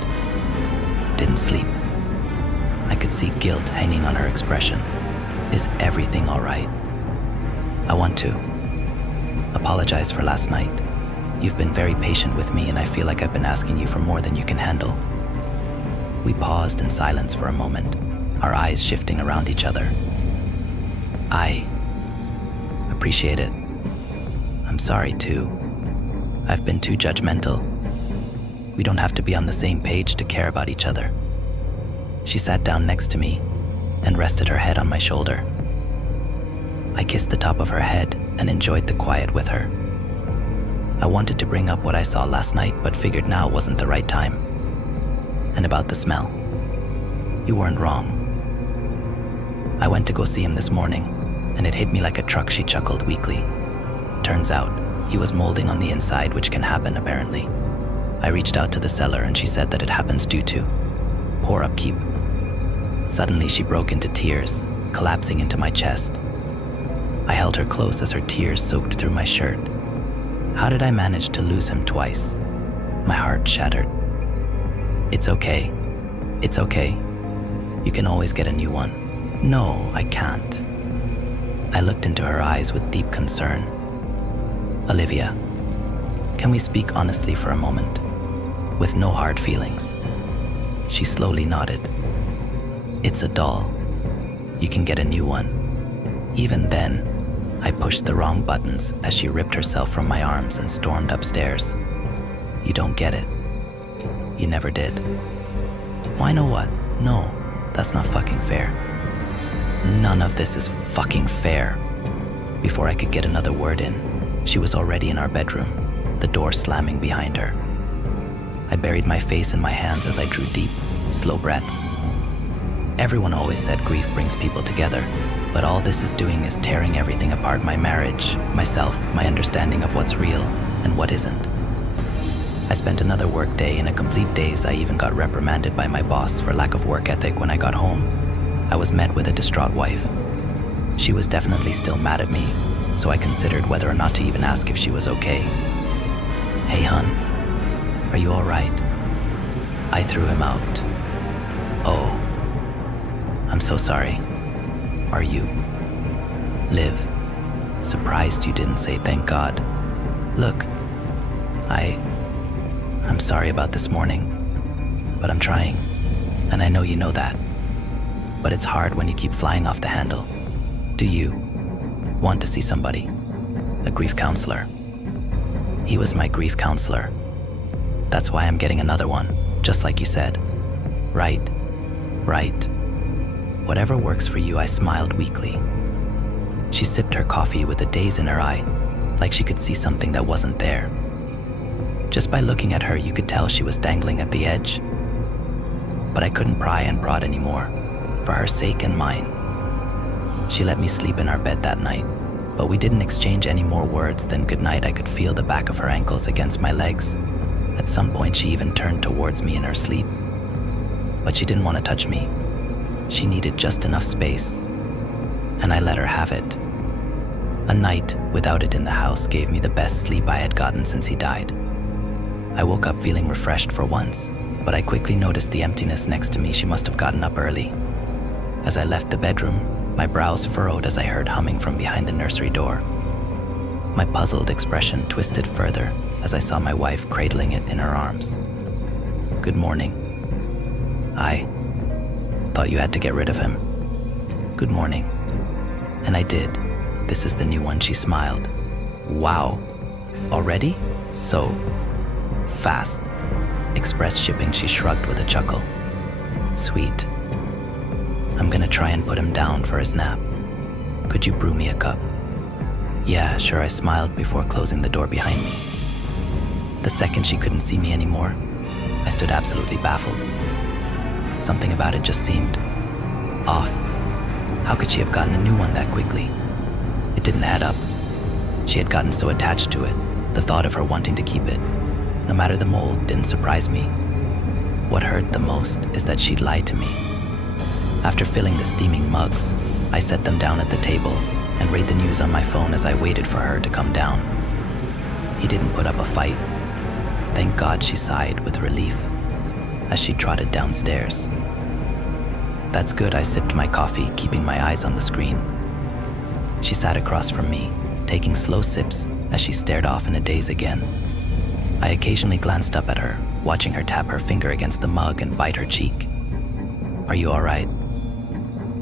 didn't sleep. I could see guilt hanging on her expression. Is everything all right? I want to apologize for last night. You've been very patient with me, and I feel like I've been asking you for more than you can handle. We paused in silence for a moment, our eyes shifting around each other. I appreciate it. I'm sorry too. I've been too judgmental. We don't have to be on the same page to care about each other. She sat down next to me and rested her head on my shoulder. I kissed the top of her head and enjoyed the quiet with her. I wanted to bring up what I saw last night, but figured now wasn't the right time. And about the smell. You weren't wrong. I went to go see him this morning, and it hit me like a truck, she chuckled weakly. Turns out, he was molding on the inside, which can happen apparently. I reached out to the seller and she said that it happens due to poor upkeep. Suddenly she broke into tears, collapsing into my chest. I held her close as her tears soaked through my shirt. How did I manage to lose him twice? My heart shattered. It's okay. It's okay. You can always get a new one. No, I can't. I looked into her eyes with deep concern. Olivia, can we speak honestly for a moment? With no hard feelings. She slowly nodded. It's a doll. You can get a new one. Even then, I pushed the wrong buttons as she ripped herself from my arms and stormed upstairs. You don't get it. You never did. Why know what? No, that's not fucking fair. None of this is fucking fair. Before I could get another word in, She was already in our bedroom, the door slamming behind her. I buried my face in my hands as I drew deep, slow breaths. Everyone always said grief brings people together, but all this is doing is tearing everything apart: my marriage, myself, my understanding of what's real and what isn't. I spent another work day in a complete daze. I even got reprimanded by my boss for lack of work ethic. When I got home, I was met with a distraught wife. She was definitely still mad at me, so I considered whether or not to even ask if she was okay. "Hey, hun, are you all right?" I threw him out. "Oh, I'm so sorry. Are you?" "Liv, surprised you didn't say thank God. Look, I'm sorry about this morning, but I'm trying, and I know you know that. But it's hard when you keep flying off the handle. Do you want to see somebody? A grief counselor?" He was my grief counselor. "That's why I'm getting another one, just like you said." Right. "Whatever works for you," I smiled weakly. She sipped her coffee with a daze in her eye, like she could see something that wasn't there. Just by looking at her, you could tell she was dangling at the edge. But I couldn't pry and prod anymore, for her sake and mine. She let me sleep in our bed that night, but we didn't exchange any more words than goodnight. I could feel the back of her ankles against my legs. At some point, she even turned towards me in her sleep. But she didn't want to touch me. She needed just enough space, and I let her have it. A night without it in the house gave me the best sleep I had gotten since he died. I woke up feeling refreshed for once, but I quickly noticed the emptiness next to me. She must have gotten up early. As I left the bedroom, my brows furrowed as I heard humming from behind the nursery door. My puzzled expression twisted further as I saw my wife cradling it in her arms. "Good morning." "I thought you had to get rid of him." "Good morning." "And I did. This is the new one," she smiled. "Wow, already? So fast." "Express shipping," she shrugged with a chuckle. "Sweet. I'm gonna try and put him down for his nap. Could you brew me a cup?" "Yeah, sure," I smiled before closing the door behind me. The second she couldn't see me anymore, I stood absolutely baffled. Something about it just seemed off. How could she have gotten a new one that quickly? It didn't add up. She had gotten so attached to it, the thought of her wanting to keep it, no matter the mold, didn't surprise me. What hurt the most is that she'd lied to me. After filling the steaming mugs, I set them down at the table and read the news on my phone as I waited for her to come down. He didn't put up a fight. Thank God, she sighed with relief as she trotted downstairs. "That's good," I sipped my coffee, keeping my eyes on the screen. She sat across from me, taking slow sips as she stared off in a daze again. I occasionally glanced up at her, watching her tap her finger against the mug and bite her cheek. "Are you all right?"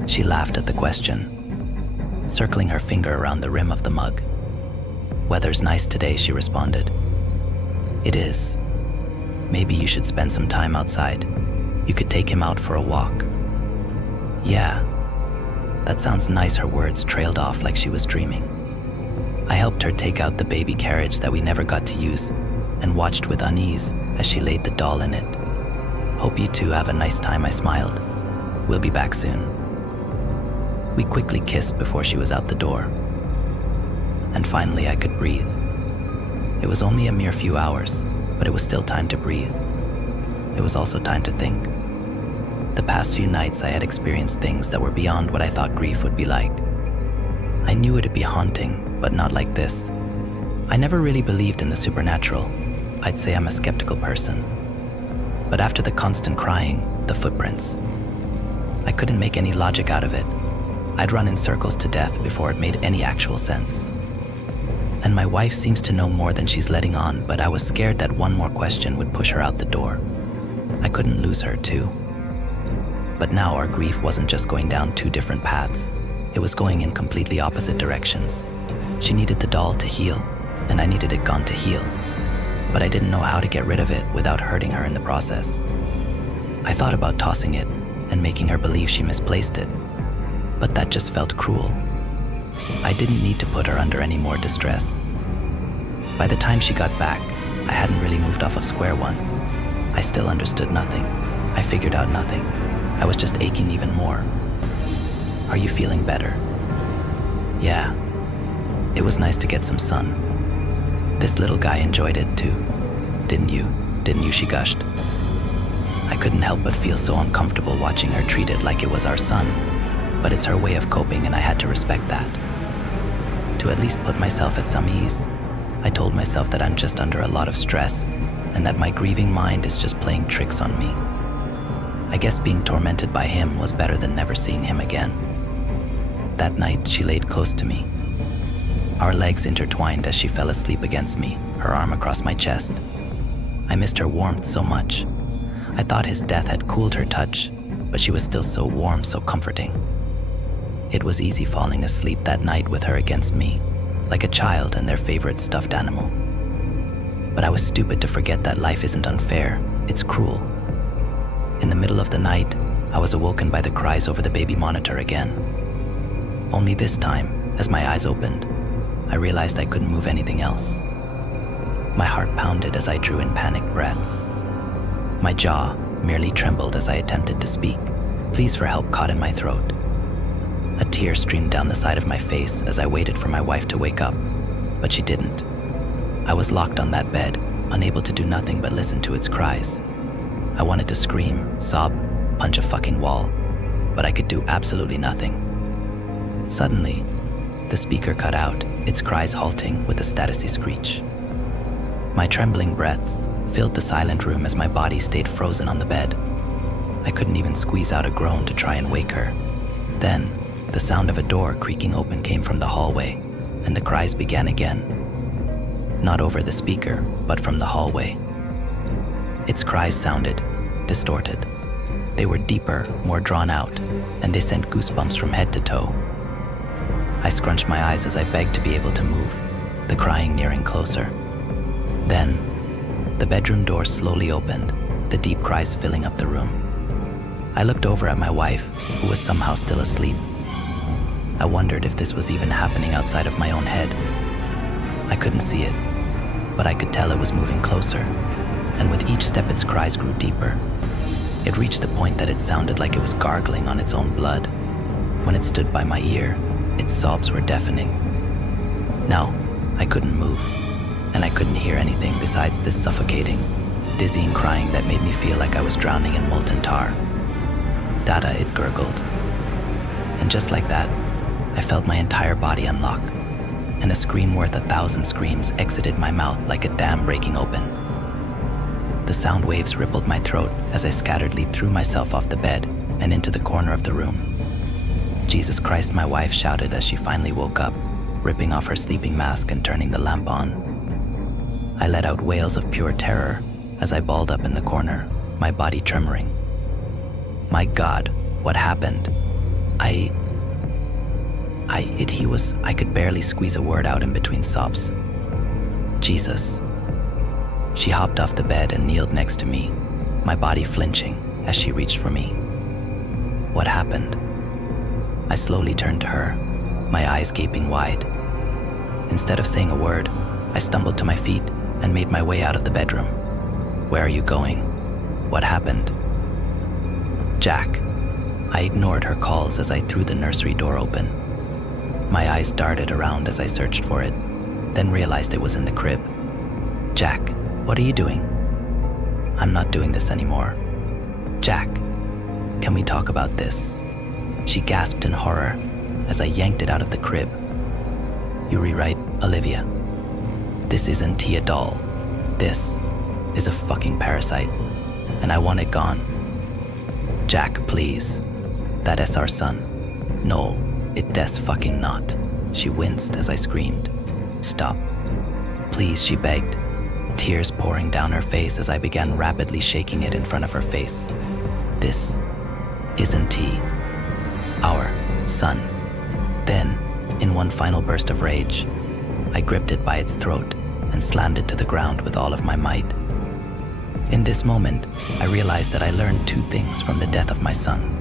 She laughed at the question, circling her finger around the rim of the mug. "Weather's nice today," she responded. "It is. Maybe you should spend some time outside. You could take him out for a walk." "Yeah, that sounds nice." Her words trailed off like she was dreaming. I helped her take out the baby carriage that we never got to use and watched with unease as she laid the doll in it. "Hope you two have a nice time," I smiled. "We'll be back soon." We quickly kissed before she was out the door. And finally I could breathe. It was only a mere few hours, but it was still time to breathe. It was also time to think. The past few nights I had experienced things that were beyond what I thought grief would be like. I knew it'd be haunting, but not like this. I never really believed in the supernatural. I'd say I'm a skeptical person. But after the constant crying, the footprints, I couldn't make any logic out of it. I'd run in circles to death before it made any actual sense. And my wife seems to know more than she's letting on, but I was scared that one more question would push her out the door. I couldn't lose her too. But now our grief wasn't just going down two different paths. It was going in completely opposite directions. She needed the doll to heal, and I needed it gone to heal. But I didn't know how to get rid of it without hurting her in the process. I thought about tossing it and making her believe she misplaced it, but that just felt cruel. I didn't need to put her under any more distress. By the time she got back, I hadn't really moved off of square one. I still understood nothing. I figured out nothing. I was just aching even more. Are you feeling better? Yeah. It was nice to get some sun. This little guy enjoyed it too. Didn't you? Didn't you? She gushed. I couldn't help but feel so uncomfortable watching her treat it like it was our son. But it's her way of coping, and I had to respect that. To at least put myself at some ease, I told myself that I'm just under a lot of stress and that my grieving mind is just playing tricks on me. I guess being tormented by him was better than never seeing him again. That night, she laid close to me. Our legs intertwined as she fell asleep against me, her arm across my chest. I missed her warmth so much. I thought his death had cooled her touch, but she was still so warm, so comforting. It was easy falling asleep that night with her against me, like a child and their favorite stuffed animal. But I was stupid to forget that life isn't unfair, it's cruel. In the middle of the night, I was awoken by the cries over the baby monitor again. Only this time, as my eyes opened, I realized I couldn't move anything else. My heart pounded as I drew in panicked breaths. My jaw merely trembled as I attempted to speak. Pleas for help caught in my throat. A tear streamed down the side of my face as I waited for my wife to wake up, but she didn't. I was locked on that bed, unable to do nothing but listen to its cries. I wanted to scream, sob, punch a fucking wall, but I could do absolutely nothing. Suddenly, the speaker cut out, its cries halting with a static screech. My trembling breaths filled the silent room as my body stayed frozen on the bed. I couldn't even squeeze out a groan to try and wake her. Then, the sound of a door creaking open came from the hallway, and the cries began again. Not over the speaker, but from the hallway. Its cries sounded distorted. They were deeper, more drawn out, and they sent goosebumps from head to toe. I scrunched my eyes as I begged to be able to move, the crying nearing closer. Then, the bedroom door slowly opened, the deep cries filling up the room. I looked over at my wife, who was somehow still asleep. I wondered if this was even happening outside of my own head. I couldn't see it, but I could tell it was moving closer, and with each step its cries grew deeper. It reached the point that it sounded like it was gargling on its own blood. When it stood by my ear, its sobs were deafening. No, I couldn't move, and I couldn't hear anything besides this suffocating, dizzying crying that made me feel like I was drowning in molten tar. Dada, it gurgled. And just like that, I felt my entire body unlock, and a scream worth 1,000 screams exited my mouth like a dam breaking open. The sound waves rippled my throat as I scatteredly threw myself off the bed and into the corner of the room. Jesus Christ, my wife shouted as she finally woke up, ripping off her sleeping mask and turning the lamp on. I let out wails of pure terror as I balled up in the corner, my body tremoring. My God, what happened? I could barely squeeze a word out in between sobs. Jesus. She hopped off the bed and kneeled next to me, my body flinching as she reached for me. What happened? I slowly turned to her, my eyes gaping wide. Instead of saying a word, I stumbled to my feet and made my way out of the bedroom. Where are you going? What happened? Jack. I ignored her calls as I threw the nursery door open. My eyes darted around as I searched for it, then realized it was in the crib. Jack, what are you doing? I'm not doing this anymore. Jack, can we talk about this? She gasped in horror as I yanked it out of the crib. You rewrite, Olivia. This isn't Tia doll. This is a fucking parasite, and I want it gone. Jack, please. That is our son. No, it des fucking not. She winced as I screamed. Stop. Please, she begged, tears pouring down her face as I began rapidly shaking it in front of her face. This isn't T. Our son. Then, in one final burst of rage, I gripped it by its throat and slammed it to the ground with all of my might. In this moment, I realized that I learned two things from the death of my son.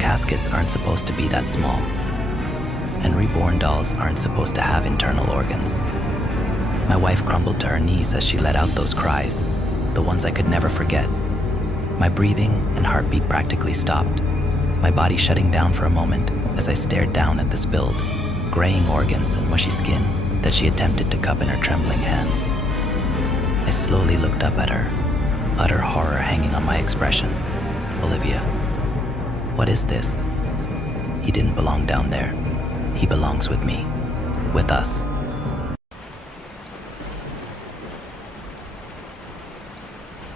Caskets aren't supposed to be that small, and reborn dolls aren't supposed to have internal organs. My wife crumbled to her knees as she let out those cries, the ones I could never forget. My breathing and heartbeat practically stopped, my body shutting down for a moment as I stared down at the spilled, graying organs and mushy skin that she attempted to cup in her trembling hands. I slowly looked up at her, utter horror hanging on my expression. Olivia, what is this? He didn't belong down there. He belongs with me, with us.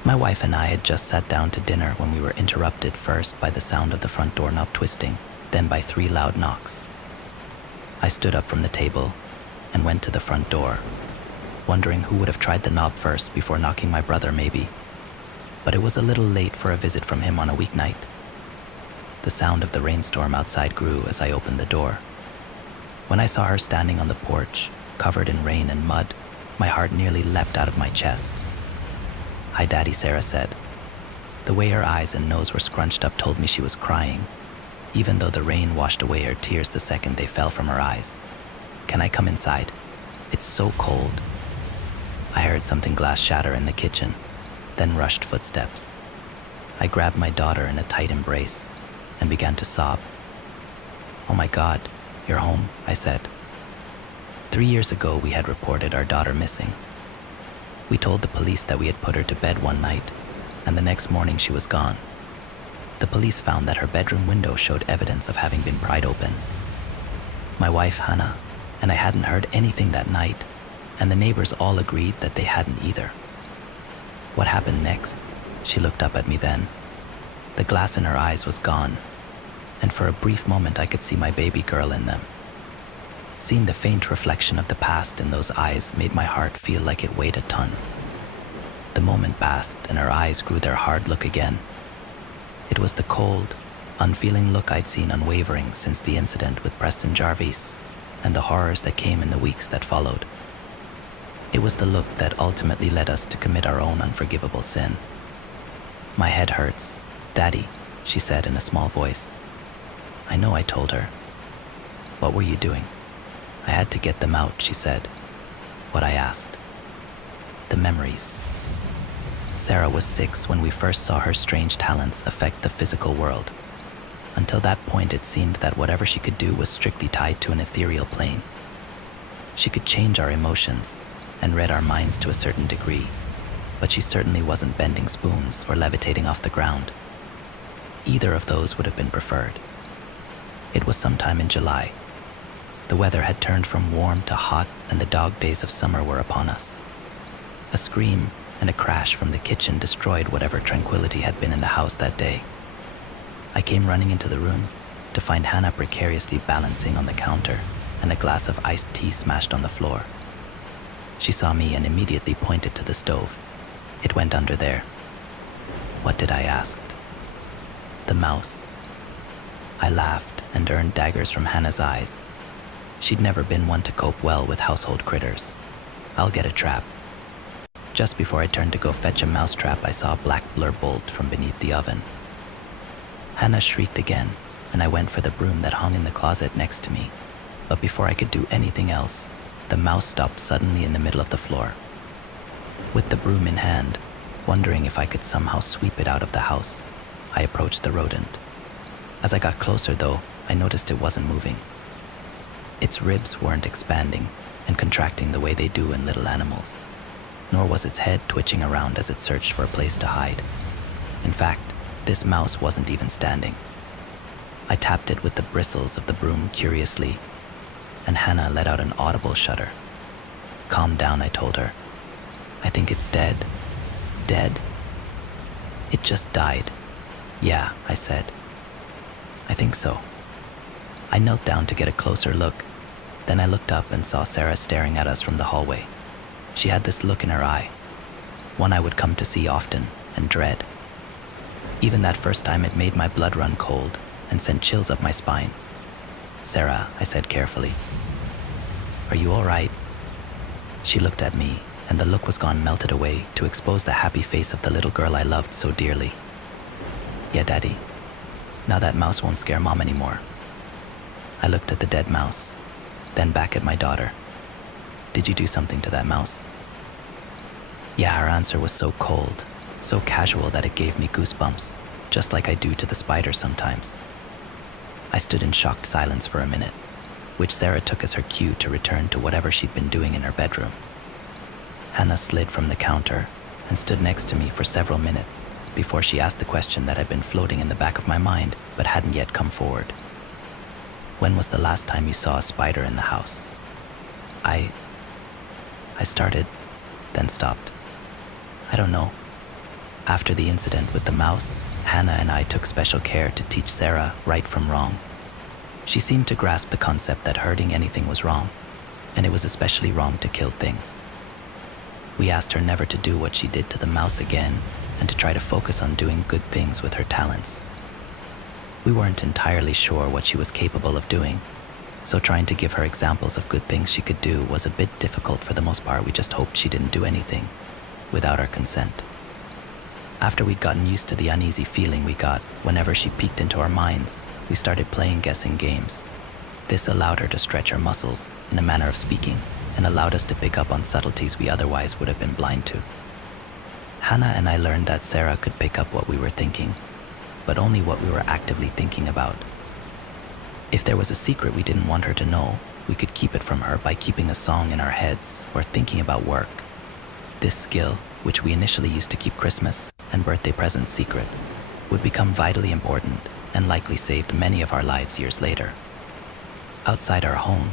My wife and I had just sat down to dinner when we were interrupted first by the sound of the front door knob twisting, then by 3 loud knocks. I stood up from the table and went to the front door, wondering who would have tried the knob first before knocking my brother maybe. But it was a little late for a visit from him on a weeknight. The sound of the rainstorm outside grew as I opened the door. When I saw her standing on the porch, covered in rain and mud, my heart nearly leapt out of my chest. "Hi, Daddy," Sarah said. The way her eyes and nose were scrunched up told me she was crying, even though the rain washed away her tears the second they fell from her eyes. "Can I come inside? It's so cold." I heard something glass shatter in the kitchen, then rushed footsteps. I grabbed my daughter in a tight embrace and began to sob. "Oh my God, you're home," I said. 3 years ago, we had reported our daughter missing. We told the police that we had put her to bed one night, and the next morning she was gone. The police found that her bedroom window showed evidence of having been pried open. My wife, Hannah, and I hadn't heard anything that night, and the neighbors all agreed that they hadn't either. What happened next? She looked up at me then. The glass in her eyes was gone, and for a brief moment I could see my baby girl in them. Seeing the faint reflection of the past in those eyes made my heart feel like it weighed a ton. The moment passed and her eyes grew their hard look again. It was the cold, unfeeling look I'd seen unwavering since the incident with Preston Jarvis and the horrors that came in the weeks that followed. It was the look that ultimately led us to commit our own unforgivable sin. "My head hurts, Daddy," she said in a small voice. I know I told her. "What were you doing?" "I had to get them out," she said. What I asked. "The memories." Sarah was 6 when we first saw her strange talents affect the physical world. Until that point, it seemed that whatever she could do was strictly tied to an ethereal plane. She could change our emotions and read our minds to a certain degree, but she certainly wasn't bending spoons or levitating off the ground. Either of those would have been preferred. It was sometime in July. The weather had turned from warm to hot, and the dog days of summer were upon us. A scream and a crash from the kitchen destroyed whatever tranquility had been in the house that day. I came running into the room to find Hannah precariously balancing on the counter and a glass of iced tea smashed on the floor. She saw me and immediately pointed to the stove. "It went under there." "What did?" I asked. "The mouse." I laughed and earned daggers from Hannah's eyes. She'd never been one to cope well with household critters. "I'll get a trap." Just before I turned to go fetch a mousetrap, I saw a black blur bolt from beneath the oven. Hannah shrieked again, and I went for the broom that hung in the closet next to me. But before I could do anything else, the mouse stopped suddenly in the middle of the floor. With the broom in hand, wondering if I could somehow sweep it out of the house, I approached the rodent. As I got closer, though, I noticed it wasn't moving. Its ribs weren't expanding and contracting the way they do in little animals, nor was its head twitching around as it searched for a place to hide. In fact, this mouse wasn't even standing. I tapped it with the bristles of the broom curiously, and Hannah let out an audible shudder. "Calm down," I told her. "I think it's dead." "Dead?" "It just died." "Yeah," I said. "I think so." I knelt down to get a closer look. Then I looked up and saw Sarah staring at us from the hallway. She had this look in her eye, one I would come to see often and dread. Even that first time, it made my blood run cold and sent chills up my spine. "Sarah," I said carefully, "are you all right?" She looked at me, and the look was gone, melted away to expose the happy face of the little girl I loved so dearly. "Yeah, Daddy. Now that mouse won't scare Mom anymore." I looked at the dead mouse, then back at my daughter. Did you do something to that mouse? Yeah, her answer was so cold, so casual that it gave me goosebumps, just like I do to the spider sometimes. I stood in shocked silence for a minute, which Sarah took as her cue to return to whatever she'd been doing in her bedroom. Hannah slid from the counter and stood next to me for several minutes before she asked the question that had been floating in the back of my mind but hadn't yet come forward. When was the last time you saw a spider in the house? I started, then stopped. I don't know. After the incident with the mouse, Hannah and I took special care to teach Sarah right from wrong. She seemed to grasp the concept that hurting anything was wrong, and it was especially wrong to kill things. We asked her never to do what she did to the mouse again, and to try to focus on doing good things with her talents. We weren't entirely sure what she was capable of doing, so trying to give her examples of good things she could do was a bit difficult for the most part. We just hoped she didn't do anything without our consent. After we'd gotten used to the uneasy feeling we got whenever she peeked into our minds, we started playing guessing games. This allowed her to stretch her muscles, in a manner of speaking, and allowed us to pick up on subtleties we otherwise would have been blind to. Hannah and I learned that Sarah could pick up what we were thinking, but only what we were actively thinking about. If there was a secret we didn't want her to know, we could keep it from her by keeping a song in our heads or thinking about work. This skill, which we initially used to keep Christmas and birthday presents secret, would become vitally important and likely saved many of our lives years later. Outside our home,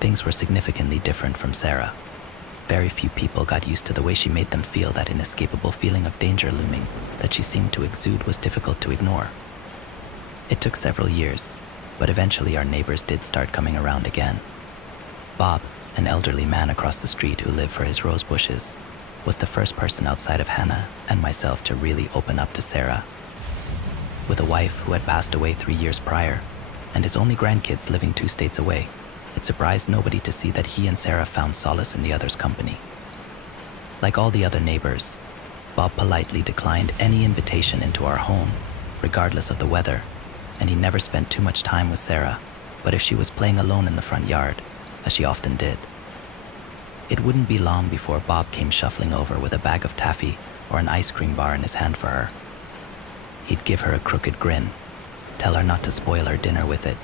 things were significantly different from Sarah. Very few people got used to the way she made them feel. That inescapable feeling of danger looming that she seemed to exude was difficult to ignore. It took several years, but eventually our neighbors did start coming around again. Bob, an elderly man across the street who lived for his rose bushes, was the first person outside of Hannah and myself to really open up to Sarah. With a wife who had passed away 3 years prior, and his only grandkids living 2 states away, it surprised nobody to see that he and Sarah found solace in the other's company. Like all the other neighbors, Bob politely declined any invitation into our home, regardless of the weather, and he never spent too much time with Sarah, but if she was playing alone in the front yard, as she often did. It wouldn't be long before Bob came shuffling over with a bag of taffy or an ice cream bar in his hand for her. He'd give her a crooked grin, tell her not to spoil her dinner with it,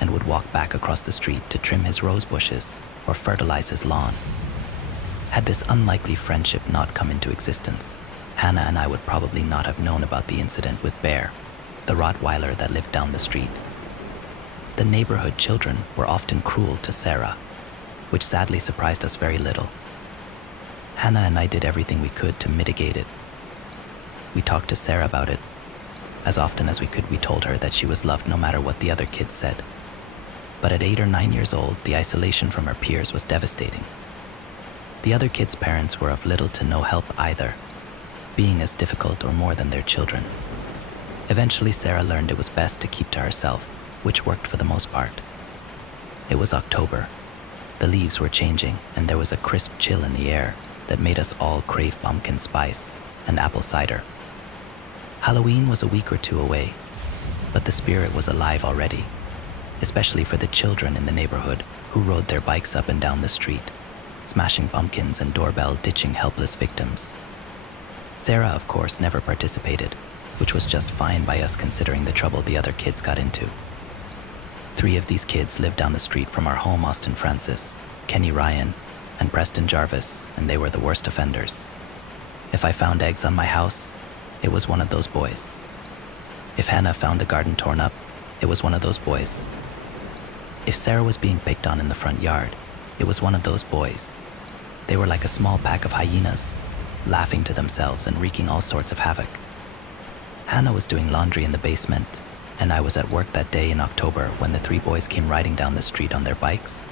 and would walk back across the street to trim his rose bushes or fertilize his lawn. Had this unlikely friendship not come into existence, Hannah and I would probably not have known about the incident with Bear, the Rottweiler that lived down the street. The neighborhood children were often cruel to Sarah, which sadly surprised us very little. Hannah and I did everything we could to mitigate it. We talked to Sarah about it. As often as we could, we told her that she was loved no matter what the other kids said. But at 8 or 9 years old, the isolation from her peers was devastating. The other kids' parents were of little to no help either, being as difficult or more than their children. Eventually, Sarah learned it was best to keep to herself, which worked for the most part. It was October. The leaves were changing, and there was a crisp chill in the air that made us all crave pumpkin spice and apple cider. Halloween was a week or 2 away, but the spirit was alive already, especially for the children in the neighborhood who rode their bikes up and down the street, smashing pumpkins and doorbell ditching helpless victims. Sarah, of course, never participated, which was just fine by us considering the trouble the other kids got into. 3 of these kids lived down the street from our home: Austin Francis, Kenny Ryan, and Preston Jarvis, and they were the worst offenders. If I found eggs on my house, it was one of those boys. If Hannah found the garden torn up, it was one of those boys. If Sarah was being picked on in the front yard, it was one of those boys. They were like a small pack of hyenas, laughing to themselves and wreaking all sorts of havoc. Hannah was doing laundry in the basement, and I was at work that day in October when the 3 boys came riding down the street on their bikes,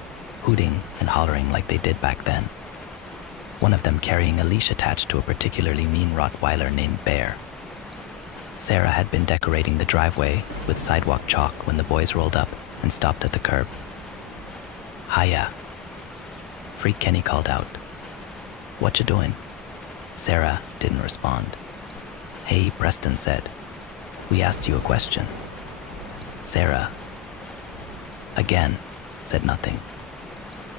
hooting and hollering like they did back then. One of them carrying a leash attached to a particularly mean Rottweiler named Bear. Sarah had been decorating the driveway with sidewalk chalk when the boys rolled up and stopped at the curb. "Hiya," Freak Kenny called out. "What you doing?" Sarah didn't respond. "Hey," Preston said. "We asked you a question." Sarah, again, said nothing.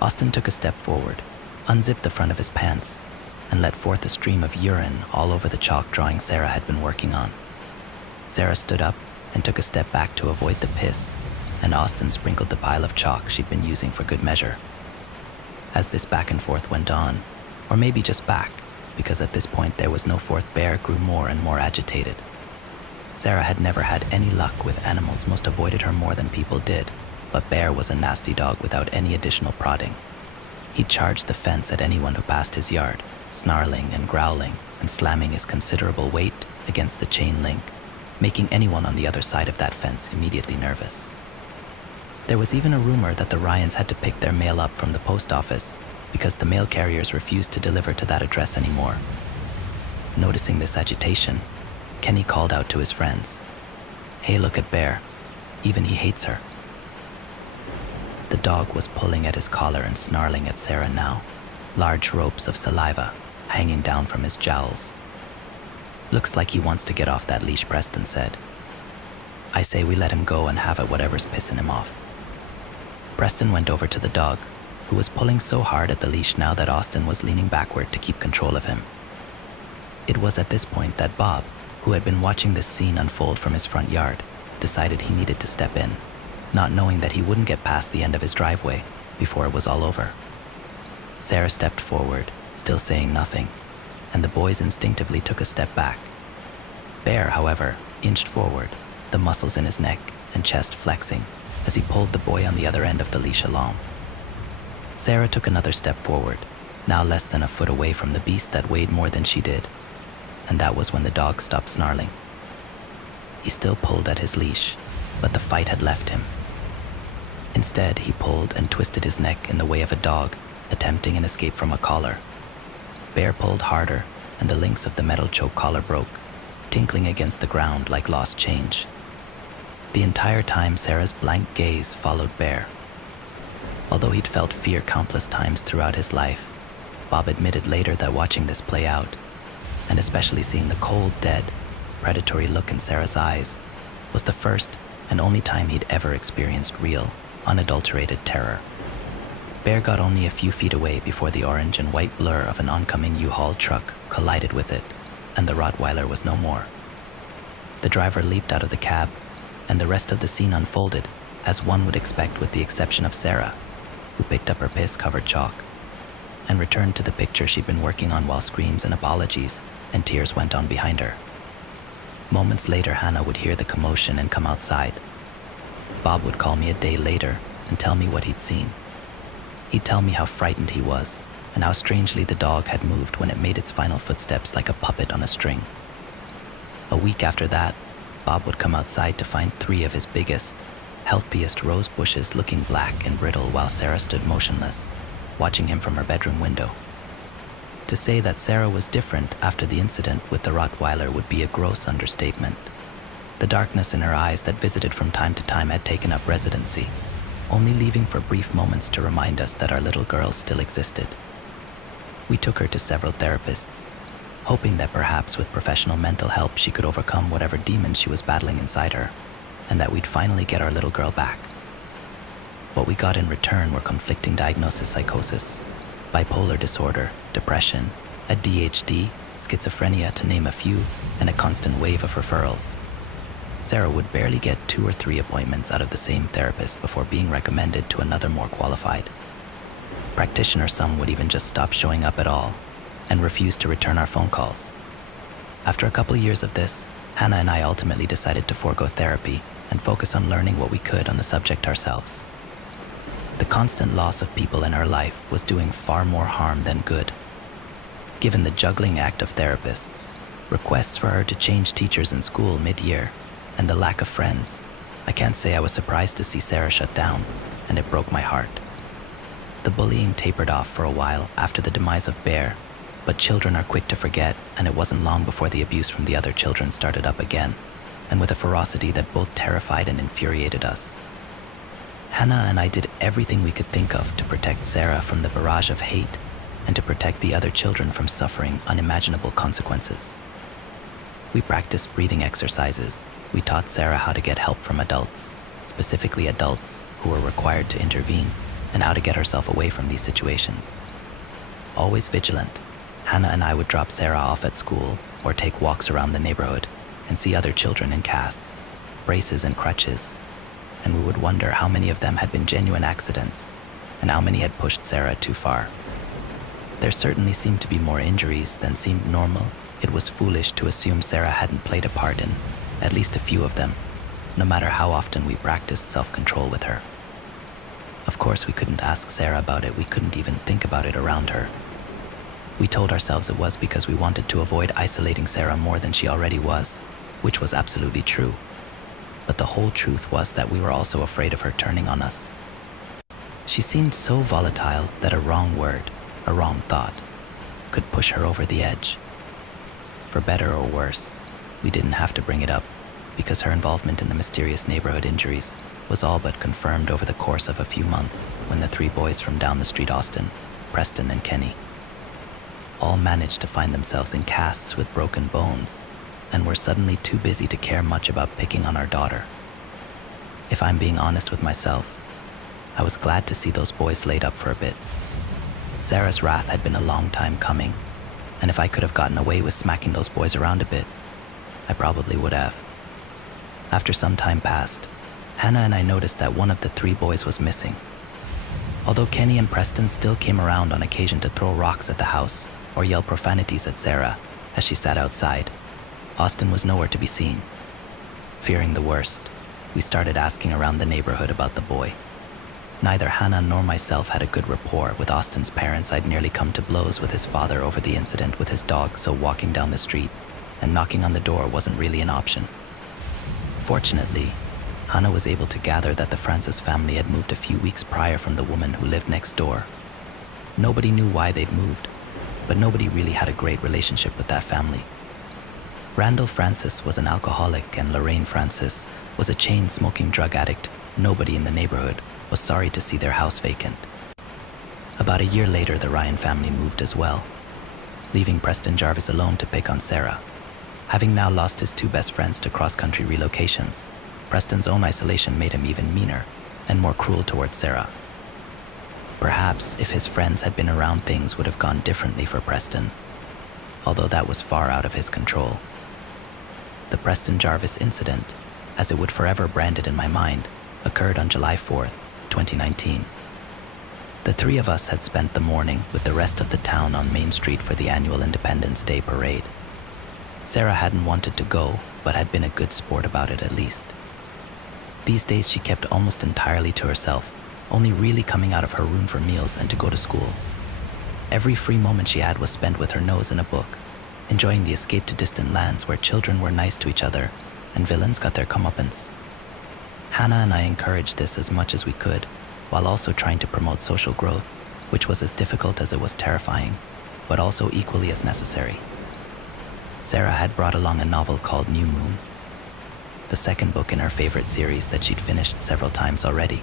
Austin took a step forward, unzipped the front of his pants, and let forth a stream of urine all over the chalk drawing Sarah had been working on. Sarah stood up and took a step back to avoid the piss, and Austin sprinkled the pile of chalk she'd been using for good measure. As this back and forth went on, or maybe just back, because at this point there was no fourth, Bear grew more and more agitated. Sarah had never had any luck with animals, most avoided her more than people did, but Bear was a nasty dog without any additional prodding. He charged the fence at anyone who passed his yard, snarling and growling and slamming his considerable weight against the chain link, making anyone on the other side of that fence immediately nervous. There was even a rumor that the Ryans had to pick their mail up from the post office because the mail carriers refused to deliver to that address anymore. Noticing this agitation, Kenny called out to his friends, "Hey, look at Bear. Even he hates her." The dog was pulling at his collar and snarling at Sarah now, large ropes of saliva hanging down from his jowls. "Looks like he wants to get off that leash," Preston said. "I say we let him go and have at whatever's pissing him off." Preston went over to the dog, who was pulling so hard at the leash now that Austin was leaning backward to keep control of him. It was at this point that Bob, who had been watching this scene unfold from his front yard, decided he needed to step in, not knowing that he wouldn't get past the end of his driveway before it was all over. Sarah stepped forward, still saying nothing, and the boys instinctively took a step back. Bear, however, inched forward, the muscles in his neck and chest flexing as he pulled the boy on the other end of the leash along. Sarah took another step forward, now less than a foot away from the beast that weighed more than she did, and that was when the dog stopped snarling. He still pulled at his leash, but the fight had left him. Instead, he pulled and twisted his neck in the way of a dog attempting an escape from a collar. Bear pulled harder, and the links of the metal choke collar broke, tinkling against the ground like lost change. The entire time, Sarah's blank gaze followed Bear. Although he'd felt fear countless times throughout his life, Bob admitted later that watching this play out, and especially seeing the cold, dead, predatory look in Sarah's eyes, was the first and only time he'd ever experienced real, unadulterated terror. Bear got only a few feet away before the orange and white blur of an oncoming U-Haul truck collided with it, and the Rottweiler was no more. The driver leaped out of the cab, and the rest of the scene unfolded as one would expect, with the exception of Sarah, who picked up her piss-covered chalk and returned to the picture she'd been working on while screams and apologies and tears went on behind her. Moments later, Hannah would hear the commotion and come outside. Bob would call me a day later and tell me what he'd seen. He'd tell me how frightened he was and how strangely the dog had moved when it made its final footsteps like a puppet on a string. A week after that, Bob would come outside to find 3 of his biggest, healthiest rose bushes looking black and brittle while Sarah stood motionless, watching him from her bedroom window. To say that Sarah was different after the incident with the Rottweiler would be a gross understatement. The darkness in her eyes that visited from time to time had taken up residency, only leaving for brief moments to remind us that our little girl still existed. We took her to several therapists, hoping that perhaps with professional mental help she could overcome whatever demons she was battling inside her, and that we'd finally get our little girl back. What we got in return were conflicting diagnoses: psychosis, bipolar disorder, depression, ADHD, schizophrenia, to name a few, and a constant wave of referrals. Sarah would barely get 2 or 3 appointments out of the same therapist before being recommended to another more qualified. Practitioners, some would even just stop showing up at all and refuse to return our phone calls. After a couple years of this, Hannah and I ultimately decided to forego therapy and focus on learning what we could on the subject ourselves. The constant loss of people in her life was doing far more harm than good. Given the juggling act of therapists, requests for her to change teachers in school mid-year, and the lack of friends, I can't say I was surprised to see Sarah shut down, and it broke my heart. The bullying tapered off for a while after the demise of Bear, but children are quick to forget, and it wasn't long before the abuse from the other children started up again, and with a ferocity that both terrified and infuriated us. Hannah and I did everything we could think of to protect Sarah from the barrage of hate and to protect the other children from suffering unimaginable consequences. We practiced breathing exercises. We taught Sarah how to get help from adults, specifically adults who were required to intervene, and how to get herself away from these situations. Always vigilant, Hannah and I would drop Sarah off at school or take walks around the neighborhood and see other children in casts, braces and crutches, and we would wonder how many of them had been genuine accidents and how many had pushed Sarah too far. There certainly seemed to be more injuries than seemed normal. It was foolish to assume Sarah hadn't played a part in at least a few of them, no matter how often we practiced self-control with her. Of course, we couldn't ask Sarah about it. We couldn't even think about it around her. We told ourselves it was because we wanted to avoid isolating Sarah more than she already was, which was absolutely true. But the whole truth was that we were also afraid of her turning on us. She seemed so volatile that a wrong word, a wrong thought, could push her over the edge. For better or worse, we didn't have to bring it up, because her involvement in the mysterious neighborhood injuries was all but confirmed over the course of a few months when the 3 boys from down the street, Austin, Preston, and Kenny, all managed to find themselves in casts with broken bones and were suddenly too busy to care much about picking on our daughter. If I'm being honest with myself, I was glad to see those boys laid up for a bit. Sarah's wrath had been a long time coming, and if I could have gotten away with smacking those boys around a bit, I probably would have. After some time passed, Hannah and I noticed that one of the 3 boys was missing. Although Kenny and Preston still came around on occasion to throw rocks at the house or yell profanities at Sarah as she sat outside, Austin was nowhere to be seen. Fearing the worst, we started asking around the neighborhood about the boy. Neither Hannah nor myself had a good rapport with Austin's parents. I'd nearly come to blows with his father over the incident with his dog, so walking down the street and knocking on the door wasn't really an option. Fortunately, Hannah was able to gather that the Francis family had moved a few weeks prior from the woman who lived next door. Nobody knew why they'd moved, but nobody really had a great relationship with that family. Randall Francis was an alcoholic and Lorraine Francis was a chain-smoking drug addict. Nobody in the neighborhood was sorry to see their house vacant. About a year later, the Ryan family moved as well, leaving Preston Jarvis alone to pick on Sarah. Having now lost his 2 best friends to cross-country relocations, Preston's own isolation made him even meaner and more cruel towards Sarah. Perhaps if his friends had been around, things would have gone differently for Preston, although that was far out of his control. The Preston Jarvis incident, as it would forever brand it in my mind, occurred on July 4th, 2019. The 3 of us had spent the morning with the rest of the town on Main Street for the annual Independence Day parade. Sarah hadn't wanted to go, but had been a good sport about it at least. These days she kept almost entirely to herself, only really coming out of her room for meals and to go to school. Every free moment she had was spent with her nose in a book, enjoying the escape to distant lands where children were nice to each other and villains got their comeuppance. Hannah and I encouraged this as much as we could, while also trying to promote social growth, which was as difficult as it was terrifying, but also equally as necessary. Sarah had brought along a novel called New Moon, the second book in her favorite series that she'd finished several times already,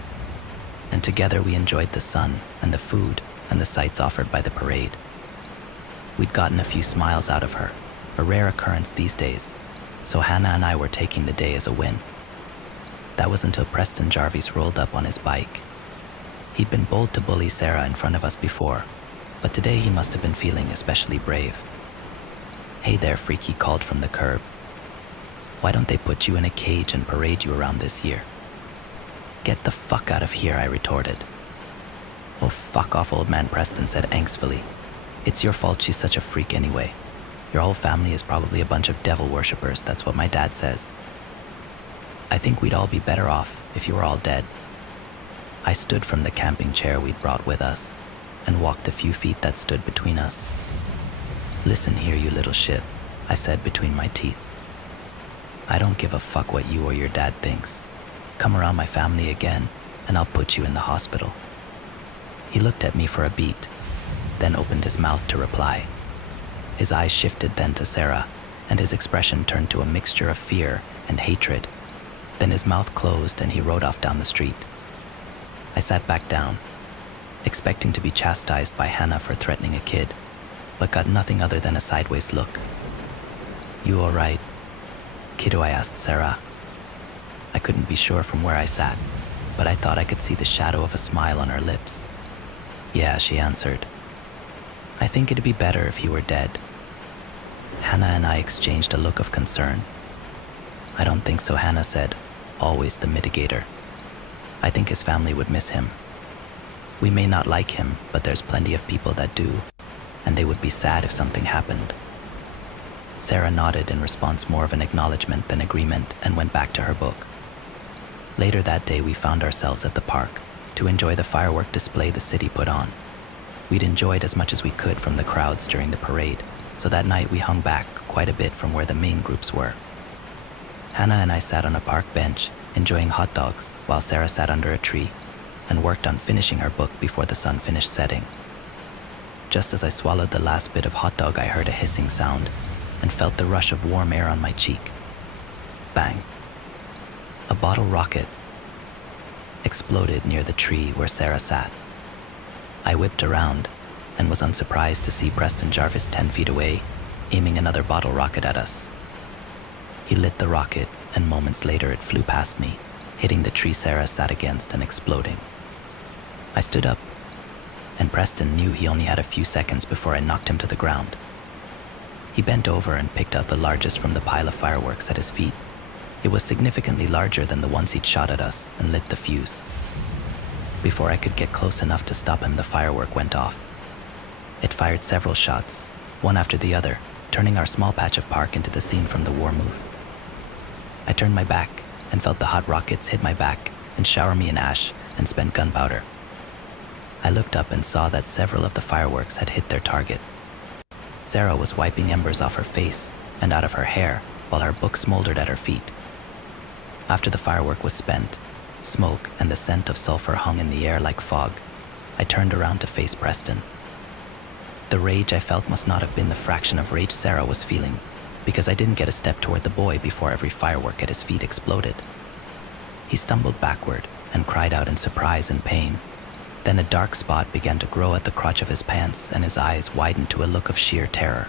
and together we enjoyed the sun and the food and the sights offered by the parade. We'd gotten a few smiles out of her, a rare occurrence these days, so Hannah and I were taking the day as a win. That was until Preston Jarvis rolled up on his bike. He'd been bold to bully Sarah in front of us before, but today he must have been feeling especially brave. "Hey there, freak," he called from the curb. "Why don't they put you in a cage and parade you around this year?" "Get the fuck out of here," I retorted. "Oh, fuck off, old man," Preston said angstfully. "It's your fault she's such a freak anyway. Your whole family is probably a bunch of devil worshippers, that's what my dad says. I think we'd all be better off if you were all dead." I stood from the camping chair we'd brought with us and walked the few feet that stood between us. "Listen here, you little shit," I said between my teeth. "I don't give a fuck what you or your dad thinks. Come around my family again, and I'll put you in the hospital." He looked at me for a beat, then opened his mouth to reply. His eyes shifted then to Sarah, and his expression turned to a mixture of fear and hatred. Then his mouth closed and he rode off down the street. I sat back down, expecting to be chastised by Hannah for threatening a kid, but got nothing other than a sideways look. "You all right, kiddo?" I asked Sarah. I couldn't be sure from where I sat, but I thought I could see the shadow of a smile on her lips. "Yeah," she answered. I think it'd be better if he were dead. Hannah and I exchanged a look of concern. I don't think so, Hannah said, always the mitigator. I think his family would miss him. We may not like him, but there's plenty of people that do, and they would be sad if something happened. Sarah nodded in response, more of an acknowledgement than agreement, and went back to her book. Later that day, we found ourselves at the park to enjoy the firework display the city put on. We'd enjoyed as much as we could from the crowds during the parade, so that night we hung back quite a bit from where the main groups were. Hannah and I sat on a park bench, enjoying hot dogs, while Sarah sat under a tree and worked on finishing her book before the sun finished setting. Just as I swallowed the last bit of hot dog, I heard a hissing sound and felt the rush of warm air on my cheek. Bang. A bottle rocket exploded near the tree where Sarah sat. I whipped around and was unsurprised to see Preston Jarvis 10 feet away, aiming another bottle rocket at us. He lit the rocket, and moments later it flew past me, hitting the tree Sarah sat against and exploding. I stood up, and Preston knew he only had a few seconds before I knocked him to the ground. He bent over and picked out the largest from the pile of fireworks at his feet. It was significantly larger than the ones he'd shot at us, and lit the fuse. Before I could get close enough to stop him, the firework went off. It fired several shots, one after the other, turning our small patch of park into the scene from the war movie. I turned my back and felt the hot rockets hit my back and shower me in ash and spent gunpowder. I looked up and saw that several of the fireworks had hit their target. Sarah was wiping embers off her face and out of her hair while her book smoldered at her feet. After the firework was spent, smoke and the scent of sulfur hung in the air like fog. I turned around to face Preston. The rage I felt must not have been the fraction of rage Sarah was feeling, because I didn't get a step toward the boy before every firework at his feet exploded. He stumbled backward and cried out in surprise and pain. Then a dark spot began to grow at the crotch of his pants, and his eyes widened to a look of sheer terror.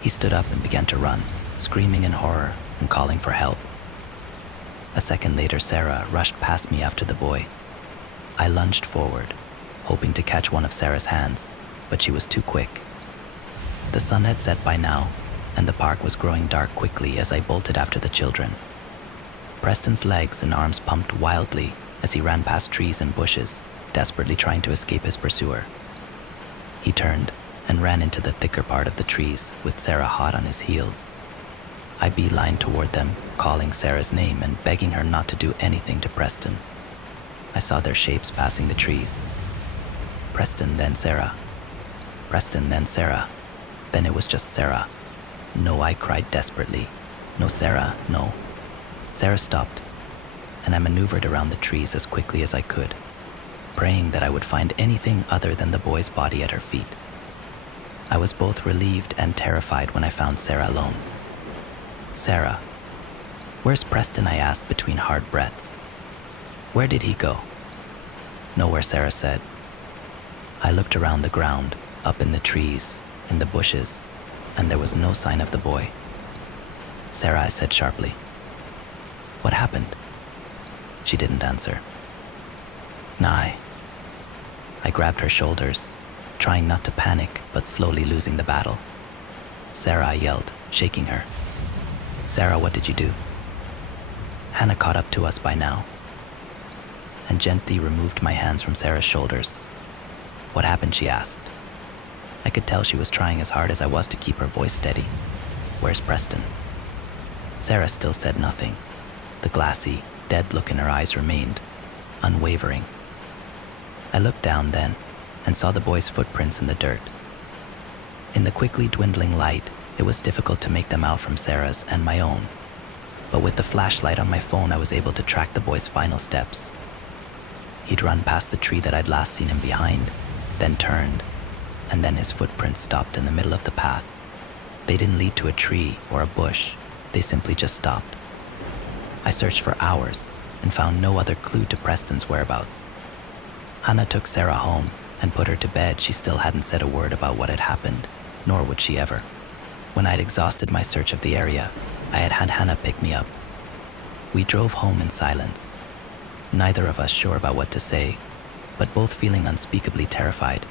He stood up and began to run, screaming in horror and calling for help. A second later, Sarah rushed past me after the boy. I lunged forward, hoping to catch one of Sarah's hands, but she was too quick. The sun had set by now, and the park was growing dark quickly as I bolted after the children. Preston's legs and arms pumped wildly as he ran past trees and bushes, desperately trying to escape his pursuer. He turned and ran into the thicker part of the trees, with Sarah hot on his heels. I beelined toward them, calling Sarah's name and begging her not to do anything to Preston. I saw their shapes passing the trees. Preston, then Sarah. Preston, then Sarah. Then it was just Sarah. No, I cried desperately. No, Sarah, no. Sarah stopped, and I maneuvered around the trees as quickly as I could, praying that I would find anything other than the boy's body at her feet. I was both relieved and terrified when I found Sarah alone. Sarah. Where's Preston? I asked between hard breaths. Where did he go? Nowhere, Sarah said. I looked around the ground, up in the trees, in the bushes, and there was no sign of the boy. Sarah, I said sharply. What happened? She didn't answer. Nah. I grabbed her shoulders, trying not to panic, but slowly losing the battle. Sarah, I yelled, shaking her. Sarah, what did you do? Hannah caught up to us by now, and gently removed my hands from Sarah's shoulders. What happened? She asked. I could tell she was trying as hard as I was to keep her voice steady. Where's Preston? Sarah still said nothing. The glassy, dead look in her eyes remained, unwavering. I looked down then and saw the boy's footprints in the dirt. In the quickly dwindling light, it was difficult to make them out from Sarah's and my own, but with the flashlight on my phone, I was able to track the boy's final steps. He'd run past the tree that I'd last seen him behind, then turned, and then his footprints stopped in the middle of the path. They didn't lead to a tree or a bush, they simply just stopped. I searched for hours and found no other clue to Preston's whereabouts. Hannah took Sarah home and put her to bed. She still hadn't said a word about what had happened, nor would she ever. When I'd exhausted my search of the area, I had had Hannah pick me up. We drove home in silence, neither of us sure about what to say, but both feeling unspeakably terrified.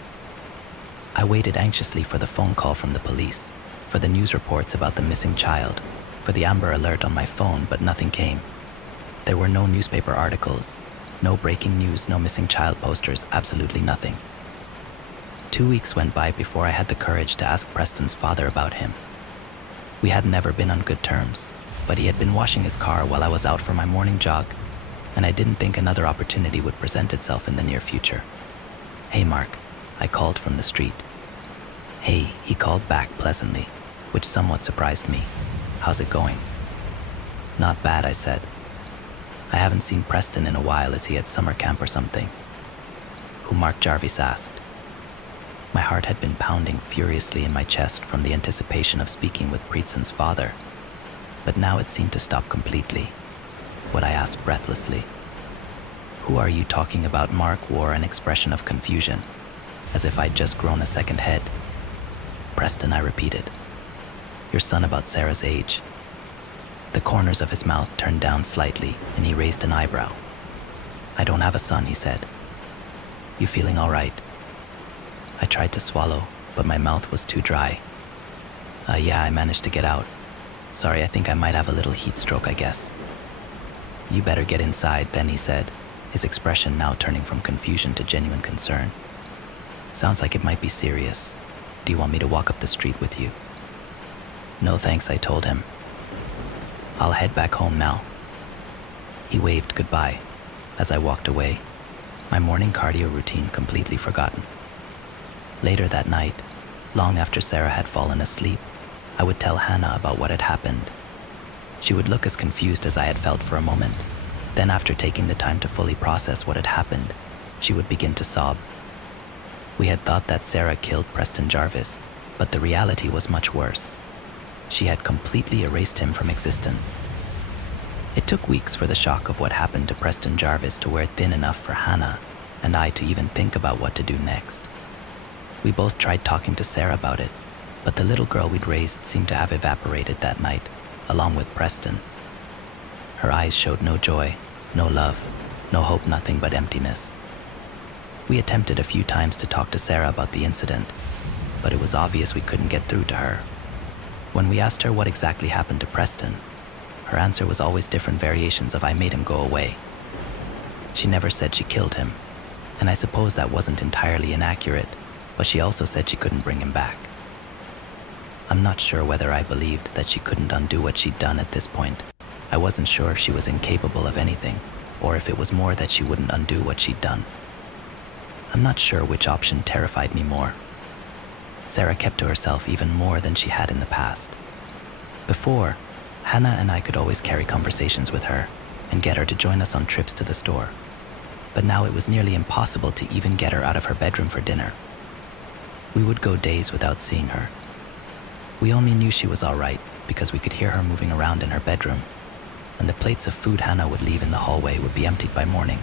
I waited anxiously for the phone call from the police, for the news reports about the missing child, for the Amber Alert on my phone, but nothing came. There were no newspaper articles, no breaking news, no missing child posters, absolutely nothing. 2 weeks went by before I had the courage to ask Preston's father about him. We had never been on good terms, but he had been washing his car while I was out for my morning jog, and I didn't think another opportunity would present itself in the near future. "Hey, Mark," I called from the street. "Hey," he called back pleasantly, which somewhat surprised me. "How's it going?" "Not bad," I said. "I haven't seen Preston in a while. Is he at summer camp or something?" "Who?" Mark Jarvis asked. My heart had been pounding furiously in my chest from the anticipation of speaking with Preston's father, but now it seemed to stop completely. What I asked breathlessly. "Who are you talking about?" Mark wore an expression of confusion, as if I'd just grown a second head. "Preston," I repeated. "Your son about Sarah's age." The corners of his mouth turned down slightly, and he raised an eyebrow. "I don't have a son," he said. "You feeling all right?" I tried to swallow, but my mouth was too dry. Yeah, I managed to get out. Sorry, I think I might have a little heat stroke, I guess." "You better get inside," then he said, his expression now turning from confusion to genuine concern. "Sounds like it might be serious. Do you want me to walk up the street with you?" "No thanks," I told him. "I'll head back home now." He waved goodbye as I walked away, my morning cardio routine completely forgotten. Later that night, long after Sarah had fallen asleep, I would tell Hannah about what had happened. She would look as confused as I had felt for a moment. Then, after taking the time to fully process what had happened, she would begin to sob. We had thought that Sarah killed Preston Jarvis, but the reality was much worse. She had completely erased him from existence. It took weeks for the shock of what happened to Preston Jarvis to wear thin enough for Hannah and I to even think about what to do next. We both tried talking to Sarah about it, but the little girl we'd raised seemed to have evaporated that night, along with Preston. Her eyes showed no joy, no love, no hope, nothing but emptiness. We attempted a few times to talk to Sarah about the incident, but it was obvious we couldn't get through to her. When we asked her what exactly happened to Preston, her answer was always different variations of "I made him go away." She never said she killed him, and I suppose that wasn't entirely inaccurate, but she also said she couldn't bring him back. I'm not sure whether I believed that she couldn't undo what she'd done at this point. I wasn't sure if she was incapable of anything, or if it was more that she wouldn't undo what she'd done. I'm not sure which option terrified me more. Sarah kept to herself even more than she had in the past. Before, Hannah and I could always carry conversations with her and get her to join us on trips to the store. But now it was nearly impossible to even get her out of her bedroom for dinner. We would go days without seeing her. We only knew she was all right because we could hear her moving around in her bedroom, and the plates of food Hannah would leave in the hallway would be emptied by morning.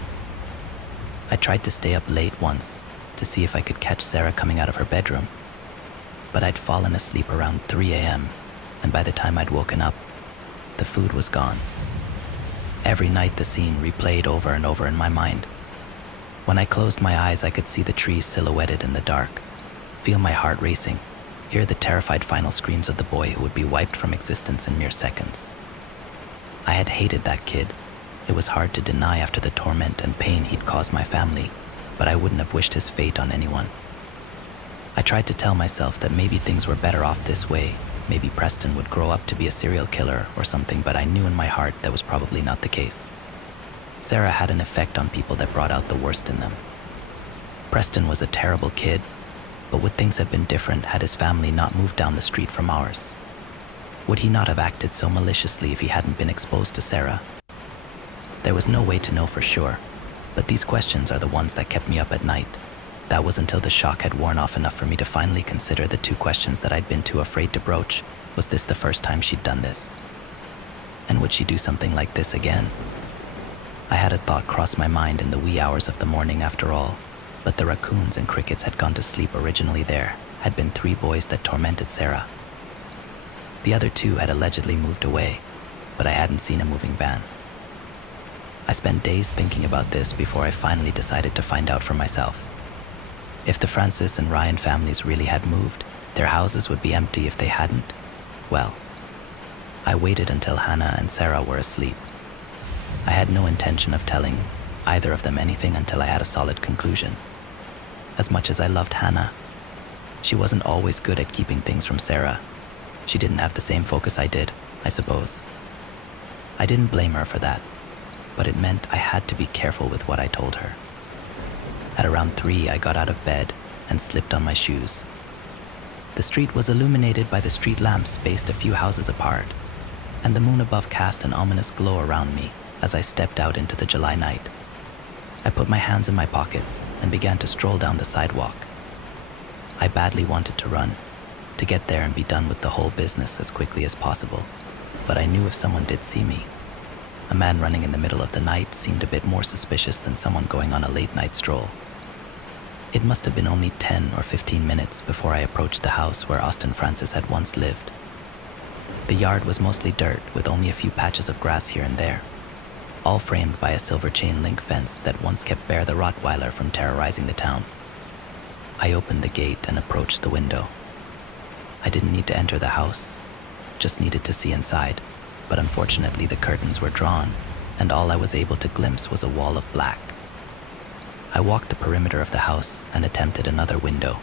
I tried to stay up late once to see if I could catch Sarah coming out of her bedroom, but I'd fallen asleep around 3 a.m., and by the time I'd woken up, the food was gone. Every night the scene replayed over and over in my mind. When I closed my eyes, I could see the trees silhouetted in the dark, feel my heart racing, hear the terrified final screams of the boy who would be wiped from existence in mere seconds. I had hated that kid. It was hard to deny after the torment and pain he'd caused my family, but I wouldn't have wished his fate on anyone. I tried to tell myself that maybe things were better off this way. Maybe Preston would grow up to be a serial killer or something, but I knew in my heart that was probably not the case. Sarah had an effect on people that brought out the worst in them. Preston was a terrible kid, but would things have been different had his family not moved down the street from ours? Would he not have acted so maliciously if he hadn't been exposed to Sarah? There was no way to know for sure, but these questions are the ones that kept me up at night. That was until the shock had worn off enough for me to finally consider the two questions that I'd been too afraid to broach. Was this the first time she'd done this? And would she do something like this again? I had a thought cross my mind in the wee hours of the morning after all, but the raccoons and crickets had gone to sleep. Originally there had been 3 boys that tormented Sarah. The other 2 had allegedly moved away, but I hadn't seen a moving van. I spent days thinking about this before I finally decided to find out for myself. If the Francis and Ryan families really had moved, their houses would be empty if they hadn't. Well, I waited until Hannah and Sarah were asleep. I had no intention of telling either of them anything until I had a solid conclusion. As much as I loved Hannah, she wasn't always good at keeping things from Sarah. She didn't have the same focus I did, I suppose. I didn't blame her for that, but it meant I had to be careful with what I told her. At around 3, I got out of bed and slipped on my shoes. The street was illuminated by the street lamps spaced a few houses apart, and the moon above cast an ominous glow around me as I stepped out into the July night. I put my hands in my pockets and began to stroll down the sidewalk. I badly wanted to run, to get there and be done with the whole business as quickly as possible, but I knew if someone did see me, a man running in the middle of the night seemed a bit more suspicious than someone going on a late-night stroll. It must have been only 10 or 15 minutes before I approached the house where Austin Francis had once lived. The yard was mostly dirt with only a few patches of grass here and there, all framed by a silver chain link fence that once kept Bear the Rottweiler from terrorizing the town. I opened the gate and approached the window. I didn't need to enter the house, just needed to see inside, but unfortunately the curtains were drawn, and all I was able to glimpse was a wall of black. I walked the perimeter of the house and attempted another window.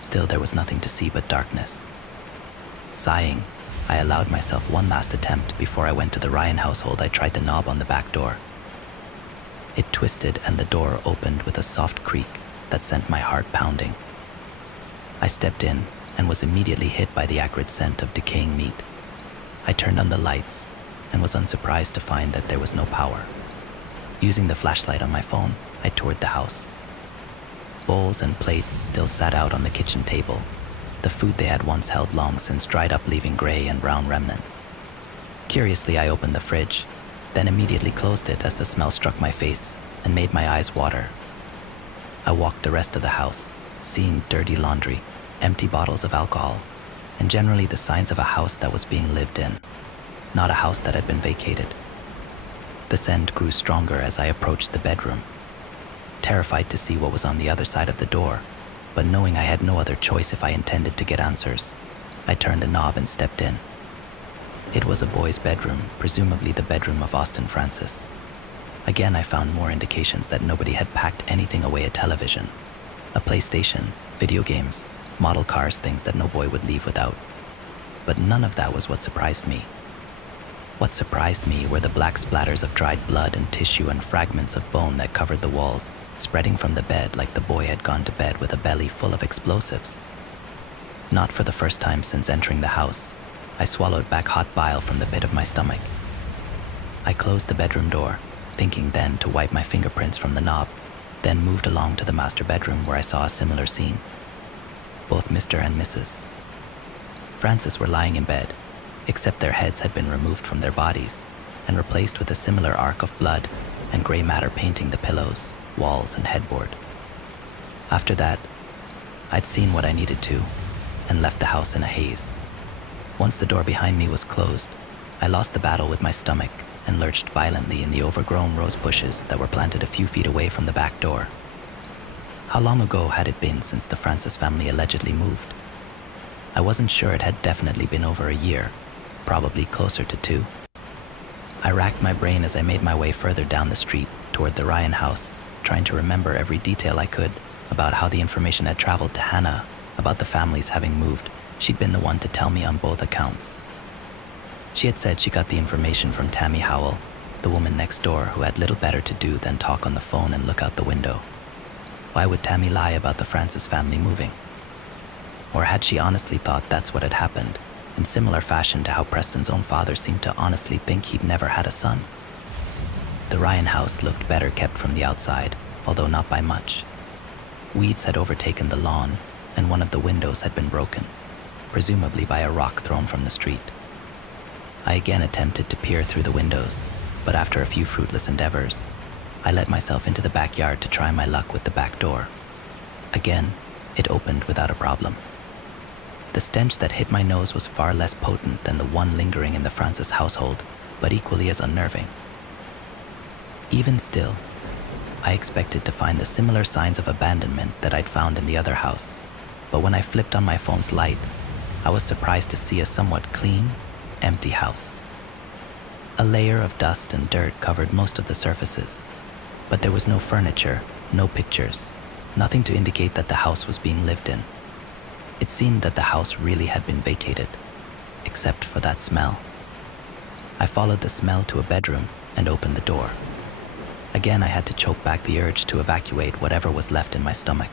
Still, there was nothing to see but darkness. Sighing, I allowed myself one last attempt before I went to the Ryan household. I tried the knob on the back door. It twisted and the door opened with a soft creak that sent my heart pounding. I stepped in and was immediately hit by the acrid scent of decaying meat. I turned on the lights and was unsurprised to find that there was no power. Using the flashlight on my phone, I toured the house. Bowls and plates still sat out on the kitchen table. The food they had once held long since dried up, leaving gray and brown remnants. Curiously, I opened the fridge, then immediately closed it as the smell struck my face and made my eyes water. I walked the rest of the house, seeing dirty laundry, empty bottles of alcohol, and generally the signs of a house that was being lived in, not a house that had been vacated. The scent grew stronger as I approached the bedroom. Terrified to see what was on the other side of the door, but knowing I had no other choice if I intended to get answers, I turned the knob and stepped in. It was a boy's bedroom, presumably the bedroom of Austin Francis. Again, I found more indications that nobody had packed anything away: a television, a PlayStation, video games, model cars, things that no boy would leave without. But none of that was what surprised me. What surprised me were the black splatters of dried blood and tissue and fragments of bone that covered the walls, spreading from the bed like the boy had gone to bed with a belly full of explosives. Not for the first time since entering the house, I swallowed back hot bile from the pit of my stomach. I closed the bedroom door, thinking then to wipe my fingerprints from the knob, then moved along to the master bedroom where I saw a similar scene. Both Mr. and Mrs. Francis were lying in bed, except their heads had been removed from their bodies and replaced with a similar arc of blood and gray matter painting the pillows, walls, and headboard. After that, I'd seen what I needed to and left the house in a haze. Once the door behind me was closed, I lost the battle with my stomach and lurched violently in the overgrown rose bushes that were planted a few feet away from the back door. How long ago had it been since the Francis family allegedly moved? I wasn't sure. It had definitely been over a year, probably closer to 2. I racked my brain as I made my way further down the street toward the Ryan house, trying to remember every detail I could about how the information had traveled to Hannah about the families having moved. She'd been the one to tell me on both accounts. She had said she got the information from Tammy Howell, the woman next door who had little better to do than talk on the phone and look out the window. Why would Tammy lie about the Francis family moving? Or had she honestly thought that's what had happened, in similar fashion to how Preston's own father seemed to honestly think he'd never had a son? The Ryan house looked better kept from the outside, although not by much. Weeds had overtaken the lawn, and one of the windows had been broken, presumably by a rock thrown from the street. I again attempted to peer through the windows, but after a few fruitless endeavors, I let myself into the backyard to try my luck with the back door. Again, it opened without a problem. The stench that hit my nose was far less potent than the one lingering in the Francis household, but equally as unnerving. Even still, I expected to find the similar signs of abandonment that I'd found in the other house, but when I flipped on my phone's light, I was surprised to see a somewhat clean, empty house. A layer of dust and dirt covered most of the surfaces, but there was no furniture, no pictures, nothing to indicate that the house was being lived in. It seemed that the house really had been vacated, except for that smell. I followed the smell to a bedroom and opened the door. Again, I had to choke back the urge to evacuate whatever was left in my stomach.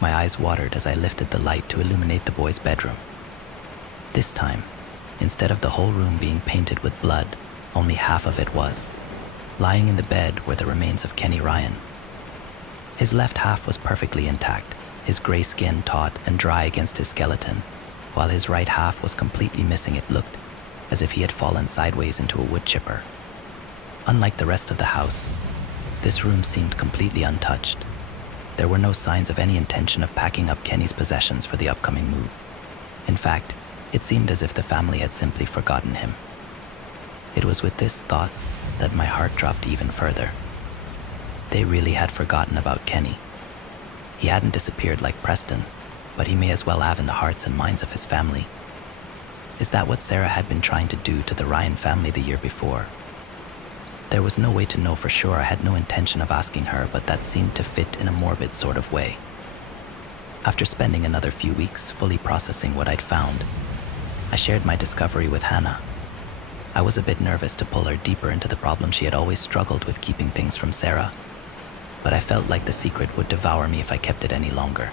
My eyes watered as I lifted the light to illuminate the boy's bedroom. This time, instead of the whole room being painted with blood, only half of it was. Lying in the bed were the remains of Kenny Ryan. His left half was perfectly intact, his gray skin taut and dry against his skeleton, while his right half was completely missing. It looked as if he had fallen sideways into a wood chipper. Unlike the rest of the house, this room seemed completely untouched. There were no signs of any intention of packing up Kenny's possessions for the upcoming move. In fact, it seemed as if the family had simply forgotten him. It was with this thought that my heart dropped even further. They really had forgotten about Kenny. He hadn't disappeared like Preston, but he may as well have in the hearts and minds of his family. Is that what Sarah had been trying to do to the Ryan family the year before? There was no way to know for sure. I had no intention of asking her, but that seemed to fit in a morbid sort of way. After spending another few weeks fully processing what I'd found, I shared my discovery with Hannah. I was a bit nervous to pull her deeper into the problem. She had always struggled with keeping things from Sarah, but I felt like the secret would devour me if I kept it any longer.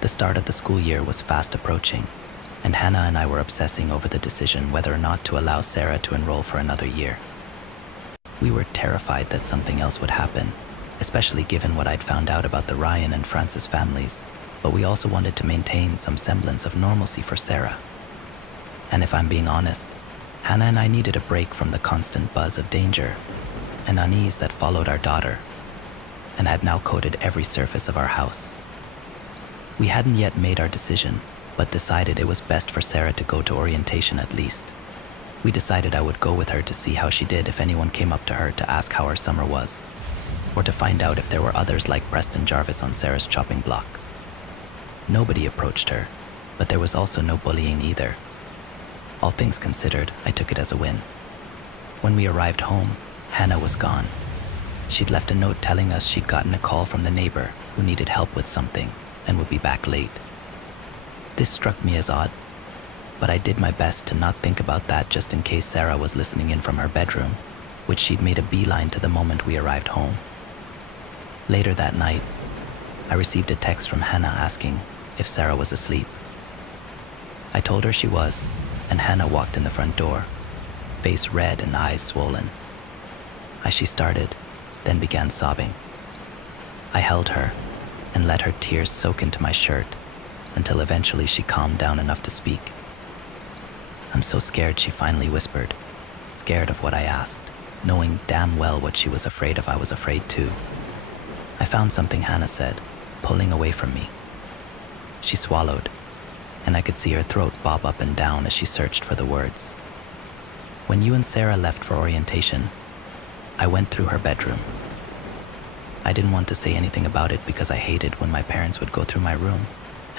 The start of the school year was fast approaching, and Hannah and I were obsessing over the decision whether or not to allow Sarah to enroll for another year. We were terrified that something else would happen, especially given what I'd found out about the Ryan and Francis families, but we also wanted to maintain some semblance of normalcy for Sarah. And if I'm being honest, Hannah and I needed a break from the constant buzz of danger and unease that followed our daughter and had now coated every surface of our house. We hadn't yet made our decision, but decided it was best for Sarah to go to orientation at least. We decided I would go with her to see how she did if anyone came up to her to ask how her summer was, or to find out if there were others like Preston Jarvis on Sarah's chopping block. Nobody approached her, but there was also no bullying either. All things considered, I took it as a win. When we arrived home, Hannah was gone. She'd left a note telling us she'd gotten a call from the neighbor who needed help with something and would be back late. This struck me as odd, but I did my best to not think about that just in case Sarah was listening in from her bedroom, which she'd made a beeline to the moment we arrived home. Later that night, I received a text from Hannah asking if Sarah was asleep. I told her she was, and Hannah walked in the front door, face red and eyes swollen. As she started, then began sobbing. I held her and let her tears soak into my shirt until eventually she calmed down enough to speak. "I'm so scared," she finally whispered, scared of what I asked, knowing damn well what she was afraid of. I was afraid too. "I found something," Hannah said, pulling away from me. She swallowed, and I could see her throat bob up and down as she searched for the words. "When you and Sarah left for orientation, I went through her bedroom. I didn't want to say anything about it because I hated when my parents would go through my room,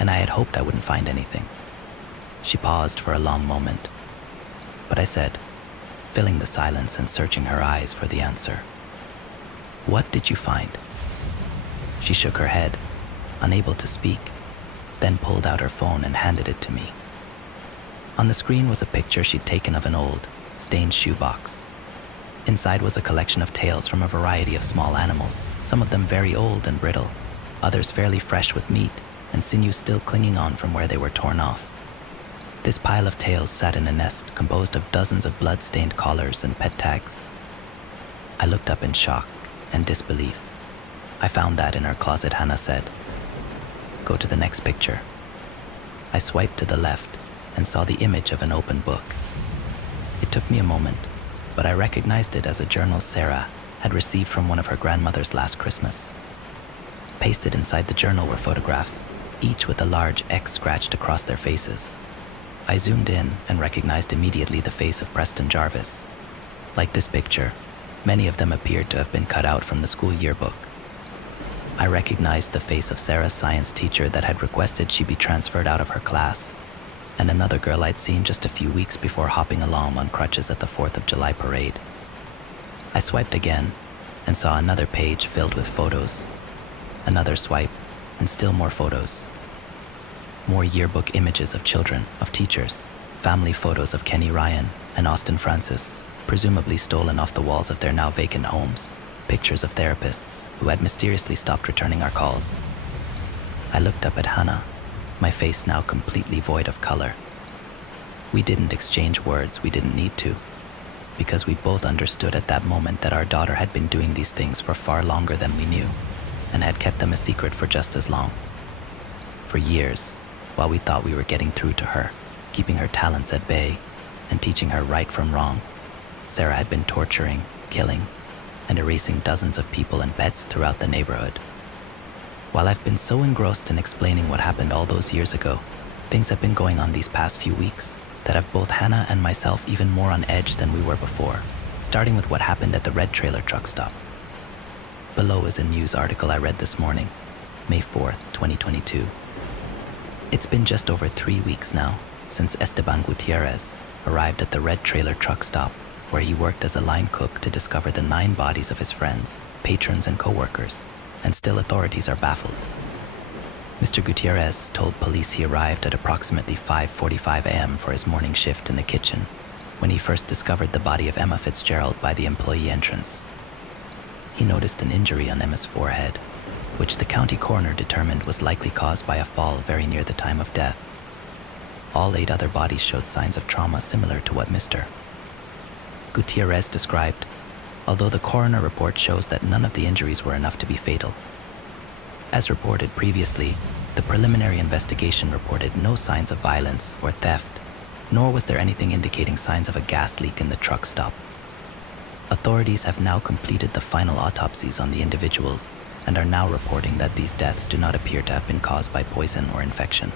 and I had hoped I wouldn't find anything." She paused for a long moment, but I said, filling the silence and searching her eyes for the answer, "What did you find?" She shook her head, unable to speak, then pulled out her phone and handed it to me. On the screen was a picture she'd taken of an old, stained shoebox. Inside was a collection of tails from a variety of small animals, some of them very old and brittle, others fairly fresh with meat and sinew still clinging on from where they were torn off. This pile of tails sat in a nest composed of dozens of blood-stained collars and pet tags. I looked up in shock and disbelief. "I found that in our closet," Hannah said. "Go to the next picture." I swiped to the left and saw the image of an open book. It took me a moment, but I recognized it as a journal Sarah had received from one of her grandmothers last Christmas. Pasted inside the journal were photographs, each with a large X scratched across their faces. I zoomed in and recognized immediately the face of Preston Jarvis. Like this picture, Many of them appeared to have been cut out from the school yearbook. I recognized the face of Sarah's science teacher that had requested she be transferred out of her class, and another girl I'd seen just a few weeks before hopping along on crutches at the 4th of July parade. I swiped again and saw another page filled with photos. Another swipe, and still more photos. More yearbook images of children, of teachers, family photos of Kenny Ryan and Austin Francis, presumably stolen off the walls of their now vacant homes. Pictures of therapists who had mysteriously stopped returning our calls. I looked up at Hannah, my face now completely void of color. We didn't exchange words, we didn't need to, because we both understood at that moment that our daughter had been doing these things for far longer than we knew, and had kept them a secret for just as long. For years, while we thought we were getting through to her, keeping her talents at bay, and teaching her right from wrong, Sarah had been torturing, killing, and erasing dozens of people and pets throughout the neighborhood. While I've been so engrossed in explaining what happened all those years ago, things have been going on these past few weeks that have both Hannah and myself even more on edge than we were before, starting with what happened at the red trailer truck stop. Below is a news article I read this morning, May 4th, 2022. It's been just over 3 weeks now since Esteban Gutierrez arrived at the red trailer truck stop, where he worked as a line cook to discover the 9 bodies of his friends, patrons, and co-workers, and still authorities are baffled. Mr. Gutierrez told police he arrived at approximately 5:45 a.m. for his morning shift in the kitchen, when he first discovered the body of Emma Fitzgerald by the employee entrance. He noticed an injury on Emma's forehead, which the county coroner determined was likely caused by a fall very near the time of death. All 8 other bodies showed signs of trauma similar to what Mr. Gutierrez described, although the coroner report shows that none of the injuries were enough to be fatal. As reported previously, the preliminary investigation reported no signs of violence or theft, nor was there anything indicating signs of a gas leak in the truck stop. Authorities have now completed the final autopsies on the individuals and are now reporting that these deaths do not appear to have been caused by poison or infection.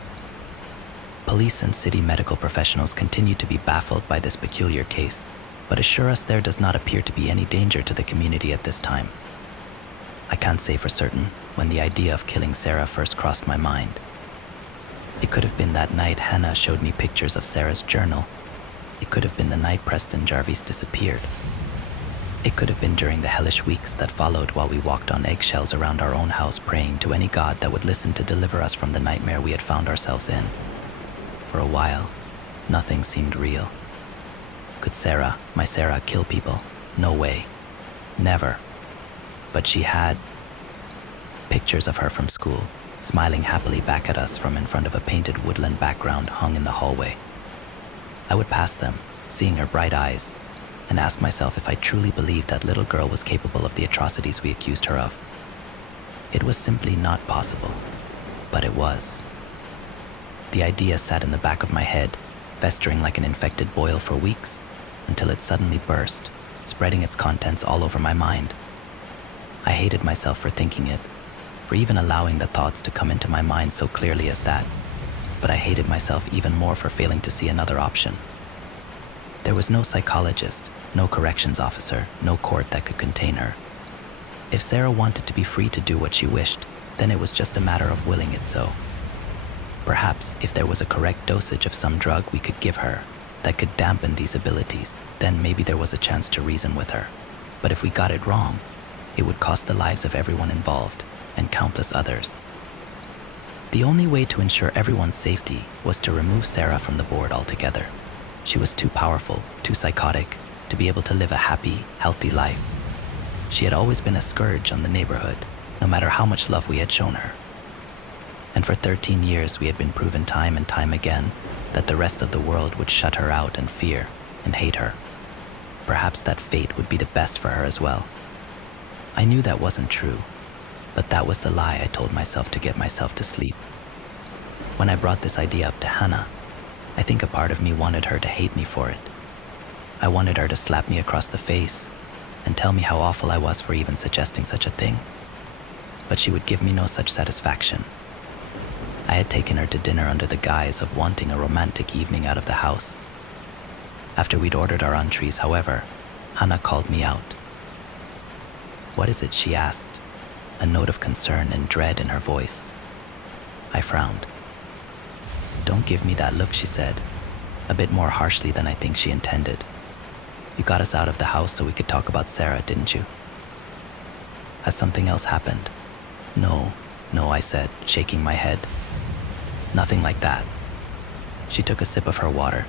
Police and city medical professionals continue to be baffled by this peculiar case, but assure us there does not appear to be any danger to the community at this time. I can't say for certain when the idea of killing Sarah first crossed my mind. It could have been that night Hannah showed me pictures of Sarah's journal. It could have been the night Preston Jarvis disappeared. It could have been during the hellish weeks that followed while we walked on eggshells around our own house praying to any god that would listen to deliver us from the nightmare we had found ourselves in. For a while, nothing seemed real. Could Sarah, my Sarah, kill people? No way. Never. But she had. Pictures of her from school, smiling happily back at us from in front of a painted woodland background hung in the hallway. I would pass them, seeing her bright eyes, and ask myself if I truly believed that little girl was capable of the atrocities we accused her of. It was simply not possible, but it was. The idea sat in the back of my head, festering like an infected boil for weeks, until it suddenly burst, spreading its contents all over my mind. I hated myself for thinking it, for even allowing the thoughts to come into my mind so clearly as that, but I hated myself even more for failing to see another option. There was no psychologist, no corrections officer, no court that could contain her. If Sarah wanted to be free to do what she wished, then it was just a matter of willing it so. Perhaps if there was a correct dosage of some drug we could give her that could dampen these abilities, then maybe there was a chance to reason with her. But if we got it wrong, it would cost the lives of everyone involved and countless others. The only way to ensure everyone's safety was to remove Sarah from the board altogether. She was too powerful, too psychotic, to be able to live a happy, healthy life. She had always been a scourge on the neighborhood, no matter how much love we had shown her. And for 13 years we had been proven time and time again that the rest of the world would shut her out and fear and hate her. Perhaps that fate would be the best for her as well. I knew that wasn't true, but that was the lie I told myself to get myself to sleep. When I brought this idea up to Hannah, I think a part of me wanted her to hate me for it. I wanted her to slap me across the face and tell me how awful I was for even suggesting such a thing. But she would give me no such satisfaction. I had taken her to dinner under the guise of wanting a romantic evening out of the house. After we'd ordered our entrees, however, Hannah called me out. "What is it?" she asked, a note of concern and dread in her voice. I frowned. "Don't give me that look," she said, a bit more harshly than I think she intended. "You got us out of the house so we could talk about Sarah, didn't you? Has something else happened?" No, I said, shaking my head. "Nothing like that." She took a sip of her water.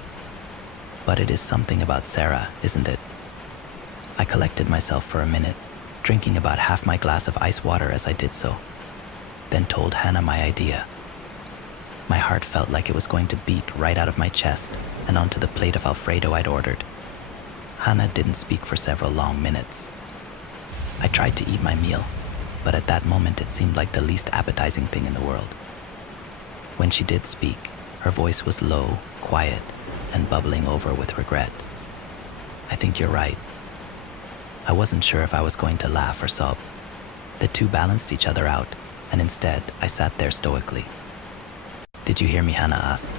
"But it is something about Sarah, isn't it?" I collected myself for a minute, drinking about half my glass of ice water as I did so, then told Hannah my idea. My heart felt like it was going to beat right out of my chest and onto the plate of Alfredo I'd ordered. Hannah didn't speak for several long minutes. I tried to eat my meal, but at that moment it seemed like the least appetizing thing in the world. When she did speak, her voice was low, quiet, and bubbling over with regret. "I think you're right." I wasn't sure if I was going to laugh or sob. The two balanced each other out, and instead I sat there stoically. "Did you hear me?" Hannah asked.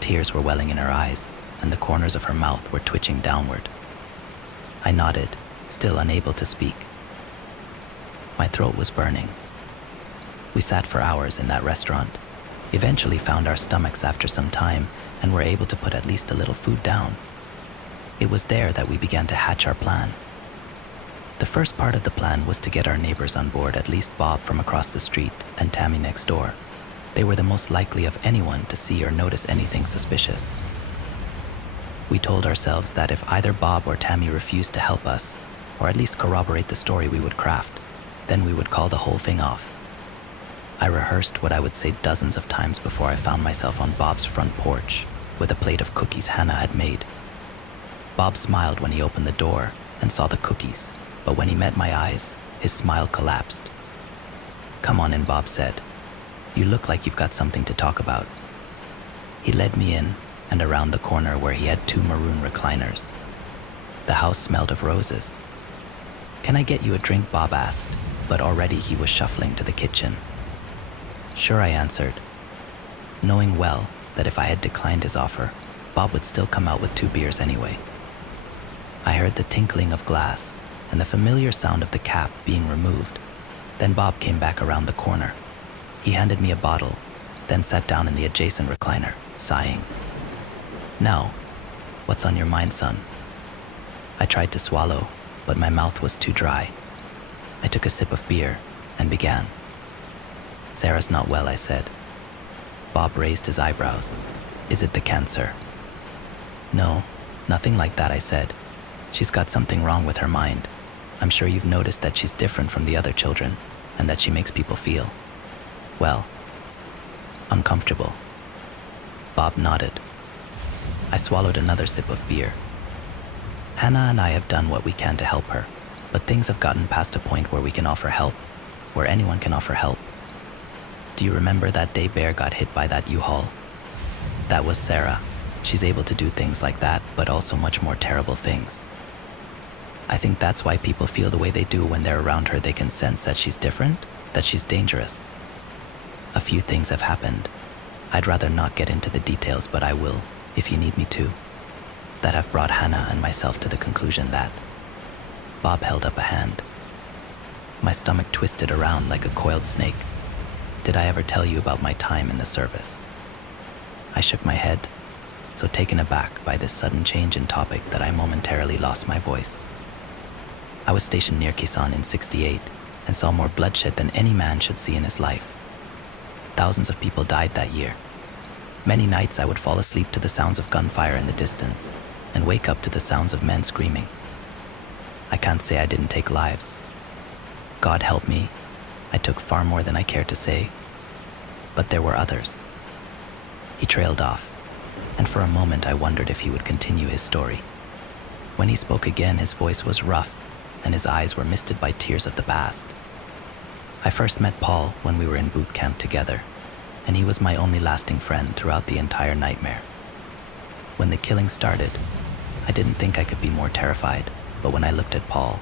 Tears were welling in her eyes, and the corners of her mouth were twitching downward. I nodded, still unable to speak. My throat was burning. We sat for hours in that restaurant, eventually found our stomachs after some time, and were able to put at least a little food down. It was there that we began to hatch our plan. The first part of the plan was to get our neighbors on board, at least Bob from across the street and Tammy next door. They were the most likely of anyone to see or notice anything suspicious. We told ourselves that if either Bob or Tammy refused to help us, or at least corroborate the story we would craft, then we would call the whole thing off. I rehearsed what I would say dozens of times before I found myself on Bob's front porch with a plate of cookies Hannah had made. Bob smiled when he opened the door and saw the cookies, but when he met my eyes, his smile collapsed. "Come on in," Bob said. "You look like you've got something to talk about." He led me in and around the corner where he had 2 maroon recliners. The house smelled of roses. "Can I get you a drink?" Bob asked, but already he was shuffling to the kitchen. "Sure," I answered, knowing well that if I had declined his offer, Bob would still come out with 2 beers anyway. I heard the tinkling of glass and the familiar sound of the cap being removed. Then Bob came back around the corner. He handed me a bottle, then sat down in the adjacent recliner, sighing. "Now, what's on your mind, son?" I tried to swallow, but my mouth was too dry. I took a sip of beer and began. "Sarah's not well," I said. Bob raised his eyebrows. "Is it the cancer?" "No, nothing like that," I said. "She's got something wrong with her mind. I'm sure you've noticed that she's different from the other children and that she makes people feel, well, uncomfortable." Bob nodded. I swallowed another sip of beer. "Hannah and I have done what we can to help her, but things have gotten past a point where we can offer help, where anyone can offer help. Do you remember that day Bear got hit by that U-Haul? That was Sarah. She's able to do things like that, but also much more terrible things. I think that's why people feel the way they do when they're around her. They can sense that she's different, that she's dangerous. A few things have happened. I'd rather not get into the details, but I will, if you need me to, that have brought Hannah and myself to the conclusion that..." Bob held up a hand. My stomach twisted around like a coiled snake. "Did I ever tell you about my time in the service?" I shook my head, so taken aback by this sudden change in topic that I momentarily lost my voice. I was stationed near Kisan in '68 and saw more bloodshed than any man should see in his life. Thousands of people died that year. Many nights I would fall asleep to the sounds of gunfire in the distance and wake up to the sounds of men screaming. I can't say I didn't take lives. God help me, I took far more than I care to say, but there were others. He trailed off, and for a moment I wondered if he would continue his story. When he spoke again, his voice was rough, and his eyes were misted by tears of the past. I first met Paul when we were in boot camp together, and he was my only lasting friend throughout the entire nightmare. When the killing started, I didn't think I could be more terrified, but when I looked at Paul,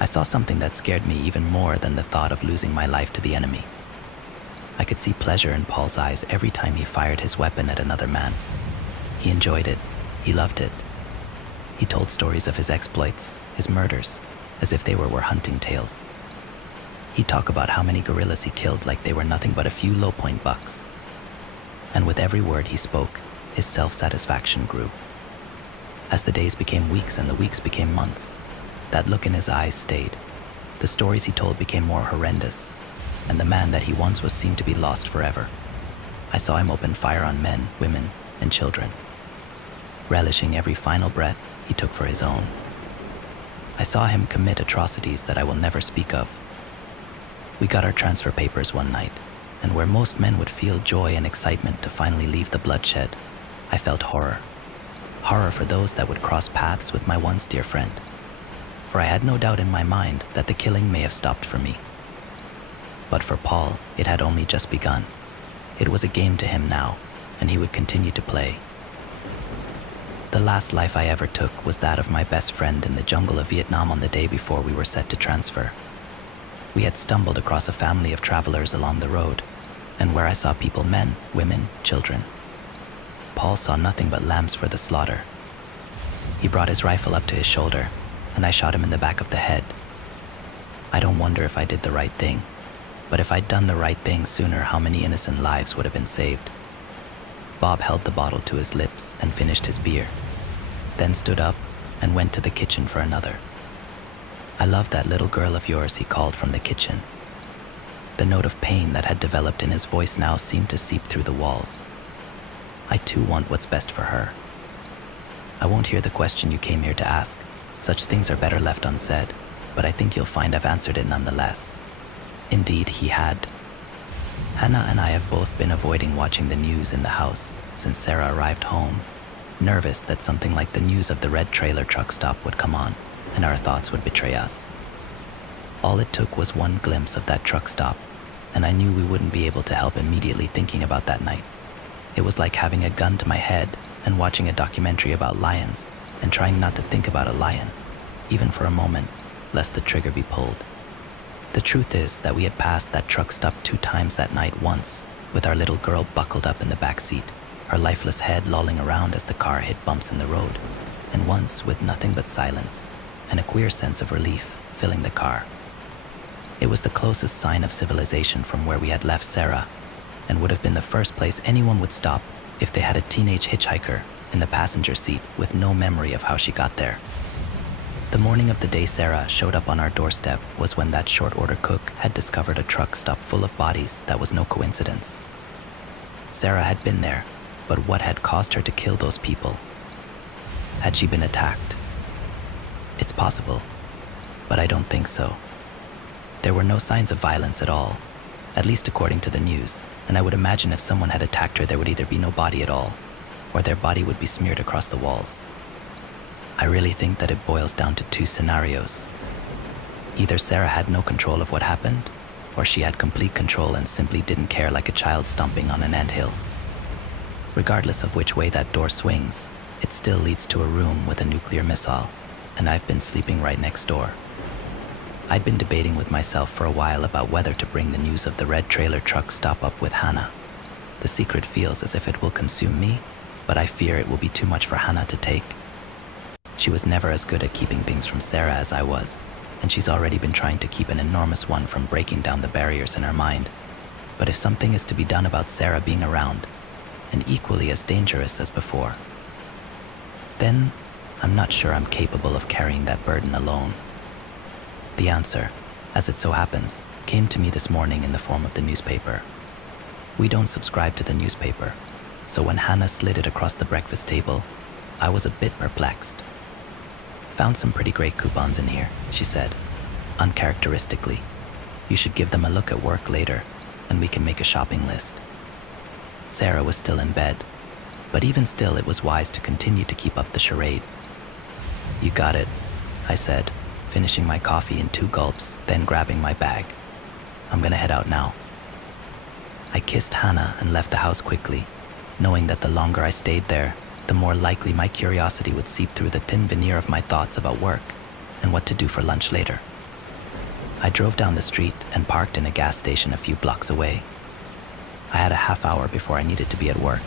I saw something that scared me even more than the thought of losing my life to the enemy. I could see pleasure in Paul's eyes every time he fired his weapon at another man. He enjoyed it. He loved it. He told stories of his exploits, his murders, as if they were hunting tales. He'd talk about how many gorillas he killed like they were nothing but a few low-point bucks. And with every word he spoke, his self-satisfaction grew. As the days became weeks and the weeks became months, that look in his eyes stayed. The stories he told became more horrendous, and the man that he once was seemed to be lost forever. I saw him open fire on men, women, and children, relishing every final breath he took for his own. I saw him commit atrocities that I will never speak of. We got our transfer papers one night, and where most men would feel joy and excitement to finally leave the bloodshed, I felt horror. Horror for those that would cross paths with my once dear friend. For I had no doubt in my mind that the killing may have stopped for me. But for Paul, it had only just begun. It was a game to him now, and he would continue to play. The last life I ever took was that of my best friend in the jungle of Vietnam on the day before we were set to transfer. We had stumbled across a family of travelers along the road, and where I saw people, men, women, children, Paul saw nothing but lambs for the slaughter. He brought his rifle up to his shoulder, and I shot him in the back of the head. I don't wonder if I did the right thing, but if I'd done the right thing sooner, how many innocent lives would have been saved? Bob held the bottle to his lips and finished his beer, then stood up and went to the kitchen for another. "I love that little girl of yours," he called from the kitchen. The note of pain that had developed in his voice now seemed to seep through the walls. "I too want what's best for her. I won't hear the question you came here to ask. Such things are better left unsaid, but I think you'll find I've answered it nonetheless." Indeed, he had. Hannah and I have both been avoiding watching the news in the house since Sarah arrived home, nervous that something like the news of the red trailer truck stop would come on and our thoughts would betray us. All it took was one glimpse of that truck stop, and I knew we wouldn't be able to help immediately thinking about that night. It was like having a gun to my head and watching a documentary about lions and trying not to think about a lion, even for a moment, lest the trigger be pulled. The truth is that we had passed that truck stop 2 times that night, once with our little girl buckled up in the back seat, her lifeless head lolling around as the car hit bumps in the road, and once with nothing but silence and a queer sense of relief filling the car. It was the closest sign of civilization from where we had left Sarah, and would have been the first place anyone would stop if they had a teenage hitchhiker in the passenger seat with no memory of how she got there. The morning of the day Sarah showed up on our doorstep was when that short order cook had discovered a truck stop full of bodies that was no coincidence. Sarah had been there, but what had caused her to kill those people? Had she been attacked? It's possible, but I don't think so. There were no signs of violence at all, at least according to the news, and I would imagine if someone had attacked her there would either be no body at all, or their body would be smeared across the walls. I really think that it boils down to 2 scenarios. Either Sarah had no control of what happened, or she had complete control and simply didn't care, like a child stomping on an anthill. Regardless of which way that door swings, it still leads to a room with a nuclear missile, and I've been sleeping right next door. I'd been debating with myself for a while about whether to bring the news of the red trailer truck stop up with Hannah. The secret feels as if it will consume me, but I fear it will be too much for Hannah to take. She was never as good at keeping things from Sarah as I was, and she's already been trying to keep an enormous one from breaking down the barriers in her mind. But if something is to be done about Sarah being around, and equally as dangerous as before, then I'm not sure I'm capable of carrying that burden alone. The answer, as it so happens, came to me this morning in the form of the newspaper. We don't subscribe to the newspaper, so when Hannah slid it across the breakfast table, I was a bit perplexed. "Found some pretty great coupons in here," she said, uncharacteristically. "You should give them a look at work later, and we can make a shopping list." Sarah was still in bed, but even still it was wise to continue to keep up the charade. "You got it," I said, finishing my coffee in 2 gulps, then grabbing my bag. "I'm gonna head out now." I kissed Hannah and left the house quickly, knowing that the longer I stayed there, the more likely my curiosity would seep through the thin veneer of my thoughts about work and what to do for lunch later. I drove down the street and parked in a gas station a few blocks away. I had a half hour before I needed to be at work,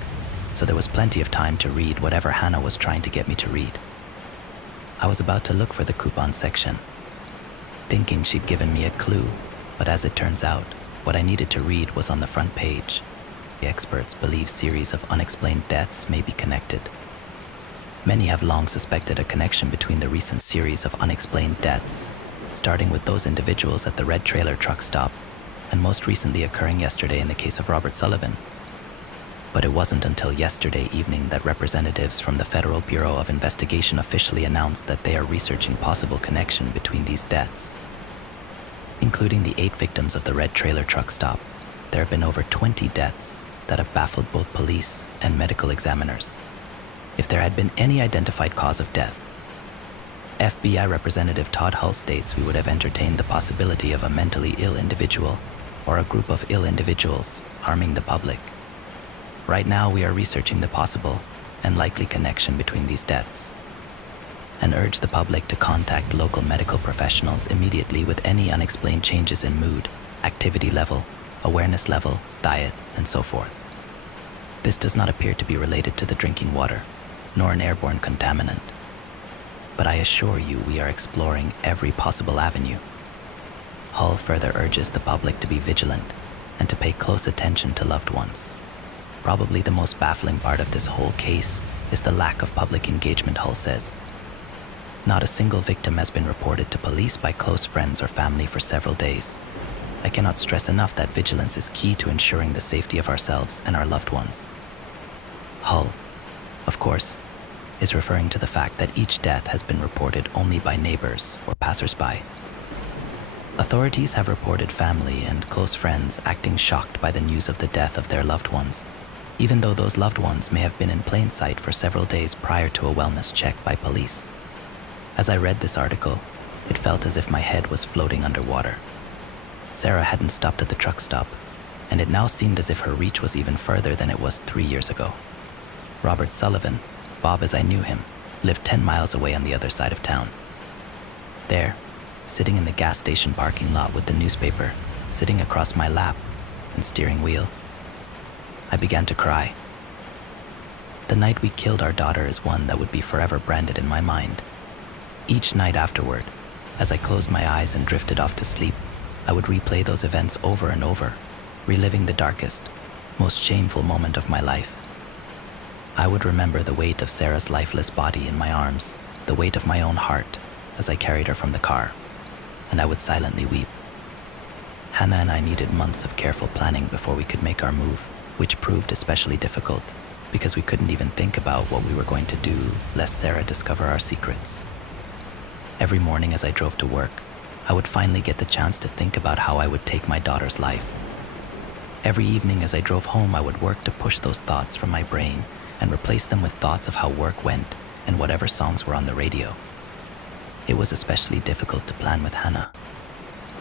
so there was plenty of time to read whatever Hannah was trying to get me to read. I was about to look for the coupon section thinking she'd given me a clue, but as it turns out, what I needed to read was on the front page. The experts believe series of unexplained deaths may be connected. Many have long suspected a connection between the recent series of unexplained deaths, starting with those individuals at the red trailer truck stop, and most recently occurring yesterday in the case of Robert Sullivan. But it wasn't until yesterday evening that representatives from the Federal Bureau of Investigation officially announced that they are researching possible connection between these deaths. Including the 8 victims of the red trailer truck stop, there have been over 20 deaths that have baffled both police and medical examiners. If there had been any identified cause of death, FBI Representative Todd Hull states we would have entertained the possibility of a mentally ill individual or a group of ill individuals harming the public. Right now, we are researching the possible and likely connection between these deaths and urge the public to contact local medical professionals immediately with any unexplained changes in mood, activity level, awareness level, diet, and so forth. This does not appear to be related to the drinking water, nor an airborne contaminant. But I assure you we are exploring every possible avenue. Hull further urges the public to be vigilant and to pay close attention to loved ones. Probably the most baffling part of this whole case is the lack of public engagement, Hull says. Not a single victim has been reported to police by close friends or family for several days. I cannot stress enough that vigilance is key to ensuring the safety of ourselves and our loved ones. Hull, of course, is referring to the fact that each death has been reported only by neighbors or passersby. Authorities have reported family and close friends acting shocked by the news of the death of their loved ones, even though those loved ones may have been in plain sight for several days prior to a wellness check by police. As I read this article, it felt as if my head was floating underwater. Sarah hadn't stopped at the truck stop, and it now seemed as if her reach was even further than it was 3 years ago. Robert Sullivan, Bob as I knew him, lived 10 miles away on the other side of town. There, sitting in the gas station parking lot with the newspaper sitting across my lap and steering wheel, I began to cry. The night we killed our daughter is one that would be forever branded in my mind. Each night afterward, as I closed my eyes and drifted off to sleep, I would replay those events over and over, reliving the darkest, most shameful moment of my life. I would remember the weight of Sarah's lifeless body in my arms, the weight of my own heart as I carried her from the car, and I would silently weep. Hannah and I needed months of careful planning before we could make our move, which proved especially difficult because we couldn't even think about what we were going to do lest Sarah discover our secrets. Every morning as I drove to work, I would finally get the chance to think about how I would take my daughter's life. Every evening as I drove home, I would work to push those thoughts from my brain and replace them with thoughts of how work went and whatever songs were on the radio. It was especially difficult to plan with Hannah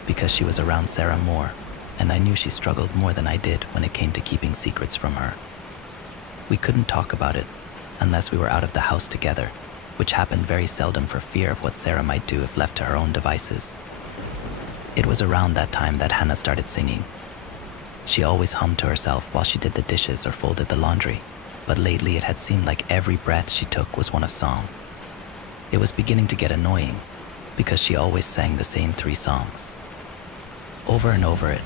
because she was around Sarah more, and I knew she struggled more than I did when it came to keeping secrets from her. We couldn't talk about it unless we were out of the house together, which happened very seldom for fear of what Sarah might do if left to her own devices. It was around that time that Hannah started singing. She always hummed to herself while she did the dishes or folded the laundry, but lately it had seemed like every breath she took was one of song. It was beginning to get annoying because she always sang the same 3 songs. Over and over it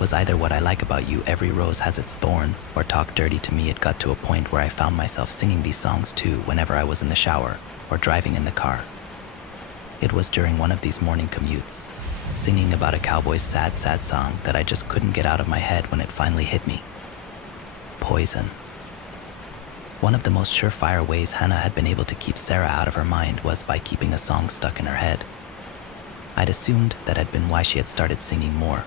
was either What I Like About You, Every Rose Has Its Thorn, or Talk Dirty to Me. It got to a point where I found myself singing these songs too whenever I was in the shower or driving in the car. It was during one of these morning commutes, singing about a cowboy's sad, sad song that I just couldn't get out of my head when it finally hit me. Poison. One of the most surefire ways Hannah had been able to keep Sarah out of her mind was by keeping a song stuck in her head. I'd assumed that had been why she had started singing more,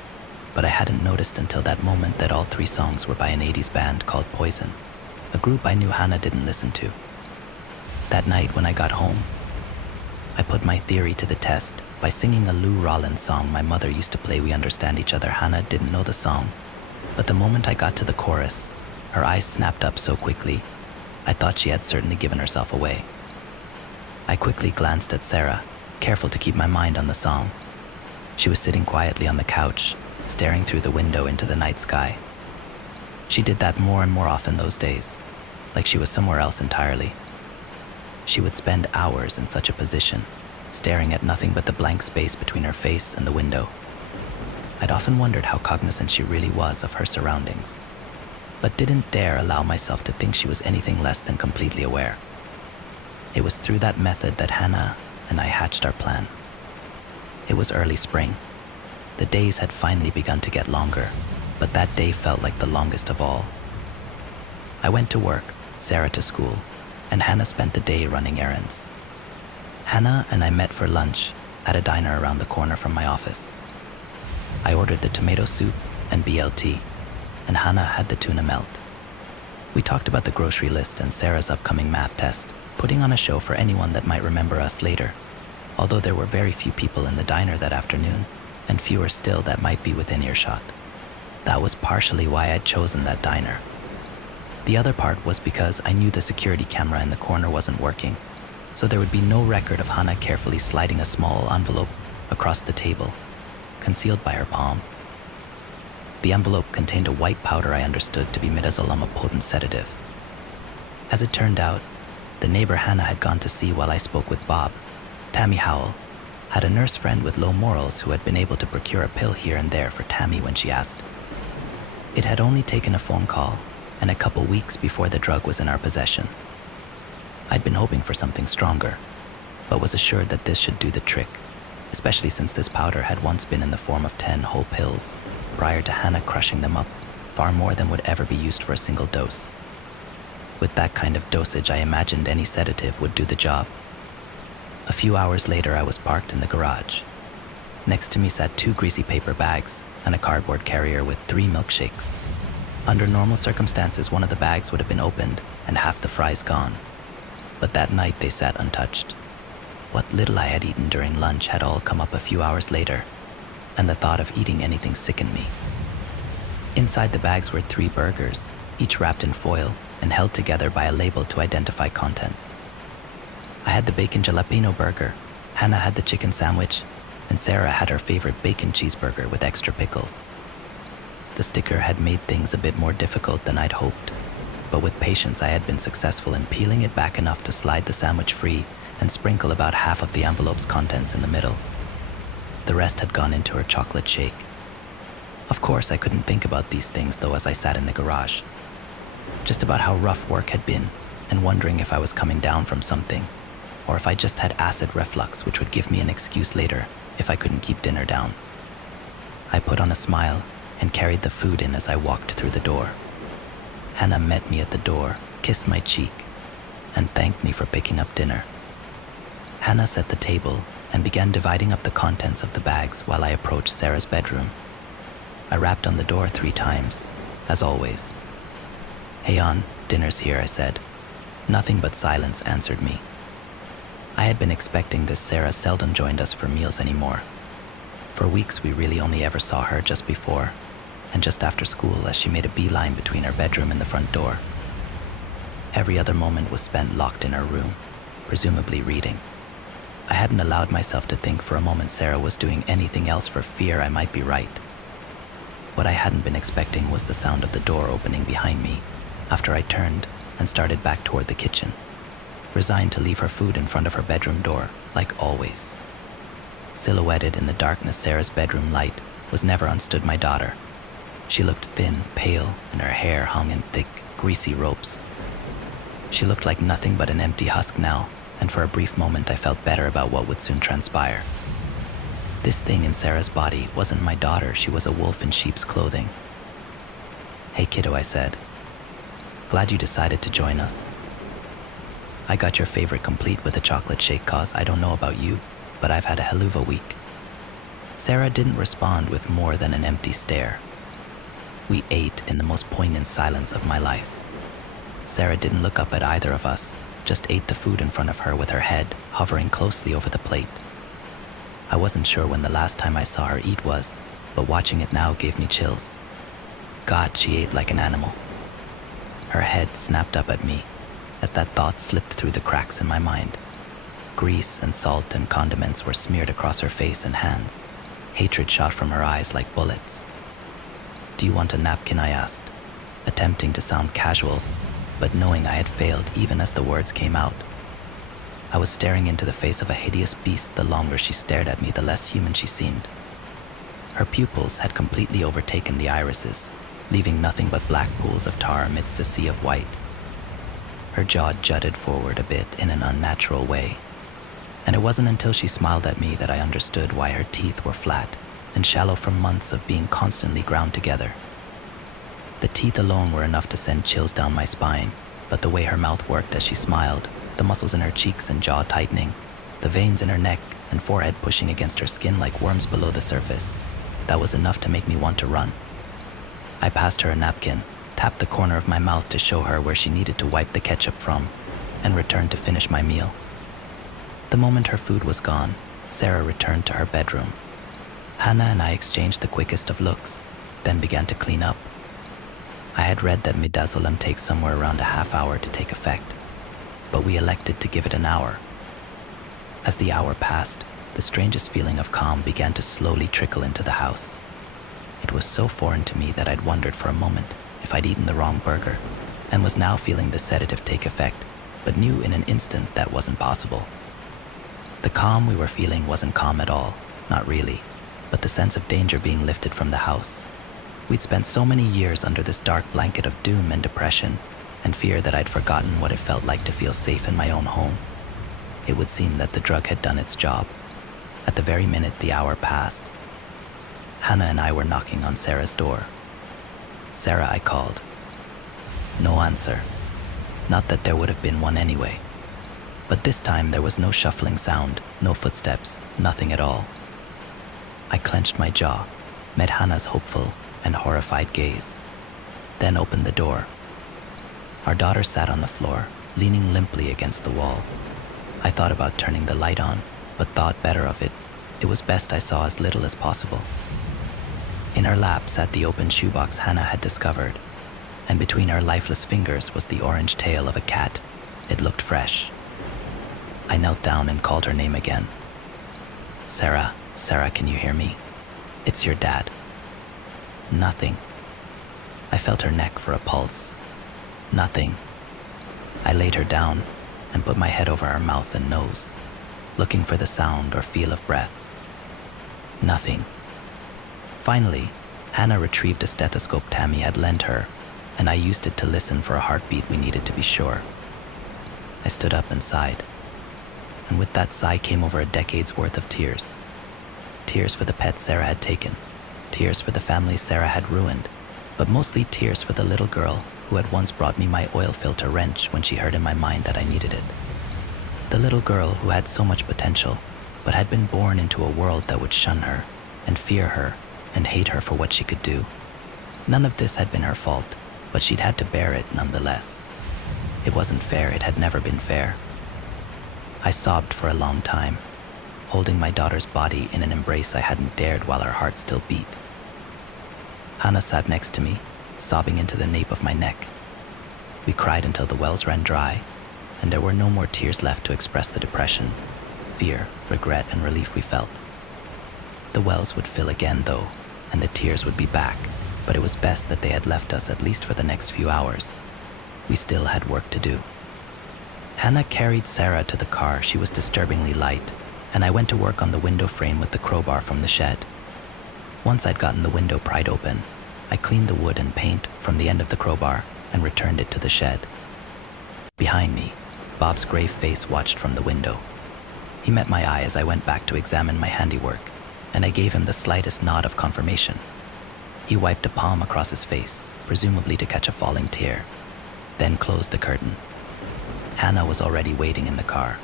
but I hadn't noticed until that moment that all 3 songs were by an 80s band called Poison, a group I knew Hannah didn't listen to. That night when I got home, I put my theory to the test by singing a Lou Rawlins song my mother used to play. We Understand Each Other. Hannah didn't know the song, but the moment I got to the chorus, her eyes snapped up so quickly, I thought she had certainly given herself away. I quickly glanced at Sarah, careful to keep my mind on the song. She was sitting quietly on the couch, staring through the window into the night sky. She did that more and more often those days, like she was somewhere else entirely. She would spend hours in such a position, staring at nothing but the blank space between her face and the window. I'd often wondered how cognizant she really was of her surroundings, but didn't dare allow myself to think she was anything less than completely aware. It was through that method that Hannah and I hatched our plan. It was early spring. The days had finally begun to get longer, but that day felt like the longest of all. I went to work, Sarah to school, and Hannah spent the day running errands. Hannah and I met for lunch at a diner around the corner from my office. I ordered the tomato soup and BLT, and Hannah had the tuna melt. We talked about the grocery list and Sarah's upcoming math test, putting on a show for anyone that might remember us later, although there were very few people in the diner that afternoon, and fewer still that might be within earshot. That was partially why I'd chosen that diner. The other part was because I knew the security camera in the corner wasn't working, so there would be no record of Hannah carefully sliding a small envelope across the table, concealed by her palm. The envelope contained a white powder I understood to be midazolam, a potent sedative. As it turned out, the neighbor Hannah had gone to see while I spoke with Bob, Tammy Howell, had a nurse friend with low morals who had been able to procure a pill here and there for Tammy when she asked. It had only taken a phone call and a couple weeks before the drug was in our possession. I'd been hoping for something stronger, but was assured that this should do the trick, especially since this powder had once been in the form of 10 whole pills, prior to Hannah crushing them up, far more than would ever be used for a single dose. With that kind of dosage, I imagined any sedative would do the job. A few hours later, I was parked in the garage. Next to me sat 2 greasy paper bags and a cardboard carrier with 3 milkshakes. Under normal circumstances, one of the bags would have been opened and half the fries gone. But that night they sat untouched. What little I had eaten during lunch had all come up a few hours later, and the thought of eating anything sickened me. Inside the bags were 3 burgers, each wrapped in foil and held together by a label to identify contents. I had the bacon jalapeno burger, Hannah had the chicken sandwich, and Sarah had her favorite bacon cheeseburger with extra pickles. The sticker had made things a bit more difficult than I'd hoped, but with patience I had been successful in peeling it back enough to slide the sandwich free and sprinkle about half of the envelope's contents in the middle. The rest had gone into her chocolate shake. Of course, I couldn't think about these things though as I sat in the garage. Just about how rough work had been, and wondering if I was coming down from something, or if I just had acid reflux, which would give me an excuse later if I couldn't keep dinner down. I put on a smile and carried the food in as I walked through the door. Hannah met me at the door, kissed my cheek, and thanked me for picking up dinner. Hannah set the table and began dividing up the contents of the bags while I approached Sarah's bedroom. I rapped on the door 3 times, as always. "Hey on, dinner's here," I said. Nothing but silence answered me. I had been expecting this. Sarah seldom joined us for meals anymore. For weeks we really only ever saw her just before and just after school as she made a beeline between her bedroom and the front door. Every other moment was spent locked in her room, presumably reading. I hadn't allowed myself to think for a moment Sarah was doing anything else for fear I might be right. What I hadn't been expecting was the sound of the door opening behind me after I turned and started back toward the kitchen, resigned to leave her food in front of her bedroom door, like always. Silhouetted in the darkness, Sarah's bedroom light was never unstood my daughter. She looked thin, pale, and her hair hung in thick, greasy ropes. She looked like nothing but an empty husk now, and for a brief moment I felt better about what would soon transpire. This thing in Sarah's body wasn't my daughter, she was a wolf in sheep's clothing. "Hey kiddo," I said. "Glad you decided to join us. I got your favorite complete with a chocolate shake cause I don't know about you, but I've had a helluva week." Sarah didn't respond with more than an empty stare. We ate in the most poignant silence of my life. Sarah didn't look up at either of us, just ate the food in front of her with her head hovering closely over the plate. I wasn't sure when the last time I saw her eat was, but watching it now gave me chills. God, she ate like an animal. Her head snapped up at me as that thought slipped through the cracks in my mind. Grease and salt and condiments were smeared across her face and hands. Hatred shot from her eyes like bullets. "Do you want a napkin?" I asked, attempting to sound casual, but knowing I had failed even as the words came out. I was staring into the face of a hideous beast. The longer she stared at me, the less human she seemed. Her pupils had completely overtaken the irises, leaving nothing but black pools of tar amidst a sea of white. Her jaw jutted forward a bit in an unnatural way, and it wasn't until she smiled at me that I understood why her teeth were flat and shallow from months of being constantly ground together. The teeth alone were enough to send chills down my spine, but the way her mouth worked as she smiled, the muscles in her cheeks and jaw tightening, the veins in her neck and forehead pushing against her skin like worms below the surface, that was enough to make me want to run. I passed her a napkin, tapped the corner of my mouth to show her where she needed to wipe the ketchup from, and returned to finish my meal. The moment her food was gone, Sarah returned to her bedroom. Hannah and I exchanged the quickest of looks, then began to clean up. I had read that midazolam takes somewhere around a half hour to take effect, but we elected to give it an hour. As the hour passed, the strangest feeling of calm began to slowly trickle into the house. It was so foreign to me that I'd wondered for a moment if I'd eaten the wrong burger, and was now feeling the sedative take effect, but knew in an instant that wasn't possible. The calm we were feeling wasn't calm at all, not really, but the sense of danger being lifted from the house. We'd spent so many years under this dark blanket of doom and depression and fear that I'd forgotten what it felt like to feel safe in my own home. It would seem that the drug had done its job. At the very minute the hour passed, Hannah and I were knocking on Sarah's door. "Sarah," I called. No answer. Not that there would have been one anyway. But this time there was no shuffling sound, no footsteps, nothing at all. I clenched my jaw, met Hannah's hopeful and horrified gaze, then opened the door. Our daughter sat on the floor, leaning limply against the wall. I thought about turning the light on, but thought better of it. It was best I saw as little as possible. In her lap sat the open shoebox Hannah had discovered, and between her lifeless fingers was the orange tail of a cat. It looked fresh. I knelt down and called her name again. "Sarah, Sarah, can you hear me? It's your dad." Nothing. I felt her neck for a pulse. Nothing. I laid her down and put my head over her mouth and nose, looking for the sound or feel of breath. Nothing. Finally, Hannah retrieved a stethoscope Tammy had lent her, and I used it to listen for a heartbeat we needed to be sure. I stood up and sighed, and with that sigh came over a decade's worth of tears. Tears for the pet Sarah had taken, tears for the family Sarah had ruined, but mostly tears for the little girl who had once brought me my oil filter wrench when she heard in my mind that I needed it. The little girl who had so much potential, but had been born into a world that would shun her, and fear her, and hate her for what she could do. None of this had been her fault, but she'd had to bear it nonetheless. It wasn't fair, it had never been fair. I sobbed for a long time, holding my daughter's body in an embrace I hadn't dared while her heart still beat. Hannah sat next to me, sobbing into the nape of my neck. We cried until the wells ran dry, and there were no more tears left to express the depression, fear, regret, and relief we felt. The wells would fill again, though, and the tears would be back, but it was best that they had left us at least for the next few hours. We still had work to do. Hannah carried Sarah to the car. She was disturbingly light, and I went to work on the window frame with the crowbar from the shed. Once I'd gotten the window pried open, I cleaned the wood and paint from the end of the crowbar and returned it to the shed. Behind me, Bob's grave face watched from the window. He met my eye as I went back to examine my handiwork, and I gave him the slightest nod of confirmation. He wiped a palm across his face, presumably to catch a falling tear, then closed the curtain. Hannah was already waiting in the car.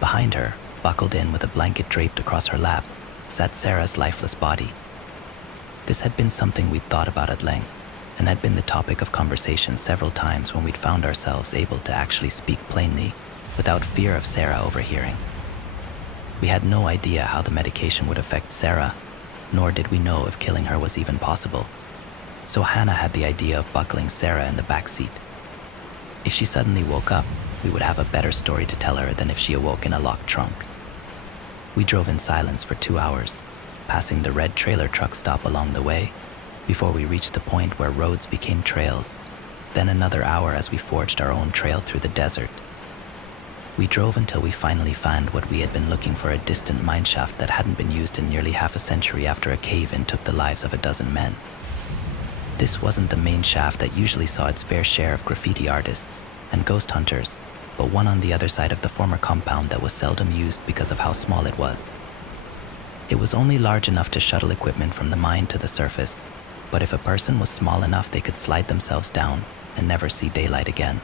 Behind her, buckled in with a blanket draped across her lap, sat Sarah's lifeless body. This had been something we'd thought about at length, and had been the topic of conversation several times when we'd found ourselves able to actually speak plainly, without fear of Sarah overhearing. We had no idea how the medication would affect Sarah, nor did we know if killing her was even possible. So Hannah had the idea of buckling Sarah in the back seat. If she suddenly woke up, we would have a better story to tell her than if she awoke in a locked trunk. We drove in silence for 2 hours, passing the red trailer truck stop along the way, before we reached the point where roads became trails, then another hour as we forged our own trail through the desert. We drove until we finally found what we had been looking for, a distant mineshaft that hadn't been used in nearly half a century after a cave-in took the lives of a dozen men. This wasn't the main shaft that usually saw its fair share of graffiti artists and ghost hunters, but one on the other side of the former compound that was seldom used because of how small it was. It was only large enough to shuttle equipment from the mine to the surface, but if a person was small enough, they could slide themselves down and never see daylight again.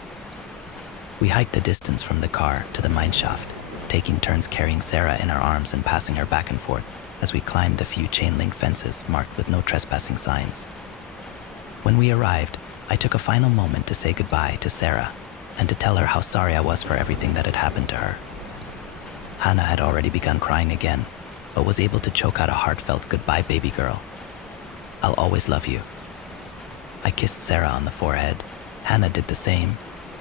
We hiked the distance from the car to the mine shaft, taking turns carrying Sarah in our arms and passing her back and forth as we climbed the few chain-link fences marked with no trespassing signs. When we arrived, I took a final moment to say goodbye to Sarah and to tell her how sorry I was for everything that had happened to her. Hannah had already begun crying again, but was able to choke out a heartfelt goodbye, baby girl. I'll always love you. I kissed Sarah on the forehead. Hannah did the same,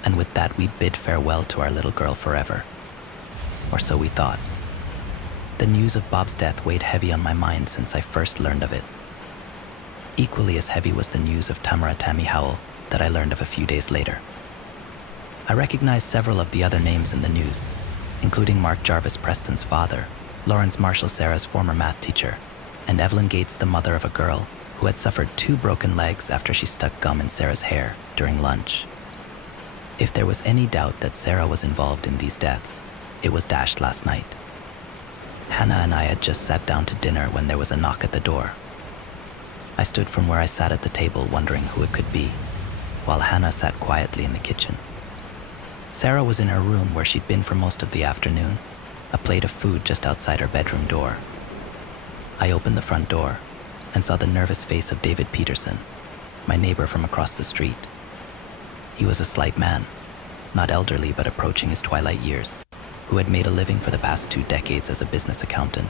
and with that we bid farewell to our little girl forever. Or so we thought. The news of Bob's death weighed heavy on my mind since I first learned of it. Equally as heavy was the news of Tamara Tammy Howell that I learned of a few days later. I recognized several of the other names in the news, including Mark Jarvis Preston's father, Lawrence Marshall Sarah's former math teacher, and Evelyn Gates, the mother of a girl who had suffered 2 broken legs after she stuck gum in Sarah's hair during lunch. If there was any doubt that Sarah was involved in these deaths, it was dashed last night. Hannah and I had just sat down to dinner when there was a knock at the door. I stood from where I sat at the table wondering who it could be, while Hannah sat quietly in the kitchen. Sarah was in her room where she'd been for most of the afternoon, a plate of food just outside her bedroom door. I opened the front door and saw the nervous face of David Peterson, my neighbor from across the street. He was a slight man, not elderly but approaching his twilight years, who had made a living for the past 2 decades as a business accountant,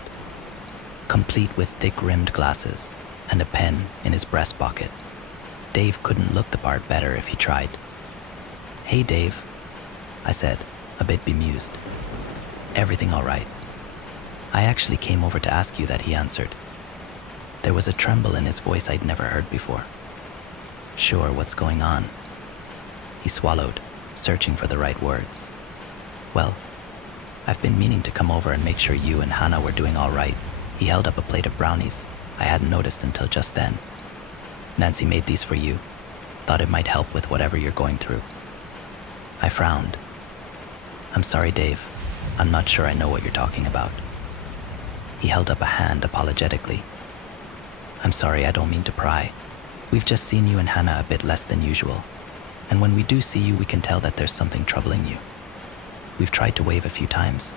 complete with thick-rimmed glasses and a pen in his breast pocket. Dave couldn't look the part better if he tried. "Hey, Dave," I said, a bit bemused. "Everything all right?" "I actually came over to ask you that," he answered. There was a tremble in his voice I'd never heard before. "Sure, what's going on?" He swallowed, searching for the right words. "Well, I've been meaning to come over and make sure you and Hannah were doing all right." He held up a plate of brownies. I hadn't noticed until just then. "Nancy made these for you. Thought it might help with whatever you're going through." I frowned. "I'm sorry, Dave. I'm not sure I know what you're talking about." He held up a hand apologetically. "I'm sorry, I don't mean to pry. We've just seen you and Hannah a bit less than usual. And when we do see you, we can tell that there's something troubling you. We've tried to wave a few times,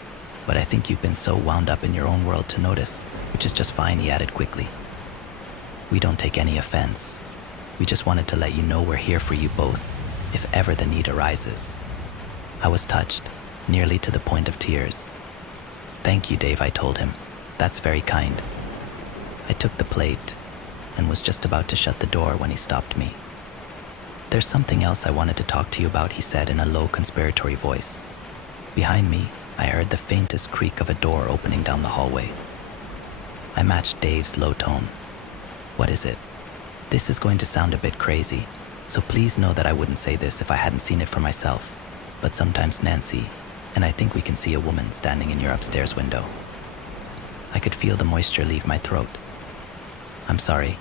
but I think you've been so wound up in your own world to notice, which is just fine," he added quickly. "We don't take any offense. We just wanted to let you know we're here for you both, if ever the need arises." I was touched, nearly to the point of tears. "Thank you, Dave," I told him. "That's very kind." I took the plate and was just about to shut the door when he stopped me. "There's something else I wanted to talk to you about," he said in a low, conspiratory voice. Behind me, I heard the faintest creak of a door opening down the hallway. I matched Dave's low tone. "What is it? This is going to sound a bit crazy, so please know that I wouldn't say this if I hadn't seen it for myself, but sometimes Nancy, and I think we can see a woman standing in your upstairs window." I could feel the moisture leave my throat. "I'm sorry.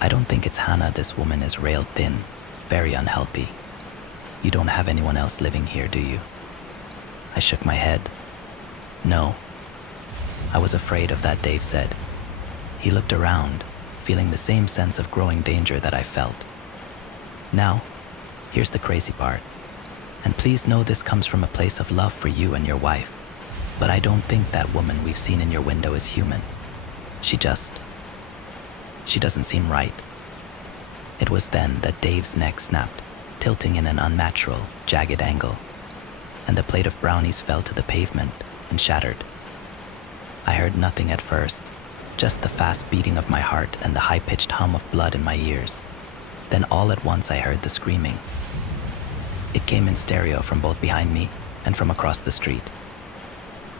I don't think it's Hannah. This woman is railed thin, very unhealthy. You don't have anyone else living here, do you?" I shook my head. "No." "I was afraid of that," Dave said. He looked around, feeling the same sense of growing danger that I felt. "Now, here's the crazy part. And please know this comes from a place of love for you and your wife. But I don't think that woman we've seen in your window is human. She doesn't seem right." It was then that Dave's neck snapped, tilting in an unnatural, jagged angle, and the plate of brownies fell to the pavement and shattered. I heard nothing at first, just the fast beating of my heart and the high-pitched hum of blood in my ears. Then all at once I heard the screaming. It came in stereo from both behind me and from across the street.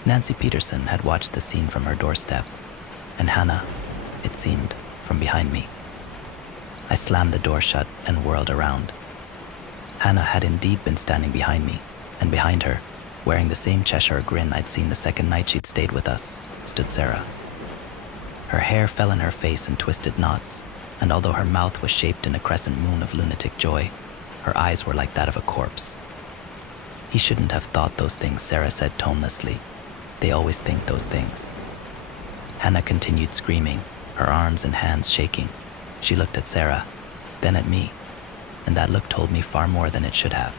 Nancy Peterson had watched the scene from her doorstep, and Hannah, it seemed, from behind me. I slammed the door shut and whirled around. Hannah had indeed been standing behind me, and behind her, wearing the same Cheshire grin I'd seen the second night she'd stayed with us, stood Sarah. Her hair fell in her face in twisted knots, and although her mouth was shaped in a crescent moon of lunatic joy, her eyes were like that of a corpse. "He shouldn't have thought those things," Sarah said tonelessly. "They always think those things." Hannah continued screaming, her arms and hands shaking. She looked at Sarah, then at me, and that look told me far more than it should have.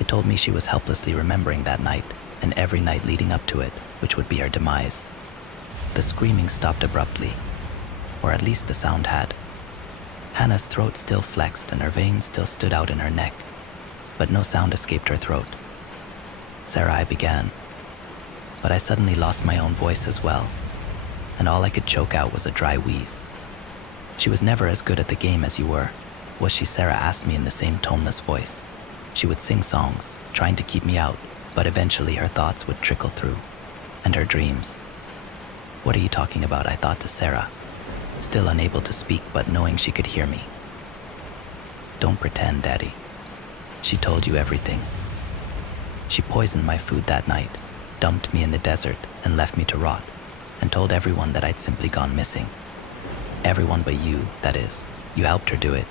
It told me she was helplessly remembering that night, and every night leading up to it, which would be our demise. The screaming stopped abruptly, or at least the sound had. Hannah's throat still flexed and her veins still stood out in her neck, but no sound escaped her throat. "Sarah," I began, but I suddenly lost my own voice as well, and all I could choke out was a dry wheeze. "She was never as good at the game as you were, was she?" Sarah asked me in the same toneless voice. She would sing songs, trying to keep me out, but eventually her thoughts would trickle through, and her dreams. "What are you talking about?" I thought to Sarah, still unable to speak but knowing she could hear me. "Don't pretend, Daddy. She told you everything. She poisoned my food that night, dumped me in the desert, and left me to rot, and told everyone that I'd simply gone missing. Everyone but you, that is. You helped her do it.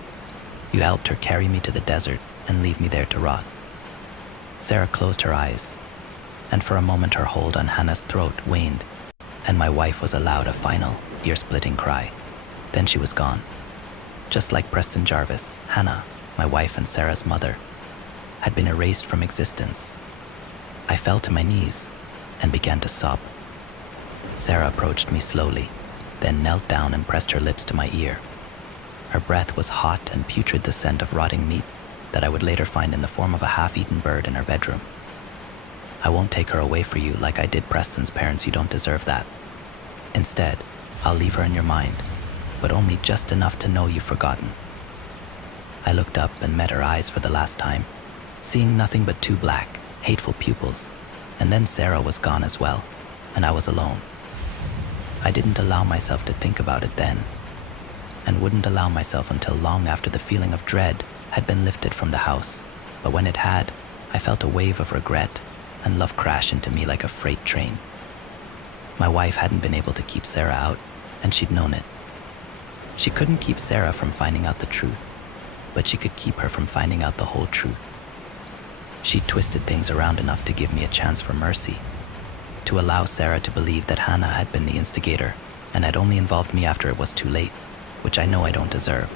You helped her carry me to the desert and leave me there to rot." Sarah closed her eyes, and for a moment her hold on Hannah's throat waned, and my wife was allowed a final, ear-splitting cry. Then she was gone. Just like Preston Jarvis, Hannah, my wife and Sarah's mother, had been erased from existence. I fell to my knees and began to sob. Sarah approached me slowly, then knelt down and pressed her lips to my ear. Her breath was hot and putrid, the scent of rotting meat that I would later find in the form of a half-eaten bird in her bedroom. "I won't take her away for you like I did Preston's parents. You don't deserve that. Instead, I'll leave her in your mind, but only just enough to know you've forgotten." I looked up and met her eyes for the last time, seeing nothing but two black, hateful pupils, and then Sarah was gone as well, and I was alone. I didn't allow myself to think about it then, and wouldn't allow myself until long after the feeling of dread had been lifted from the house. But when it had, I felt a wave of regret and love crash into me like a freight train. My wife hadn't been able to keep Sarah out, and she'd known it. She couldn't keep Sarah from finding out the truth, but she could keep her from finding out the whole truth. She twisted things around enough to give me a chance for mercy, to allow Sarah to believe that Hannah had been the instigator and had only involved me after it was too late, which I know I don't deserve.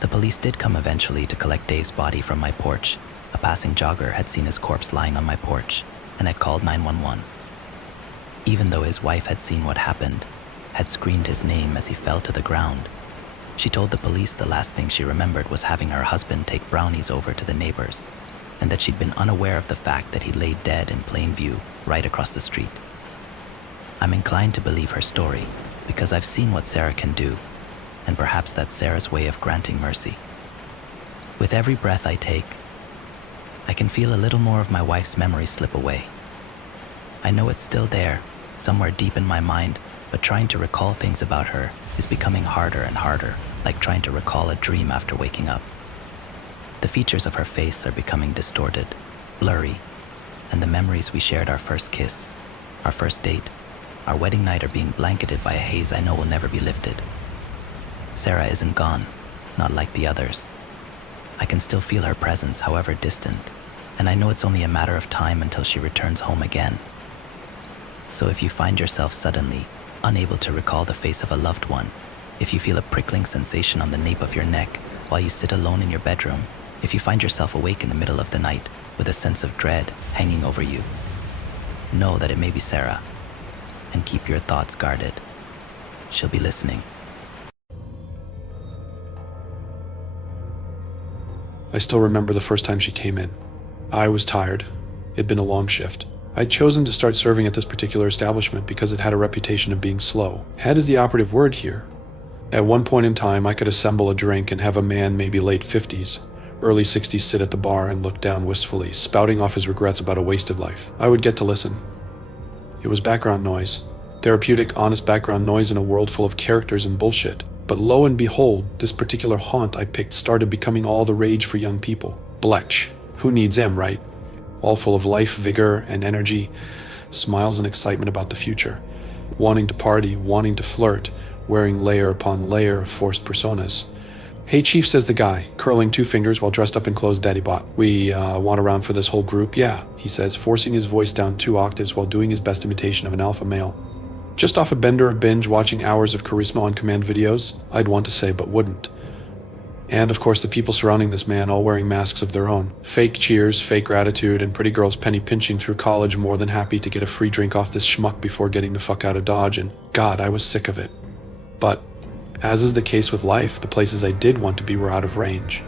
The police did come eventually to collect Dave's body from my porch. A passing jogger had seen his corpse lying on my porch and had called 911. Even though his wife had seen what happened, had screamed his name as he fell to the ground, she told the police the last thing she remembered was having her husband take brownies over to the neighbors, and that she'd been unaware of the fact that he lay dead in plain view right across the street. I'm inclined to believe her story because I've seen what Sarah can do, and perhaps that's Sarah's way of granting mercy. With every breath I take, I can feel a little more of my wife's memory slip away. I know it's still there, somewhere deep in my mind, but trying to recall things about her is becoming harder and harder, like trying to recall a dream after waking up. The features of her face are becoming distorted, blurry, and the memories we shared, our first kiss, our first date, our wedding night, are being blanketed by a haze I know will never be lifted. Sarah isn't gone, not like the others. I can still feel her presence, however distant, and I know it's only a matter of time until she returns home again. So if you find yourself suddenly unable to recall the face of a loved one, if you feel a prickling sensation on the nape of your neck while you sit alone in your bedroom, if you find yourself awake in the middle of the night with a sense of dread hanging over you, know that it may be Sarah, and keep your thoughts guarded. She'll be listening. I still remember the first time she came in. I was tired. It'd been a long shift. I'd chosen to start serving at this particular establishment because it had a reputation of being slow. Had is the operative word here. At one point in time, I could assemble a drink and have a man, maybe late 50s, early 60s, sit at the bar and look down wistfully, spouting off his regrets about a wasted life. I would get to listen. It was background noise. Therapeutic, honest background noise in a world full of characters and bullshit. But lo and behold, this particular haunt I picked started becoming all the rage for young people. Blech. Who needs him, right? all full of life, vigor, and energy, smiles and excitement about the future, wanting to party, wanting to flirt, wearing layer upon layer of forced personas. "Hey, Chief," says the guy, curling 2 fingers while dressed up in clothes Daddy bought. "We, want around for this whole group?" "Yeah," he says, forcing his voice down 2 octaves while doing his best imitation of an alpha male. Just off a bender of binge watching hours of Charisma on Command videos, I'd want to say but wouldn't. And of course the people surrounding this man all wearing masks of their own. Fake cheers, fake gratitude, and pretty girls penny pinching through college more than happy to get a free drink off this schmuck before getting the fuck out of Dodge, and God, I was sick of it. But as is the case with life, the places I did want to be were out of range,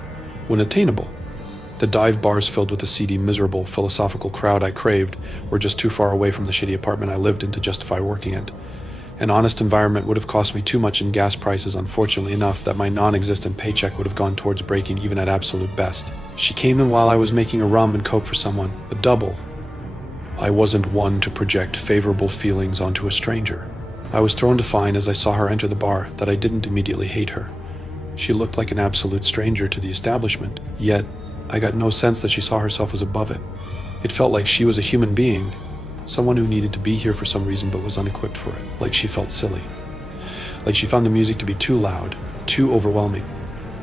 when attainable. The dive bars filled with the seedy, miserable, philosophical crowd I craved were just too far away from the shitty apartment I lived in to justify working it. An honest environment would have cost me too much in gas prices, unfortunately enough, that my non-existent paycheck would have gone towards breaking even at absolute best. She came in while I was making a rum and coke for someone, a double. I wasn't one to project favorable feelings onto a stranger. I was thrown to find as I saw her enter the bar that I didn't immediately hate her. She looked like an absolute stranger to the establishment, yet I got no sense that she saw herself as above it. It felt like she was a human being, someone who needed to be here for some reason but was unequipped for it, like she felt silly. Like she found the music to be too loud, too overwhelming.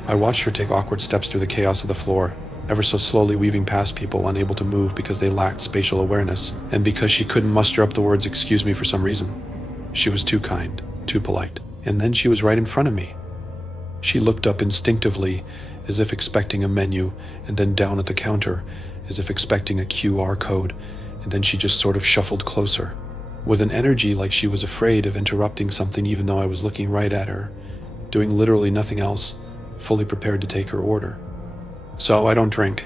I watched her take awkward steps through the chaos of the floor, ever so slowly weaving past people unable to move because they lacked spatial awareness, and because she couldn't muster up the words "excuse me" for some reason. She was too kind, too polite. And then she was right in front of me. She looked up instinctively, as if expecting a menu, and then down at the counter, as if expecting a QR code, and then she just sort of shuffled closer, with an energy like she was afraid of interrupting something even though I was looking right at her, doing literally nothing else, fully prepared to take her order. "So, I don't drink."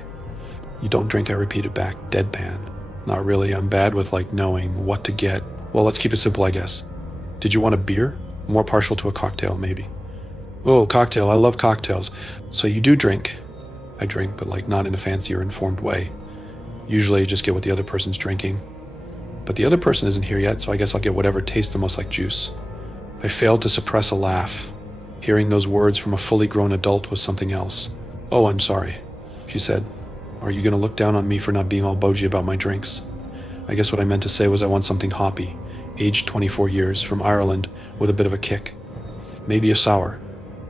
"You don't drink," I repeated back, deadpan. "Not really, I'm bad with knowing what to get. Well, let's keep it simple, I guess. Did you want a beer? More partial to a cocktail, maybe." "Oh, cocktail, I love cocktails. So you do drink." "I drink, but not in a fancy or informed way. Usually I just get what the other person's drinking. But the other person isn't here yet, so I guess I'll get whatever tastes the most like juice." I failed to suppress a laugh. Hearing those words from a fully grown adult was something else. "Oh, I'm sorry," she said. "Are you going to look down on me for not being all bougie about my drinks?" I guess what I meant to say was I want something hoppy, aged 24 years, from Ireland, with a bit of a kick. Maybe a sour.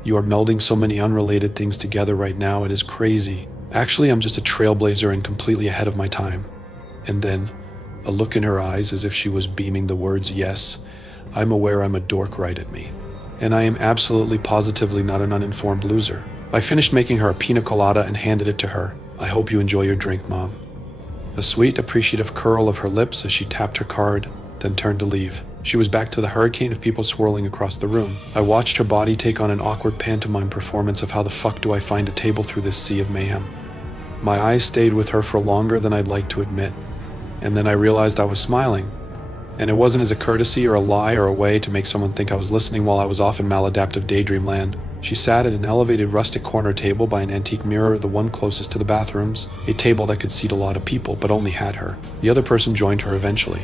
You are melding so many unrelated things together right now, it is crazy. Actually, I'm just a trailblazer and completely ahead of my time. And then, a look in her eyes as if she was beaming the words "yes, I'm aware I'm a dork" right at me. And I am absolutely positively not an uninformed loser. I finished making her a pina colada and handed it to her. "I hope you enjoy your drink, Mom." A sweet, appreciative curl of her lips as she tapped her card, then turned to leave. She was back to the hurricane of people swirling across the room. I watched her body take on an awkward pantomime performance of how the fuck do I find a table through this sea of mayhem. My eyes stayed with her for longer than I'd like to admit, and then I realized I was smiling. And it wasn't as a courtesy or a lie or a way to make someone think I was listening while I was off in maladaptive daydream land. She sat at an elevated rustic corner table by an antique mirror, the one closest to the bathrooms, a table that could seat a lot of people, but only had her. The other person joined her eventually.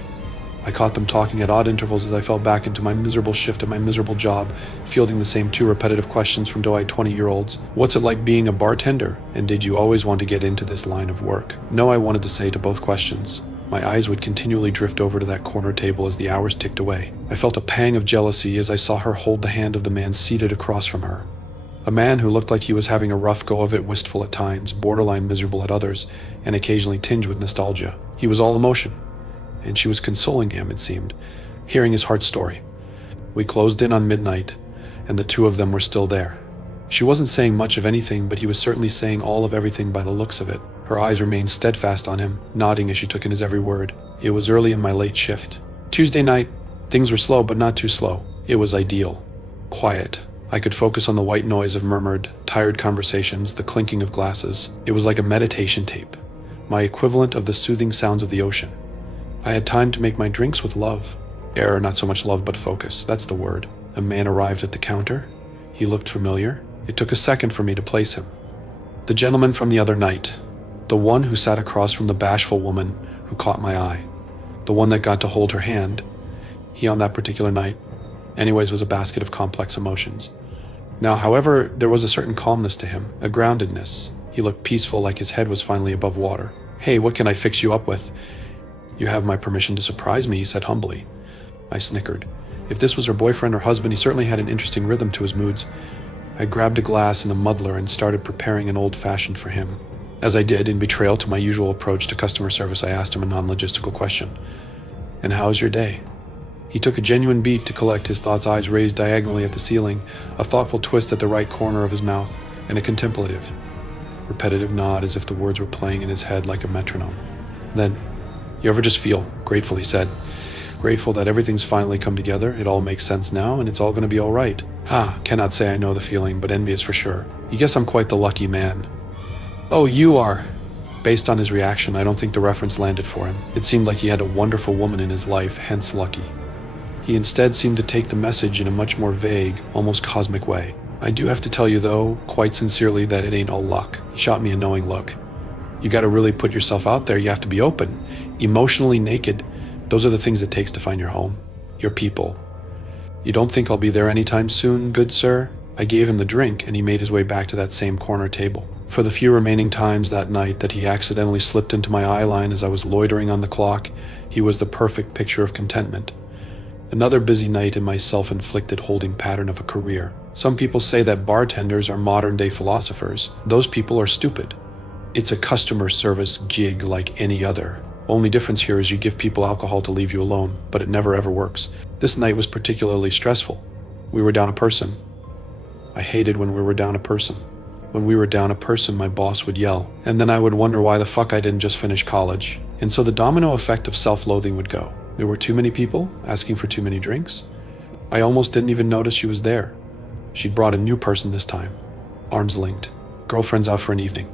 I caught them talking at odd intervals as I fell back into my miserable shift at my miserable job, fielding the same 2 repetitive questions from doe-eyed 20-year-olds. What's it like being a bartender? And did you always want to get into this line of work? No, I wanted to say to both questions. My eyes would continually drift over to that corner table as the hours ticked away. I felt a pang of jealousy as I saw her hold the hand of the man seated across from her. A man who looked like he was having a rough go of it, wistful at times, borderline miserable at others, and occasionally tinged with nostalgia. He was all emotion. And she was consoling him, it seemed, hearing his heart story. We closed in on midnight, and the 2 of them were still there. She wasn't saying much of anything, but he was certainly saying all of everything by the looks of it. Her eyes remained steadfast on him, nodding as she took in his every word. It was early in my late shift. Tuesday night, things were slow, but not too slow. It was ideal. Quiet. I could focus on the white noise of murmured, tired conversations, the clinking of glasses. It was like a meditation tape, my equivalent of the soothing sounds of the ocean. I had time to make my drinks with love. Not so much love, but focus. That's the word. A man arrived at the counter. He looked familiar. It took a second for me to place him. The gentleman from the other night. The one who sat across from the bashful woman who caught my eye. The one that got to hold her hand. He, on that particular night, anyways, was a basket of complex emotions. Now, however, there was a certain calmness to him, a groundedness. He looked peaceful, like his head was finally above water. "Hey, what can I fix you up with?" "You have my permission to surprise me," he said humbly. I snickered. If this was her boyfriend or husband, he certainly had an interesting rhythm to his moods. I grabbed a glass and a muddler and started preparing an old-fashioned for him. As I did, in betrayal to my usual approach to customer service, I asked him a non-logistical question. "And how's your day?" He took a genuine beat to collect his thoughts, eyes raised diagonally at the ceiling, a thoughtful twist at the right corner of his mouth, and a contemplative, repetitive nod as if the words were playing in his head like a metronome. Then, "You ever just feel grateful," he said. "Grateful that everything's finally come together, it all makes sense now, and it's all going to be all right." Cannot say I know the feeling, but envious for sure. You guess I'm quite the lucky man. "Oh, you are." Based on his reaction, I don't think the reference landed for him. It seemed like he had a wonderful woman in his life, hence lucky. He instead seemed to take the message in a much more vague, almost cosmic way. "I do have to tell you, though, quite sincerely, that it ain't all luck." He shot me a knowing look. "You gotta really put yourself out there. You have to be open, emotionally naked. Those are the things it takes to find your home, your people. You don't think I'll be there anytime soon, good sir?" I gave him the drink, and he made his way back to that same corner table. For the few remaining times that night that he accidentally slipped into my eye line as I was loitering on the clock, he was the perfect picture of contentment. Another busy night in my self-inflicted holding pattern of a career. Some people say that bartenders are modern-day philosophers. Those people are stupid. It's a customer service gig like any other. Only difference here is you give people alcohol to leave you alone, but it never ever works. This night was particularly stressful. We were down a person. I hated when we were down a person. When we were down a person, my boss would yell, and then I would wonder why the fuck I didn't just finish college. And so the domino effect of self-loathing would go. There were too many people asking for too many drinks. I almost didn't even notice she was there. She'd brought a new person this time. Arms linked. Girlfriends out for an evening.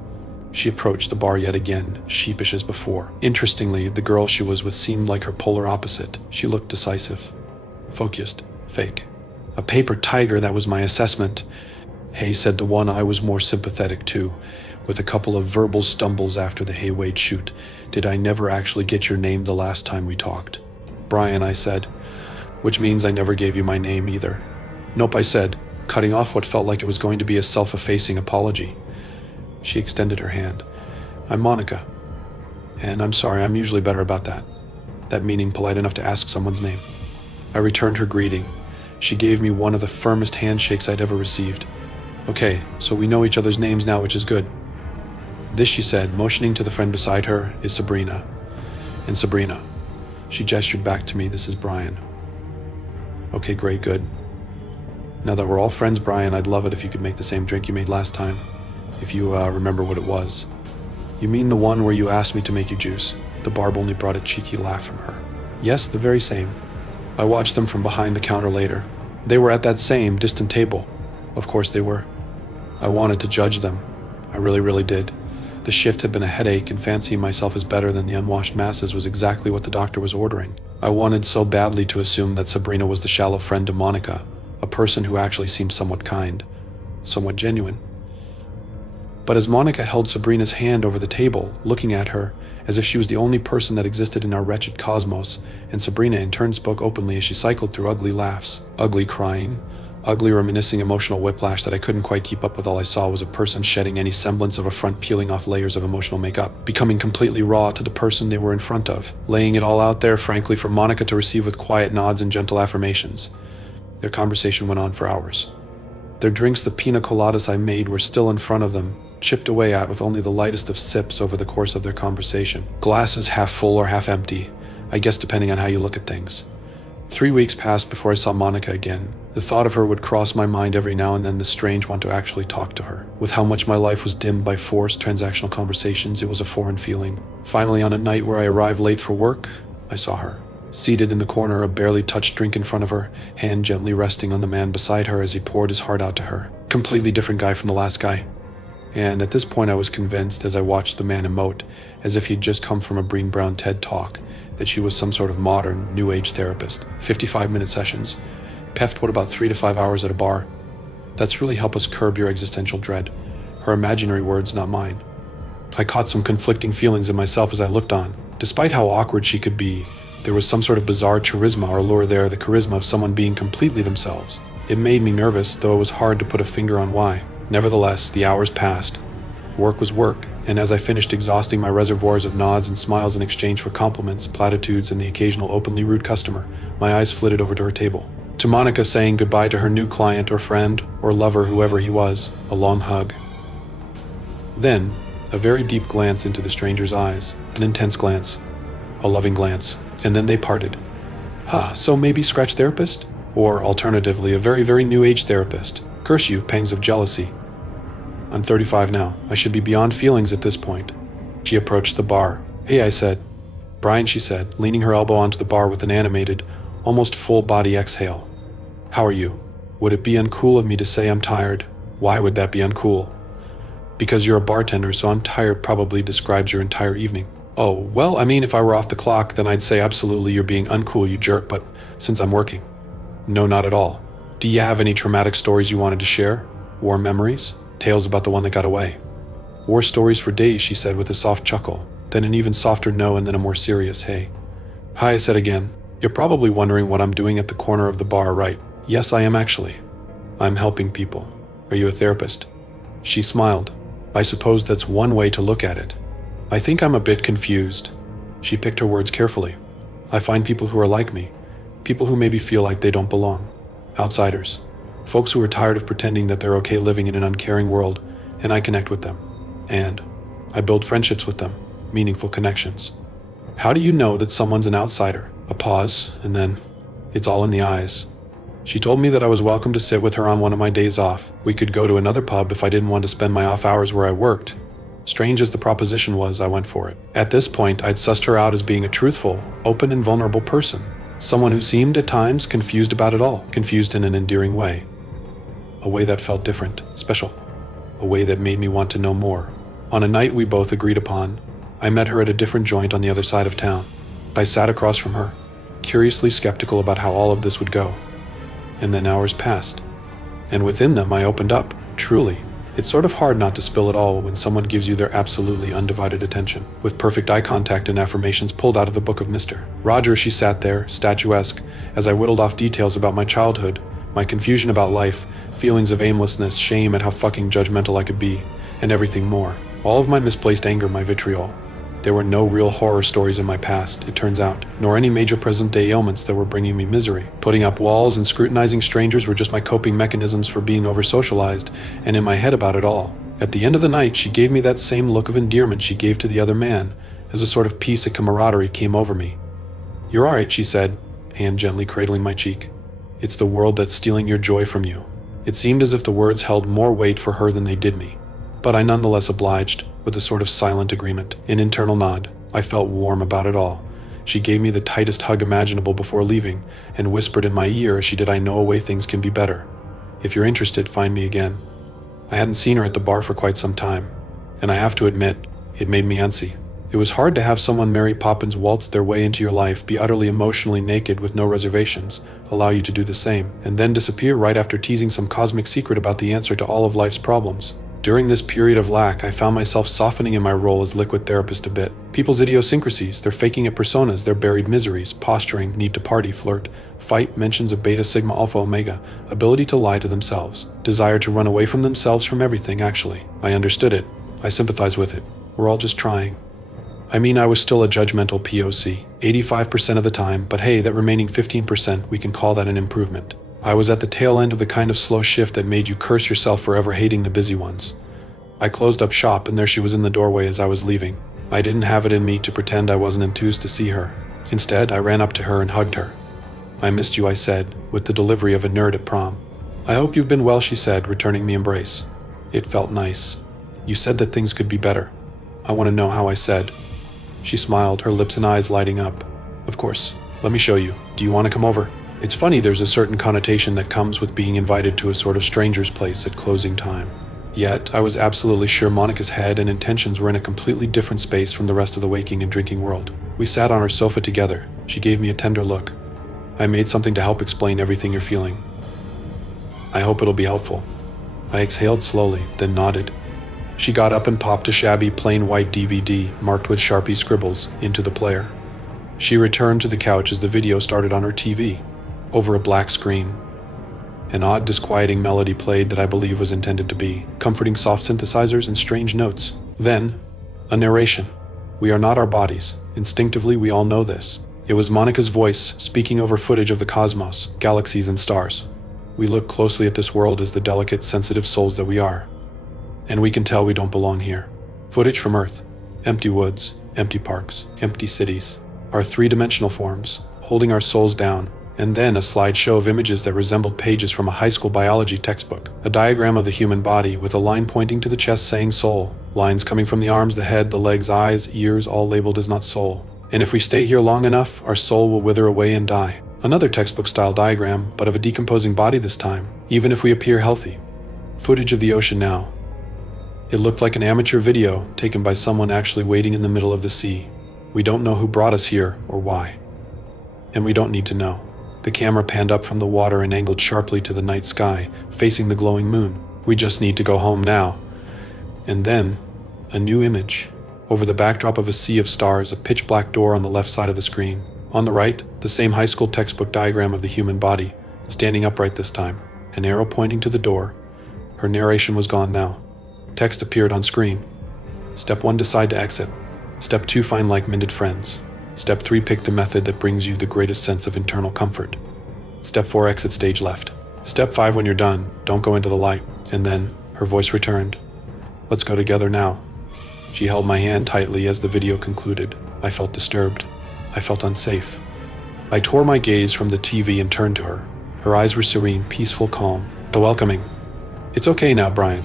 She approached the bar yet again, sheepish as before. Interestingly, the girl she was with seemed like her polar opposite. She looked decisive, focused, fake. A paper tiger, that was my assessment. Hay said the one I was more sympathetic to, with a couple of verbal stumbles after the Haywade shoot. "Did I never actually get your name the last time we talked?" "Brian," I said, which means I never gave you my name either. "Nope," I said, cutting off what felt like it was going to be a self-effacing apology. She extended her hand. "I'm Monica. And I'm sorry, I'm usually better about that. That meaning polite enough to ask someone's name." I returned her greeting. She gave me one of the firmest handshakes I'd ever received. "Okay, so we know each other's names now, which is good. This," she said, motioning to the friend beside her, "is Sabrina. And Sabrina." She gestured back to me, "This is Brian." "Okay, great, good. Now that we're all friends, Brian, I'd love it if you could make the same drink you made last time. If you remember what it was." "You mean the one where you asked me to make you juice?" The barb only brought a cheeky laugh from her. "Yes, the very same." I watched them from behind the counter later. They were at that same distant table. Of course they were. I wanted to judge them. I really, really did. The shift had been a headache, and fancying myself as better than the unwashed masses was exactly what the doctor was ordering. I wanted so badly to assume that Sabrina was the shallow friend to Monica, a person who actually seemed somewhat kind, somewhat genuine. But as Monica held Sabrina's hand over the table, looking at her as if she was the only person that existed in our wretched cosmos, and Sabrina in turn spoke openly as she cycled through ugly laughs, ugly crying, ugly reminiscing emotional whiplash that I couldn't quite keep up with. All I saw was a person shedding any semblance of a front, peeling off layers of emotional makeup, becoming completely raw to the person they were in front of, laying it all out there, frankly, for Monica to receive with quiet nods and gentle affirmations. Their conversation went on for hours. Their drinks, the pina coladas I made, were still in front of them, chipped away at with only the lightest of sips over the course of their conversation. Glasses half full or half empty, I guess depending on how you look at things. 3 weeks passed before I saw Monica again. The thought of her would cross my mind every now and then, the strange want to actually talk to her. With how much my life was dimmed by forced transactional conversations, it was a foreign feeling. Finally, on a night where I arrived late for work, I saw her. Seated in the corner, a barely touched drink in front of her, hand gently resting on the man beside her as he poured his heart out to her. Completely different guy from the last guy. And at this point I was convinced, as I watched the man emote, as if he'd just come from a Brené Brown TED Talk, that she was some sort of modern, new age therapist. 55-minute sessions. Peft, what about 3 to 5 hours at a bar? That's really help us curb your existential dread. Her imaginary words, not mine. I caught some conflicting feelings in myself as I looked on. Despite how awkward she could be, there was some sort of bizarre charisma or allure there, the charisma of someone being completely themselves. It made me nervous, though it was hard to put a finger on why. Nevertheless, the hours passed. Work was work, and as I finished exhausting my reservoirs of nods and smiles in exchange for compliments, platitudes, and the occasional openly rude customer, my eyes flitted over to her table. To Monica saying goodbye to her new client or friend or lover, whoever he was, a long hug. Then, a very deep glance into the stranger's eyes, an intense glance, a loving glance, and then they parted. So maybe scratch therapist? Or alternatively, a very, very new age therapist. Curse you, pangs of jealousy. I'm 35 now. I should be beyond feelings at this point. She approached the bar. Hey, I said. Brian, she said, leaning her elbow onto the bar with an animated, almost full-body exhale. How are you? Would it be uncool of me to say I'm tired? Why would that be uncool? Because you're a bartender, so I'm tired probably describes your entire evening. Oh, well, I mean, if I were off the clock, then I'd say absolutely you're being uncool, you jerk, but since I'm working. No, not at all. Do you have any traumatic stories you wanted to share? War memories? Tales about the one that got away? War stories for days, she said with a soft chuckle, then an even softer no, and then a more serious hey. Hi, I said again. You're probably wondering what I'm doing at the corner of the bar, right? Yes, I am actually. I'm helping people. Are you a therapist? She smiled. I suppose that's one way to look at it. I think I'm a bit confused. She picked her words carefully. I find people who are like me, people who maybe feel like they don't belong, outsiders, folks who are tired of pretending that they're okay living in an uncaring world, and I connect with them. And I build friendships with them, meaningful connections. How do you know that someone's an outsider? A pause, and then, it's all in the eyes. She told me that I was welcome to sit with her on one of my days off. We could go to another pub if I didn't want to spend my off hours where I worked. Strange as the proposition was, I went for it. At this point, I'd sussed her out as being a truthful, open and vulnerable person. Someone who seemed, at times, confused about it all. Confused in an endearing way. A way that felt different, special. A way that made me want to know more. On a night we both agreed upon, I met her at a different joint on the other side of town. I sat across from her, curiously skeptical about how all of this would go. And then hours passed. And within them I opened up, truly. It's sort of hard not to spill it all when someone gives you their absolutely undivided attention, with perfect eye contact and affirmations pulled out of the book of Mr. Roger. She sat there, statuesque, as I whittled off details about my childhood, my confusion about life, feelings of aimlessness, shame at how fucking judgmental I could be, and everything more. All of my misplaced anger, my vitriol. There were no real horror stories in my past, it turns out, nor any major present-day ailments that were bringing me misery. Putting up walls and scrutinizing strangers were just my coping mechanisms for being over-socialized, and in my head about it all. At the end of the night, she gave me that same look of endearment she gave to the other man, as a sort of peace and camaraderie came over me. You're all right, she said, hand gently cradling my cheek. It's the world that's stealing your joy from you. It seemed as if the words held more weight for her than they did me. But I nonetheless obliged, with a sort of silent agreement, an internal nod. I felt warm about it all. She gave me the tightest hug imaginable before leaving, and whispered in my ear as she did, I know a way things can be better. If you're interested, find me again. I hadn't seen her at the bar for quite some time, and I have to admit, it made me antsy. It was hard to have someone Mary Poppins waltz their way into your life, be utterly emotionally naked with no reservations, allow you to do the same, and then disappear right after teasing some cosmic secret about the answer to all of life's problems. During this period of lack, I found myself softening in my role as liquid therapist a bit. People's idiosyncrasies, their faking it personas, their buried miseries, posturing, need to party, flirt, fight, mentions of beta, sigma, alpha, omega, ability to lie to themselves, desire to run away from themselves, from everything, actually. I understood it. I sympathized with it. We're all just trying. I mean, I was still a judgmental POC, 85% of the time, but hey, that remaining 15%, we can call that an improvement. I was at the tail end of the kind of slow shift that made you curse yourself for ever hating the busy ones. I closed up shop, and there she was in the doorway as I was leaving. I didn't have it in me to pretend I wasn't enthused to see her. Instead, I ran up to her and hugged her. I missed you, I said, with the delivery of a nerd at prom. I hope you've been well, she said, returning the embrace. It felt nice. You said that things could be better. I want to know how, I said. She smiled, her lips and eyes lighting up. Of course. Let me show you. Do you want to come over? It's funny, there's a certain connotation that comes with being invited to a sort of stranger's place at closing time. Yet, I was absolutely sure Monica's head and intentions were in a completely different space from the rest of the waking and drinking world. We sat on our sofa together. She gave me a tender look. I made something to help explain everything you're feeling. I hope it'll be helpful. I exhaled slowly, then nodded. She got up and popped a shabby plain white DVD, marked with Sharpie scribbles, into the player. She returned to the couch as the video started on her TV, over a black screen. An odd, disquieting melody played that I believe was intended to be comforting soft synthesizers and strange notes. Then, a narration. We are not our bodies. Instinctively, we all know this. It was Monica's voice speaking over footage of the cosmos, galaxies, and stars. We look closely at this world as the delicate, sensitive souls that we are. And we can tell we don't belong here. Footage from Earth. Empty woods, empty parks, empty cities. Our three-dimensional forms, holding our souls down. And then a slideshow of images that resembled pages from a high school biology textbook. A diagram of the human body with a line pointing to the chest saying soul. Lines coming from the arms, the head, the legs, eyes, ears, all labeled as not soul. And if we stay here long enough, our soul will wither away and die. Another textbook-style diagram, but of a decomposing body this time, even if we appear healthy. Footage of the ocean now. It looked like an amateur video taken by someone actually waiting in the middle of the sea. We don't know who brought us here or why. And we don't need to know. The camera panned up from the water and angled sharply to the night sky, facing the glowing moon. We just need to go home now. And then, a new image. Over the backdrop of a sea of stars, a pitch-black door on the left side of the screen. On the right, the same high school textbook diagram of the human body, standing upright this time. An arrow pointing to the door. Her narration was gone now. Text appeared on screen. Step 1, decide to exit. Step 2, find like-minded friends. Step 3, pick the method that brings you the greatest sense of internal comfort. Step 4, exit stage left. Step 5, when you're done, don't go into the light. And then, her voice returned. Let's go together now. She held my hand tightly as the video concluded. I felt disturbed. I felt unsafe. I tore my gaze from the TV and turned to her. Her eyes were serene, peaceful, calm, but welcoming. It's okay now, Brian.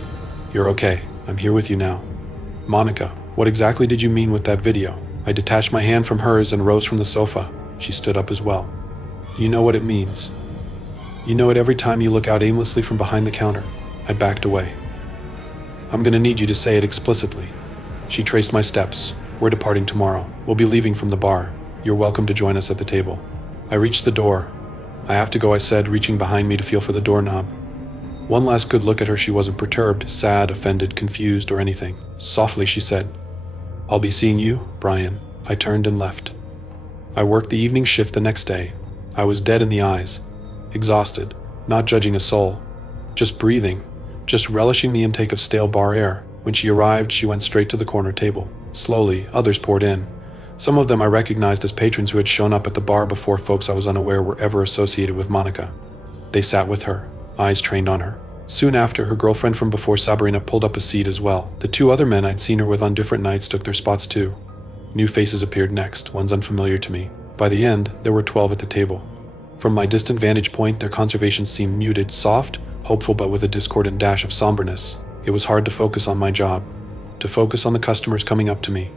You're okay. I'm here with you now. Monica, what exactly did you mean with that video? I detached my hand from hers and rose from the sofa. She stood up as well. You know what it means. You know it every time you look out aimlessly from behind the counter. I backed away. I'm gonna need you to say it explicitly. She traced my steps. We're departing tomorrow. We'll be leaving from the bar. You're welcome to join us at the table. I reached the door. I have to go, I said, reaching behind me to feel for the doorknob. One last good look at her. She wasn't perturbed, sad, offended, confused, or anything. Softly, she said, I'll be seeing you, Brian. I turned and left. I worked the evening shift the next day. I was dead in the eyes, exhausted, not judging a soul, just breathing, just relishing the intake of stale bar air. When she arrived, she went straight to the corner table. Slowly, others poured in. Some of them I recognized as patrons who had shown up at the bar before, folks I was unaware were ever associated with Monica. They sat with her, eyes trained on her. Soon after, her girlfriend from before, Sabrina, pulled up a seat as well. The two other men I'd seen her with on different nights took their spots too. New faces appeared next, ones unfamiliar to me. By the end, there were 12 at the table. From my distant vantage point, their conservation seemed muted, soft, hopeful, but with a discordant dash of somberness. It was hard to focus on my job, to focus on the customers coming up to me.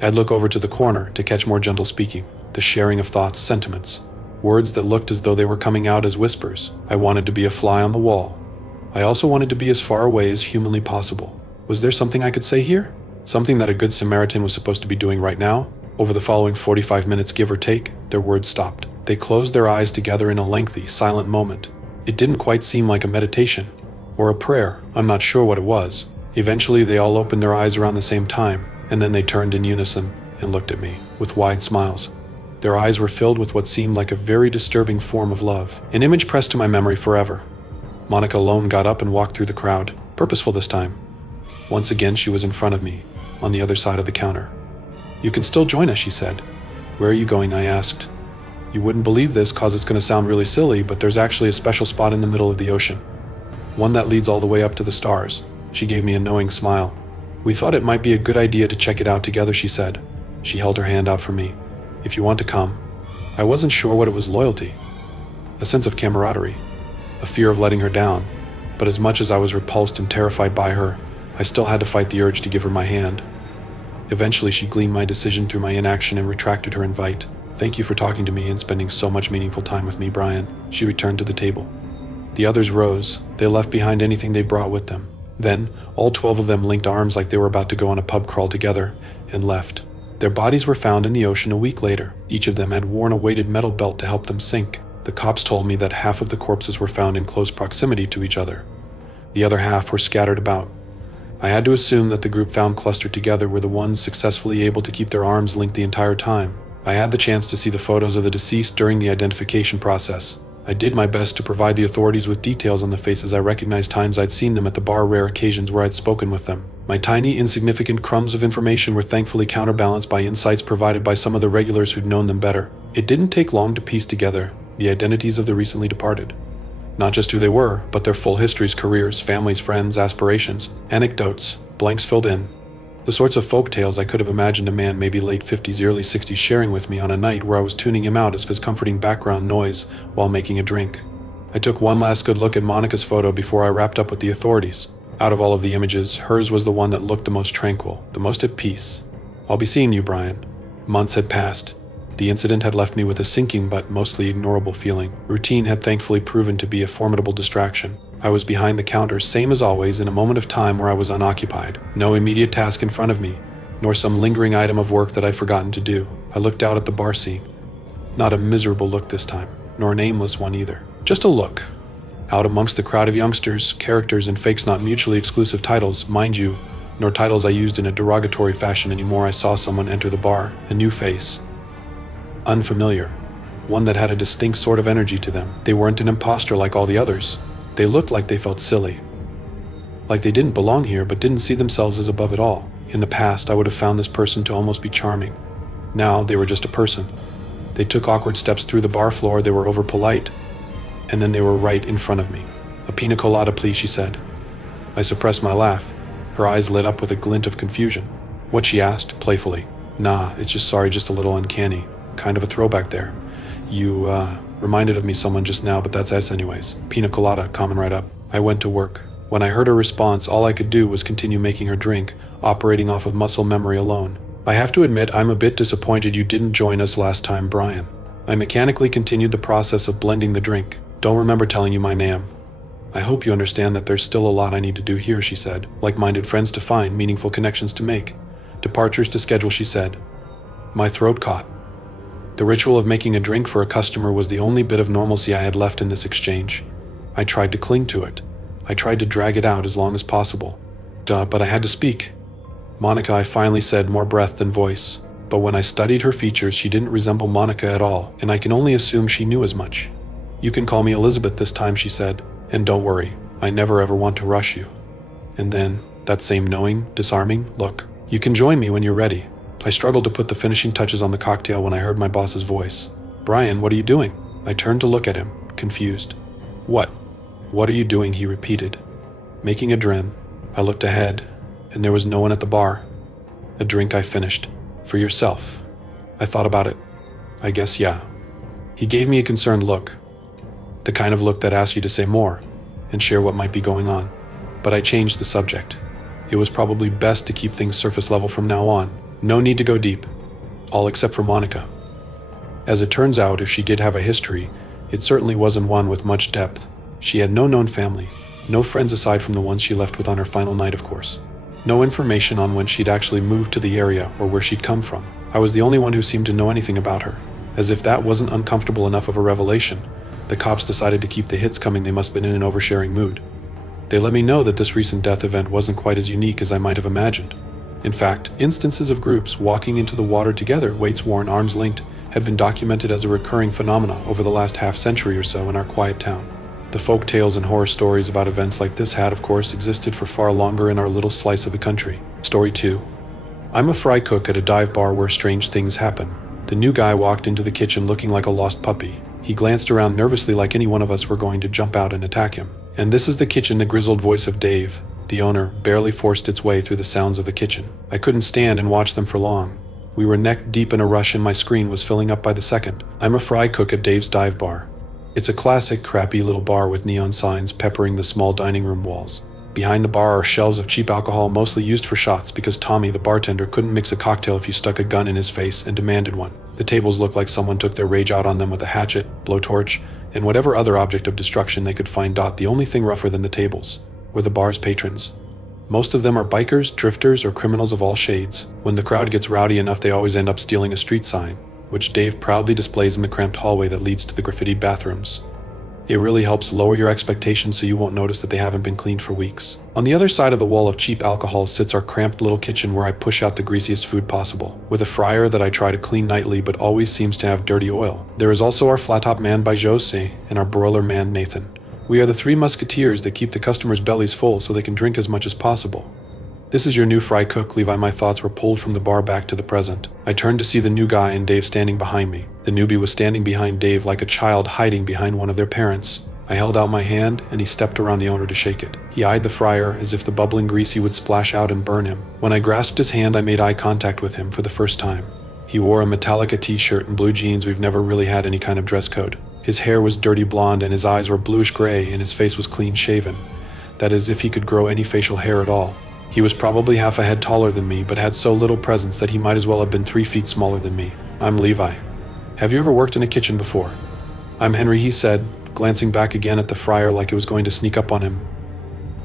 I'd look over to the corner to catch more gentle speaking, the sharing of thoughts, sentiments, words that looked as though they were coming out as whispers. I wanted to be a fly on the wall. I also wanted to be as far away as humanly possible. Was there something I could say here? Something that a good Samaritan was supposed to be doing right now? Over the following 45 minutes, give or take, their words stopped. They closed their eyes together in a lengthy, silent moment. It didn't quite seem like a meditation, or a prayer. I'm not sure what it was. Eventually, they all opened their eyes around the same time, and then they turned in unison and looked at me with wide smiles. Their eyes were filled with what seemed like a very disturbing form of love. An image pressed to my memory forever. Monica alone got up and walked through the crowd, purposeful this time. Once again, she was in front of me, on the other side of the counter. You can still join us, she said. Where are you going? I asked. You wouldn't believe this, cause it's going to sound really silly, but there's actually a special spot in the middle of the ocean. One that leads all the way up to the stars. She gave me a knowing smile. We thought it might be a good idea to check it out together, she said. She held her hand out for me. If you want to come. I wasn't sure what it was. Loyalty. A sense of camaraderie. A fear of letting her down. But as much as I was repulsed and terrified by her, I still had to fight the urge to give her my hand. Eventually, she gleaned my decision through my inaction and retracted her invite. Thank you for talking to me and spending so much meaningful time with me, Brian. She returned to the table. The others rose. They left behind anything they brought with them. Then, all 12 of them linked arms like they were about to go on a pub crawl together, and left. Their bodies were found in the ocean a week later. Each of them had worn a weighted metal belt to help them sink. The cops told me that half of the corpses were found in close proximity to each other. The other half were scattered about. I had to assume that the group found clustered together were the ones successfully able to keep their arms linked the entire time. I had the chance to see the photos of the deceased during the identification process. I did my best to provide the authorities with details on the faces I recognized, times I'd seen them at the bar, rare occasions where I'd spoken with them. My tiny, insignificant crumbs of information were thankfully counterbalanced by insights provided by some of the regulars who'd known them better. It didn't take long to piece together the identities of the recently departed. Not just who they were, but their full histories, careers, families, friends, aspirations, anecdotes, blanks filled in. The sorts of folk tales I could have imagined a man maybe late 50s, early 60s sharing with me on a night where I was tuning him out as his comforting background noise while making a drink. I took one last good look at Monica's photo before I wrapped up with the authorities. Out of all of the images, hers was the one that looked the most tranquil, the most at peace. "I'll be seeing you, Brian." Months had passed. The incident had left me with a sinking but mostly ignorable feeling. Routine had thankfully proven to be a formidable distraction. I was behind the counter, same as always, in a moment of time where I was unoccupied. No immediate task in front of me, nor some lingering item of work that I'd forgotten to do. I looked out at the bar scene. Not a miserable look this time, nor an aimless one either. Just a look. Out amongst the crowd of youngsters, characters, and fakes, not mutually exclusive titles, mind you, nor titles I used in a derogatory fashion anymore. I saw someone enter the bar, a new face. Unfamiliar. One that had a distinct sort of energy to them. They weren't an imposter like all the others. They looked like they felt silly. Like they didn't belong here, but didn't see themselves as above it all. In the past, I would have found this person to almost be charming. Now, they were just a person. They took awkward steps through the bar floor, they were over-polite. And then they were right in front of me. "A pina colada, please," she said. I suppressed my laugh. Her eyes lit up with a glint of confusion. "What?" she asked, playfully. "Nah, it's just a little uncanny. Kind of a throwback there. You, reminded of me someone just now, but that's us anyways. Pina colada, coming right up." I went to work. When I heard her response, all I could do was continue making her drink, operating off of muscle memory alone. "I have to admit, I'm a bit disappointed you didn't join us last time, Brian." I mechanically continued the process of blending the drink. "Don't remember telling you my name." "I hope you understand that there's still a lot I need to do here," she said. "Like-minded friends to find, meaningful connections to make. Departures to schedule," she said. My throat caught. The ritual of making a drink for a customer was the only bit of normalcy I had left in this exchange. I tried to cling to it. I tried to drag it out as long as possible. But I had to speak. "Monica," I finally said, more breath than voice. But when I studied her features, she didn't resemble Monica at all, and I can only assume she knew as much. "You can call me Elizabeth this time," she said. "And don't worry, I never ever want to rush you." And then, that same knowing, disarming look. "You can join me when you're ready." I struggled to put the finishing touches on the cocktail when I heard my boss's voice. "Brian, what are you doing?" I turned to look at him, confused. "What? What are you doing?" he repeated. "Making a drink." I looked ahead, and there was no one at the bar. "A drink," I finished. "For yourself." I thought about it. "I guess, yeah." He gave me a concerned look. The kind of look that asks you to say more, and share what might be going on. But I changed the subject. It was probably best to keep things surface level from now on. No need to go deep. All except for Monica. As it turns out, if she did have a history, it certainly wasn't one with much depth. She had no known family, no friends aside from the ones she left with on her final night, of course. No information on when she'd actually moved to the area or where she'd come from. I was the only one who seemed to know anything about her. As if that wasn't uncomfortable enough of a revelation, the cops decided to keep the hits coming. They must have been in an oversharing mood. They let me know that this recent death event wasn't quite as unique as I might have imagined. In fact, instances of groups walking into the water together, weights worn, arms linked, had been documented as a recurring phenomenon over the last half-century or so in our quiet town. The folk tales and horror stories about events like this had, of course, existed for far longer in our little slice of the country. Story 2. I'm a fry cook at a dive bar where strange things happen. The new guy walked into the kitchen looking like a lost puppy. He glanced around nervously like any one of us were going to jump out and attack him. "And this is the kitchen," the grizzled voice of Dave, the owner, barely forced its way through the sounds of the kitchen. I couldn't stand and watch them for long. We were neck deep in a rush and my screen was filling up by the second. I'm a fry cook at Dave's dive bar. It's a classic, crappy little bar with neon signs peppering the small dining room walls. Behind the bar are shelves of cheap alcohol, mostly used for shots because Tommy, the bartender, couldn't mix a cocktail if you stuck a gun in his face and demanded one. The tables looked like someone took their rage out on them with a hatchet, blowtorch, and whatever other object of destruction they could find. The only thing rougher than the tables were the bar's patrons. Most of them are bikers, drifters, or criminals of all shades. When the crowd gets rowdy enough, they always end up stealing a street sign, which Dave proudly displays in the cramped hallway that leads to the graffitied bathrooms. It really helps lower your expectations so you won't notice that they haven't been cleaned for weeks. On the other side of the wall of cheap alcohol sits our cramped little kitchen where I push out the greasiest food possible, with a fryer that I try to clean nightly but always seems to have dirty oil. There is also our flat-top man by Jose and our broiler man Nathan. We are the three musketeers that keep the customers' bellies full so they can drink as much as possible. This is your new fry cook, Levi. My thoughts were pulled from the bar back to the present. I turned to see the new guy and Dave standing behind me. The newbie was standing behind Dave like a child hiding behind one of their parents. I held out my hand and he stepped around the owner to shake it. He eyed the fryer as if the bubbling greasy would splash out and burn him. When I grasped his hand, I made eye contact with him for the first time. He wore a Metallica t-shirt and blue jeans. We've never really had any kind of dress code. His hair was dirty blonde and his eyes were bluish gray and his face was clean shaven. That is, if he could grow any facial hair at all. He was probably half a head taller than me, but had so little presence that he might as well have been 3 feet smaller than me. I'm Levi. Have you ever worked in a kitchen before? I'm Henry, he said, glancing back again at the fryer like it was going to sneak up on him.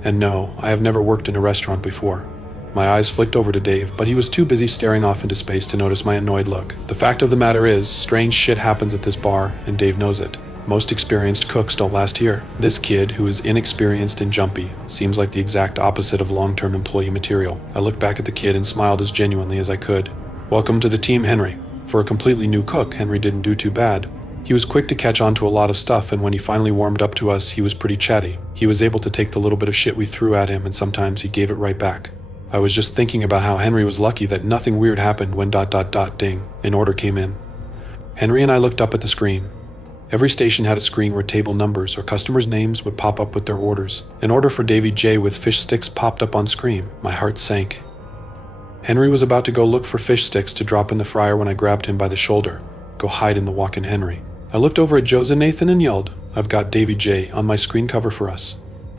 And no, I have never worked in a restaurant before. My eyes flicked over to Dave, but he was too busy staring off into space to notice my annoyed look. The fact of the matter is, strange shit happens at this bar, and Dave knows it. Most experienced cooks don't last here. This kid, who is inexperienced and jumpy, seems like the exact opposite of long-term employee material. I looked back at the kid and smiled as genuinely as I could. Welcome to the team, Henry. For a completely new cook, Henry didn't do too bad. He was quick to catch on to a lot of stuff, and when he finally warmed up to us, he was pretty chatty. He was able to take the little bit of shit we threw at him, and sometimes he gave it right back. I was just thinking about how Henry was lucky that nothing weird happened when ... ding, an order came in. Henry and I looked up at the screen. Every station had a screen where table numbers or customers' names would pop up with their orders. An order for Davy J with fish sticks popped up on screen. My heart sank. Henry was about to go look for fish sticks to drop in the fryer when I grabbed him by the shoulder. Go hide in the walk-in, Henry. I looked over at Jose Nathan and yelled, I've got Davy J on my screen cover for us.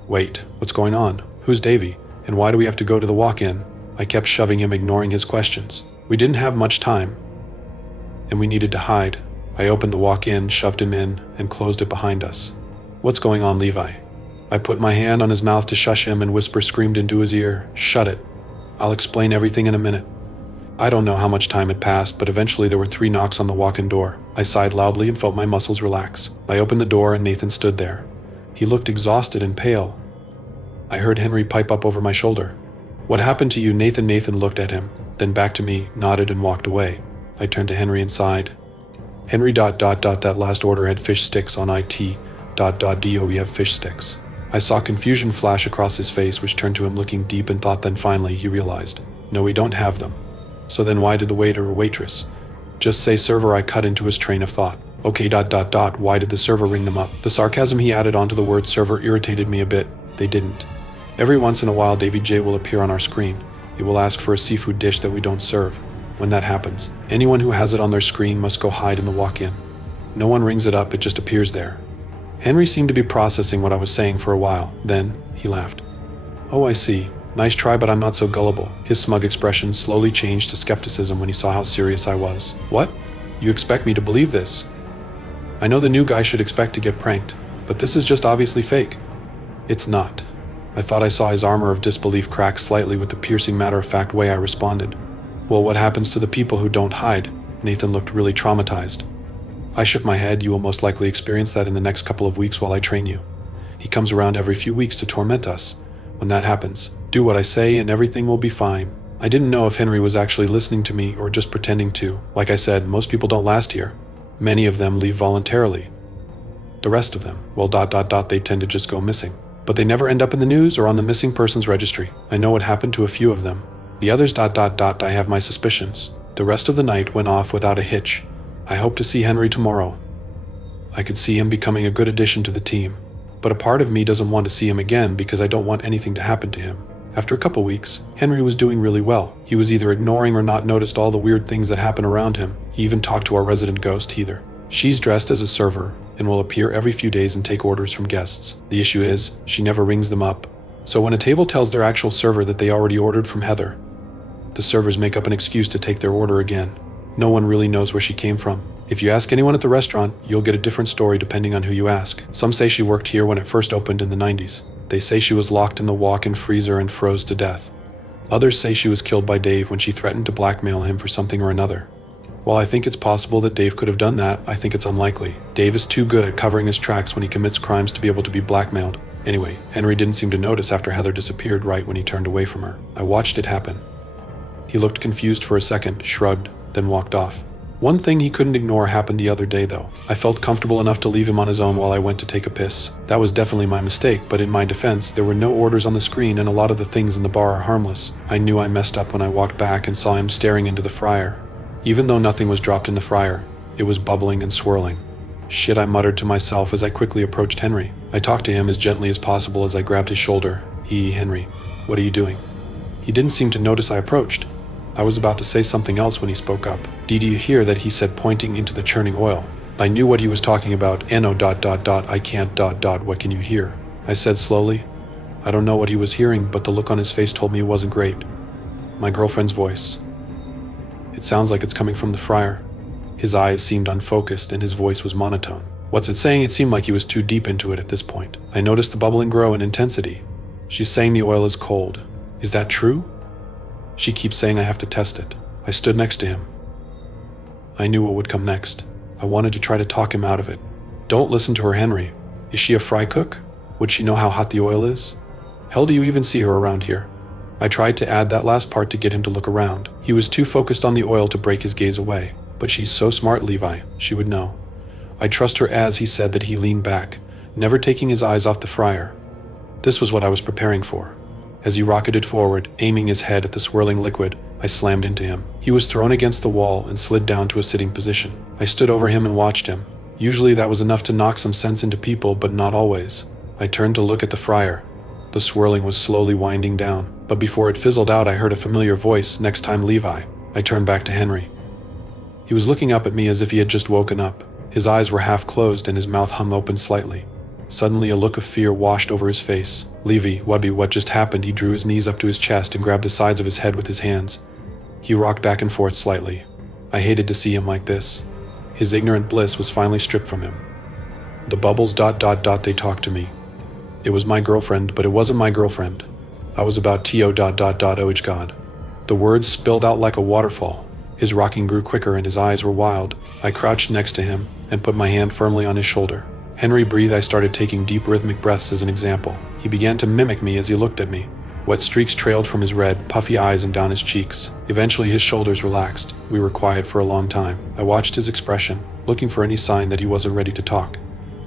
Wait, what's going on? Who's Davy? And why do we have to go to the walk-in? I kept shoving him, ignoring his questions. We didn't have much time, and we needed to hide. I opened the walk-in, shoved him in, and closed it behind us. What's going on, Levi? I put my hand on his mouth to shush him and screamed into his ear, Shut it. I'll explain everything in a minute. I don't know how much time had passed, but eventually there were 3 knocks on the walk-in door. I sighed loudly and felt my muscles relax. I opened the door and Nathan stood there. He looked exhausted and pale. I heard Henry pipe up over my shoulder. What happened to you, Nathan? Nathan looked at him, then back to me, nodded and walked away. I turned to Henry and sighed. Henry ... that last order had fish sticks on it ... do we have fish sticks? I saw confusion flash across his face, which turned to him looking deep in thought. Then finally he realized, no, we don't have them. So then why did the waiter or waitress just say server? I cut into his train of thought. Okay ... why did the server ring them up? The sarcasm he added onto the word server irritated me a bit. They didn't. Every once in a while Davy J will appear on our screen. It will ask for a seafood dish that we don't serve. When that happens, anyone who has it on their screen must go hide in the walk-in. No one rings it up, it just appears there. Henry seemed to be processing what I was saying for a while. Then he laughed. Oh, I see. Nice try, but I'm not so gullible. His smug expression slowly changed to skepticism when he saw how serious I was. What? You expect me to believe this? I know the new guy should expect to get pranked, but this is just obviously fake. It's not. I thought I saw his armor of disbelief crack slightly with the piercing matter-of-fact way I responded. Well, what happens to the people who don't hide? Nathan looked really traumatized. I shook my head. You will most likely experience that in the next couple of weeks while I train you. He comes around every few weeks to torment us. When that happens, do what I say and everything will be fine. I didn't know if Henry was actually listening to me or just pretending to. Like I said, most people don't last here. Many of them leave voluntarily. The rest of them, well ... they tend to just go missing. But they never end up in the news or on the missing persons registry. I know what happened to a few of them. The others ... I have my suspicions. The rest of the night went off without a hitch. I hope to see Henry tomorrow. I could see him becoming a good addition to the team. But a part of me doesn't want to see him again because I don't want anything to happen to him. After a couple weeks, Henry was doing really well. He was either ignoring or not noticed all the weird things that happen around him. He even talked to our resident ghost, Heather. She's dressed as a server and will appear every few days and take orders from guests. The issue is, she never rings them up. So when a table tells their actual server that they already ordered from Heather, the servers make up an excuse to take their order again. No one really knows where she came from. If you ask anyone at the restaurant, you'll get a different story depending on who you ask. Some say she worked here when it first opened in the 90s. They say she was locked in the walk-in freezer and froze to death. Others say she was killed by Dave when she threatened to blackmail him for something or another. While I think it's possible that Dave could have done that, I think it's unlikely. Dave is too good at covering his tracks when he commits crimes to be able to be blackmailed. Anyway, Henry didn't seem to notice after Heather disappeared right when he turned away from her. I watched it happen. He looked confused for a second, shrugged, then walked off. One thing he couldn't ignore happened the other day, though. I felt comfortable enough to leave him on his own while I went to take a piss. That was definitely my mistake, but in my defense, there were no orders on the screen and a lot of the things in the bar are harmless. I knew I messed up when I walked back and saw him staring into the fryer. Even though nothing was dropped in the fryer, it was bubbling and swirling. Shit, I muttered to myself as I quickly approached Henry. I talked to him as gently as possible as I grabbed his shoulder. Henry, what are you doing? He didn't seem to notice I approached. I was about to say something else when he spoke up. Did you hear that, he said, pointing into the churning oil. I knew what he was talking about. I can't ... what can you hear? I said slowly. I don't know what he was hearing, but the look on his face told me it wasn't great. My girlfriend's voice. It sounds like it's coming from the fryer. His eyes seemed unfocused and his voice was monotone. What's it saying? It seemed like he was too deep into it at this point. I noticed the bubbling grow in intensity. She's saying the oil is cold. Is that true? She keeps saying I have to test it. I stood next to him. I knew what would come next. I wanted to try to talk him out of it. Don't listen to her, Henry. Is she a fry cook? Would she know how hot the oil is? Hell, do you even see her around here? I tried to add that last part to get him to look around. He was too focused on the oil to break his gaze away. But she's so smart, Levi. She would know. I trust her, as he said that he leaned back, never taking his eyes off the fryer. This was what I was preparing for. As he rocketed forward, aiming his head at the swirling liquid, I slammed into him. He was thrown against the wall and slid down to a sitting position. I stood over him and watched him. Usually that was enough to knock some sense into people, but not always. I turned to look at the fryer. The swirling was slowly winding down, but before it fizzled out, I heard a familiar voice, "Next time, Levi." I turned back to Henry. He was looking up at me as if he had just woken up. His eyes were half closed and his mouth hung open slightly. Suddenly, a look of fear washed over his face. "Levy, Wubby, what just happened?" He drew his knees up to his chest and grabbed the sides of his head with his hands. He rocked back and forth slightly. I hated to see him like this. His ignorant bliss was finally stripped from him. The bubbles ... they talked to me. It was my girlfriend, but it wasn't my girlfriend. I was about to ... oh God. The words spilled out like a waterfall. His rocking grew quicker and his eyes were wild. I crouched next to him and put my hand firmly on his shoulder. Henry, breathe. I started taking deep rhythmic breaths as an example. He began to mimic me as he looked at me. Wet streaks trailed from his red, puffy eyes and down his cheeks. Eventually his shoulders relaxed. We were quiet for a long time. I watched his expression, looking for any sign that he wasn't ready to talk.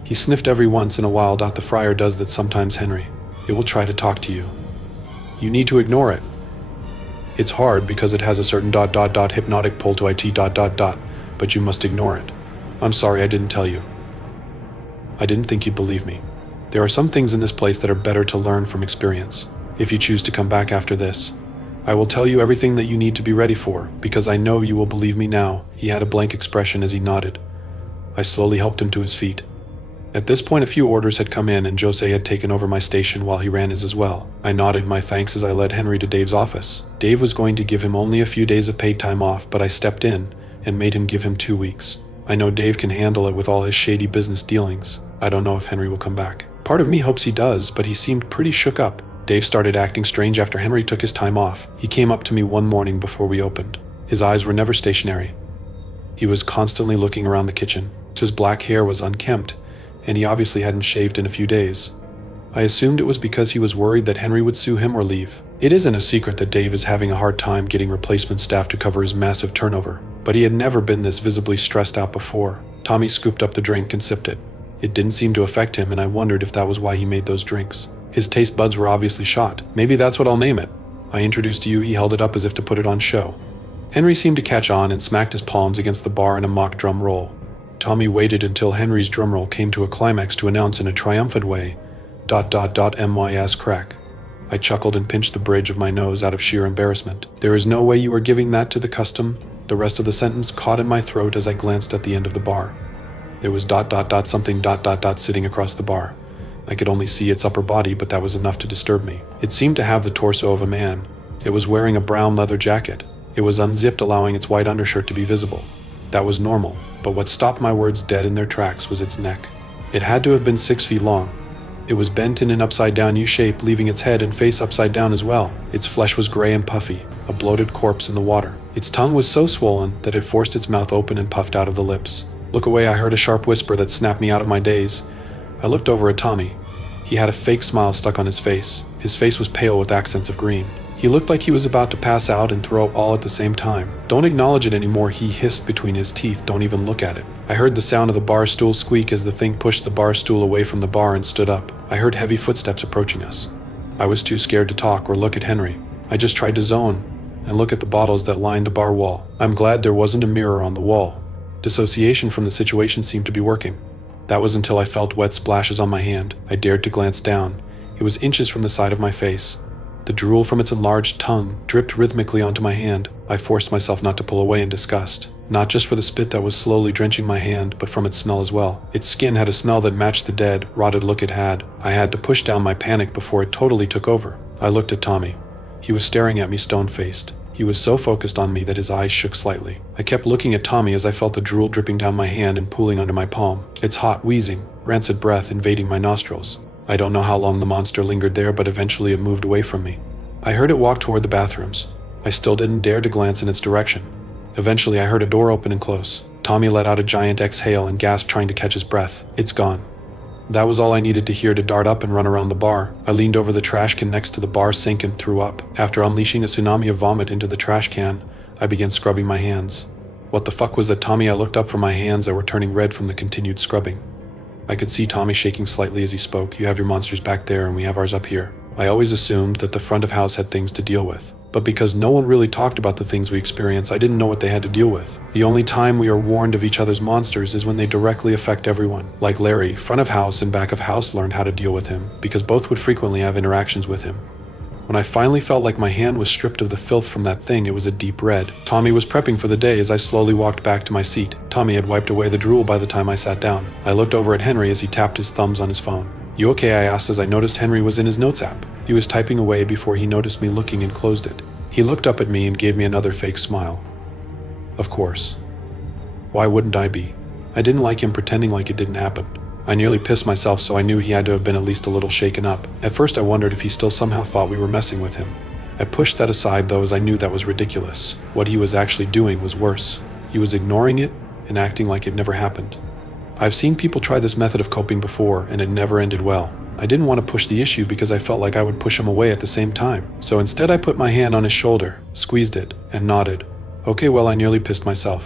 He sniffed every once in a while. The fryer does that sometimes, Henry. It will try to talk to you. You need to ignore it. It's hard because it has a certain ... hypnotic pull to it ... but you must ignore it. I'm sorry I didn't tell you. I didn't think you'd believe me. There are some things in this place that are better to learn from experience. If you choose to come back after this, I will tell you everything that you need to be ready for, because I know you will believe me now. He had a blank expression as he nodded. I slowly helped him to his feet. At this point, a few orders had come in and Jose had taken over my station while he ran his as well. I nodded my thanks as I led Henry to Dave's office. Dave was going to give him only a few days of paid time off, but I stepped in and made him give him 2 weeks. I know Dave can handle it with all his shady business dealings. I don't know if Henry will come back. Part of me hopes he does, but he seemed pretty shook up. Dave started acting strange after Henry took his time off. He came up to me one morning before we opened. His eyes were never stationary. He was constantly looking around the kitchen. His black hair was unkempt, and he obviously hadn't shaved in a few days. I assumed it was because he was worried that Henry would sue him or leave. It isn't a secret that Dave is having a hard time getting replacement staff to cover his massive turnover, but he had never been this visibly stressed out before. Tommy scooped up the drink and sipped it. It didn't seem to affect him, and I wondered if that was why he made those drinks. His taste buds were obviously shot. Maybe that's what I'll name it. I introduced you. He held it up as if to put it on show. Henry seemed to catch on and smacked his palms against the bar in a mock drum roll. Tommy waited until Henry's drum roll came to a climax to announce in a triumphant way, ... mys crack. I chuckled and pinched the bridge of my nose out of sheer embarrassment. There is no way you are giving that to the custom. The rest of the sentence caught in my throat as I glanced at the end of the bar. There was ... something ... sitting across the bar. I could only see its upper body, but that was enough to disturb me. It seemed to have the torso of a man. It was wearing a brown leather jacket. It was unzipped, allowing its white undershirt to be visible. That was normal, but what stopped my words dead in their tracks was its neck. It had to have been 6 feet long. It was bent in an upside-down U shape, leaving its head and face upside down as well. Its flesh was gray and puffy, a bloated corpse in the water. Its tongue was so swollen that it forced its mouth open and puffed out of the lips. "Look away," I heard a sharp whisper that snapped me out of my daze. I looked over at Tommy. He had a fake smile stuck on his face. His face was pale with accents of green. He looked like he was about to pass out and throw up all at the same time. "Don't acknowledge it anymore," he hissed between his teeth. "Don't even look at it." I heard the sound of the bar stool squeak as the thing pushed the bar stool away from the bar and stood up. I heard heavy footsteps approaching us. I was too scared to talk or look at Henry. I just tried to zone and look at the bottles that lined the bar wall. I'm glad there wasn't a mirror on the wall. Dissociation from the situation seemed to be working. That was until I felt wet splashes on my hand. I dared to glance down. It was inches from the side of my face. The drool from its enlarged tongue dripped rhythmically onto my hand. I forced myself not to pull away in disgust. Not just for the spit that was slowly drenching my hand, but from its smell as well. Its skin had a smell that matched the dead, rotted look it had. I had to push down my panic before it totally took over. I looked at Tommy. He was staring at me stone-faced. He was so focused on me that his eyes shook slightly. I kept looking at Tommy as I felt the drool dripping down my hand and pooling under my palm. Its hot, wheezing, rancid breath invading my nostrils. I don't know how long the monster lingered there, but eventually it moved away from me. I heard it walk toward the bathrooms. I still didn't dare to glance in its direction. Eventually, I heard a door open and close. Tommy let out a giant exhale and gasped, trying to catch his breath. "It's gone." That was all I needed to hear to dart up and run around the bar. I leaned over the trash can next to the bar sink and threw up. After unleashing a tsunami of vomit into the trash can, I began scrubbing my hands. What the fuck was that, Tommy? I looked up from my hands that were turning red from the continued scrubbing. I could see Tommy shaking slightly as he spoke. "You have your monsters back there and we have ours up here." I always assumed that the front of house had things to deal with. But because no one really talked about the things we experience, I didn't know what they had to deal with. The only time we are warned of each other's monsters is when they directly affect everyone. Like Larry, front of house and back of house learned how to deal with him, because both would frequently have interactions with him. When I finally felt like my hand was stripped of the filth from that thing, it was a deep red. Tommy was prepping for the day as I slowly walked back to my seat. Tommy had wiped away the drool by the time I sat down. I looked over at Henry as he tapped his thumbs on his phone. "You okay?" I asked as I noticed Henry was in his notes app. He was typing away before he noticed me looking and closed it. He looked up at me and gave me another fake smile. Of course. Why wouldn't I be? I didn't like him pretending like it didn't happen. I nearly pissed myself, so I knew he had to have been at least a little shaken up. At first I wondered if he still somehow thought we were messing with him. I pushed that aside though, as I knew that was ridiculous. What he was actually doing was worse. He was ignoring it and acting like it never happened. I've seen people try this method of coping before, and it never ended well. I didn't want to push the issue because I felt like I would push him away at the same time. So instead I put my hand on his shoulder, squeezed it, and nodded. "Okay, well, I nearly pissed myself."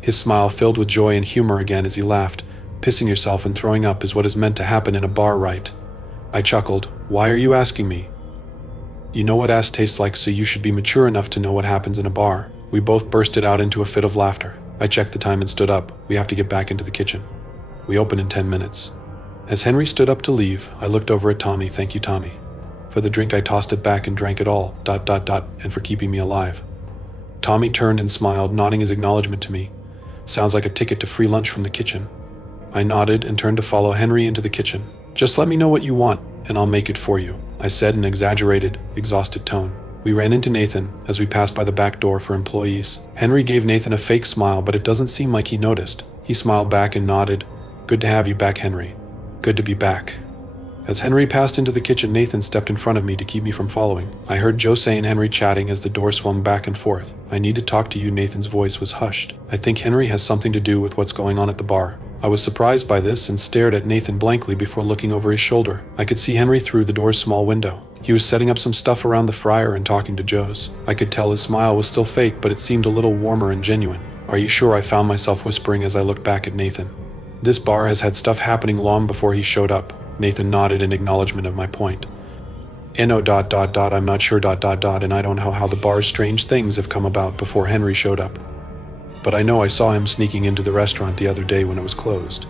His smile filled with joy and humor again as he laughed. "Pissing yourself and throwing up is what is meant to happen in a bar, right?" I chuckled. "Why are you asking me?" "You know what ass tastes like, so you should be mature enough to know what happens in a bar." We both bursted out into a fit of laughter. I checked the time and stood up. "We have to get back into the kitchen. We open in 10 minutes. As Henry stood up to leave, I looked over at Tommy. "Thank you, Tommy. For the drink I tossed it back and drank it all, ... and for keeping me alive." Tommy turned and smiled, nodding his acknowledgement to me. "Sounds like a ticket to free lunch from the kitchen." I nodded and turned to follow Henry into the kitchen. "Just let me know what you want, and I'll make it for you," I said in an exaggerated, exhausted tone. We ran into Nathan as we passed by the back door for employees. Henry gave Nathan a fake smile, but it doesn't seem like he noticed. He smiled back and nodded. "Good to have you back, Henry. Good to be back." As Henry passed into the kitchen, Nathan stepped in front of me to keep me from following. I heard Jose and Henry chatting as the door swung back and forth. "I need to talk to you." Nathan's voice was hushed. "I think Henry has something to do with what's going on at the bar." I was surprised by this and stared at Nathan blankly before looking over his shoulder. I could see Henry through the door's small window. He was setting up some stuff around the fryer and talking to Joe's. I could tell his smile was still fake, but it seemed a little warmer and genuine. "Are you sure?" I found myself whispering as I looked back at Nathan. "This bar has had stuff happening long before he showed up." Nathan nodded in acknowledgement of my point. "No ... I'm not sure ... and I don't know how the bar's strange things have come about before Henry showed up. But I know I saw him sneaking into the restaurant the other day when it was closed.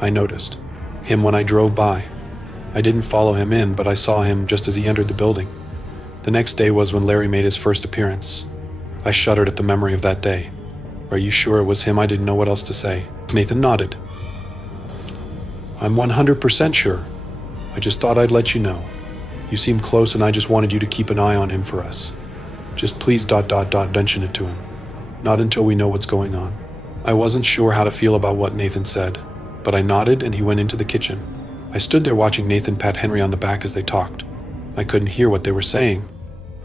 I noticed him when I drove by. I didn't follow him in, but I saw him just as he entered the building. The next day was when Larry made his first appearance. I shuddered at the memory of that day." "Are you sure it was him?" I didn't know what else to say. Nathan nodded. "I'm 100% sure. I just thought I'd let you know. You seem close and I just wanted you to keep an eye on him for us. Just please ... mention it to him. Not until we know what's going on." I wasn't sure how to feel about what Nathan said, but I nodded and he went into the kitchen. I stood there watching Nathan pat Henry on the back as they talked. I couldn't hear what they were saying.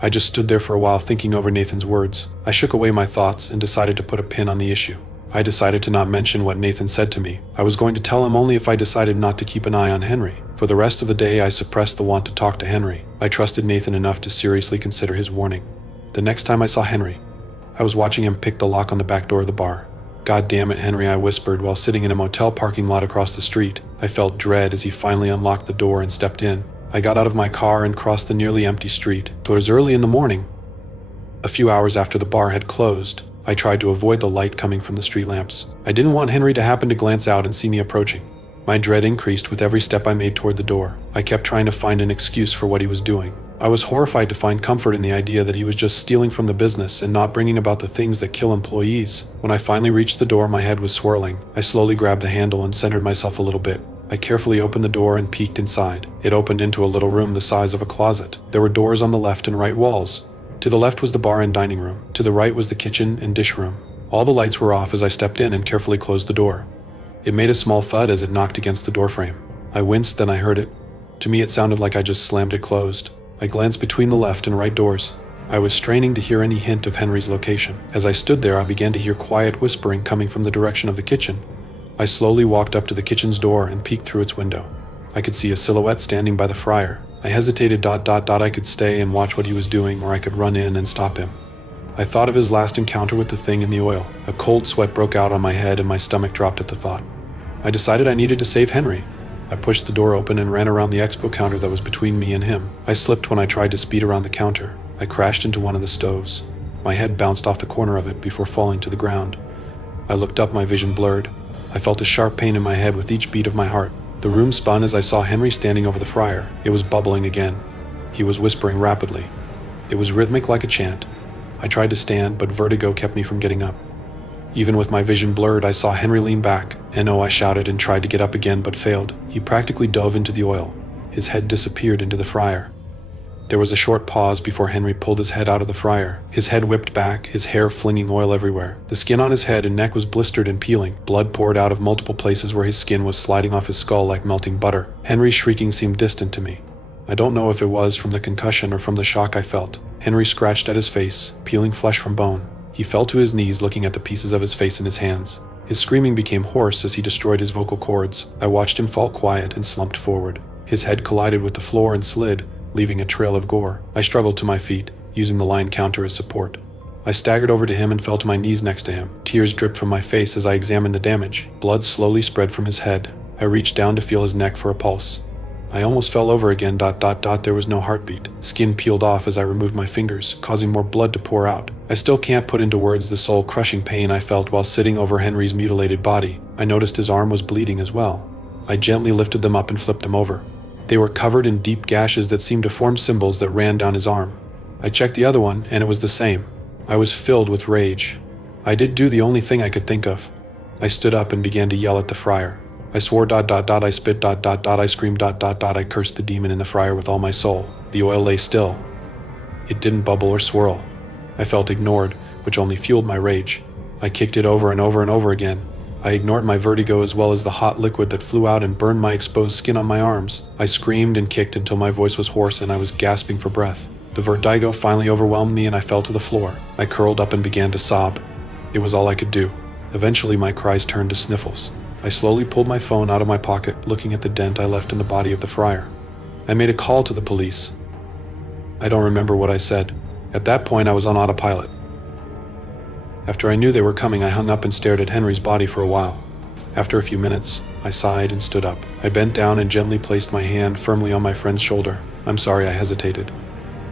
I just stood there for a while thinking over Nathan's words. I shook away my thoughts and decided to put a pin on the issue. I decided to not mention what Nathan said to me. I was going to tell him only if I decided not to keep an eye on Henry. For the rest of the day, I suppressed the want to talk to Henry. I trusted Nathan enough to seriously consider his warning. The next time I saw Henry, I was watching him pick the lock on the back door of the bar. "God damn it, Henry," I whispered while sitting in a motel parking lot across the street. I felt dread as he finally unlocked the door and stepped in. I got out of my car and crossed the nearly empty street. It was early in the morning. A few hours after the bar had closed, I tried to avoid the light coming from the street lamps. I didn't want Henry to happen to glance out and see me approaching. My dread increased with every step I made toward the door. I kept trying to find an excuse for what he was doing. I was horrified to find comfort in the idea that he was just stealing from the business and not bringing about the things that kill employees. When I finally reached the door, my head was swirling. I slowly grabbed the handle and centered myself a little bit. I carefully opened the door and peeked inside. It opened into a little room the size of a closet. There were doors on the left and right walls. To the left was the bar and dining room. To the right was the kitchen and dish room. All the lights were off as I stepped in and carefully closed the door. It made a small thud as it knocked against the doorframe. I winced, then I heard it. To me, it sounded like I just slammed it closed. I glanced between the left and right doors. I was straining to hear any hint of Henry's location. As I stood there, I began to hear quiet whispering coming from the direction of the kitchen. I slowly walked up to the kitchen's door and peeked through its window. I could see a silhouette standing by the fryer. I hesitated. I could stay and watch what he was doing, or I could run in and stop him. I thought of his last encounter with the thing in the oil. A cold sweat broke out on my head and my stomach dropped at the thought. I decided I needed to save Henry. I pushed the door open and ran around the expo counter that was between me and him. I slipped when I tried to speed around the counter. I crashed into one of the stoves. My head bounced off the corner of it before falling to the ground. I looked up, my vision blurred. I felt a sharp pain in my head with each beat of my heart. The room spun as I saw Henry standing over the fryer. It was bubbling again. He was whispering rapidly. It was rhythmic like a chant. I tried to stand, but vertigo kept me from getting up. Even with my vision blurred, I saw Henry lean back. "No," I shouted and tried to get up again, but failed. He practically dove into the oil. His head disappeared into the fryer. There was a short pause before Henry pulled his head out of the fryer. His head whipped back, his hair flinging oil everywhere. The skin on his head and neck was blistered and peeling. Blood poured out of multiple places where his skin was sliding off his skull like melting butter. Henry's shrieking seemed distant to me. I don't know if it was from the concussion or from the shock I felt. Henry scratched at his face, peeling flesh from bone. He fell to his knees, looking at the pieces of his face in his hands. His screaming became hoarse as he destroyed his vocal cords. I watched him fall quiet and slumped forward. His head collided with the floor and slid, leaving a trail of gore. I struggled to my feet, using the line counter as support. I staggered over to him and fell to my knees next to him. Tears dripped from my face as I examined the damage. Blood slowly spread from his head. I reached down to feel his neck for a pulse. I almost fell over again. There was no heartbeat. Skin peeled off as I removed my fingers, causing more blood to pour out. I still can't put into words the soul-crushing pain I felt while sitting over Henry's mutilated body. I noticed his arm was bleeding as well. I gently lifted them up and flipped them over. They were covered in deep gashes that seemed to form symbols that ran down his arm. I checked the other one, and it was the same. I was filled with rage. I did do the only thing I could think of. I stood up and began to yell at the fryer. I swore, I spit, I screamed, I cursed the demon in the fryer with all my soul. The oil lay still. It didn't bubble or swirl. I felt ignored, which only fueled my rage. I kicked it over and over and over again. I ignored my vertigo as well as the hot liquid that flew out and burned my exposed skin on my arms. I screamed and kicked until my voice was hoarse and I was gasping for breath. The vertigo finally overwhelmed me and I fell to the floor. I curled up and began to sob. It was all I could do. Eventually my cries turned to sniffles. I slowly pulled my phone out of my pocket, looking at the dent I left in the body of the fryer. I made a call to the police. I don't remember what I said. At that point, I was on autopilot. After I knew they were coming, I hung up and stared at Henry's body for a while. After a few minutes, I sighed and stood up. I bent down and gently placed my hand firmly on my friend's shoulder. "I'm sorry," I hesitated.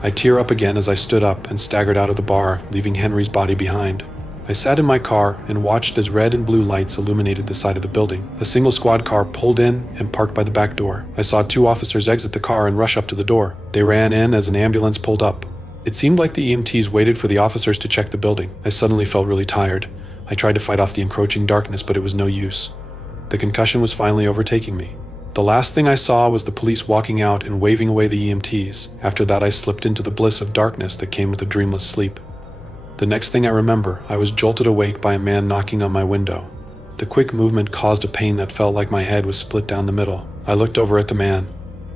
I teared up again as I stood up and staggered out of the bar, leaving Henry's body behind. I sat in my car and watched as red and blue lights illuminated the side of the building. A single squad car pulled in and parked by the back door. I saw 2 officers exit the car and rush up to the door. They ran in as an ambulance pulled up. It seemed like the EMTs waited for the officers to check the building. I suddenly felt really tired. I tried to fight off the encroaching darkness, but it was no use. The concussion was finally overtaking me. The last thing I saw was the police walking out and waving away the EMTs. After that, I slipped into the bliss of darkness that came with a dreamless sleep. The next thing I remember, I was jolted awake by a man knocking on my window. The quick movement caused a pain that felt like my head was split down the middle. I looked over at the man.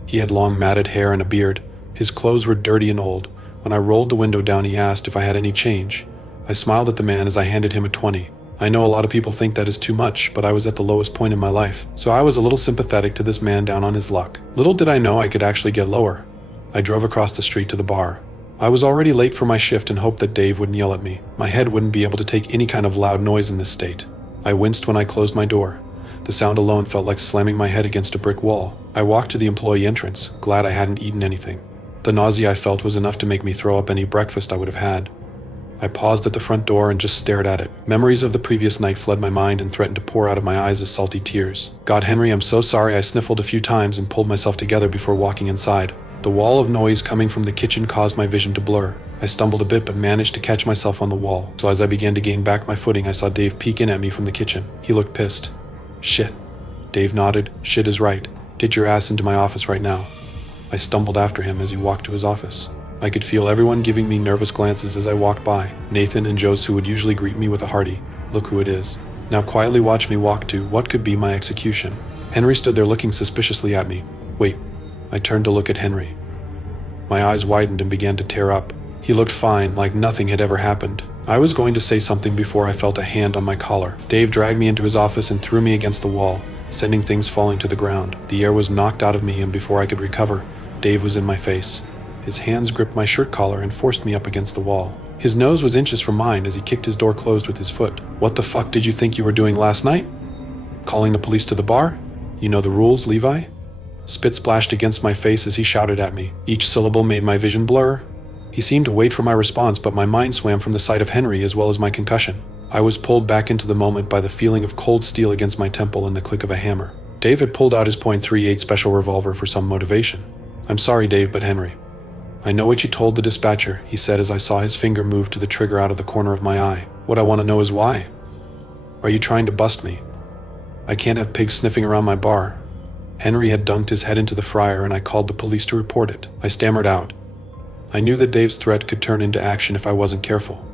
He had long matted hair and a beard. His clothes were dirty and old. When I rolled the window down, he asked if I had any change. I smiled at the man as I handed him a 20. I know a lot of people think that is too much, but I was at the lowest point in my life, so I was a little sympathetic to this man down on his luck. Little did I know I could actually get lower. I drove across the street to the bar. I was already late for my shift and hoped that Dave wouldn't yell at me. My head wouldn't be able to take any kind of loud noise in this state. I winced when I closed my door. The sound alone felt like slamming my head against a brick wall. I walked to the employee entrance, glad I hadn't eaten anything. The nausea I felt was enough to make me throw up any breakfast I would have had. I paused at the front door and just stared at it. Memories of the previous night fled my mind and threatened to pour out of my eyes as salty tears. God, Henry, I'm so sorry. I sniffled a few times and pulled myself together before walking inside. The wall of noise coming from the kitchen caused my vision to blur. I stumbled a bit but managed to catch myself on the wall. So as I began to gain back my footing, I saw Dave peek in at me from the kitchen. He looked pissed. Shit. Dave nodded. Shit is right. Get your ass into my office right now. I stumbled after him as he walked to his office. I could feel everyone giving me nervous glances as I walked by. Nathan and Jose, who would usually greet me with a hearty, "Look who it is," now quietly watched me walk to what could be my execution. Henry stood there looking suspiciously at me. Wait. I turned to look at Henry. My eyes widened and began to tear up. He looked fine, like nothing had ever happened. I was going to say something before I felt a hand on my collar. Dave dragged me into his office and threw me against the wall, sending things falling to the ground. The air was knocked out of me, and before I could recover, Dave was in my face. His hands gripped my shirt collar and forced me up against the wall. His nose was inches from mine as he kicked his door closed with his foot. What the fuck did you think you were doing last night? Calling the police to the bar? You know the rules, Levi? Spit splashed against my face as he shouted at me. Each syllable made my vision blur. He seemed to wait for my response, but my mind swam from the sight of Henry as well as my concussion. I was pulled back into the moment by the feeling of cold steel against my temple and the click of a hammer. Dave had pulled out his .38 special revolver for some motivation. I'm sorry, Dave, but Henry. I know what you told the dispatcher, he said as I saw his finger move to the trigger out of the corner of my eye. What I want to know is why. Are you trying to bust me? I can't have pigs sniffing around my bar. Henry had dunked his head into the fryer and I called the police to report it. I stammered out. I knew that Dave's threat could turn into action if I wasn't careful.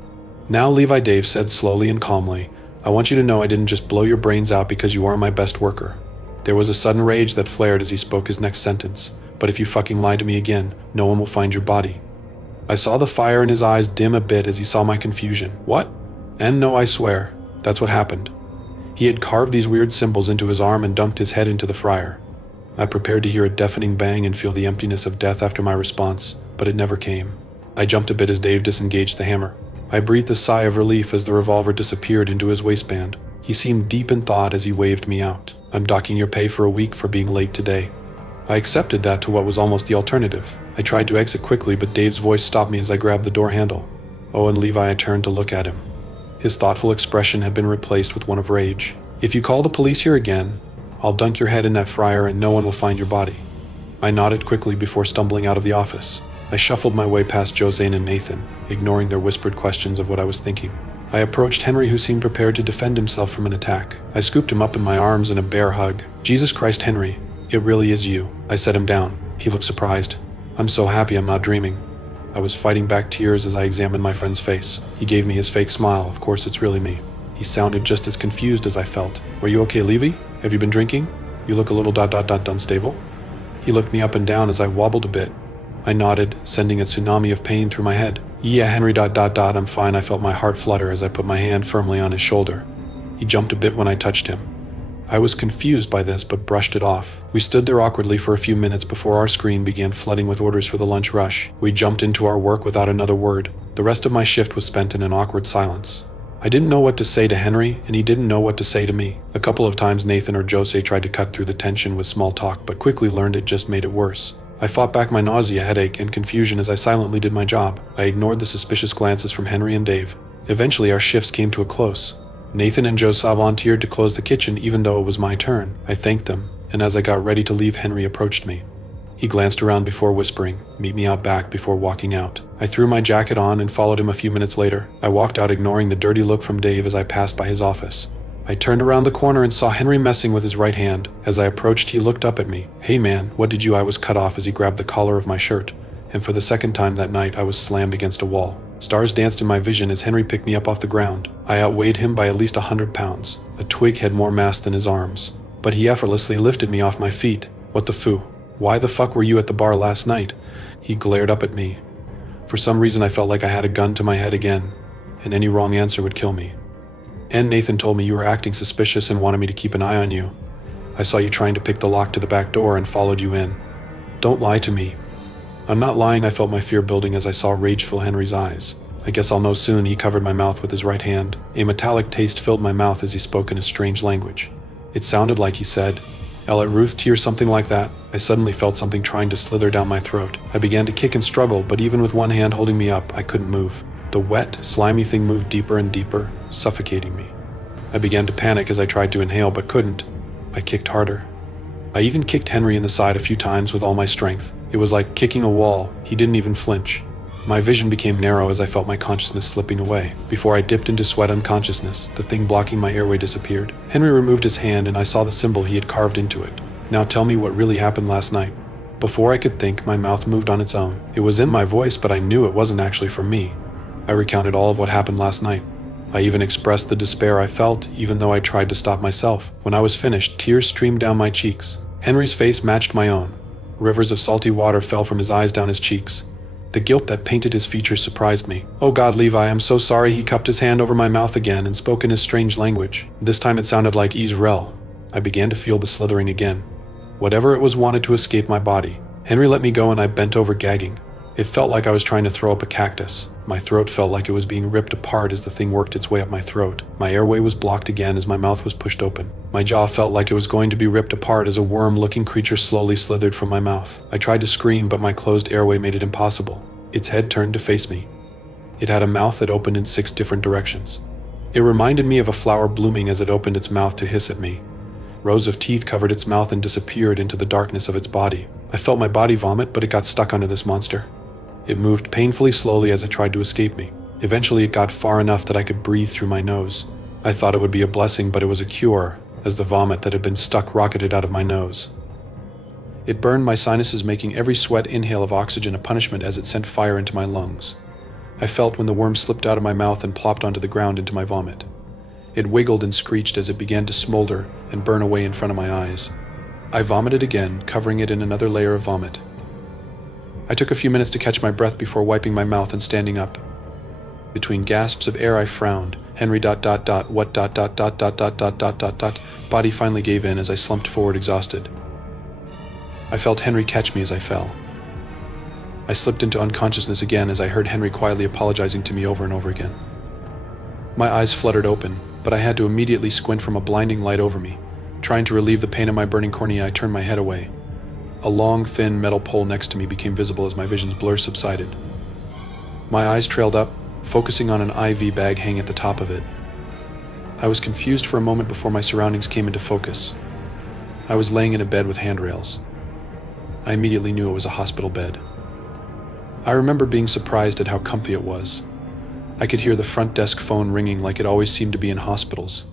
Now, Levi, Dave said slowly and calmly, I want you to know I didn't just blow your brains out because you are my best worker. There was a sudden rage that flared as he spoke his next sentence. But if you fucking lie to me again, no one will find your body. I saw the fire in his eyes dim a bit as he saw my confusion. What? And no, I swear, that's what happened. He had carved these weird symbols into his arm and dunked his head into the fryer. I prepared to hear a deafening bang and feel the emptiness of death after my response, but it never came. I jumped a bit as Dave disengaged the hammer. I breathed a sigh of relief as the revolver disappeared into his waistband. He seemed deep in thought as he waved me out. I'm docking your pay for a week for being late today. I accepted that to what was almost the alternative. I tried to exit quickly, but Dave's voice stopped me as I grabbed the door handle. Oh, and Levi, I turned to look at him. His thoughtful expression had been replaced with one of rage. If you call the police here again, I'll dunk your head in that fryer and no one will find your body. I nodded quickly before stumbling out of the office. I shuffled my way past Josane and Nathan, ignoring their whispered questions of what I was thinking. I approached Henry, who seemed prepared to defend himself from an attack. I scooped him up in my arms in a bear hug. Jesus Christ, Henry. It really is you. I set him down. He looked surprised. I'm so happy I'm not dreaming. I was fighting back tears as I examined my friend's face. He gave me his fake smile. Of course, it's really me. He sounded just as confused as I felt. Were you okay, Levi? Have you been drinking? You look a little ... unstable. He looked me up and down as I wobbled a bit. I nodded, sending a tsunami of pain through my head. Yeah, Henry ... I'm fine. I felt my heart flutter as I put my hand firmly on his shoulder. He jumped a bit when I touched him. I was confused by this, but brushed it off. We stood there awkwardly for a few minutes before our screen began flooding with orders for the lunch rush. We jumped into our work without another word. The rest of my shift was spent in an awkward silence. I didn't know what to say to Henry, and he didn't know what to say to me. A couple of times Nathan or Jose tried to cut through the tension with small talk, but quickly learned it just made it worse. I fought back my nausea, headache, and confusion as I silently did my job. I ignored the suspicious glances from Henry and Dave. Eventually our shifts came to a close. Nathan and Jose volunteered to close the kitchen even though it was my turn. I thanked them, and as I got ready to leave, Henry approached me. He glanced around before whispering, "Meet me out back," before walking out. I threw my jacket on and followed him a few minutes later. I walked out ignoring the dirty look from Dave as I passed by his office. I turned around the corner and saw Henry messing with his right hand. As I approached, he looked up at me. "Hey man, what did you..." I was cut off as he grabbed the collar of my shirt, and for the second time that night I was slammed against a wall. Stars danced in my vision as Henry picked me up off the ground. I outweighed him by at least 100 pounds. A twig had more mass than his arms, but he effortlessly lifted me off my feet. What the foo? Why the fuck were you at the bar last night? He glared up at me. For some reason I felt like I had a gun to my head again, and any wrong answer would kill me. And Nathan told me you were acting suspicious and wanted me to keep an eye on you. I saw you trying to pick the lock to the back door and followed you in. Don't lie to me. I'm not lying. I felt my fear building as I saw rage fill Henry's eyes. I guess I'll know soon. He covered my mouth with his right hand. A metallic taste filled my mouth as he spoke in a strange language. It sounded like he said, "Ellet Ruth T," or something like that. I suddenly felt something trying to slither down my throat. I began to kick and struggle, but even with one hand holding me up, I couldn't move. The wet, slimy thing moved deeper and deeper, suffocating me. I began to panic as I tried to inhale, but couldn't. I kicked harder. I even kicked Henry in the side a few times with all my strength. It was like kicking a wall. He didn't even flinch. My vision became narrow as I felt my consciousness slipping away. Before I dipped into sweat unconsciousness, the thing blocking my airway disappeared. Henry removed his hand and I saw the symbol he had carved into it. Now tell me what really happened last night. Before I could think, my mouth moved on its own. It was in my voice, but I knew it wasn't actually from me. I recounted all of what happened last night. I even expressed the despair I felt, even though I tried to stop myself. When I was finished, tears streamed down my cheeks. Henry's face matched my own. Rivers of salty water fell from his eyes down his cheeks. The guilt that painted his features surprised me. "Oh God, Levi, I'm so sorry." He cupped his hand over my mouth again and spoke in his strange language. This time it sounded like Israel. I began to feel the slithering again. Whatever it was wanted to escape my body. Henry let me go and I bent over gagging. It felt like I was trying to throw up a cactus. My throat felt like it was being ripped apart as the thing worked its way up my throat. My airway was blocked again as my mouth was pushed open. My jaw felt like it was going to be ripped apart as a worm-looking creature slowly slithered from my mouth. I tried to scream, but my closed airway made it impossible. Its head turned to face me. It had a mouth that opened in 6 different directions. It reminded me of a flower blooming as it opened its mouth to hiss at me. Rows of teeth covered its mouth and disappeared into the darkness of its body. I felt my body vomit, but it got stuck under this monster. It moved painfully slowly as it tried to escape me. Eventually it got far enough that I could breathe through my nose. I thought it would be a blessing, but it was a cure, as the vomit that had been stuck rocketed out of my nose. It burned my sinuses, making every sweat inhale of oxygen a punishment as it sent fire into my lungs. I felt when the worm slipped out of my mouth and plopped onto the ground into my vomit. It wiggled and screeched as it began to smolder and burn away in front of my eyes. I vomited again, covering it in another layer of vomit. I took a few minutes to catch my breath before wiping my mouth and standing up. Between gasps of air I frowned. Henry ... what ... Body finally gave in as I slumped forward exhausted. I felt Henry catch me as I fell. I slipped into unconsciousness again as I heard Henry quietly apologizing to me over and over again. My eyes fluttered open, but I had to immediately squint from a blinding light over me. Trying to relieve the pain of my burning cornea, I turned my head away. A long, thin metal pole next to me became visible as my vision's blur subsided. My eyes trailed up, focusing on an IV bag hanging at the top of it. I was confused for a moment before my surroundings came into focus. I was laying in a bed with handrails. I immediately knew it was a hospital bed. I remember being surprised at how comfy it was. I could hear the front desk phone ringing like it always seemed to be in hospitals.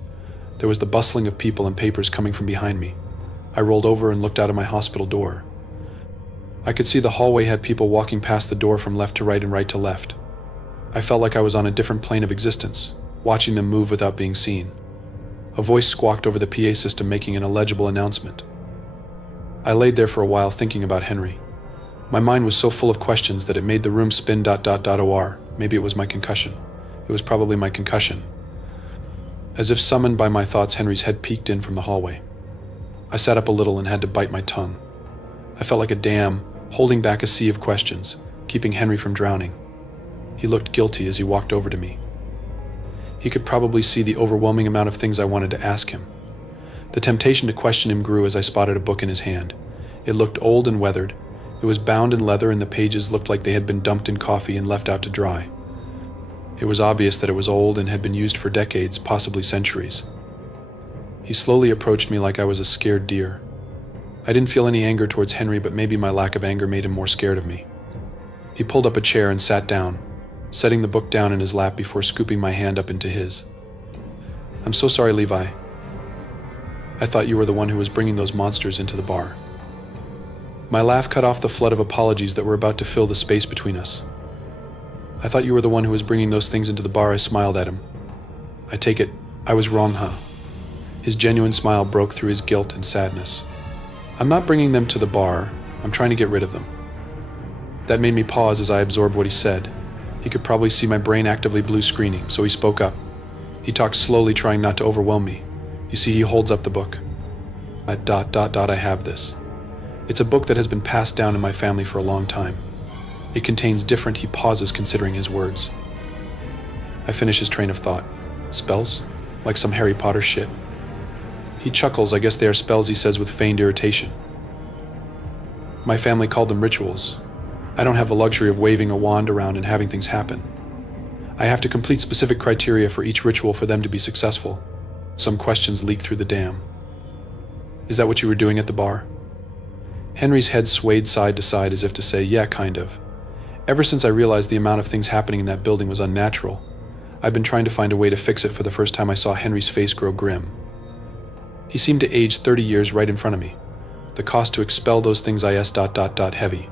There was the bustling of people and papers coming from behind me. I rolled over and looked out of my hospital door. I could see the hallway had people walking past the door from left to right and right to left. I felt like I was on a different plane of existence, watching them move without being seen. A voice squawked over the PA system making an illegible announcement. I laid there for a while thinking about Henry. My mind was so full of questions that it made the room spin ... or maybe it was my concussion. It was probably my concussion. As if summoned by my thoughts, Henry's head peeked in from the hallway. I sat up a little and had to bite my tongue. I felt like a dam, holding back a sea of questions, keeping Henry from drowning. He looked guilty as he walked over to me. He could probably see the overwhelming amount of things I wanted to ask him. The temptation to question him grew as I spotted a book in his hand. It looked old and weathered. It was bound in leather and the pages looked like they had been dumped in coffee and left out to dry. It was obvious that it was old and had been used for decades, possibly centuries. He slowly approached me like I was a scared deer. I didn't feel any anger towards Henry, but maybe my lack of anger made him more scared of me. He pulled up a chair and sat down, setting the book down in his lap before scooping my hand up into his. "I'm so sorry, Levi. I thought you were the one who was bringing those monsters into the bar." My laugh cut off the flood of apologies that were about to fill the space between us. "I thought you were the one who was bringing those things into the bar." I smiled at him. "I take it, I was wrong, huh?" His genuine smile broke through his guilt and sadness. I'm not bringing them to the bar. I'm trying to get rid of them. That made me pause as I absorbed what he said. He could probably see my brain actively blue screening, so he spoke up. He talked slowly, trying not to overwhelm me. You see, he holds up the book. I have this. It's a book that has been passed down in my family for a long time. It contains different. He pauses, considering his words. I finish his train of thought. Spells? Like some Harry Potter shit. He chuckles. I guess they are spells, he says with feigned irritation. My family called them rituals. I don't have the luxury of waving a wand around and having things happen. I have to complete specific criteria for each ritual for them to be successful. Some questions leak through the dam. Is that what you were doing at the bar? Henry's head swayed side to side as if to say, yeah, kind of. Ever since I realized the amount of things happening in that building was unnatural, I've been trying to find a way to fix it. For the first time I saw Henry's face grow grim. He seemed to age 30 years right in front of me. The cost to expel those things is ... heavy.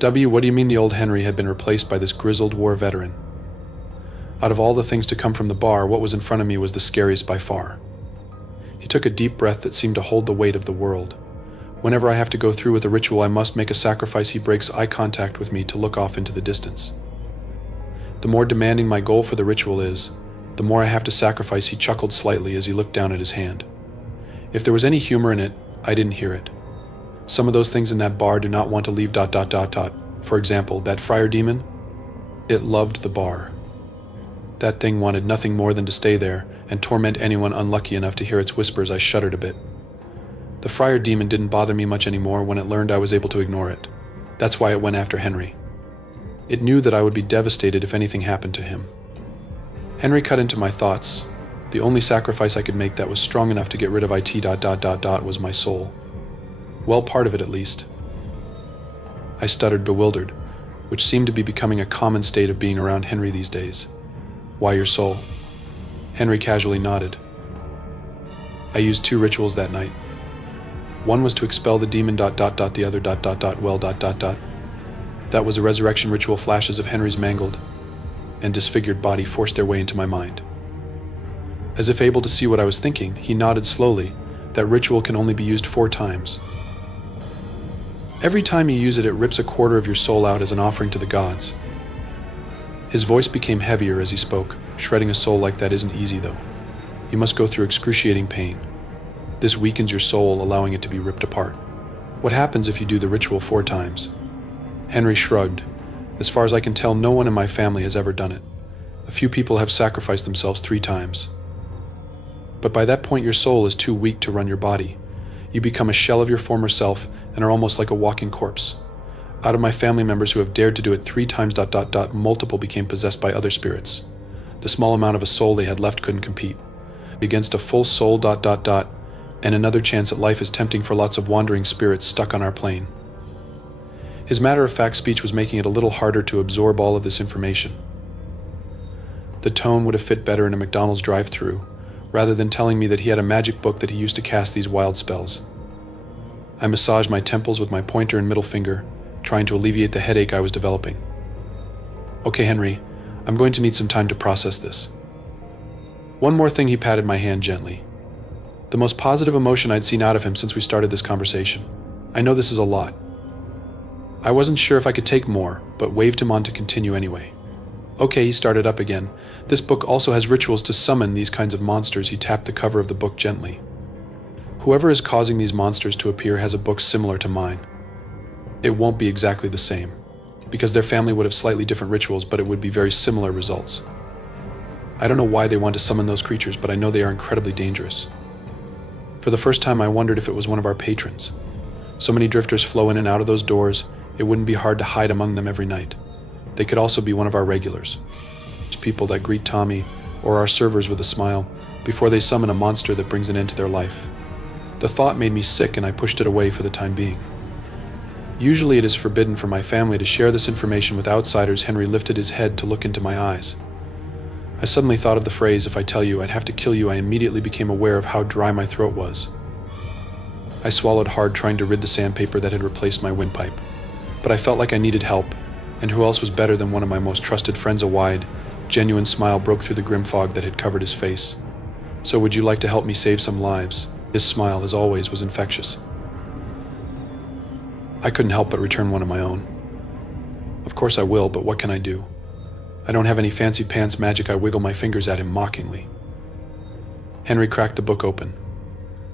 What do you mean the old Henry had been replaced by this grizzled war veteran? Out of all the things to come from the bar, what was in front of me was the scariest by far. He took a deep breath that seemed to hold the weight of the world. Whenever I have to go through with a ritual, I must make a sacrifice. He breaks eye contact with me to look off into the distance. The more demanding my goal for the ritual is, the more I have to sacrifice. He chuckled slightly as he looked down at his hand. If there was any humor in it, I didn't hear it. Some of those things in that bar do not want to leave ... For example, that friar demon? It loved the bar. That thing wanted nothing more than to stay there and torment anyone unlucky enough to hear its whispers. I shuddered a bit. The friar demon didn't bother me much anymore when it learned I was able to ignore it. That's why it went after Henry. It knew that I would be devastated if anything happened to him. Henry cut into my thoughts. The only sacrifice I could make that was strong enough to get rid of it ... was my soul. Well, part of it at least. I stuttered, bewildered, which seemed to be becoming a common state of being around Henry these days. Why your soul? Henry casually nodded. I used 2 rituals that night. One was to expel the demon ... the other ... well ... That was a resurrection ritual. Flashes of Henry's mangled and disfigured body forced their way into my mind. As if able to see what I was thinking, he nodded slowly. That ritual can only be used 4 times. Every time you use it, it rips a quarter of your soul out as an offering to the gods. His voice became heavier as he spoke. Shredding a soul like that isn't easy, though. You must go through excruciating pain. This weakens your soul, allowing it to be ripped apart. What happens if you do the ritual 4 times? Henry shrugged. As far as I can tell, no one in my family has ever done it. A few people have sacrificed themselves 3 times. But by that point, your soul is too weak to run your body. You become a shell of your former self and are almost like a walking corpse. Out of my family members who have dared to do it 3 times ... multiple became possessed by other spirits. The small amount of a soul they had left couldn't compete. Against a full soul ... and another chance at life is tempting for lots of wandering spirits stuck on our plane. His matter-of-fact speech was making it a little harder to absorb all of this information. The tone would have fit better in a McDonald's drive-thru, rather than telling me that he had a magic book that he used to cast these wild spells. I massaged my temples with my pointer and middle finger, trying to alleviate the headache I was developing. Okay, Henry, I'm going to need some time to process this. One more thing. He patted my hand gently. The most positive emotion I'd seen out of him since we started this conversation. I know this is a lot. I wasn't sure if I could take more, but waved him on to continue anyway. Okay, he started up again. This book also has rituals to summon these kinds of monsters. He tapped the cover of the book gently. Whoever is causing these monsters to appear has a book similar to mine. It won't be exactly the same, because their family would have slightly different rituals, but it would be very similar results. I don't know why they want to summon those creatures, but I know they are incredibly dangerous. For the first time, I wondered if it was one of our patrons. So many drifters flow in and out of those doors, it wouldn't be hard to hide among them every night. They could also be one of our regulars. People that greet Tommy or our servers with a smile before they summon a monster that brings an end to their life. The thought made me sick and I pushed it away for the time being. Usually it is forbidden for my family to share this information with outsiders. Henry lifted his head to look into my eyes. I suddenly thought of the phrase, if I tell you, I'd have to kill you. I immediately became aware of how dry my throat was. I swallowed hard, trying to rid the sandpaper that had replaced my windpipe. But I felt like I needed help, and who else was better than one of my most trusted friends? A wide, genuine smile broke through the grim fog that had covered his face. So would you like to help me save some lives? His smile, as always, was infectious. I couldn't help but return one of my own. Of course I will, but what can I do? I don't have any fancy pants magic. I wiggle my fingers at him mockingly. Henry cracked the book open.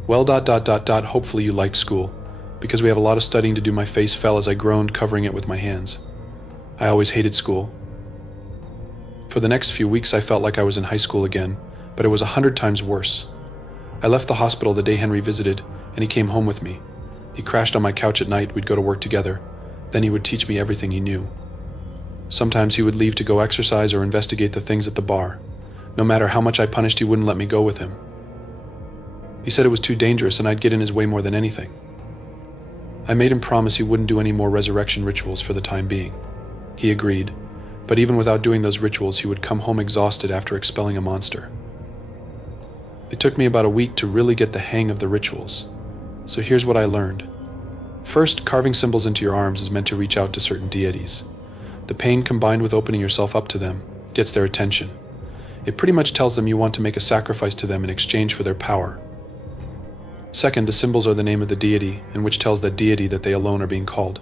Well, hopefully you liked school. Because we have a lot of studying to do. My face fell as I groaned, covering it with my hands. I always hated school. For the next few weeks I felt like I was in high school again, but it was 100 times worse. I left the hospital the day Henry visited, and he came home with me. He crashed on my couch at night. We'd go to work together. Then he would teach me everything he knew. Sometimes he would leave to go exercise or investigate the things at the bar. No matter how much I punished, he wouldn't let me go with him. He said it was too dangerous and I'd get in his way more than anything. I made him promise he wouldn't do any more resurrection rituals for the time being. He agreed, but even without doing those rituals, he would come home exhausted after expelling a monster. It took me about a week to really get the hang of the rituals. So here's what I learned. First, carving symbols into your arms is meant to reach out to certain deities. The pain combined with opening yourself up to them gets their attention. It pretty much tells them you want to make a sacrifice to them in exchange for their power. Second, the symbols are the name of the deity, and which tells that deity that they alone are being called.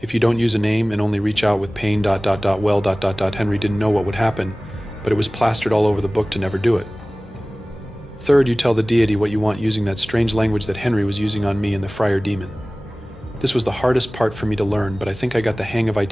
If you don't use a name and only reach out with pain, Henry didn't know what would happen, but it was plastered all over the book to never do it. Third, you tell the deity what you want using that strange language that Henry was using on me and the friar demon. This was the hardest part for me to learn, but I think I got the hang of it.